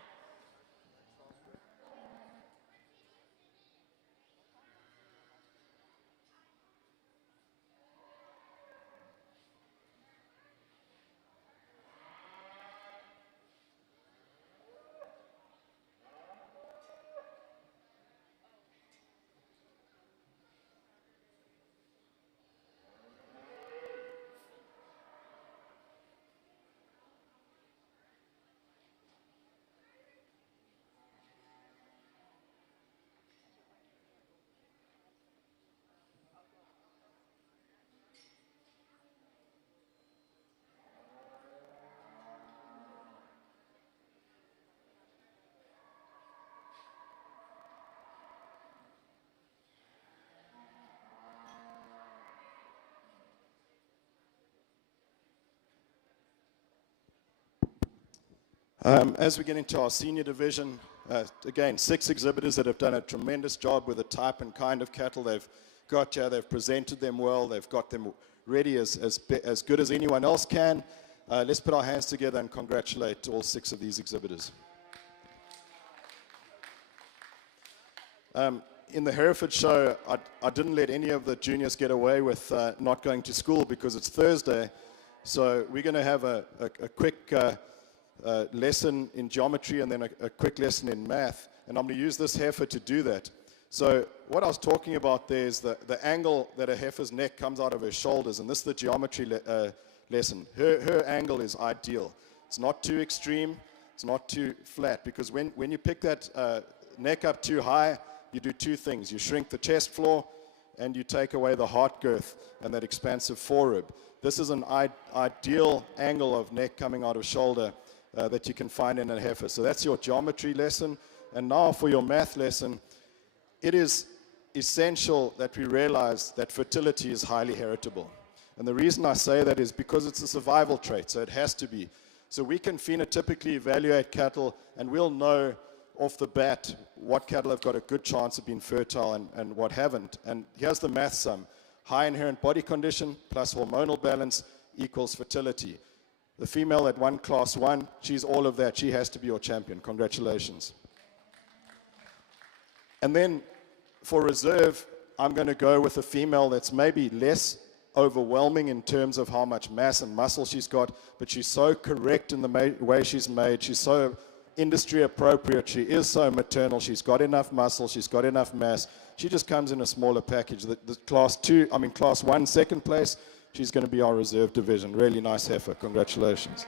As we get into our senior division, again, 6 exhibitors that have done a tremendous job with the type and kind of cattle they've got here. They've presented them well. They've got them ready as good as anyone else can. Let's put our hands together and congratulate all 6 of these exhibitors. In the Hereford show, I didn't let any of the juniors get away with not going to school because it's Thursday. So we're going to have a quick lesson in geometry and then a quick lesson in math. And I'm going to use this heifer to do that. So what I was talking about there is the angle that a heifer's neck comes out of her shoulders. And this is the geometry lesson. Her angle is ideal. It's not too extreme. It's not too flat. Because when you pick that neck up too high, you do 2 things. You shrink the chest floor and you take away the heart girth and that expansive forerib. This is an ideal angle of neck coming out of shoulder that you can find in a heifer. So that's your geometry lesson. And now for your math lesson, it is essential that we realize that fertility is highly heritable. And the reason I say that is because it's a survival trait, so it has to be. So we can phenotypically evaluate cattle, and we'll know off the bat what cattle have got a good chance of being fertile and what haven't. And here's the math sum. High inherent body condition plus hormonal balance equals fertility. The female that won class 1, she's all of that. She has to be your champion. Congratulations. And then for reserve, I'm going to go with a female that's maybe less overwhelming in terms of how much mass and muscle she's got, but she's so correct in the way she's made. She's so industry appropriate. She is so maternal. She's got enough muscle. She's got enough mass. She just comes in a smaller package. The class 1, second place, she's going to be our reserve division. Really nice heifer. Congratulations.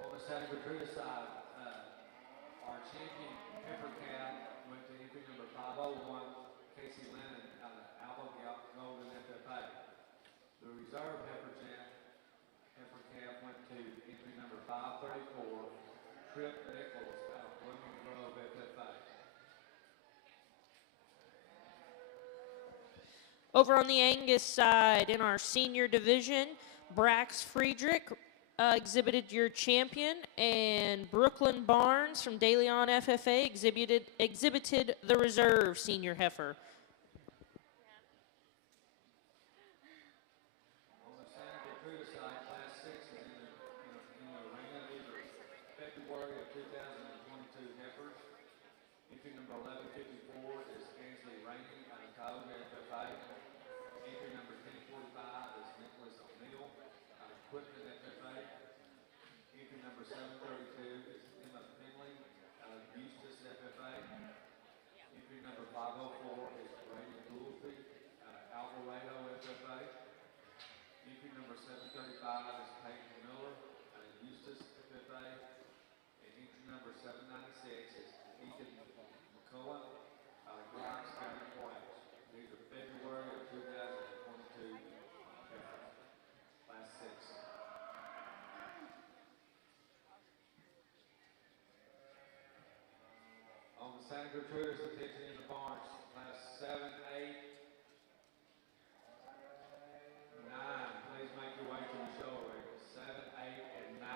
On the Santa Cruz side, our champion heifer calf went to entry number 501, Casey Lennon out of Alba Golden FFA. The reserve heifer calf went to entry number 534, Trip Nichols out of Blooming Grove FFA. Over on the Angus side, in our senior division, Brax Friedrich exhibited your champion, and Brooklyn Barnes from De Leon FFA exhibited the reserve senior heifer. On the Santa Cruz side, class 6 is in the arena. These are February of 2022 heifers. Entry number 1154 is Ansley Rainey out of Tioga FFA. Entry number 1045 is Nicholas O'Neill out of Quitman FFA. Entry number 732 is Emma Finley out of Eustis FFA. Entry number 504 is Brady Gouldsby out of Alvarado FFA. Entry number 735 is Peyton Miller out of Eustis FFA. And entry number 796 is Ethan McCullough out of Grimes County College. These are February of 2022 heifers, class 6. On the Santa Gertrudis, attention in the barns, class 7, 8, 9. Please make your way to the show ring. 7, 8, and 9.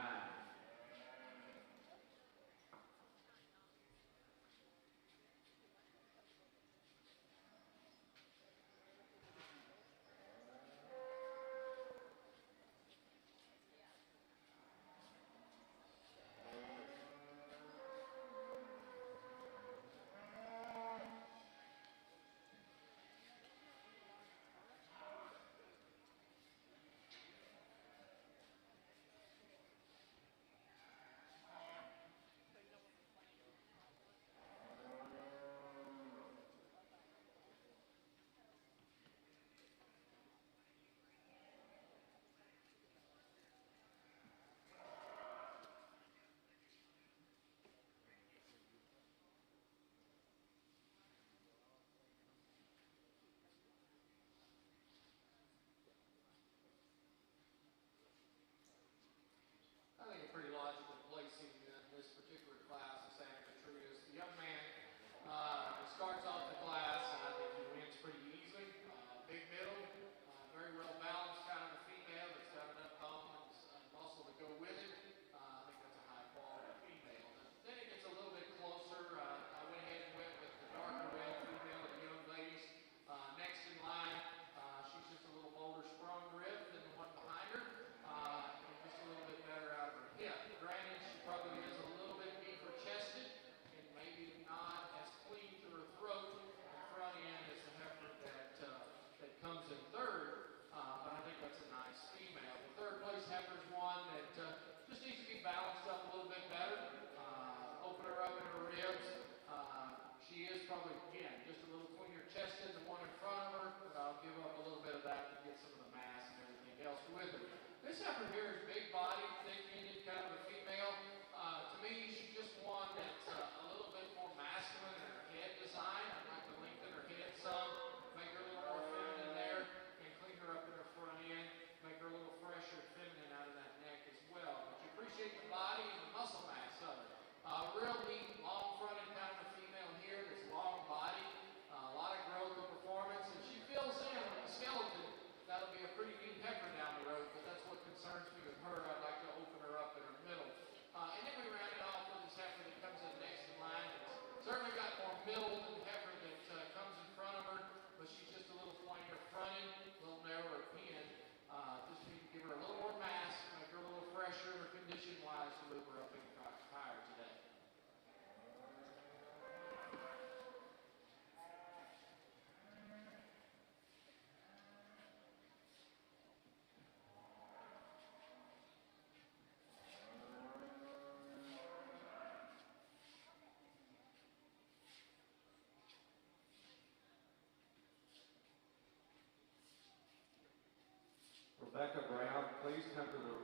Rebecca Brown, please come to the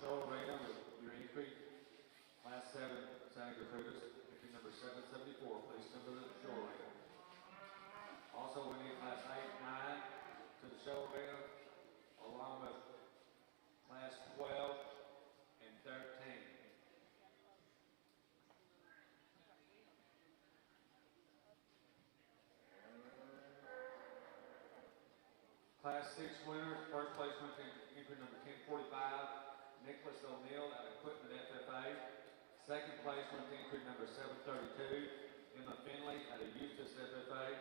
show arena with your entry. Class 7, Santa Gertrudis, entry number 774. Please come to the show arena. Also, we need class 8, 9 to the show arena, along with class 12 and 13. Class 6 winners, first place went to entry number 1045, Nicholas O'Neill out of Equipment FFA. Second place went to entry number 732, Emma Finley out of Eustis FFA.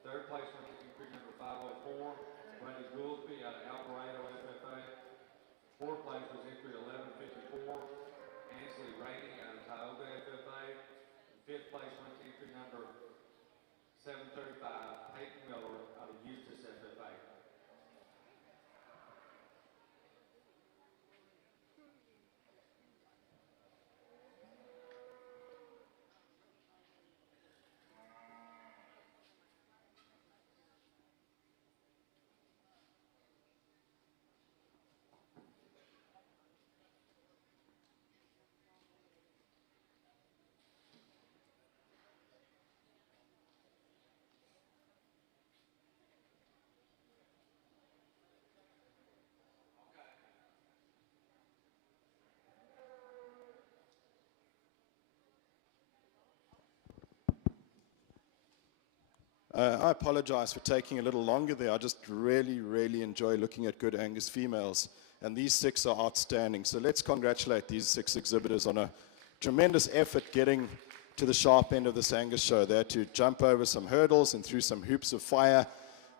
Third place went to entry number 504, Brady Gouldsby out of Alvarado FFA. Fourth place was entry 1154, Ansley Rainey out of Tioga FFA. Fifth place went to entry number 735, Peyton Miller out of Eustis FFA. I apologize for taking a little longer there. I just really enjoy looking at good Angus females. And these 6 are outstanding. So let's congratulate these 6 exhibitors on a tremendous effort getting to the sharp end of this Angus show. They had to jump over some hurdles and through some hoops of fire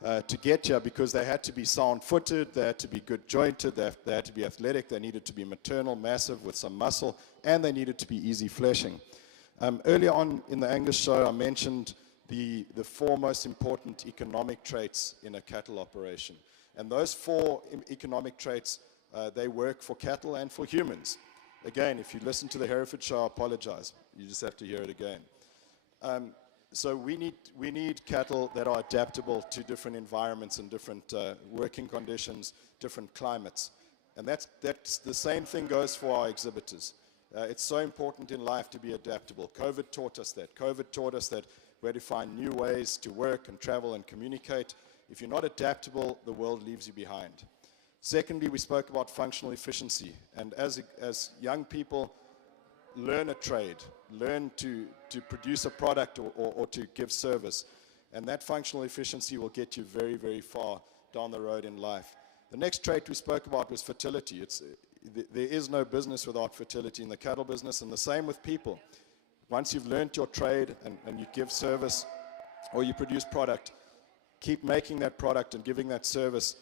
to get here because they had to be sound-footed, they had to be good jointed, they had to be athletic, they needed to be maternal, massive with some muscle, and they needed to be easy fleshing. Earlier on in the Angus show, I mentioned the 4 most important economic traits in a cattle operation. And those 4 economic traits, they work for cattle and for humans. Again, if you listen to the Hereford show, I apologize. You just have to hear it again. So we need cattle that are adaptable to different environments and different working conditions, different climates. And that's the same thing goes for our exhibitors. It's so important in life to be adaptable. COVID taught us that. COVID taught us that we had to find new ways to work and travel and communicate. If you're not adaptable, the world leaves you behind. Secondly, we spoke about functional efficiency. And as young people learn a trade, learn to produce a product or to give service, and that functional efficiency will get you very far down the road in life. The next trait we spoke about was fertility. There is no business without fertility in the cattle business, and the same with people. Once you've learned your trade and you give service or you produce product, keep making that product and giving that service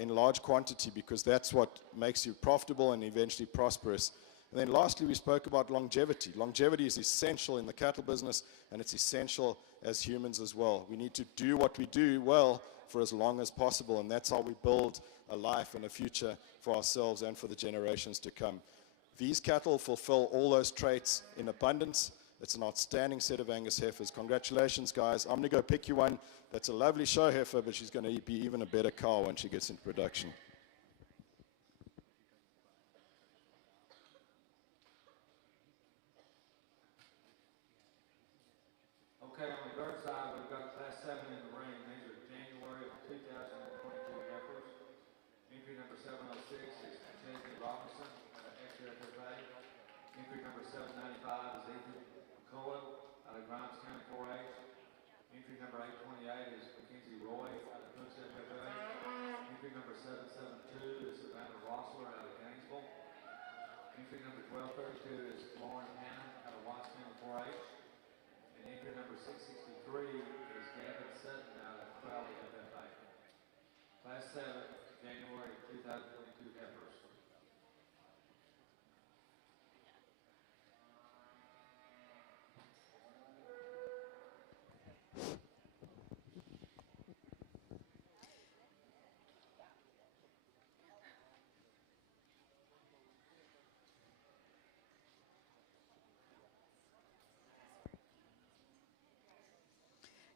in large quantity, because that's what makes you profitable and eventually prosperous. And then lastly, we spoke about longevity. Longevity is essential in the cattle business, and it's essential as humans as well. We need to do what we do well for as long as possible, and that's how we build a life and a future for ourselves and for the generations to come. These cattle fulfill all those traits in abundance. It's an outstanding set of Angus heifers. Congratulations, guys. I'm going to go pick you one that's a lovely show heifer, but she's going to be even a better cow when she gets into production. Okay, on the dirt side, we've got class 7 in the ring. These are January of 2022 heifers. Entry number 706 is Chesney Robinson out of Exeter FFA. Entry number 795 is Ethan Cohen out of Grimes County 4-H. Entry number 828 is Mackenzie Roy out of Cooks FFA. Entry number 772 is Savannah Rossler out of Gainesville. Entry number 1232 is Lauren Hannon out of Watts County 4-H. And entry number 663 is Gavin Sutton out of Crowley FFA. Class 7, January 2022 heifers.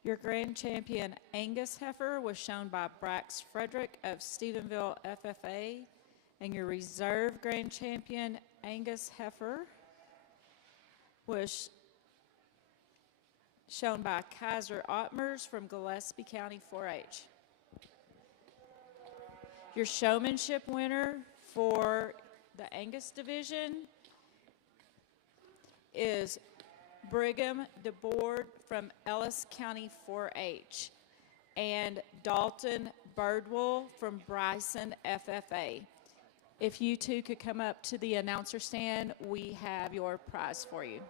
Your grand champion Angus heifer was shown by Brax Frederick of Stephenville FFA. And your reserve grand champion, Angus Heifer, was shown by Kaiser Ottmers from Gillespie County 4-H. Your showmanship winner for the Angus division is Brigham DeBoard from Ellis County 4-H and Dalton Birdwell from Bryson FFA. If you two could come up to the announcer stand, we have your prize for you.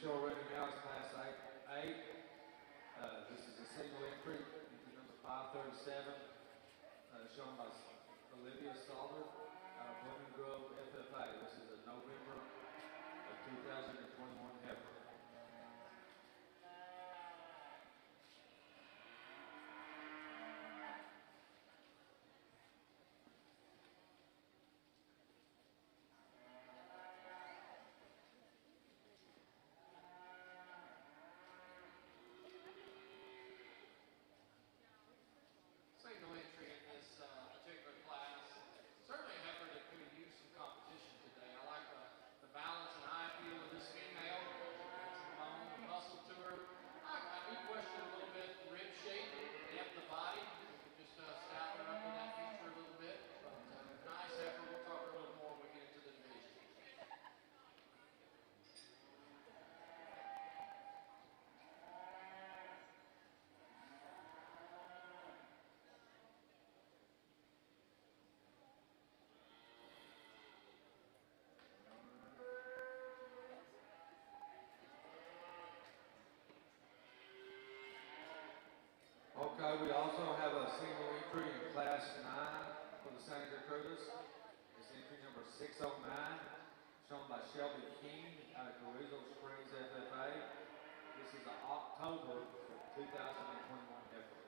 show already now is Class 8. This is a single entry, entry number 537, shown by Olivia Salter out of Women Grove FFA. This is a November of 2021 heifer. Single entry in this particular class. Certainly a heifer that could have used some competition today. I like the balance and eye feel of this female. Got some bone and muscle to her. I do question a little bit rib shape, depth of body. We could just staff her up with that feature a little bit. But nice heifer. We'll talk a little more when we get into the division. Okay, we also have a single entry in Class 9 for the Santa Gertrudis. It's entry number 609, shown by Shelby King out of Carrizo Springs FFA. This is an October 2021 heifer.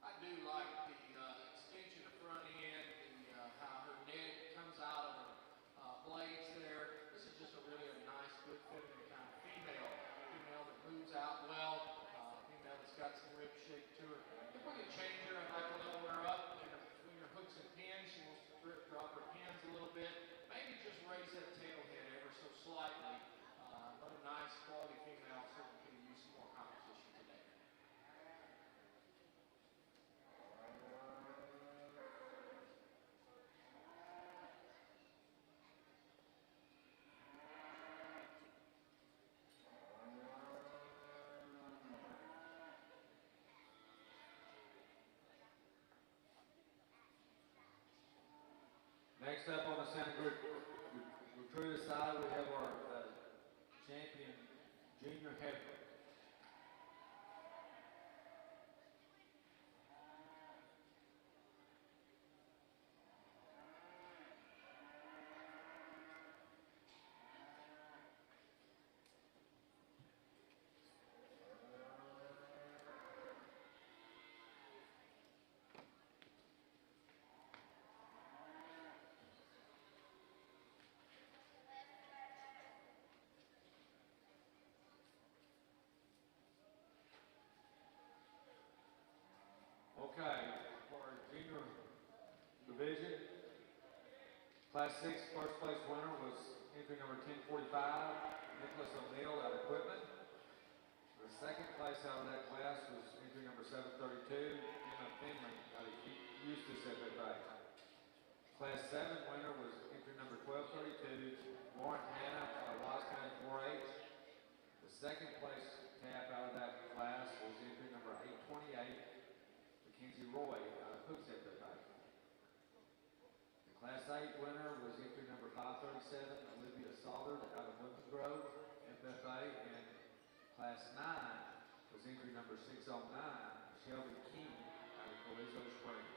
I do like the extension of front end, how her neck comes out of her blades there. This is just a really nice, good feminine kind of female. Female that moves out well. Female that's got some rib shape to her. If we can change her, I'd like to level her up between her hooks and pins. She wants to drop her pins a little bit. Maybe just raise that tail head ever so slightly. But a nice quality female certainly could use some more competition today. Next up on the Santa Gertrudis side, we have our champion junior heifer. Okay, for our junior division, Class 6 first place winner was entry number 1045, Nicholas O'Neill out of Equipment. The second place out of that class was entry number 732, Emma Finley out of Eustis FFA. Class 7 winner was entry number 1232, Warren Hanna out of Wise County 4-H. The second place calf out of that class was entry number 828, Mackenzie Roy out of Hooks FFA. The Class 8 winner was entry number 537, Olivia Salter out of Women Grove FFA, and Class 9 was entry number 609, Shelby King out of Carrizo Springs.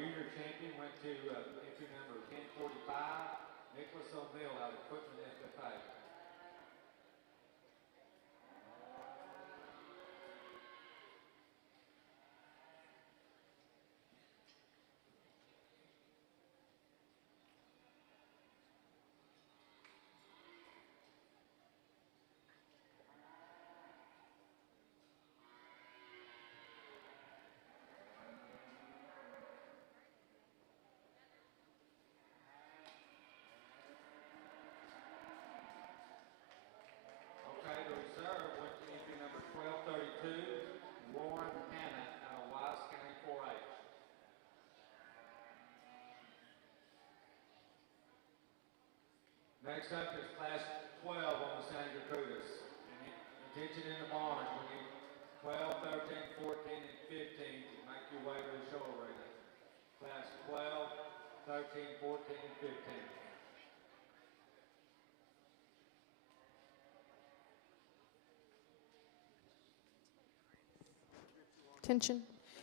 junior champion went to entry number 1045, Nicholas O'Neill out of Equipment FFA. Okay, the reserve went to entry number 1232, Lauren Hanna out of Wise County 4H. Next up is class 12 on the Santa Gertrudis. Attention in the barn, we need 12, 13, 14, and 15 to make your way to the show arena. Class 12, 13, 14, and 15. Attention.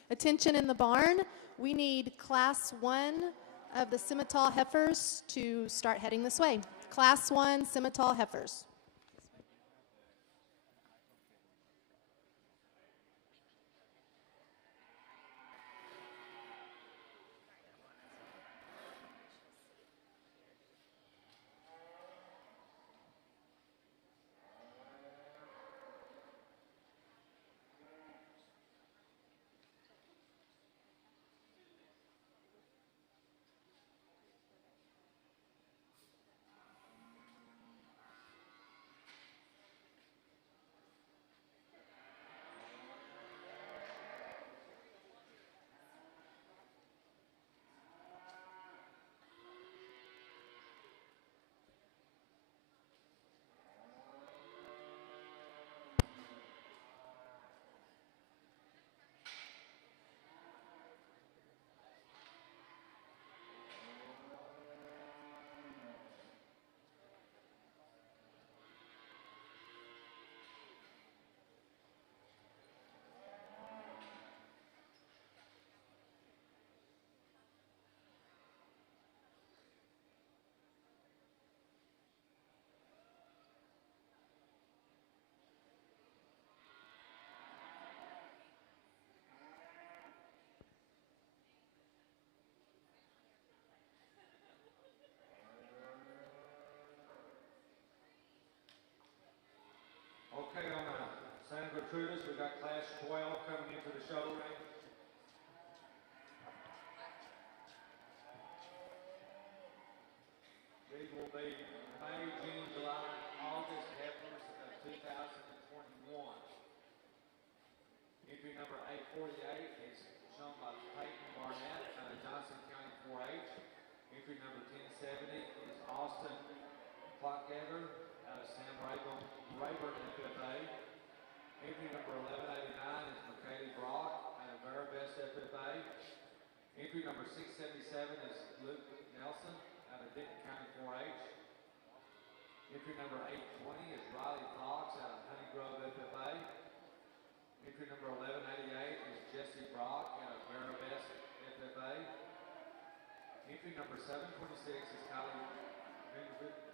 Attention in the barn. We need Class 1 of the Simmental Heifers to start heading this way. Class 1 Simmental Heifers. Okay, on Santa Gertrudis, we've got class 12 coming into the show ring. These will be May, June, July, August heifers of 2021. Entry number 848 is shown by Peyton Barnett out of Johnson County 4H. Entry number 1070 is Austin Clockgather out of Sam Rayburn FFA. Entry number 1189 is McKaylee Brock out of Verabest FFA. Entry number 677 is Luke Nelson out of Denton County 4H. Entry number 820 is Riley Fox out of Honey Grove FFA. Entry number 1188 is Jesse Brock out of Verabest FFA. Entry number 726 is Kylie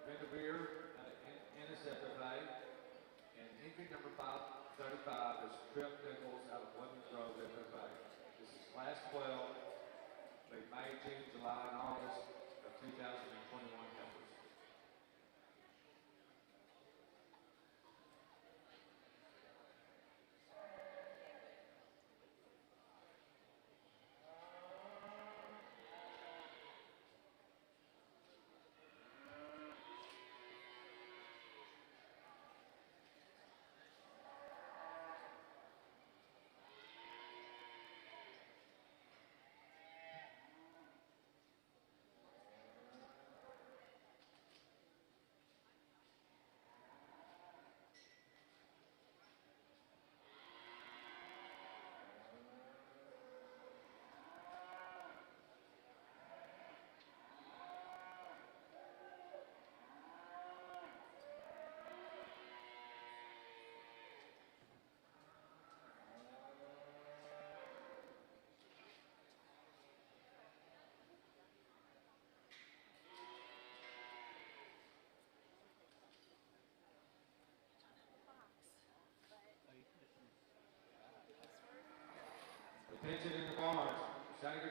Vanderveer out of Ennis FFA. And entry number 535 is Trip Nichols out of Women's Grove FFA. This is class 12, the May, June, July, and August of 2021 heifers.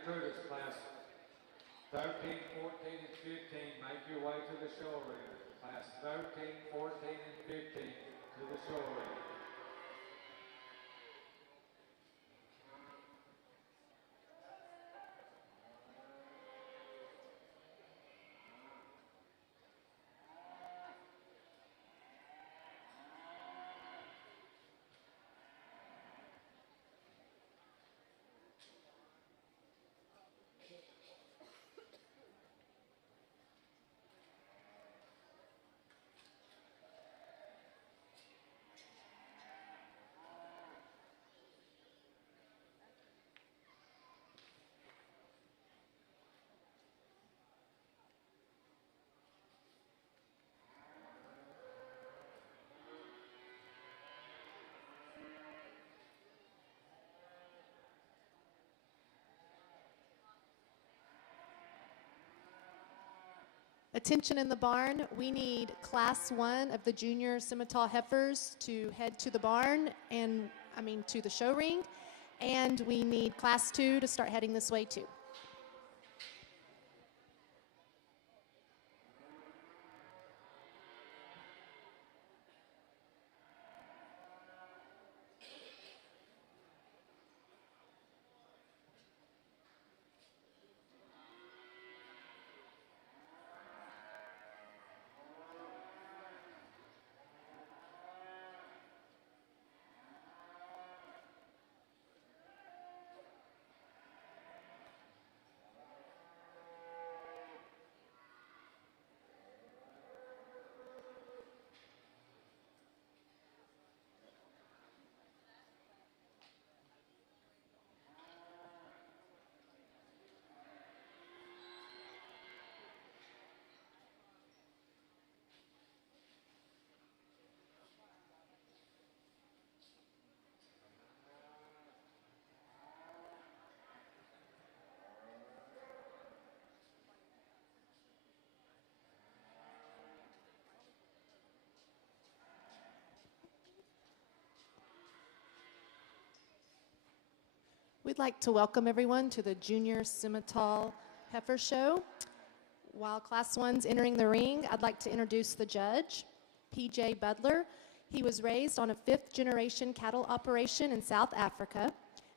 recruiters, class 13, 14, and 15, make your way to the show arena. Class 13, 14, and 15 to the show arena. Attention in the barn, we need Class 1 of the Junior Simmental Heifers to head to the barn to the show ring, and we need Class 2 to start heading this way too. We'd like to welcome everyone to the Junior Simmental Heifer Show. While Class 1's entering the ring, I'd like to introduce the judge, P.J. Butler. He was raised on a fifth-generation cattle operation in South Africa.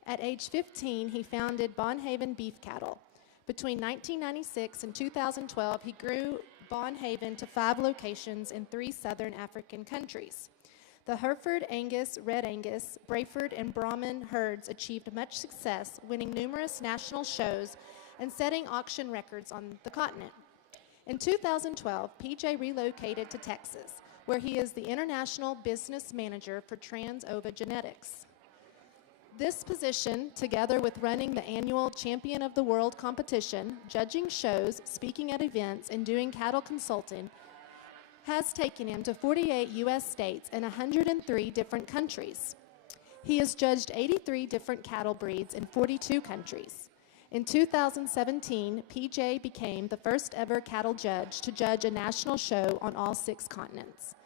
At age 15, he founded Bonhaven Beef Cattle. Between 1996 and 2012, he grew Bonhaven to 5 locations in 3 southern African countries. The Hereford, Angus, Red Angus, Brayford, and Brahman herds achieved much success, winning numerous national shows and setting auction records on the continent. In 2012, PJ relocated to Texas, where he is the International Business Manager for Trans-Ova Genetics. This position, together with running the annual Champion of the World competition, judging shows, speaking at events, and doing cattle consulting, has taken him to 48 U.S. states and 103 different countries. He has judged 83 different cattle breeds in 42 countries. In 2017, PJ became the first ever cattle judge to judge a national show on all 6 continents.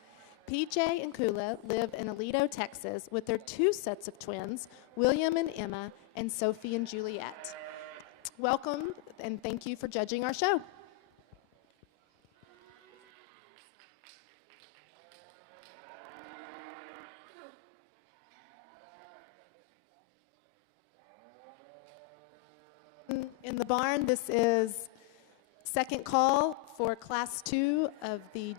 PJ and Kula live in Aledo, Texas, with their 2 sets of twins, William and Emma, and Sophie and Juliet. Welcome, and thank you for judging our show. In the barn, this is second call for Class 2 of the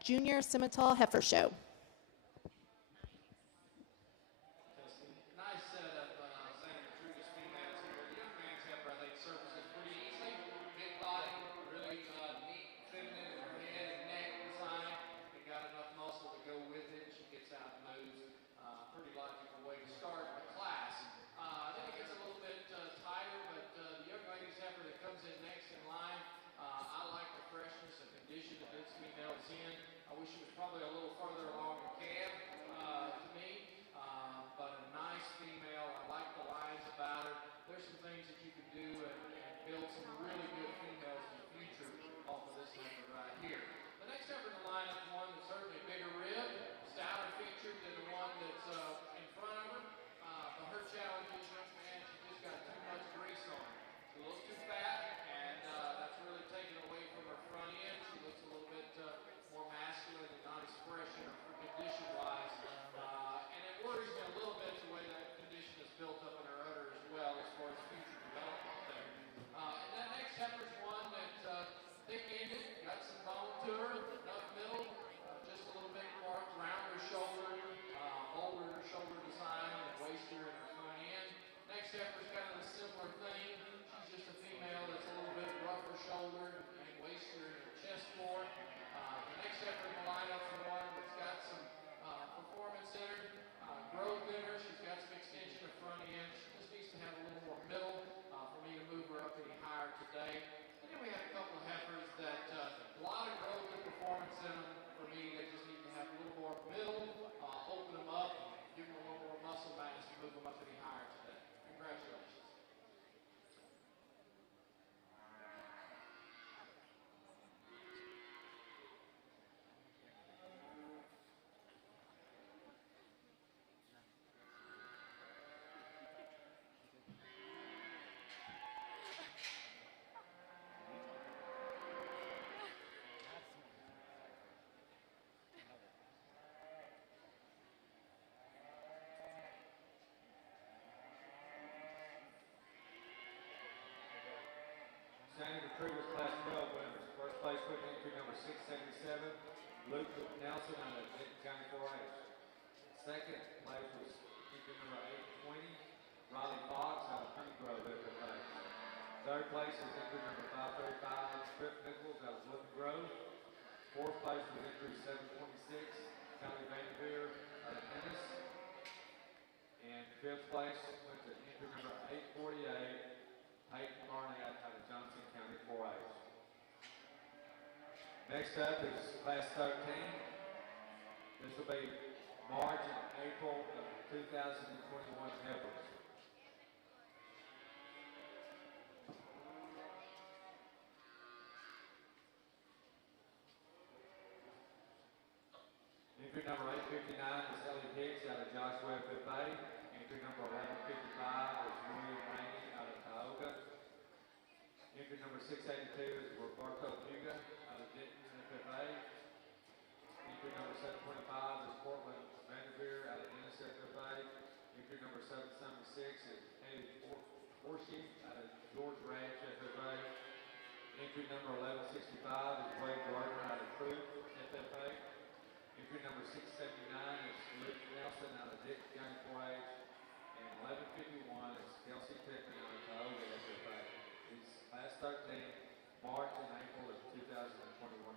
Junior Simmental Heifer Show. Nice setup, Santa Gertrudis females here. The young man's heifer, I think, surfaces pretty easily. Big body, really neat, feminine in her head and neck design. And got enough muscle to go with it. She gets out and moves. Pretty logical way to start the class. Then it gets a little bit tighter, but the young lady's heifer that comes in next in line, I like the freshness and condition that this female is in. I wish she was probably a little further along 177, Luke Nelson out of Denton County 4-H. Second place was entry number 820, Riley Fox out of Honey Grove FFA. Third place is entry number 535, Trip Nichols out of Woodland Grove. Fourth place was entry 726, Kelly Vanderveer out of Ennis. And fifth place went to entry number 848, Peyton Barnett out of Johnson County 4-H. Next up is class 13. This will be March and April of 2021 Heifers. Entry number 859 is Ellie Hicks out of Joshua FFA. Entry number 1155 is William Rainey out of Tioga. Entry number 682 is Roberto Huga out of Denton FFA. Entry number 725 is Portland Vanderveer out of Ennis FFA. Entry number 776 is Haley Horsey out of George Ranch FFA. Entry number 1165 is Wade Gardner out of Crew FFA. Entry number 679 is Luke Nelson out of Denton County 4-H. And 1151 is Kelsey Pittman out of Tioga FFA. These class 13, March and April of 2021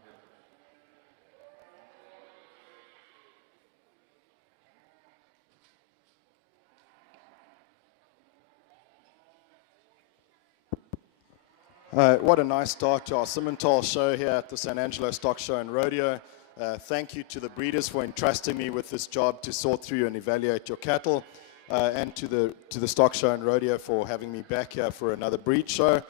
Heifers. What a nice start to our Simmental show here at the San Angelo Stock Show and Rodeo. Thank you to the breeders for entrusting me with this job to sort through and evaluate your cattle, and to the Stock Show and Rodeo for having me back here for another breed show.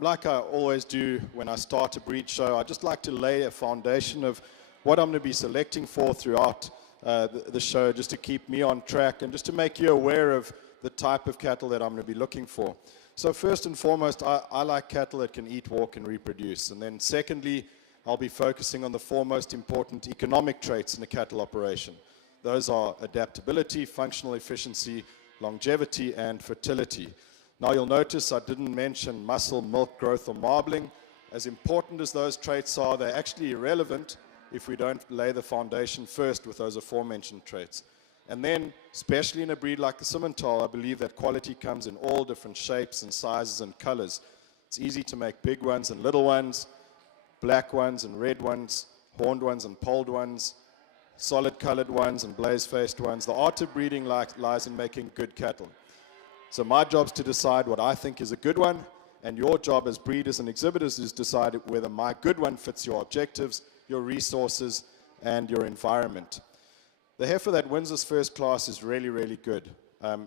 Like I always do when I start a breed show, I just like to lay a foundation of what I'm going to be selecting for throughout the show, just to keep me on track and just to make you aware of the type of cattle that I'm going to be looking for. So first and foremost, I like cattle that can eat, walk, and reproduce. And then secondly, I'll be focusing on the four most important economic traits in a cattle operation. Those are adaptability, functional efficiency, longevity, and fertility. Now you'll notice I didn't mention muscle, milk growth, or marbling. As important as those traits are, they're actually irrelevant if we don't lay the foundation first with those aforementioned traits. And then, especially in a breed like the Simmental, I believe that quality comes in all different shapes and sizes and colors. It's easy to make big ones and little ones, black ones and red ones, horned ones and polled ones, solid colored ones and blaze-faced ones. The art of breeding lies in making good cattle. So my job is to decide what I think is a good one, and your job as breeders and exhibitors is to decide whether my good one fits your objectives, your resources, and your environment. The heifer that wins this first class is really, really good.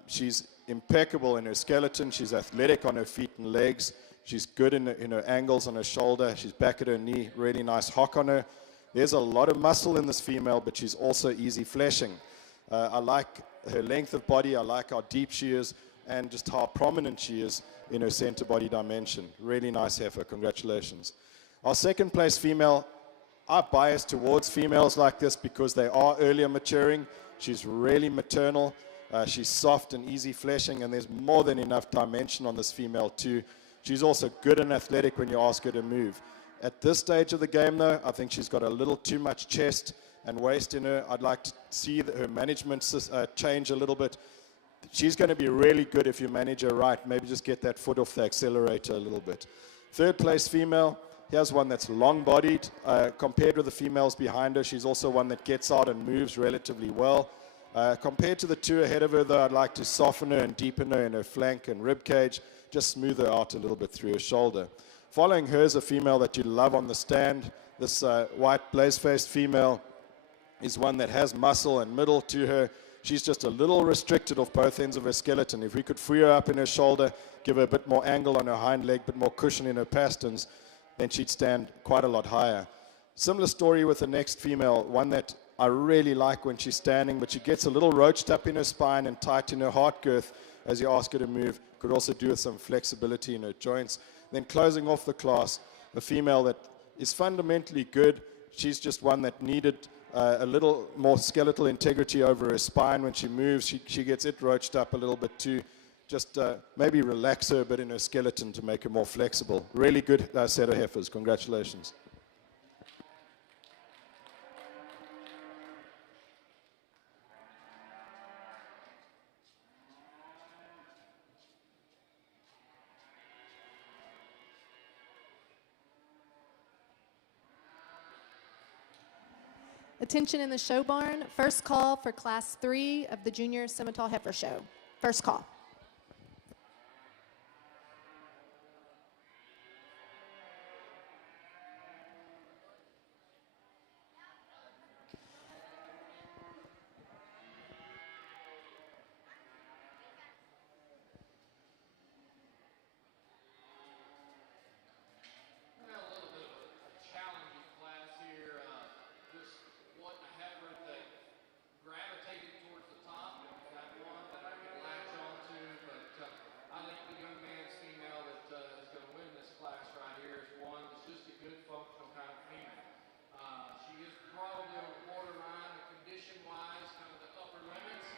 She's impeccable in her skeleton. She's athletic on her feet and legs. She's good in her angles on her shoulder. She's back at her knee, really nice hock on her. There's a lot of muscle in this female, but she's also easy fleshing. I like her length of body. I like how deep she is and just how prominent she is in her center body dimension. Really nice heifer. Congratulations. Our second place female, I bias towards females like this because they are earlier maturing. She's really maternal. She's soft and easy fleshing, and there's more than enough dimension on this female too. She's also good and athletic when you ask her to move. At this stage of the game, though, I think she's got a little too much chest and waist in her. I'd like to see her management change a little bit. She's going to be really good if you manage her right. Maybe just get that foot off the accelerator a little bit. Third place female. Here's one that's long-bodied. Compared with the females behind her, she's also one that gets out and moves relatively well. Compared to the two ahead of her, though, I'd like to soften her and deepen her in her flank and rib cage, just smooth her out a little bit through her shoulder. Following her is a female that you love on the stand. This white blaze-faced female is one that has muscle and middle to her. She's just a little restricted off both ends of her skeleton. If we could free her up in her shoulder, give her a bit more angle on her hind leg, a bit more cushion in her pasterns, then she'd stand quite a lot higher. Similar story with the next female, one that I really like when she's standing, but she gets a little roached up in her spine and tight in her heart girth as you ask her to move. Could also do with some flexibility in her joints. Then closing off the class, a female that is fundamentally good. She's just one that needed a little more skeletal integrity over her spine when she moves. She gets it roached up a little bit too. Just maybe relax her a bit in her skeleton to make her more flexible. Really good set of heifers. Congratulations. Attention in the show barn. First call for Class 3 of the Junior Simmental Heifer Show. First call. We got a little bit of a challenging class here. Just wanting a heifer that gravitated towards the top, and we've got one that I can latch onto. But I think the young man's female that is going to win this class right here is one that's just a good functional kind of female. She is probably on the borderline, condition-wise, kind of the upper limits.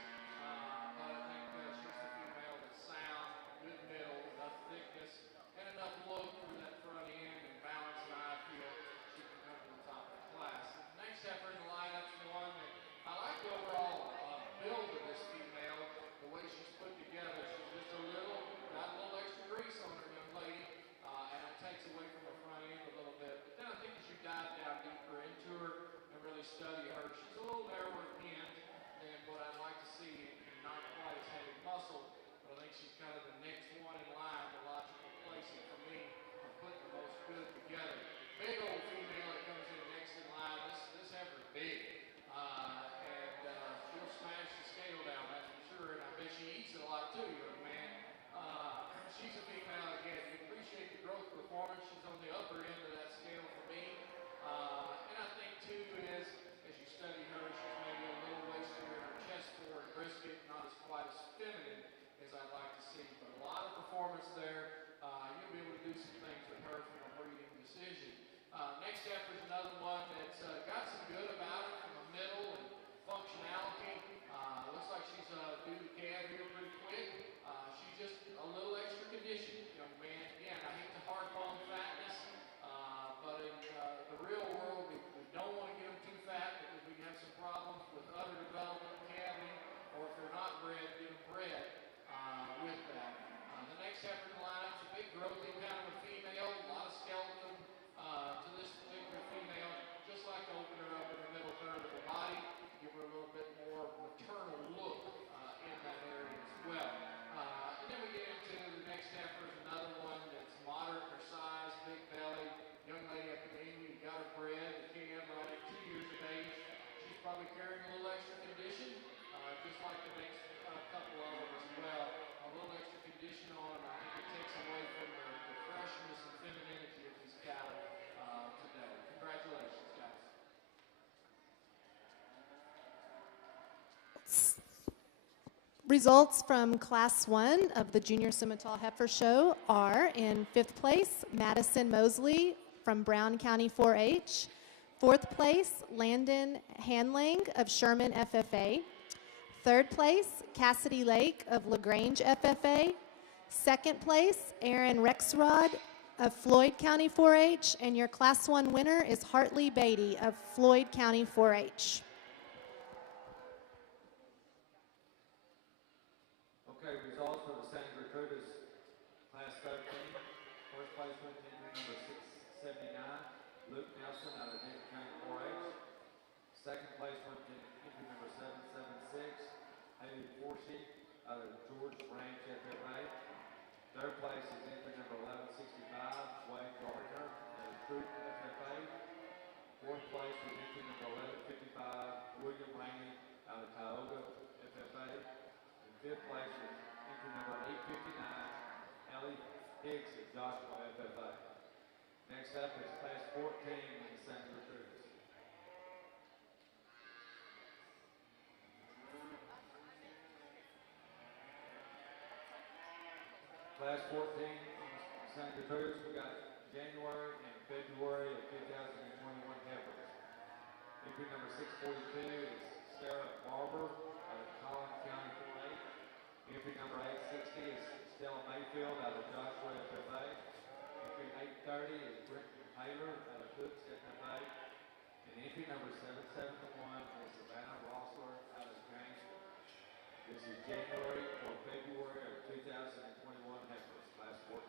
But I think she's the female that's sound, good middle, enough thickness, and enough load through that front end and balance, and I feel she can come to the top of the class. The next heifer in the lineup's one that I like the overall build of this female, the way she's put together. She's just got a little extra grease on her, young lady, and it takes away from her front end a little bit. But then I think as you dive down deeper into her and really study her, she's a little narrower end than what I'd like to see, and not quite as heavy muscle. But I think she's kind of the next one in line, the logical placing for me of putting the most good together. Big old female that comes in next in line. This heifer's big. And she'll smash the scale down, that's for sure. And I bet she eats it a lot too, young man. She's a female, again, you appreciate the growth performance. She's on the upper end of that scale for me. And I think too is, as you study her, she's maybe a little wastier in her chest for and brisket, not as quite as feminine as I'd like to see. But a lot of performance there. You'll be able to do some things with her from a breeding decision. Next heifer is another one that's got some good about it from a middle and functionality. Looks like she's due to calve here pretty quick. She's just a little extra conditioned, young man. Again, I hate to harp on fatness, but in the real world, we don't want to get them too fat because we can have some problems with udder development, calving, or if they're not bred, get them bred with that. The next heifer in the line is a big growthy kind of a female, a lot of skeleton to this particular female. Just like to open her up in the middle third of the body, give her a little bit more maternal look in that area as well. And then we get into the next heifer is another one that's moderate in her size, big belly, young lady up in India, got her bred, the calf right at 2 years of age. She's probably carrying a little extra condition, just like the next couple of them as well. A little extra condition on them. I think it takes away from the freshness and femininity of these cattle today. Congratulations, guys. Results from Class 1 of the Junior Simmental Heifer Show are: in 5th place, Madison Mosley from Brown County 4-H. 4th place, Landon Hanlang of Sherman FFA. 3rd place, Cassidy Lake of LaGrange FFA. 2nd place, Aaron Rexrod of Floyd County 4-H. And your Class 1 winner is Hartley Beatty of Floyd County 4-H. Okay, results for the San Gertrudis Class 13. First place went to entry number 679, Luke Nelson out of Denton County 4-H. Second place went to entry number 776, Haley Forsey out of George Ranch FFA. Third place is entry number 1165, Wade Gardner out of Troop FFA. Fourth place was entry number 1155, William Rainey out of Tioga FFA. And fifth place was entry number 859, Ellie Hicks of Joshua FFA. Next up is class 14 in the San Gertrudis. Class 14 in San Gertrudis, we got January and February of 2021 heifers. Entry number 642 is Sarah Barber out of Collins County 4-H. Entry number 860 is Stella Mayfield out of Joshua FFA. Entry 830 is Britton Taylor out of Hooks FFA. And entry number 771 is Savannah Rossler out of Gainesville. This is January or February of 2021 heifers, class 14.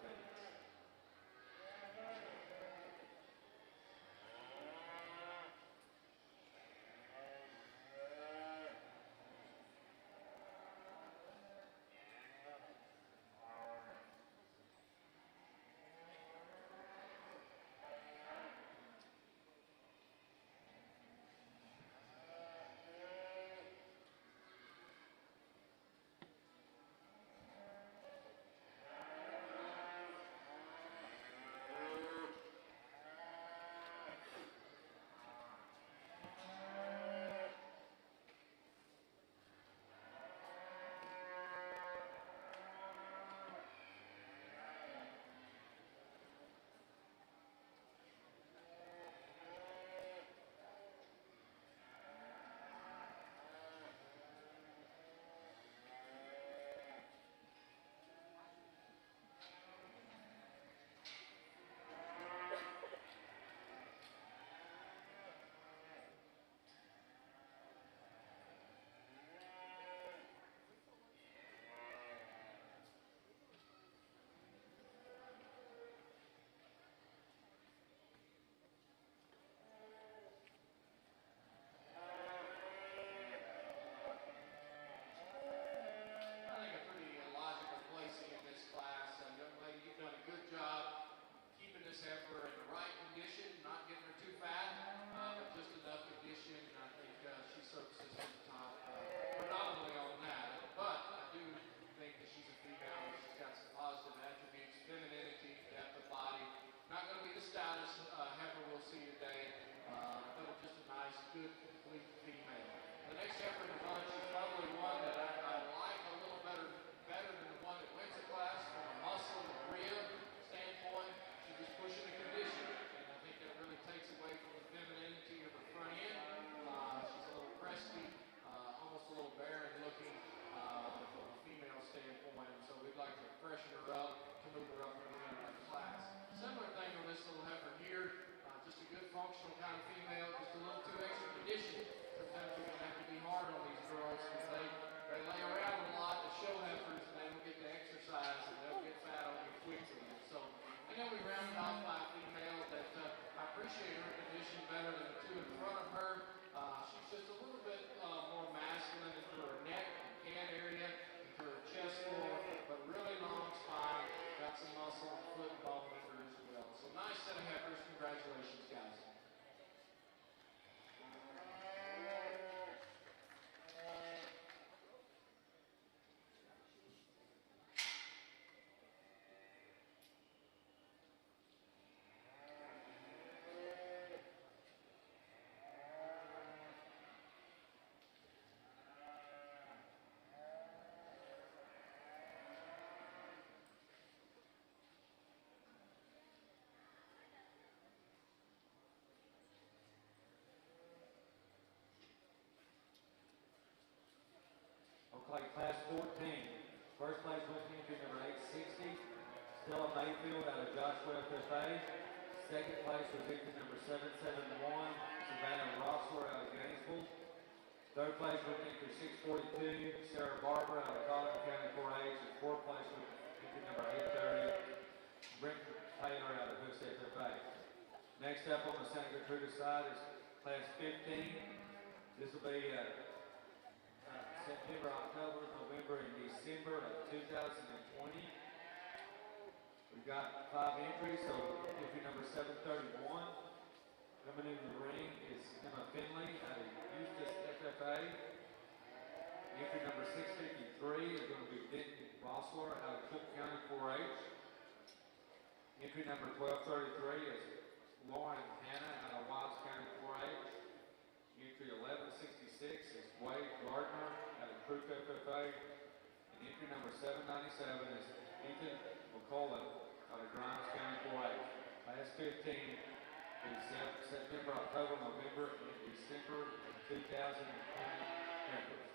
14. First place was entry number 860, Stella Mayfield out of Joshua FFA. Second place was entry number 771, Savannah Rossler out of Gainesville. Third place was entry 642, Sarah Barber out of Collin County 4H. And fourth place was entry number 830, Brent Taylor out of Hooks FFA. Next up on the Santa Gertrude side is class 15. This will be September, October, November, and December of 2020. We've got 5 entries, so entry number 731. Coming into the ring is Emma Finley out of Eustis FFA. Entry number 653 is going to be Denton Rossler out of Cook County 4H. Entry number 1233 is Lauren Hanna out of Wilds County 4H. Entry 1166 is Wade Gardner out of Crook FFA. And entry number 797 is Ethan McCullough out of Grimes County 4H. Class 15 is September, October, November, and December of 2020 Heifers.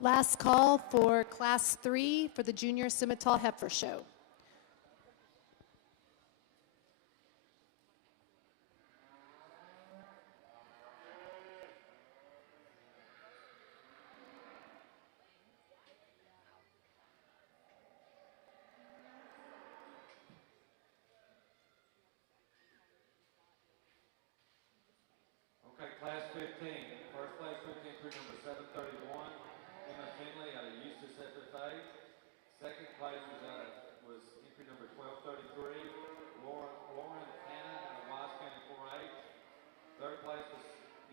Last call for Class 3 for the Junior Scimitar Heifer Show. Okay, class 15. First place took entry number 731, Emma Finley out of Eustis FFA. Second place was entry number 1233, Lauren Hanna out of Wise County 4-H. Third place was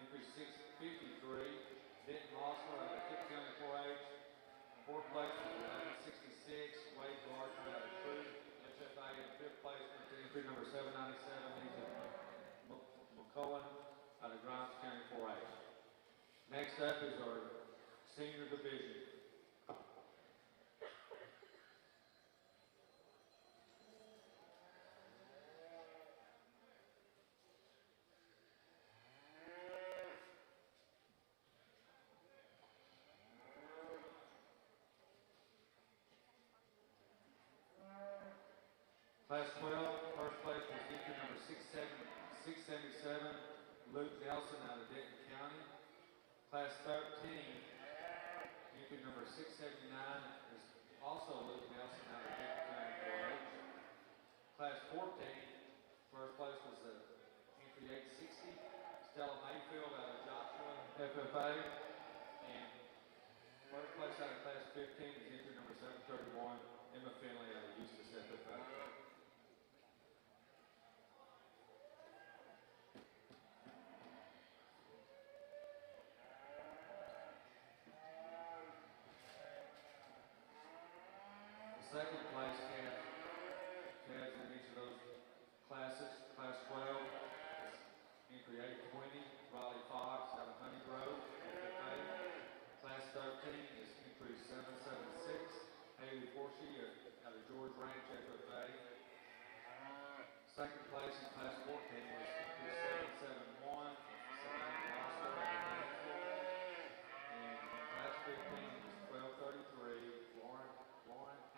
entry 653, Denton Mossler out of Cook County 4-H. Fourth place was 1166, Wade Gardner out of Truth FFA. And fifth place went to entry number 797, McCullen out of Grimes County 4-H. Next up is our senior division. Class 12, first place was entry number 677, Luke Nelson out of Denton County. Class 13, entry number 679 is also Luke Nelson out of Denton County 4-H. Class 14, first place was entry 860, Stella Mayfield out of Joshua FFA. And first place out of class 15 is entry number 731, Emma Finley out of Eustis FFA. Second place calves in each of those classes. Class 12 is entry 820, Raleigh Fox out of Honey Grove, FFA. Class 13 is entry 776, Haley Forsey out of George Ranch, FFA. Second place in class 14 was entry 771, Savannah Rosler out of Nashville. And class 15 is 1233, Lauren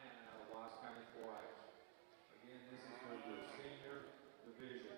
Hanna out of Wise County 4-H. Again, this is for your senior division.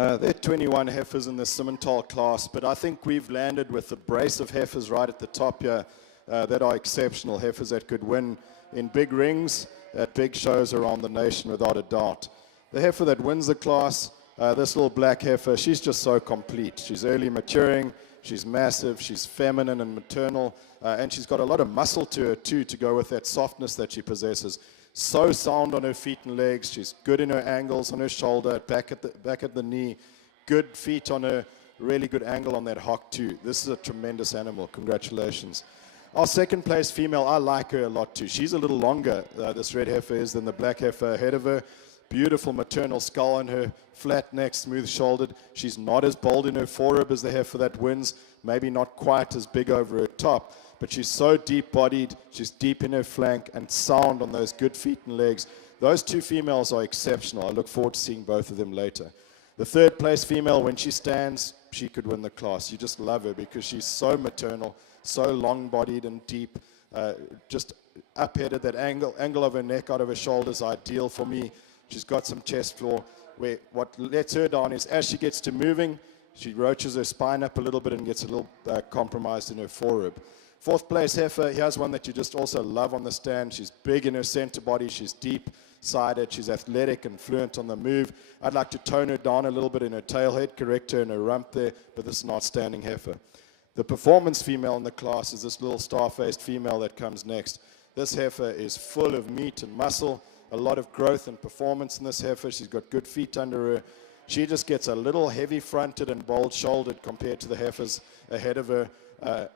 There are 21 heifers in the Simmental class, but I think we've landed with a brace of heifers right at the top here that are exceptional heifers that could win in big rings at big shows around the nation without a doubt. The heifer that wins the class, this little black heifer, she's just so complete. She's early maturing, she's massive, she's feminine and maternal, and she's got a lot of muscle to her too to go with that softness that she possesses. So sound on her feet and legs. She's good in her angles on her shoulder, back at the knee. Good feet on her, really good angle on that hock too. This is a tremendous animal. Congratulations. Our second place female, I like her a lot too. She's a little longer, this red heifer is, than the black heifer ahead of her. Beautiful maternal skull on her, flat neck, smooth shouldered. She's not as bold in her forerib as the heifer that wins. Maybe not quite as big over her top. But she's so deep-bodied, she's deep in her flank, and sound on those good feet and legs. Those two females are exceptional. I look forward to seeing both of them later. The third place female, when she stands, she could win the class. You just love her because she's so maternal, so long-bodied and deep, just up-headed. That angle of her neck out of her shoulders, ideal for me. She's got some chest floor. Where what lets her down is as she gets to moving, she roaches her spine up a little bit and gets a little compromised in her forerib. Fourth place heifer, here's one that you just also love on the stand. She's big in her center body. She's deep-sided. She's athletic and fluent on the move. I'd like to tone her down a little bit in her tail head, correct her in her rump there, but this is an outstanding heifer. The performance female in the class is this little star-faced female that comes next. This heifer is full of meat and muscle, a lot of growth and performance in this heifer. She's got good feet under her. She just gets a little heavy-fronted and bold-shouldered compared to the heifers ahead of her.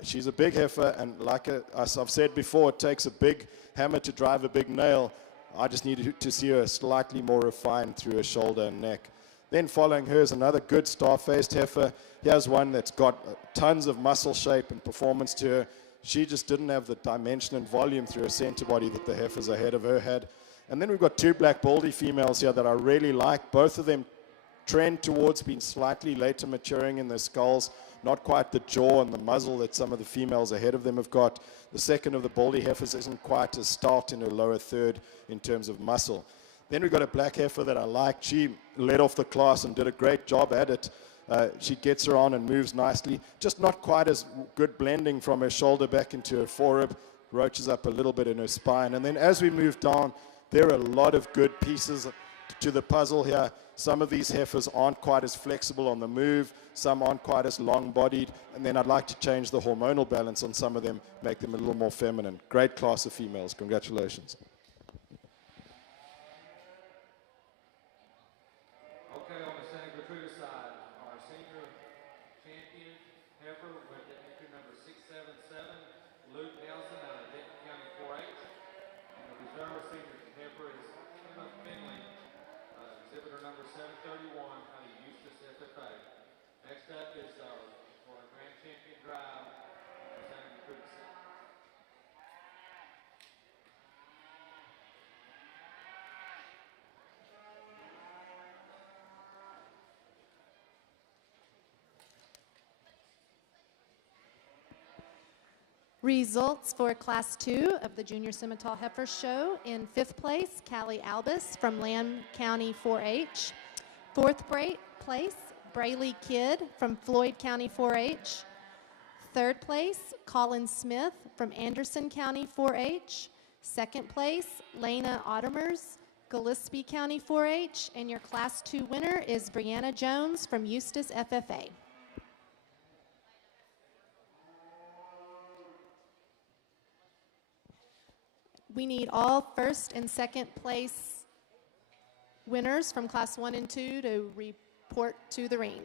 She's a big heifer, and like as I've said before, it takes a big hammer to drive a big nail. I just need to see her slightly more refined through her shoulder and neck. Then following her is another good star-faced heifer. Here's one that's got tons of muscle shape and performance to her. She just didn't have the dimension and volume through her center body that the heifers ahead of her had. And then we've got two black baldy females here that I really like. Both of them trend towards being slightly later maturing in their skulls. Not quite the jaw and the muzzle that some of the females ahead of them have got. The second of the baldy heifers isn't quite as stout in her lower third in terms of muscle. Then we've got a black heifer that I like. She led off the class and did a great job at it. She gets around and moves nicely. Just not quite as good blending from her shoulder back into her forerib. Roaches up a little bit in her spine. And then as we move down, there are a lot of good pieces to the puzzle here. Some of these heifers aren't quite as flexible on the move, some aren't quite as long-bodied, and then I'd like to change the hormonal balance on some of them, make them a little more feminine. Great class of females. Congratulations. Okay, on the Santa Gertrude side, our senior champion heifer with the entry number 677, Luke Nelson out of Denton County 4-H. And the reserve senior heifer is Emma Finley, exhibitor number 731 out of Eustis FFA. Next up is for a grand champion drive, Santa Gertrude side. Results for Class 2 of the Junior Simmental Heifer Show. In 5th place, Callie Albus from Lamb County 4-H. 4th place, Brayley Kidd from Floyd County 4-H. 3rd place, Colin Smith from Anderson County 4-H. 2nd place, Lena Ottomers, Gillespie County 4-H. And your Class 2 winner is Brianna Jones from Eustis FFA. We need all 1st and 2nd place winners from Class 1 and 2 to report to the ring.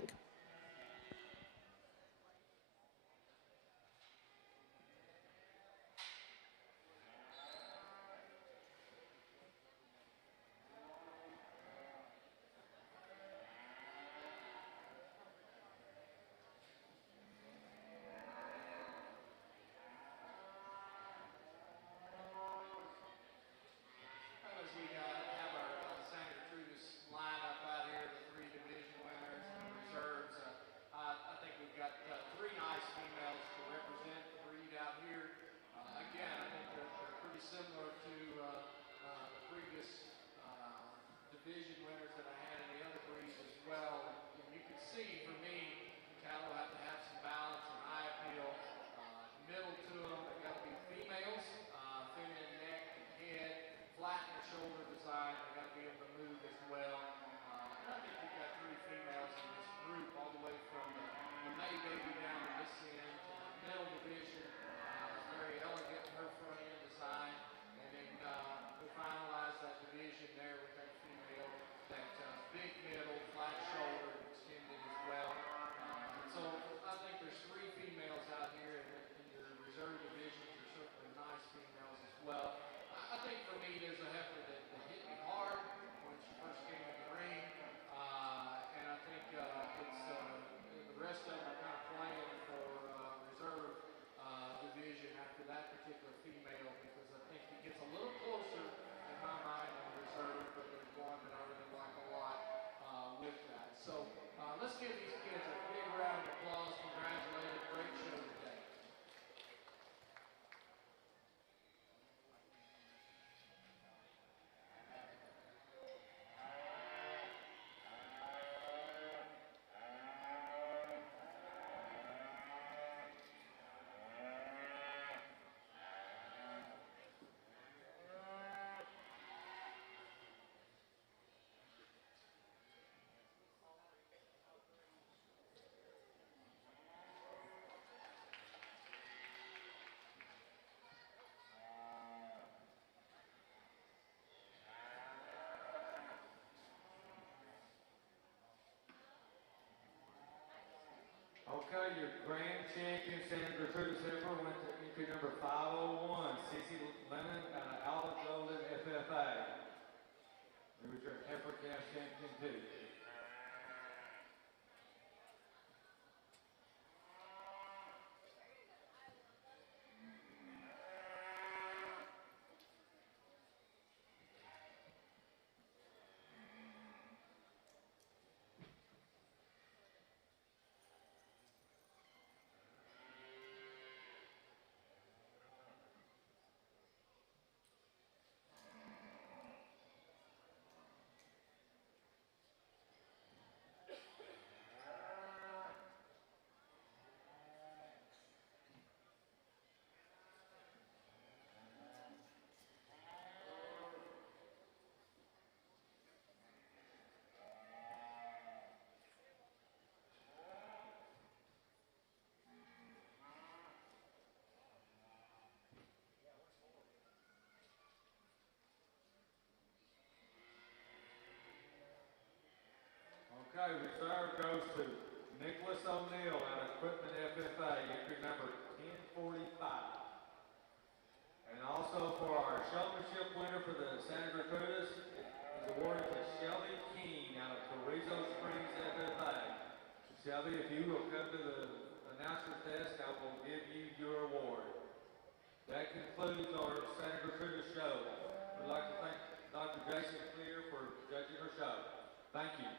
As we have our Santa Gertrudis lineup out here, the three division winners and the reserves, I think we've got three nice females to represent the breed out here. Again, I think they're pretty similar to the previous division winners that I had in the other breeds as well. In number 501, Cece Lennon out of Alba Golden FFA. Who is your heifer calf champion too. Okay, reserve goes to Nicholas O'Neill out of Equipment FFA, entry number 1045. And also for our showmanship winner for the Santa Gertrudis is awarded to Shelby King out of Carrizo Springs FFA. Shelby, if you will come to the announcer's desk, I will give you your award. That concludes our Santa Gertrudis show. We'd like to thank Dr. Jason Clear for judging our show. Thank you.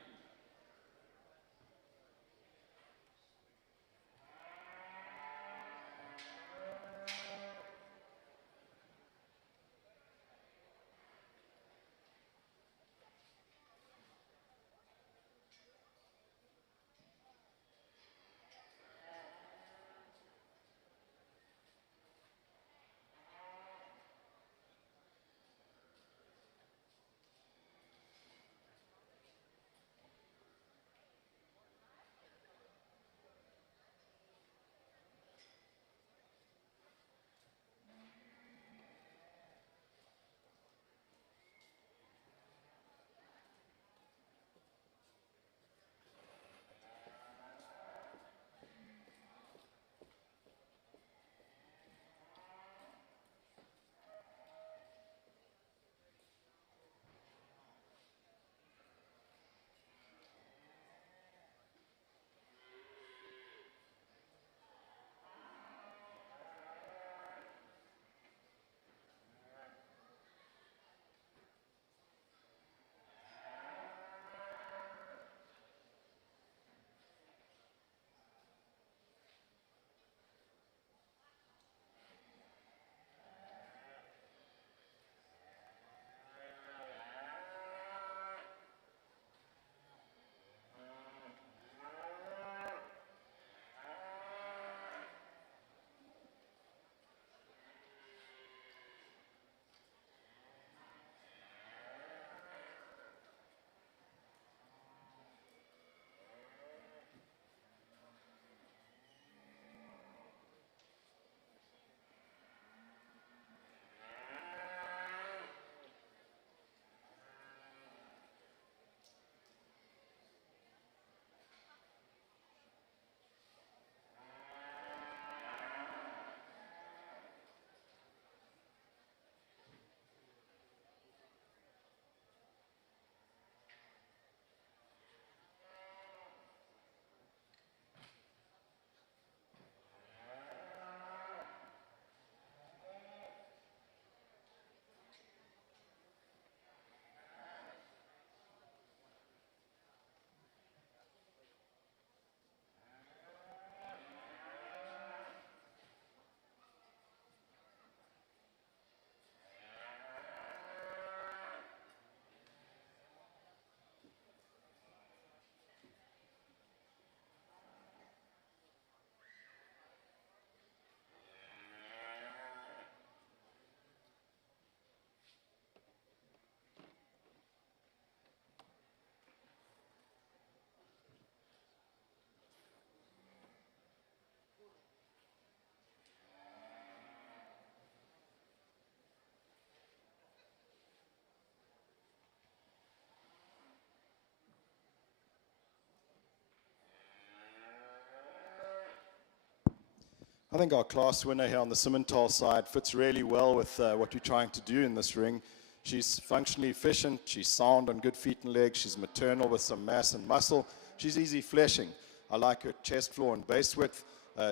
I think our class winner here on the Simmental side fits really well with what we're trying to do in this ring. She's functionally efficient, she's sound on good feet and legs, she's maternal with some mass and muscle, she's easy fleshing. I like her chest floor and base width.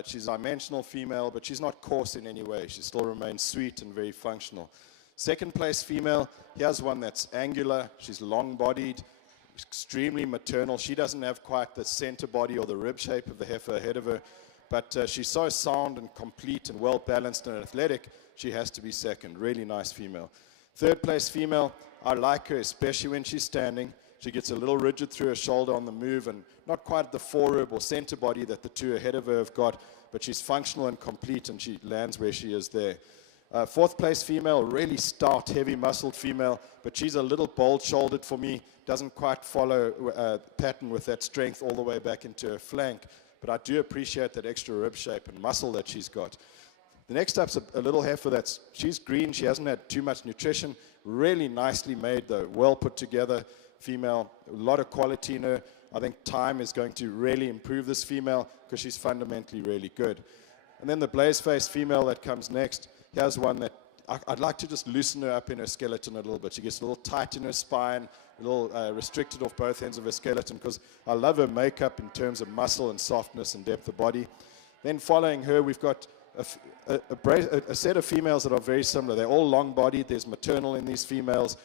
She's a dimensional female, but she's not coarse in any way. She still remains sweet and very functional. Second place female, here's one that's angular, she's long-bodied, extremely maternal. She doesn't have quite the center body or the rib shape of the heifer ahead of her, but she's so sound and complete and well-balanced and athletic, she has to be second. Really nice female. Third place female, I like her, especially when she's standing. She gets a little rigid through her shoulder on the move and not quite the forerib or center body that the two ahead of her have got, but she's functional and complete and she lands where she is there. Fourth place female, really stout, heavy muscled female, but she's a little bold shouldered for me, doesn't quite follow pattern with that strength all the way back into her flank, but I do appreciate that extra rib shape and muscle that she's got. The next up's a little heifer she's green, she hasn't had too much nutrition, really nicely made though, well put together female, a lot of quality in her. I think time is going to really improve this female because she's fundamentally really good. And then the blaze face female that comes next, here's one that I'd like to just loosen her up in her skeleton a little bit. She gets a little tight in her spine, a little restricted off both ends of her skeleton because I love her makeup in terms of muscle and softness and depth of body. Then following her, we've got a set of females that are very similar. They're all long-bodied. There's maternal in these females.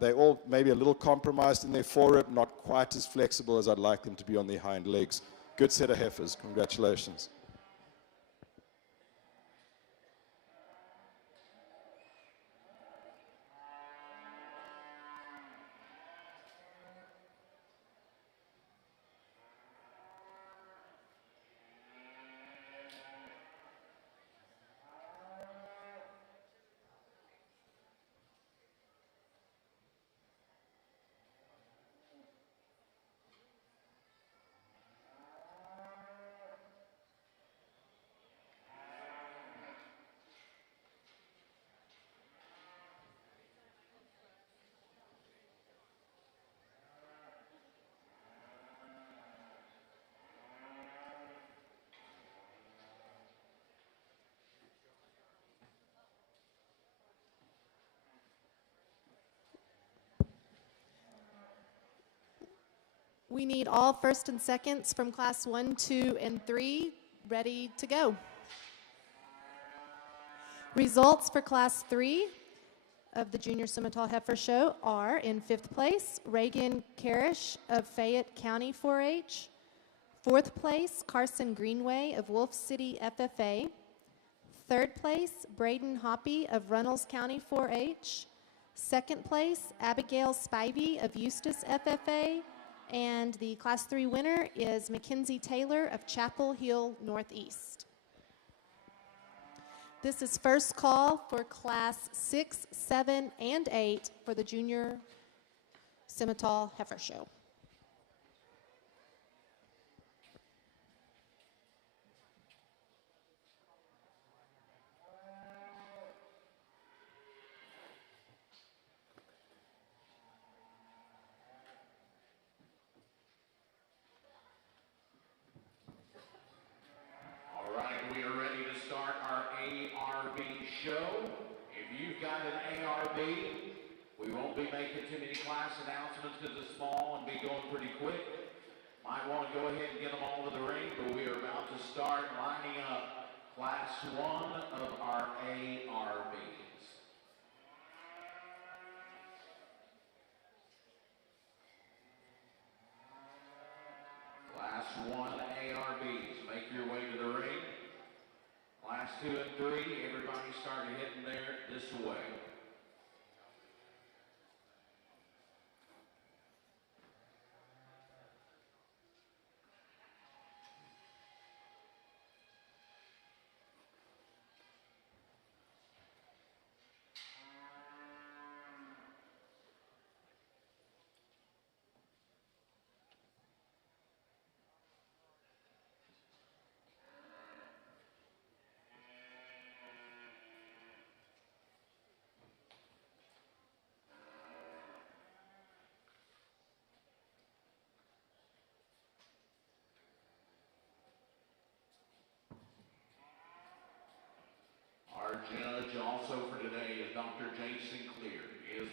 They're all maybe a little compromised in their forerib, not quite as flexible as I'd like them to be on their hind legs. Good set of heifers. Congratulations. We need all first and seconds from class 1, 2, and 3 ready to go. Results for class 3 of the Junior Simmental Heifer Show are: in 5th place, Reagan Karish of Fayette County 4-H. 4th place, Carson Greenway of Wolf City FFA. 3rd place, Braden Hoppy of Runnels County 4-H. 2nd place, Abigail Spivey of Eustis FFA. And the class 3 winner is Mackenzie Taylor of Chapel Hill Northeast. This is first call for class 6, 7, and 8 for the Junior Simmental Heifer Show. Show. If you've got an ARB, we won't be making too many class announcements because it's small and be going pretty quick. Might want to go ahead and get them all to the ring, but we are about to start lining up class 1 of our ARBs. Class 1 ARBs, make your way to the ring. Class 2 and 3, everybody started heading there this way.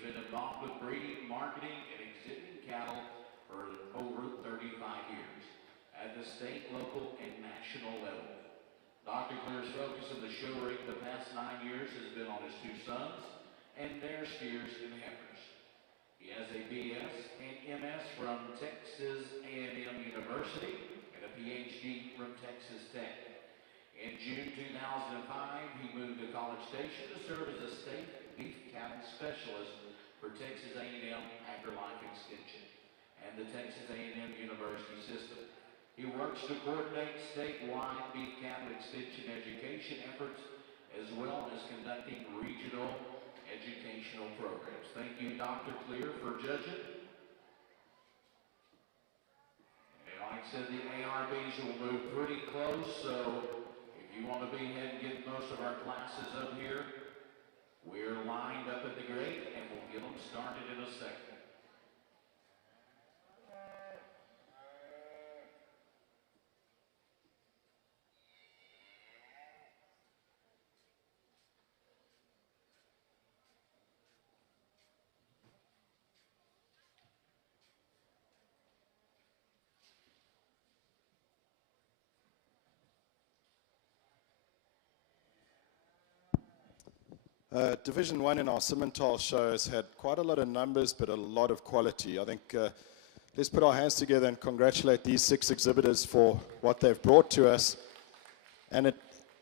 been involved with breeding, marketing, and exhibiting cattle for over 35 years at the state, local, and national level. Dr. Clear's focus in the show ring the past 9 years has been on his 2 sons and their steers and heifers. He has a BS and MS from Texas A&M University and a PhD from Texas Tech. In June 2005, he moved to College Station to serve as a state beef cattle specialist for Texas A&M AgriLife Extension and the Texas A&M University system. He works to coordinate statewide beef cattle extension education efforts as well as conducting regional educational programs. Thank you, Dr. Clear, for judging. And like I said, the ARBs will move pretty close, so if you want to be ahead and get most of our classes up here, we're lined up at the gate and we'll get them started in a second. Division 1 in our Simmental show has had quite a lot of numbers, but a lot of quality. I think let's put our hands together and congratulate these 6 exhibitors for what they've brought to us. And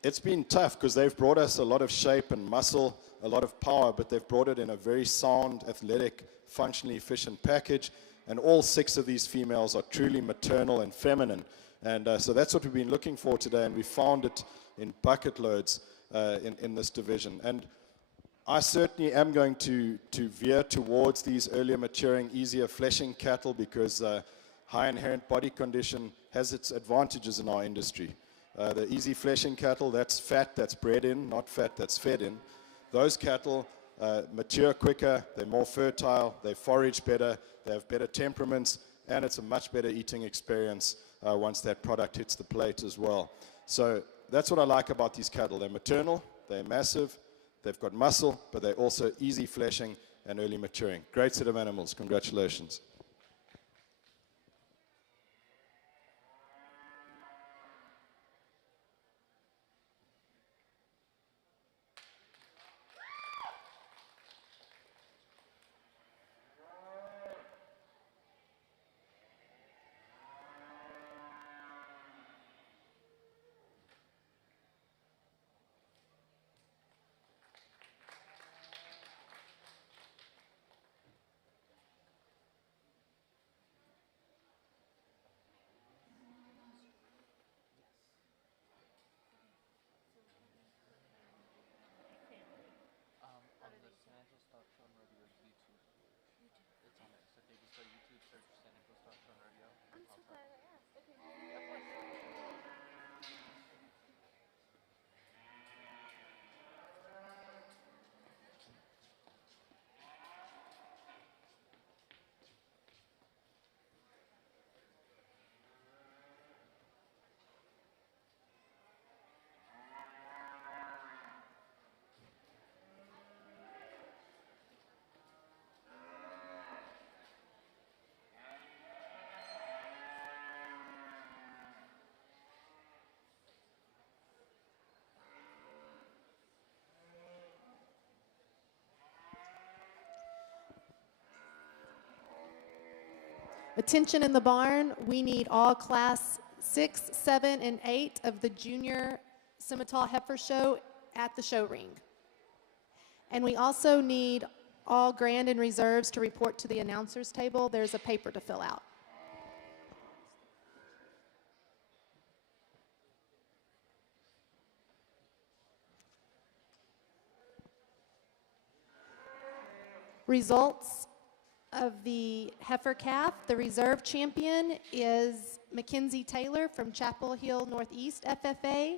it's been tough because they've brought us a lot of shape and muscle, a lot of power, but they've brought it in a very sound, athletic, functionally efficient package. And all 6 of these females are truly maternal and feminine. And so that's what we've been looking for today, and we found it in bucket loads in this division. And I certainly am going to veer towards these earlier maturing, easier fleshing cattle because high inherent body condition has its advantages in our industry. The easy fleshing cattle, that's fat that's bred in, not fat that's fed in. Those cattle mature quicker, they're more fertile, they forage better, they have better temperaments, and it's a much better eating experience once that product hits the plate as well. So that's what I like about these cattle. They're maternal, they're massive, they've got muscle, but they're also easy fleshing and early maturing. Great set of animals. Congratulations. Attention in the barn, we need all class 6, 7, and 8 of the Junior Simmental Heifer Show at the show ring. And we also need all grand and reserves to report to the announcer's table. There's a paper to fill out. Results of the heifer calf. The reserve champion is Mackenzie Taylor from Chapel Hill Northeast FFA,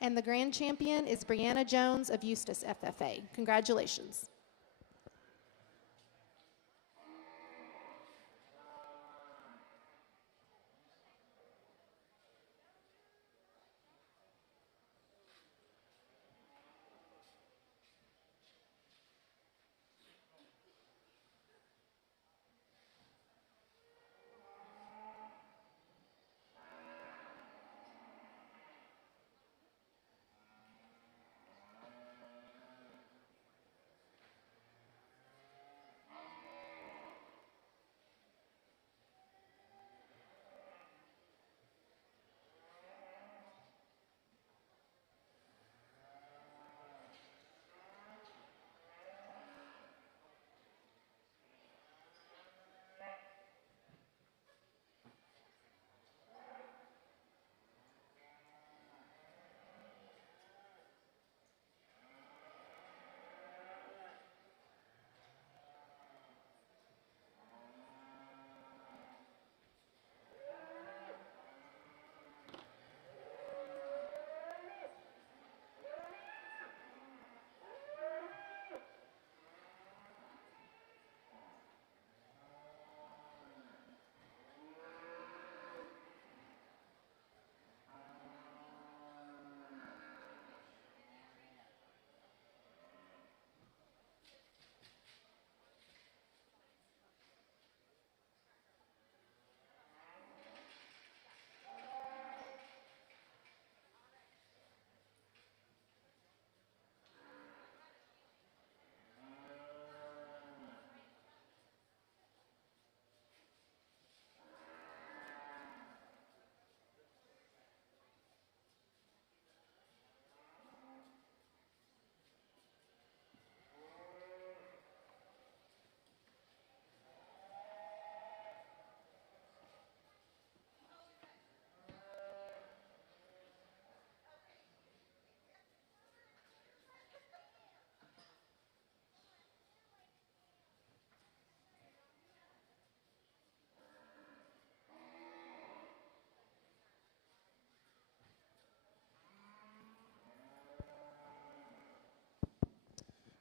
and the grand champion is Brianna Jones of Eustis FFA. Congratulations.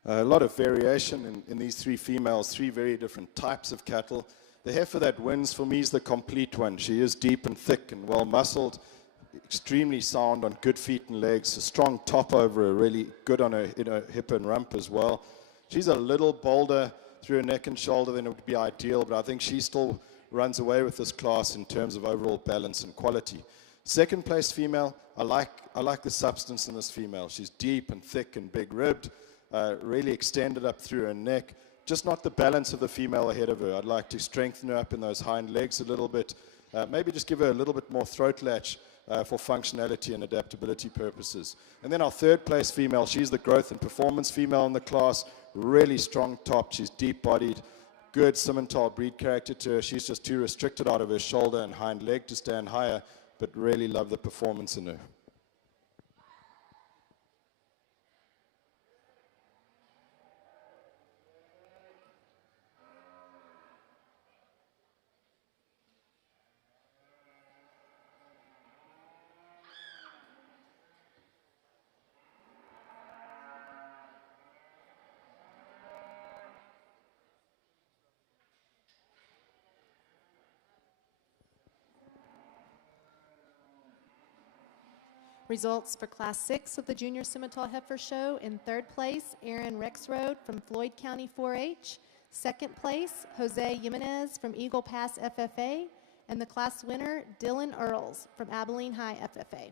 A lot of variation in these three females, three very different types of cattle. The heifer that wins for me is the complete one. She is deep and thick and well muscled, extremely sound on good feet and legs, a strong top over her, really good on her hip and rump as well. She's a little bolder through her neck and shoulder than it would be ideal, but I think she still runs away with this class in terms of overall balance and quality. Second place female, I like the substance in this female. She's deep and thick and big ribbed, really extended up through her neck. Just not the balance of the female ahead of her. I'd like to strengthen her up in those hind legs a little bit. Maybe just give her a little bit more throat latch for functionality and adaptability purposes. And then our third place female, she's the growth and performance female in the class. Really strong top. She's deep bodied. Good Simmental breed character to her. She's just too restricted out of her shoulder and hind leg to stand higher, but really love the performance in her. Results for Class 6 of the Junior Simmental Heifer Show. In third place, Aaron Rexroad from Floyd County 4-H. Second place, Jose Jimenez from Eagle Pass FFA. And the class winner, Dylan Earls from Abilene High FFA.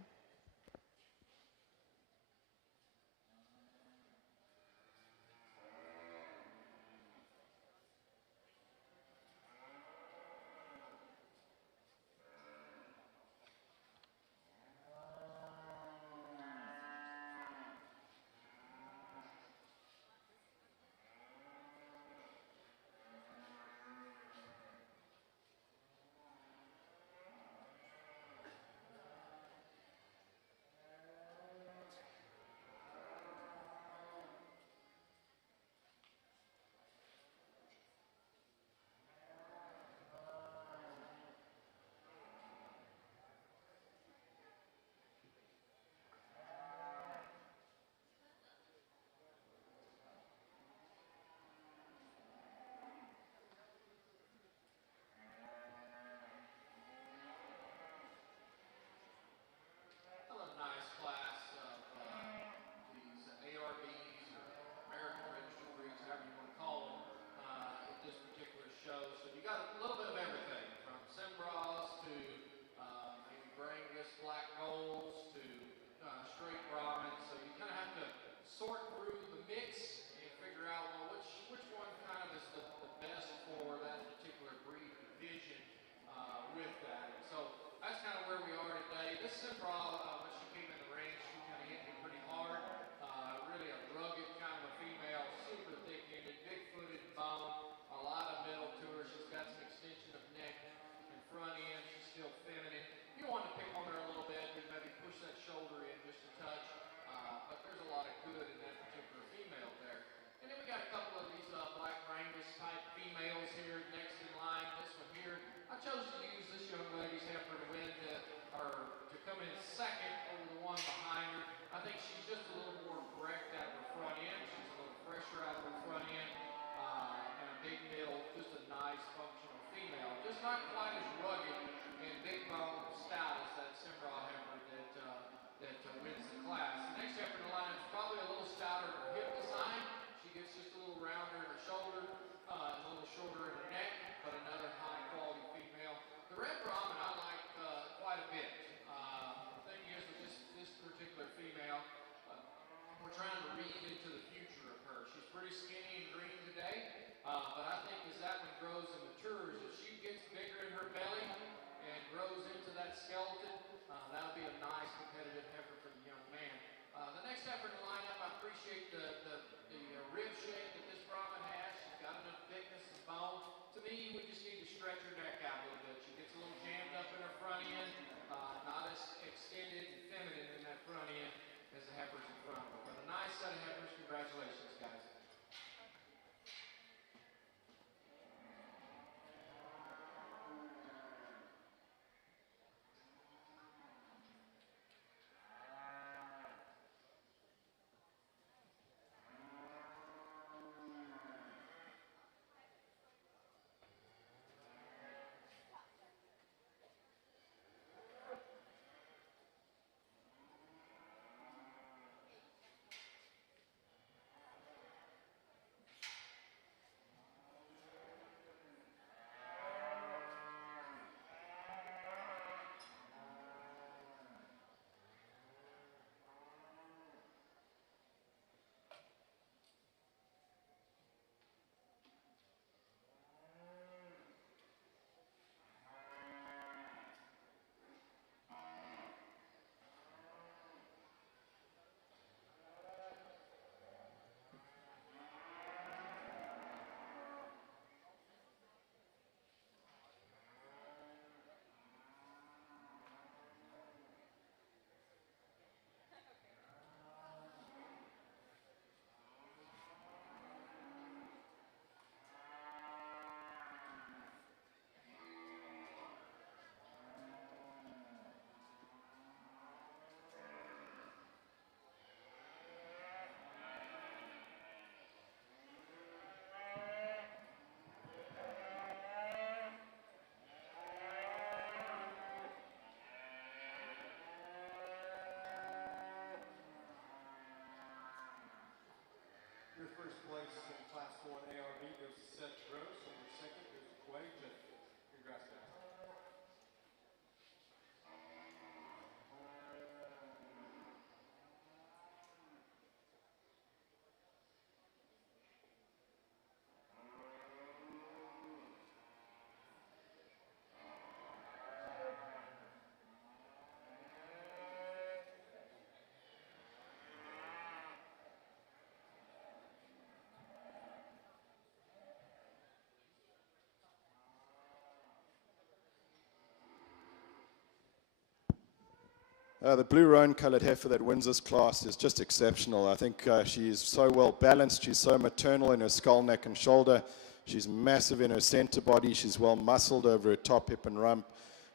The blue roan-colored heifer that wins this class is just exceptional. I think she's so well balanced. She's so maternal in her skull, neck, and shoulder. She's massive in her center body. She's well muscled over her top, hip, and rump.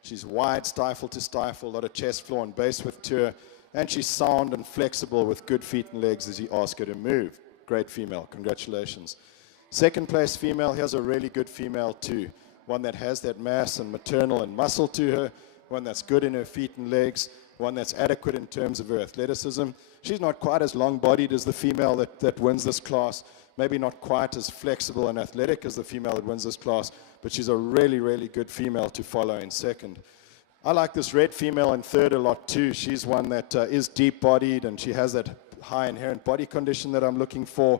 She's wide, stifle to stifle, a lot of chest, floor, and base width to her. And she's sound and flexible with good feet and legs as you ask her to move. Great female. Congratulations. Second place female, here's a really good female too. One that has that mass and maternal and muscle to her. One that's good in her feet and legs. One that's adequate in terms of her athleticism. She's not quite as long-bodied as the female that wins this class. Maybe not quite as flexible and athletic as the female that wins this class, but she's a really, really good female to follow in second. I like this red female in third a lot too. She's one that is deep-bodied, and she has that high inherent body condition that I'm looking for.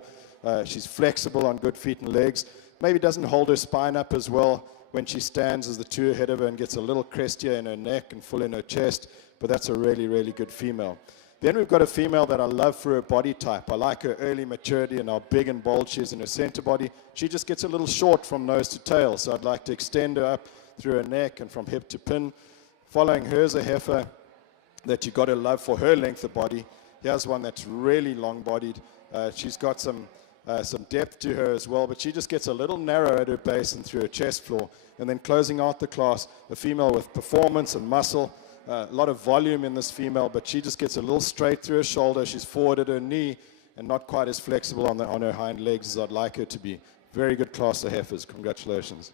She's flexible on good feet and legs. Maybe doesn't hold her spine up as well when she stands as the two ahead of her and gets a little crestier in her neck and full in her chest, but that's a really, really good female. Then we've got a female that I love for her body type. I like her early maturity and how big and bold she is in her center body. She just gets a little short from nose to tail, so I'd like to extend her up through her neck and from hip to pin. Following her is a heifer that you've got to love for her length of body. Here's one that's really long-bodied. She's got some depth to her as well, but she just gets a little narrow at her base and through her chest floor. And then closing out the class, a female with performance and muscle, a lot of volume in this female, but she just gets a little straight through her shoulder. She's forward at her knee and not quite as flexible on her hind legs as I'd like her to be. Very good class of heifers. Congratulations.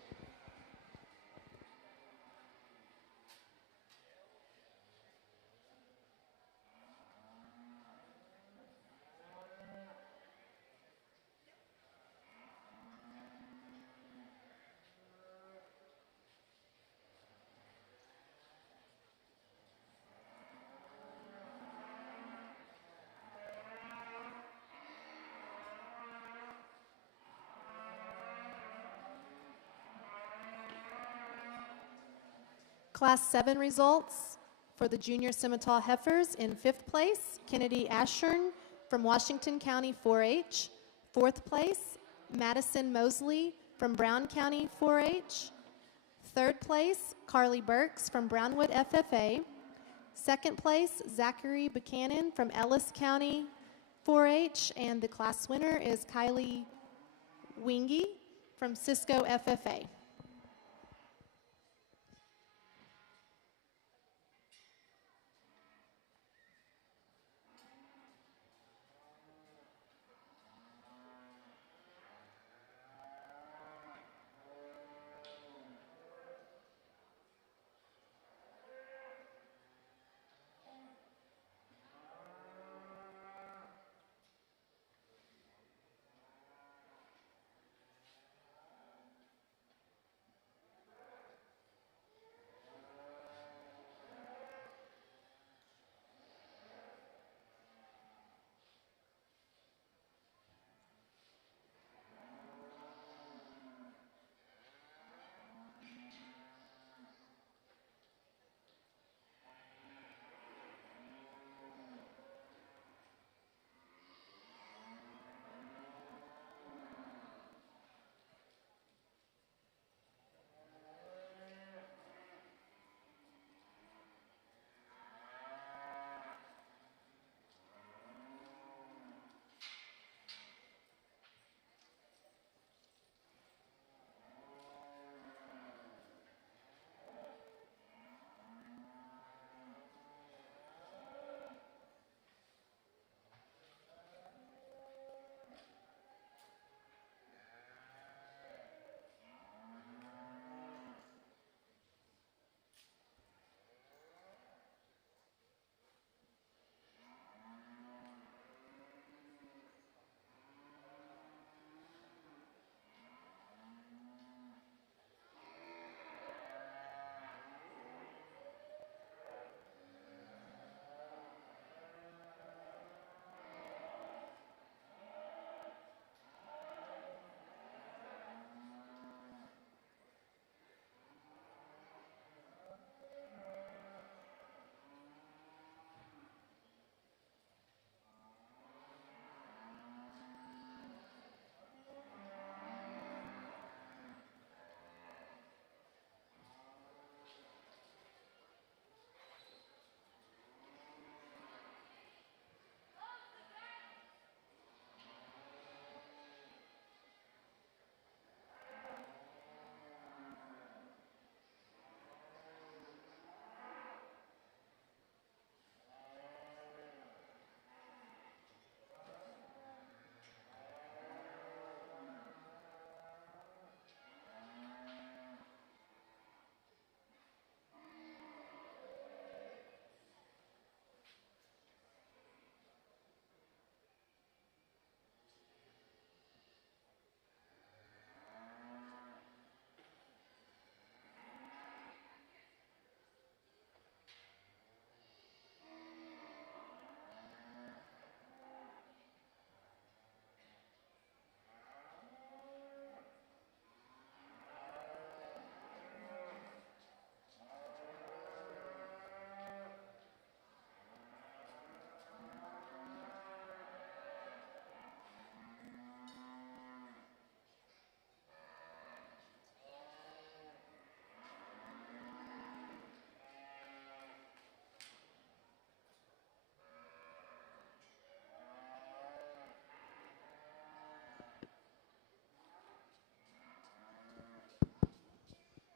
Class 7 results for the Junior Scimitar Heifers. In 5th place, Kennedy Ashern from Washington County 4-H. 4th place, Madison Mosley from Brown County 4-H. 3rd place, Carly Burks from Brownwood FFA. 2nd place, Zachary Buchanan from Ellis County 4-H. And the class winner is Kylie Wingy from Cisco FFA.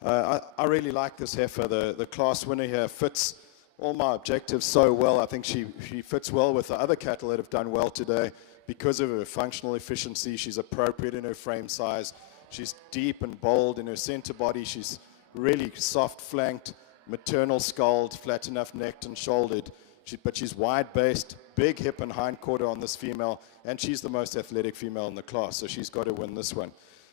I really like this heifer. The class winner here fits all my objectives so well. I think she fits well with the other cattle that have done well today because of her functional efficiency. She's appropriate in her frame size. She's deep and bold in her center body. She's really soft flanked, maternal skulled, flat enough necked and shouldered. But she's wide based, big hip and hind quarter on this female, and she's the most athletic female in the class, so she's got to win this one.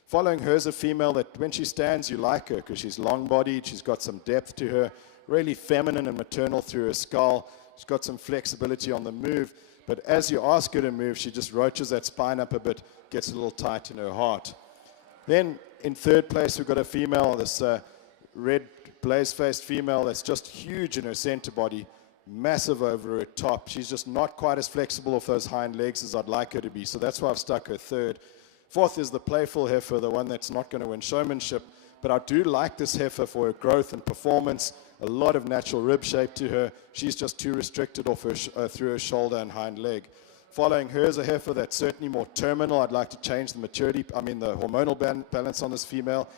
Following her is a female that when she stands, you like her because she's long-bodied, she's got some depth to her, really feminine and maternal through her skull. She's got some flexibility on the move, but as you ask her to move, she just roaches that spine up a bit, gets a little tight in her heart. Then in third place, we've got a female, this red blaze-faced female that's just huge in her center body, massive over her top. She's just not quite as flexible off those hind legs as I'd like her to be, so that's why I've stuck her third. Fourth is the playful heifer, the one that's not going to win showmanship, but I do like this heifer for her growth and performance, a lot of natural rib shape to her. She's just too restricted off her through her shoulder and hind leg. Following her is a heifer that's certainly more terminal. I'd like to change the the hormonal balance on this female.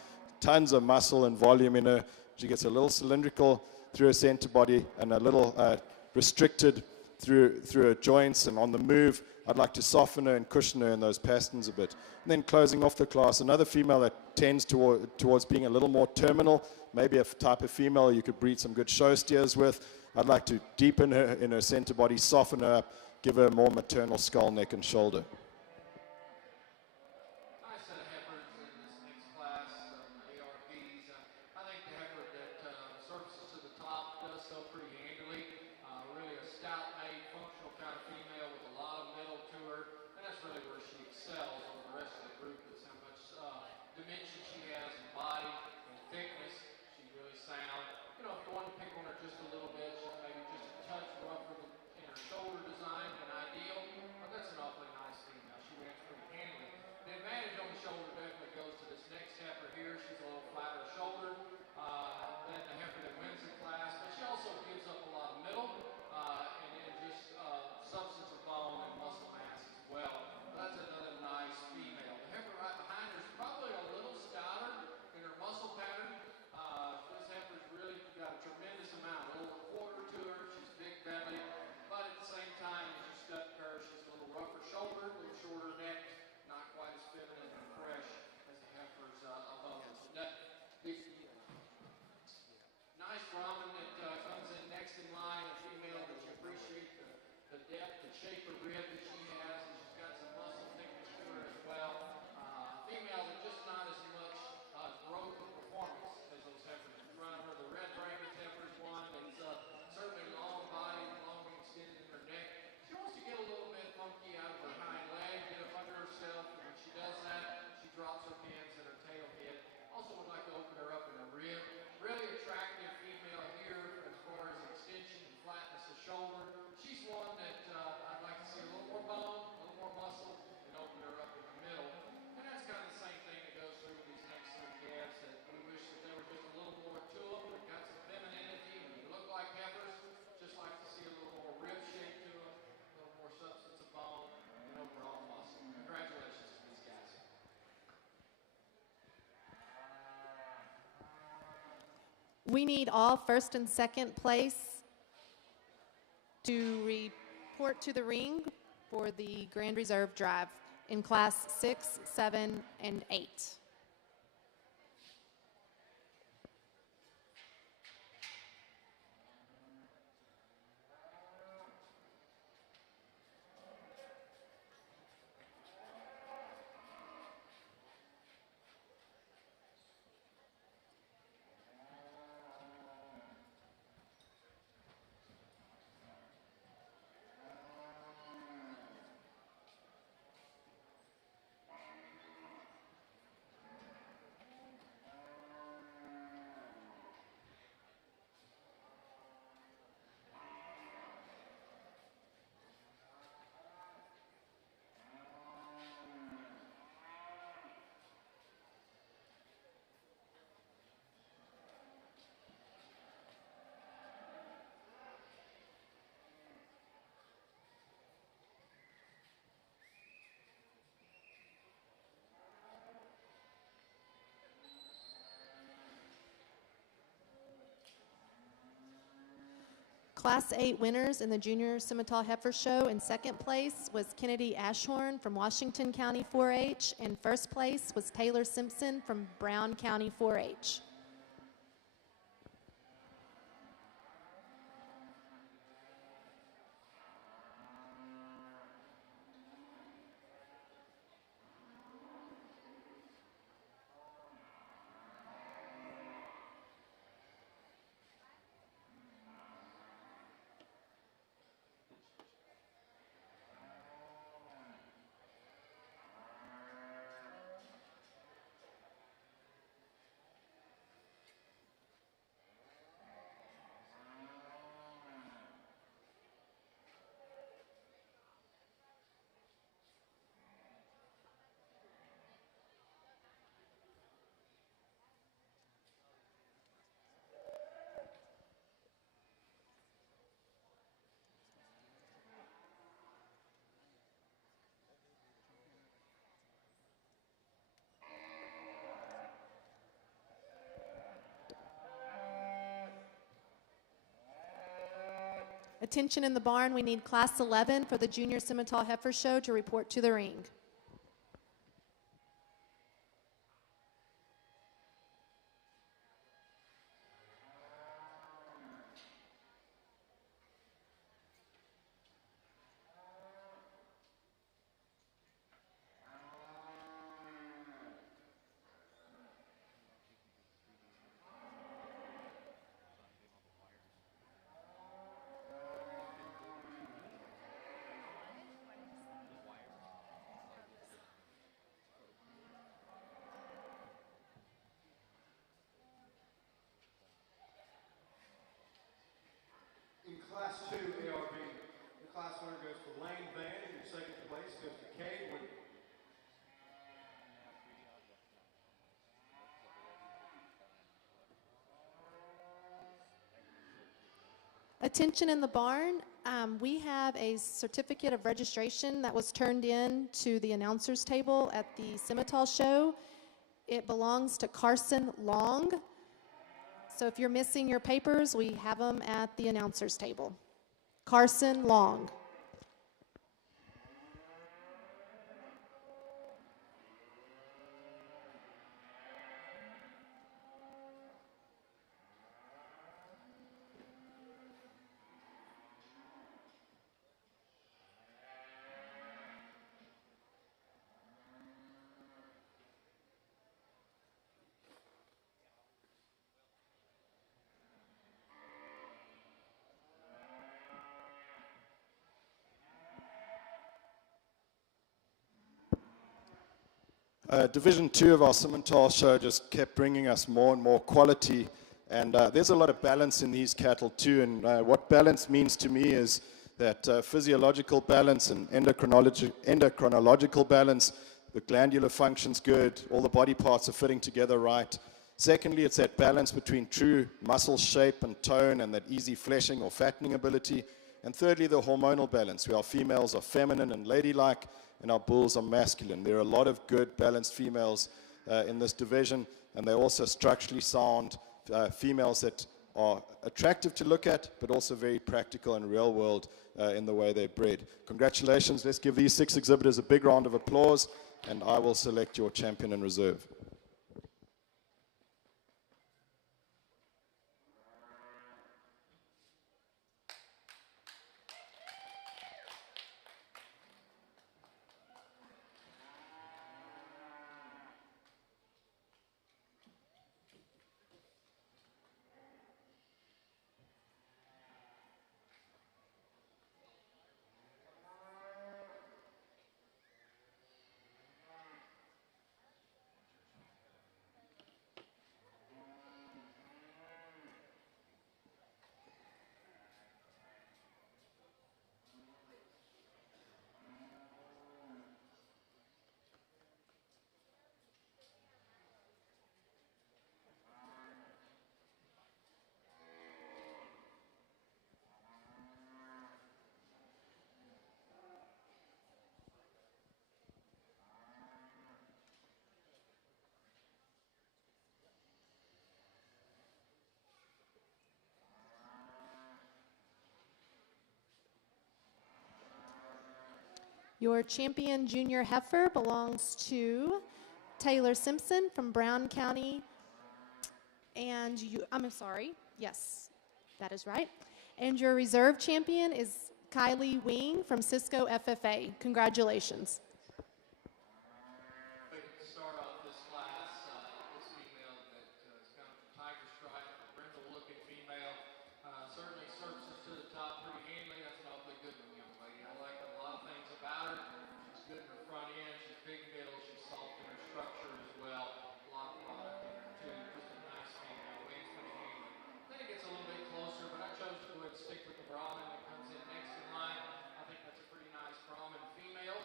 Tons of muscle and volume in her. She gets a little cylindrical through her center body and a little restricted through her joints and on the move. I'd like to soften her and cushion her in those pasterns a bit. And then closing off the class, another female that tends towards being a little more terminal, maybe a type of female you could breed some good show steers with. I'd like to deepen her in her center body, soften her up, give her a more maternal skull, neck, and shoulder. Nice set of heifers in this next class, ARPs. I think the heifer that surfaces to the top does so pretty handily. Really a stout-made, functional kind of female with a lot of middle to her, and that's really where she excels over the rest of the group. Is how much dimension she has in body and thickness. She's really sound. You know, if you want to pick on her just a little bit, she's maybe just a touch rougher in her shoulder design than ideal, but that's an awfully nice female. She ranks pretty handily. The advantage on the shoulder definitely goes to this next heifer here. She's a little flatter shouldered than the heifer that wins the class, but she also gives up a lot of middle and just substance of bone and muscle mass as well. That's another nice female. The heifer right behind her is probably a little stouter in her muscle pattern. This heifer's really got a tremendous amount, over a quarter to her. She's big belly, but at the same time, as you study her, she's a little rougher shouldered, a little shorter neck, not quite as feminine and fresh as the heifers above her. Nice Brahmin that comes in next in line, a female that you appreciate the depth and shape of rib that she has, and she's got some muscle thickness to her as well. Female that just not as much growth and performance as those heifers in front of her. The red bracket heifer is one that's certainly long body, long and extended in her neck. She wants to get a little bit funky out of her hind leg, get up under herself, and when she does that, she drops her pins and her tail hit. Also would like to open her up in her rib. Really attractive female here as far as extension and flatness of shoulder. She's one that I'd like to see a little more bone, a little more muscle, and open her up in the middle. And that's kind of the same thing that goes through these next three calves, that we wish that there were just a little more to them. They've got some femininity and they look like heifers. Just like to see a little more rib shape to them, a little more substance of bone, and overall muscle. Congratulations to these guys. We need all first and second place to report to the ring for the Grand Reserve Drive in class 6, 7, and 8. Class 8 winners in the Junior Simmental Heifer Show. In second place was Kennedy Ashhorn from Washington County 4-H, and first place was Taylor Simpson from Brown County 4-H. Attention in the barn, we need Class 11 for the Junior Simmental Heifer Show to report to the ring. In Class 2 ARB, the class winner goes to Lane Van, and your second place goes to Cade Whitney. Attention in the barn, we have a certificate of registration that was turned in to the announcer's table at the Simmental Show. It belongs to Carson Long. So if you're missing your papers, we have them at the announcer's table. Carson Long. Division 2 of our Simmental show just kept bringing us more and more quality, and there's a lot of balance in these cattle too, and what balance means to me is that physiological balance and endocrinological balance, the glandular function's good, all the body parts are fitting together right. Secondly, it's that balance between true muscle shape and tone and that easy fleshing or fattening ability. And thirdly, the hormonal balance, where our females are feminine and ladylike, and our bulls are masculine. There are a lot of good, balanced females in this division, and they're also structurally sound females that are attractive to look at, but also very practical and real world in the way they're bred. Congratulations. Let's give these 6 exhibitors a big round of applause, and I will select your champion in reserve. Your champion junior heifer belongs to Taylor Simpson from Brown County. And I'm sorry, yes, that is right. And your reserve champion is Kylie Wing from Cisco FFA. Congratulations. To start off this class, this female that has come from Tiger Stripe, a brindle-looking female, certainly surfaces to the top pretty handily. That's an awfully good one, young lady. I like a lot of things about her. She's good in her front end. She's big middle. She's soft in her structure as well. A lot of product in her too. Just a nice female. Weighs pretty handily. Then it gets a little bit closer, but I chose to go ahead and stick with the Brahmin that comes in next in line. I think that's a pretty nice Brahmin female.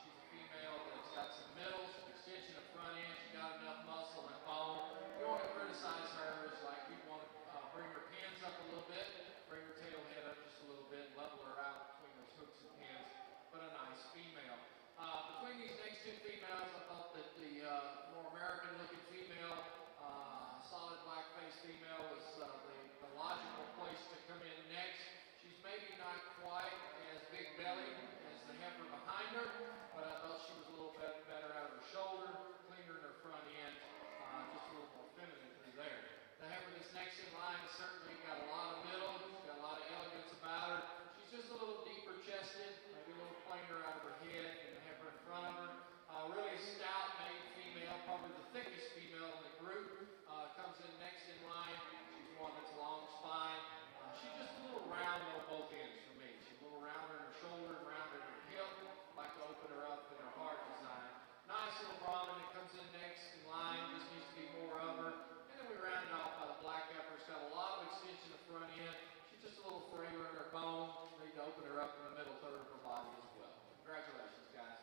She's a female that's got some middle, some extension of front end. She's got enough muscle and bone. You want to criticize her is like you want to bring her pins up a little bit, bring her tail head up just a little bit, level her out between those hooks and pins, but a nice female. Between these next two females, I thought that the more American-looking female, solid black-faced female was the logical place to come in next. She's maybe not quite as big-bellied as the heifer behind her, but I thought she was a little bit better out of her shoulder, cleaner in her front end, just a little more feminine through there. The heifer that's next in line has certainly got a lot of middle. She's got a lot of elegance about her. She's just a little deeper chested, maybe a little plainer out of her head than the heifer in front of her. Really a stout-made female, probably the thickest female in the group. Comes in next in line. She's one that's long spine. She's just a little round on both ends for me. She's a little rounder in her shoulder and rounder in her hip. Like to open her up in her heart design. Nice little Brahmin that comes in next in line. Just needs to be more of her. And then we round it off by the black heifer. She's got a lot of extension of front end. She's just a little frailer in her bone. Need to open her up in the middle third of her body as well. Congratulations, guys.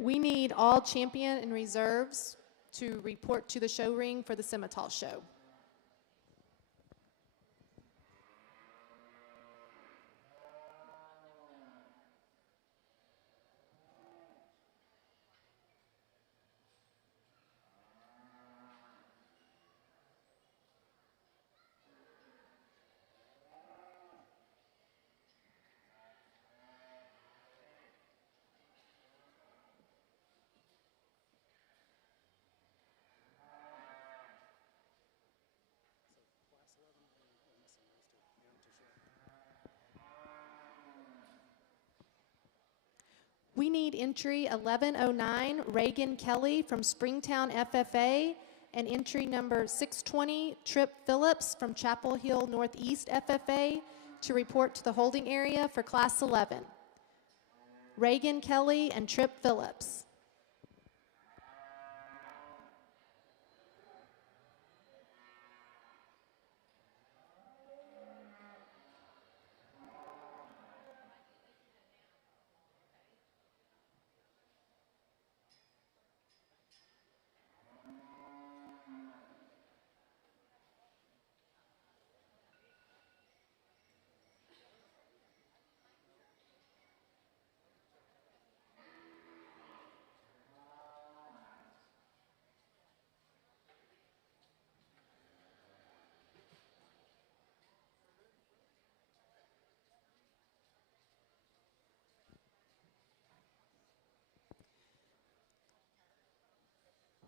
We need all champion and reserves to report to the show ring for the Simmental show. We need entry 1109, Reagan Kelly from Springtown FFA, and entry number 620, Trip Phillips from Chapel Hill Northeast FFA to report to the holding area for Class 11. Reagan Kelly and Trip Phillips.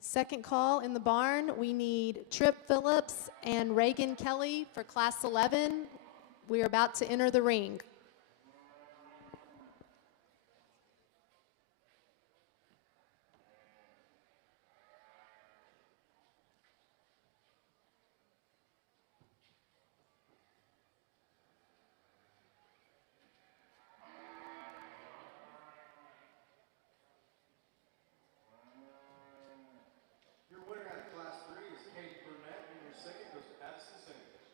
Second call in the barn, we need Trip Phillips and Reagan Kelly for Class 11. We are about to enter the ring. Your winner out of Class 3 is Kate Burnett, and your second goes to Addison Sanders.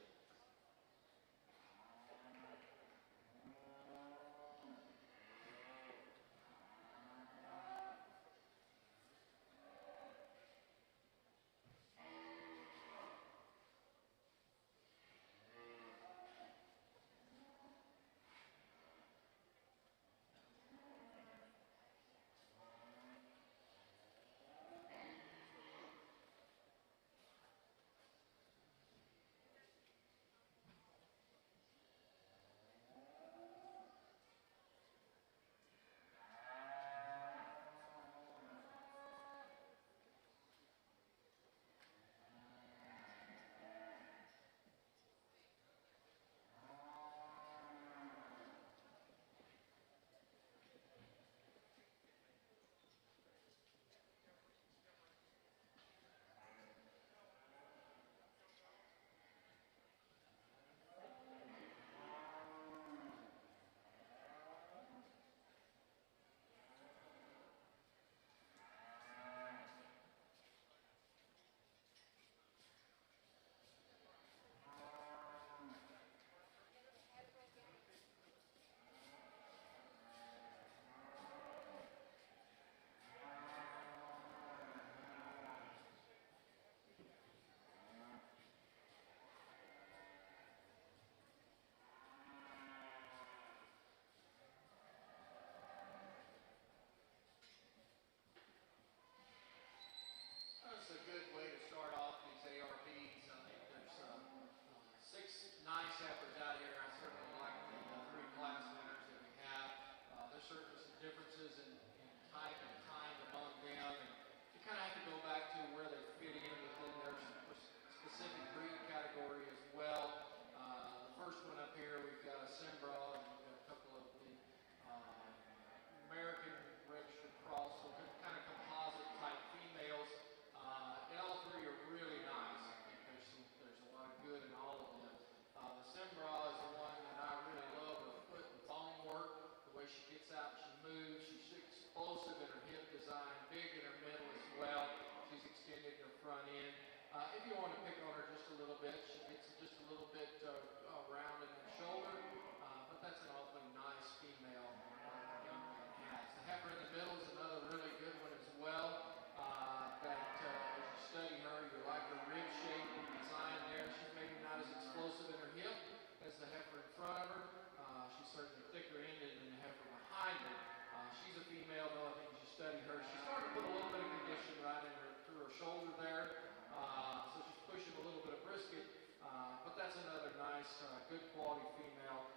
good quality female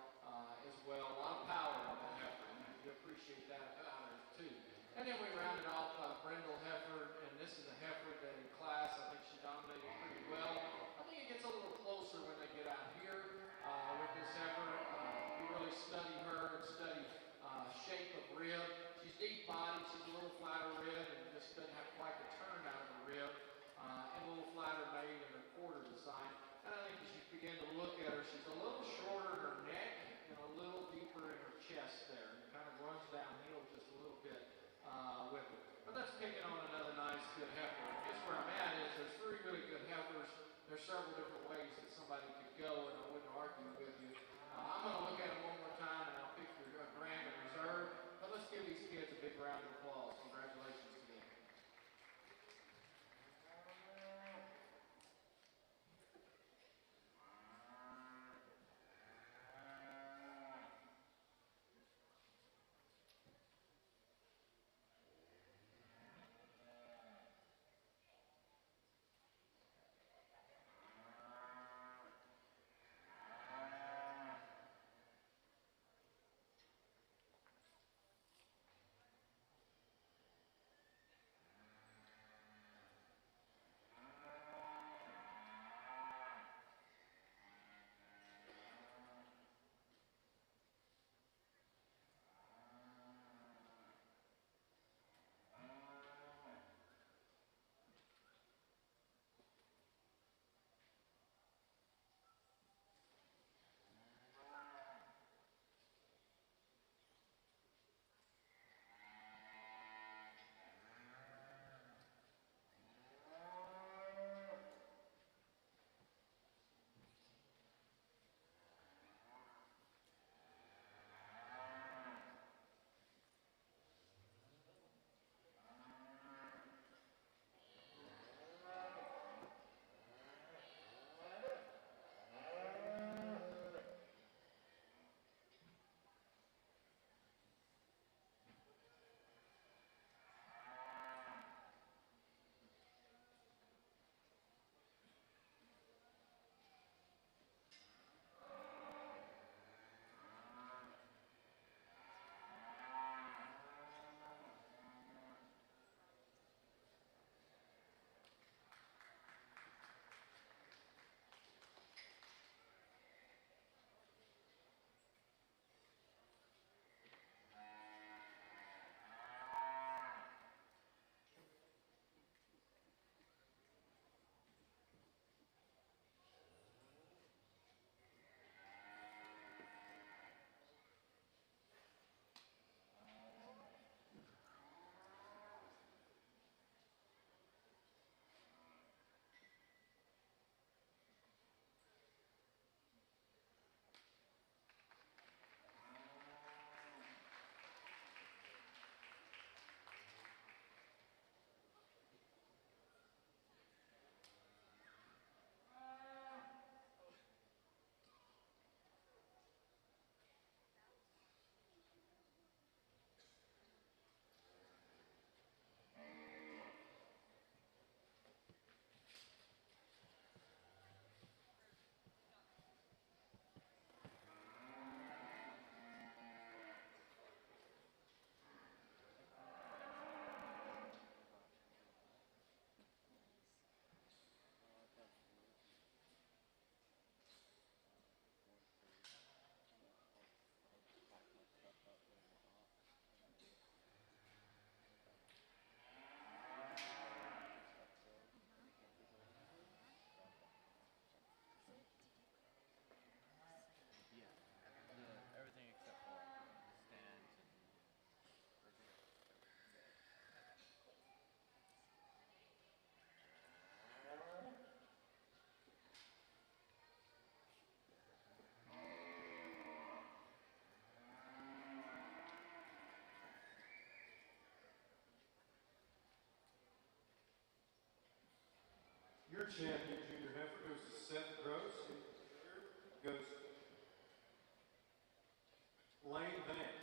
as well. A lot of power on that heifer, and you appreciate that about her too. And then we rounded off Brindle heifer, and this is a heifer that in class I think she dominated pretty well. I think it gets a little closer when they get out here with this heifer. We really study her and study shape of rib. She's deep bodied, she's a little flatter rib, and just doesn't have quite the turn out of the rib, and a little flatter made in her quarter design. And I think as you begin to look at her, she's a little shorter in her neck and a little deeper in her chest there. And it kind of runs downhill just a little bit with it. But that's picking on another nice, good heifer. I guess where I'm at is there's three really good heifers. There's several different ways that somebody could go, and I wouldn't argue with you. I'm going to look at them one more time, and I'll pick your grand and reserve. But let's give these kids a big round of applause. Congratulations to them. Your champion junior heifer goes to Seth Gross. Goes Lane Bank.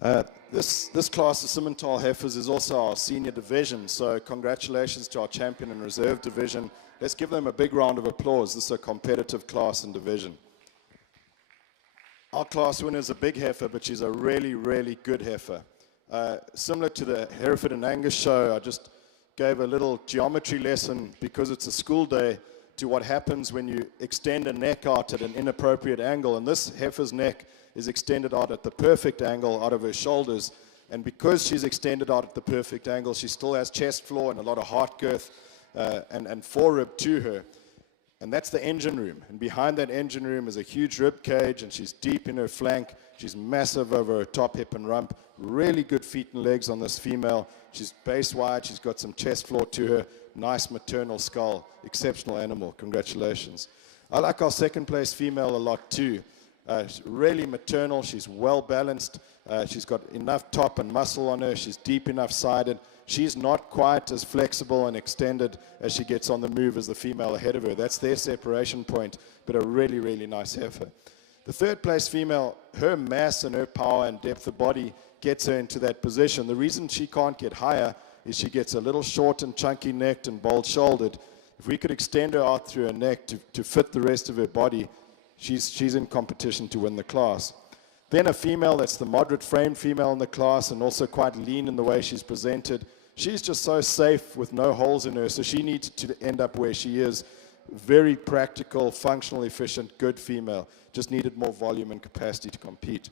This class of Simmental Heifers is also our senior division, so congratulations to our champion and reserve division. Let's give them a big round of applause. This is a competitive class and division. Our class winner is a big heifer, but she's a really, really good heifer. Similar to the Hereford and Angus show, I just gave a little geometry lesson because it's a school day to what happens when you extend a neck out at an inappropriate angle. And this heifer's neck is extended out at the perfect angle out of her shoulders. And because she's extended out at the perfect angle, she still has chest floor and a lot of heart girth and forerib to her. And that's the engine room. And behind that engine room is a huge rib cage, and she's deep in her flank. She's massive over her top, hip, and rump. Really good feet and legs on this female. She's base wide. She's got some chest floor to her. Nice maternal skull. Exceptional animal. Congratulations. I like our second place female a lot too. She's really maternal. She's well balanced. She's got enough top and muscle on her. She's deep enough sided. She's not quite as flexible and extended as she gets on the move as the female ahead of her. That's their separation point, but a really, really nice heifer. The third place female, her mass and her power and depth of body gets her into that position. The reason she can't get higher is she gets a little short and chunky necked and bold shouldered. If we could extend her out through her neck to fit the rest of her body, she's in competition to win the class. Then a female that's the moderate frame female in the class and also quite lean in the way she's presented. She's just so safe with no holes in her, so she needs to end up where she is. Very practical, functional, efficient, good female. Just needed more volume and capacity to compete.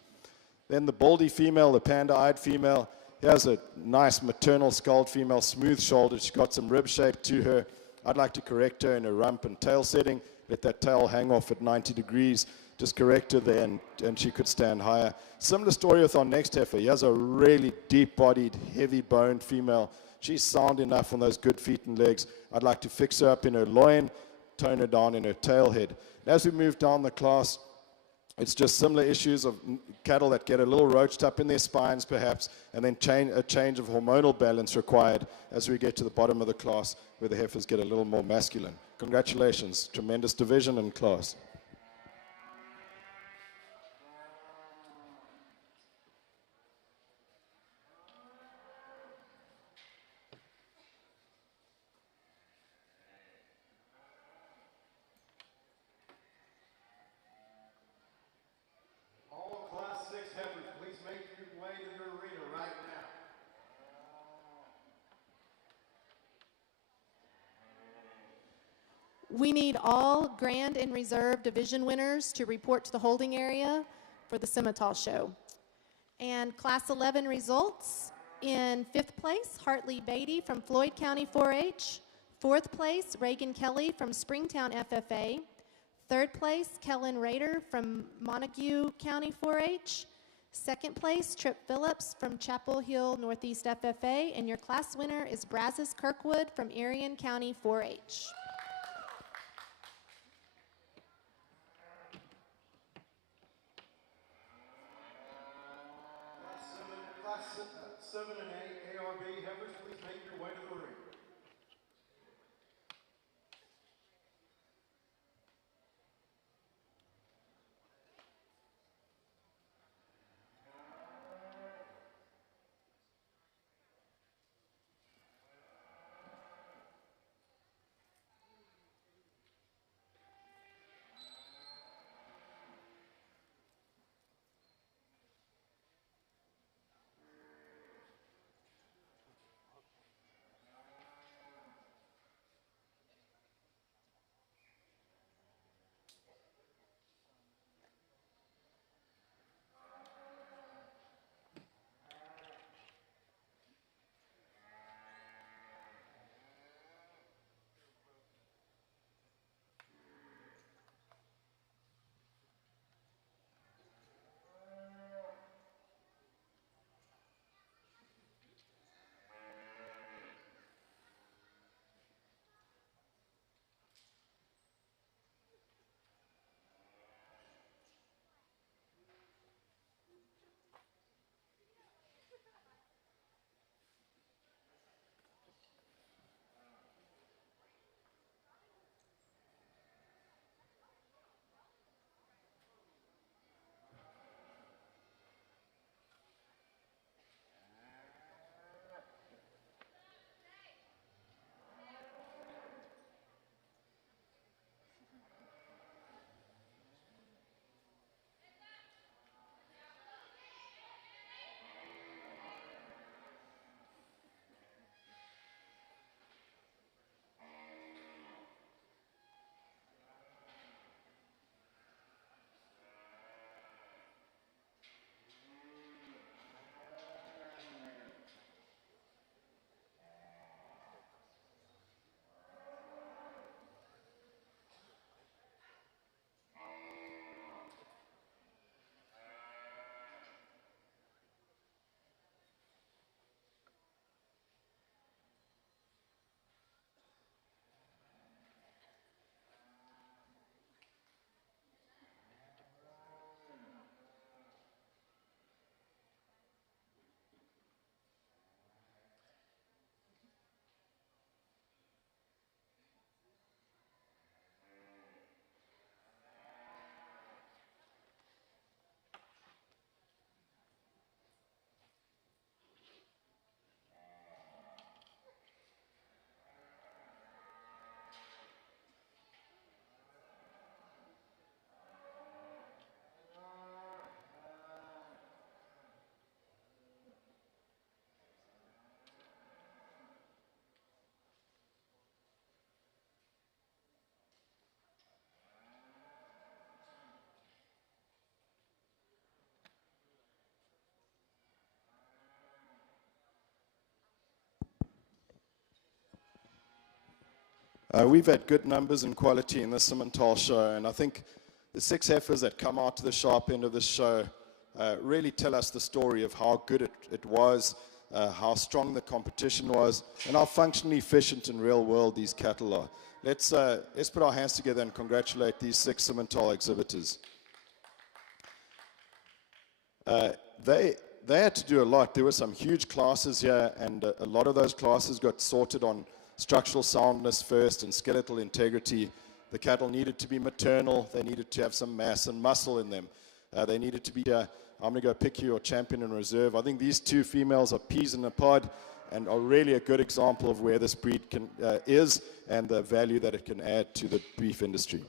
Then the baldy female, the panda-eyed female, here's a nice maternal skulled female, smooth shouldered. She's got some rib shape to her. I'd like to correct her in her rump and tail setting. Let that tail hang off at 90 degrees. Just correct her there, and she could stand higher. Similar story with our next heifer. He has a really deep-bodied, heavy-boned female. She's sound enough on those good feet and legs. I'd like to fix her up in her loin, tone her down in her tail head. And as we move down the class, it's just similar issues of cattle that get a little roached up in their spines, perhaps, and then a change of hormonal balance required as we get to the bottom of the class where the heifers get a little more masculine. Congratulations. Tremendous division and class. All Class 6 heifers, please make your way to the arena right now. We need all Grand and Reserve division winners to report to the holding area for the Simmental show. And Class 11 results: in 5th place, Hartley Beatty from Floyd County 4-H. 4th place, Reagan Kelly from Springtown FFA. 3rd place, Kellen Rader from Montague County 4-H. 2nd place, Trip Phillips from Chapel Hill Northeast FFA. And your class winner is Brazos Kirkwood from Arion County 4-H. Class 7 and 8 ARB heifers, please make your way to the ring. We've had good numbers and quality in the Simmental show, and I think the 6 heifers that come out to the sharp end of this show really tell us the story of how good it was, how strong the competition was, and how functionally efficient in real world these cattle are. Let's put our hands together and congratulate these 6 Simmental exhibitors. They had to do a lot. There were some huge classes here, and a lot of those classes got sorted on structural soundness first and skeletal integrity. The cattle needed to be maternal. They needed to have some mass and muscle in them. They needed to be, I'm going to go pick your champion in reserve. I think these 2 females are peas in a pod and are really a good example of where this breed is and the value that it can add to the beef industry.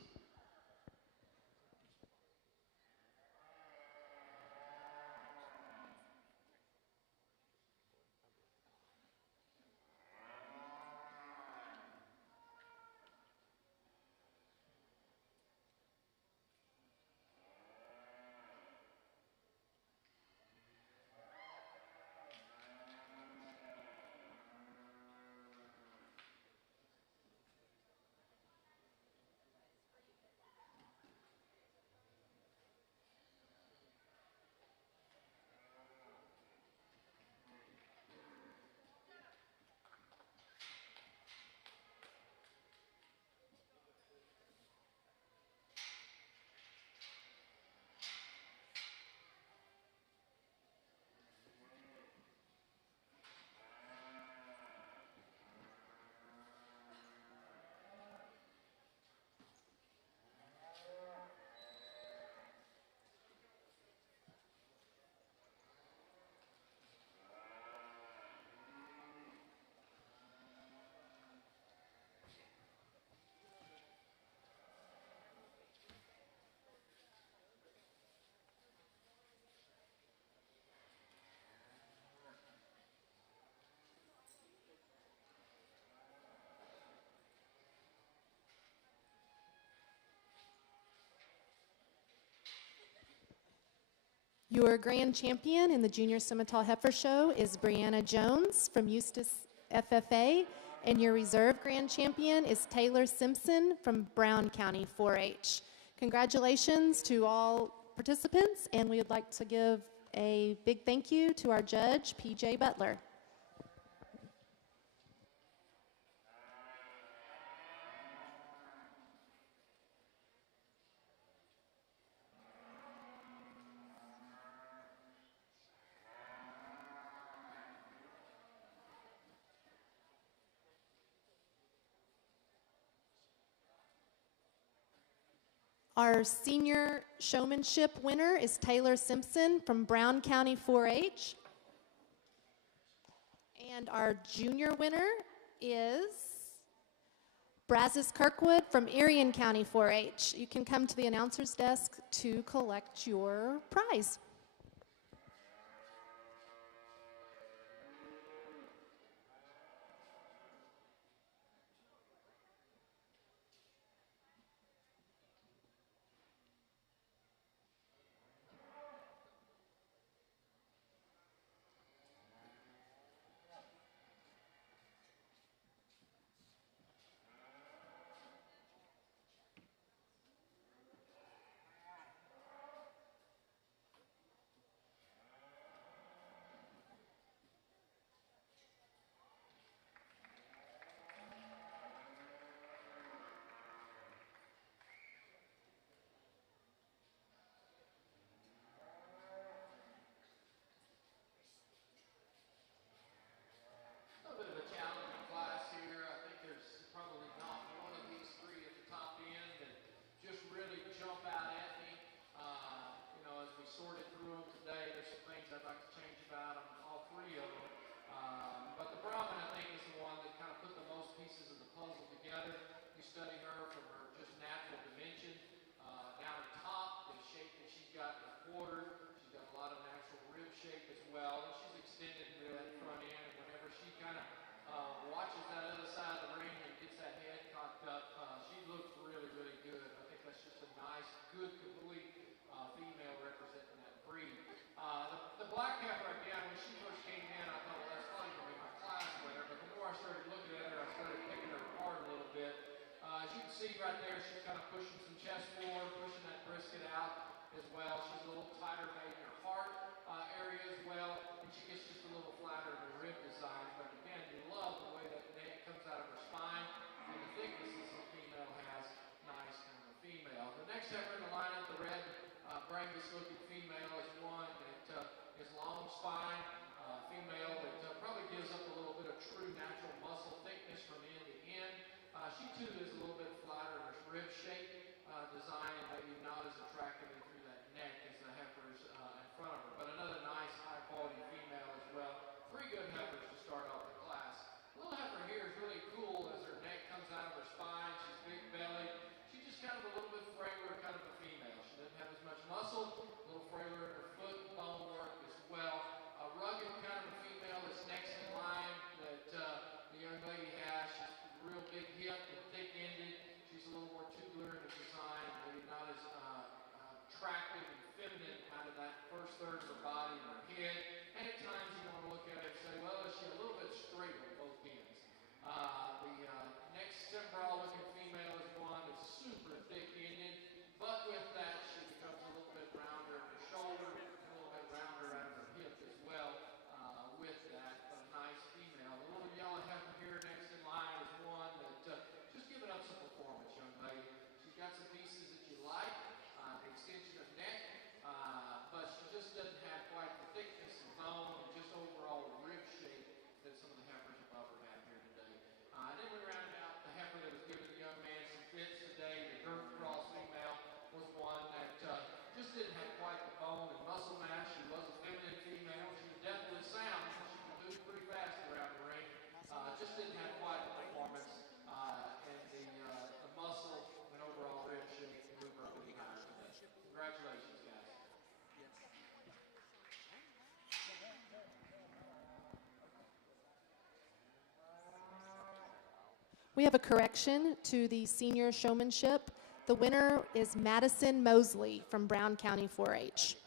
Your grand champion in the Junior Simmental Heifer Show is Brianna Jones from Eustis FFA, and your reserve grand champion is Taylor Simpson from Brown County 4-H. Congratulations to all participants, and we would like to give a big thank you to our judge, PJ Butler. Our senior showmanship winner is Taylor Simpson from Brown County 4-H. And our junior winner is Brazos Kirkwood from Irion County 4-H. You can come to the announcer's desk to collect your prize. We have a correction to the senior showmanship. The winner is Madison Mosley from Brown County 4-H.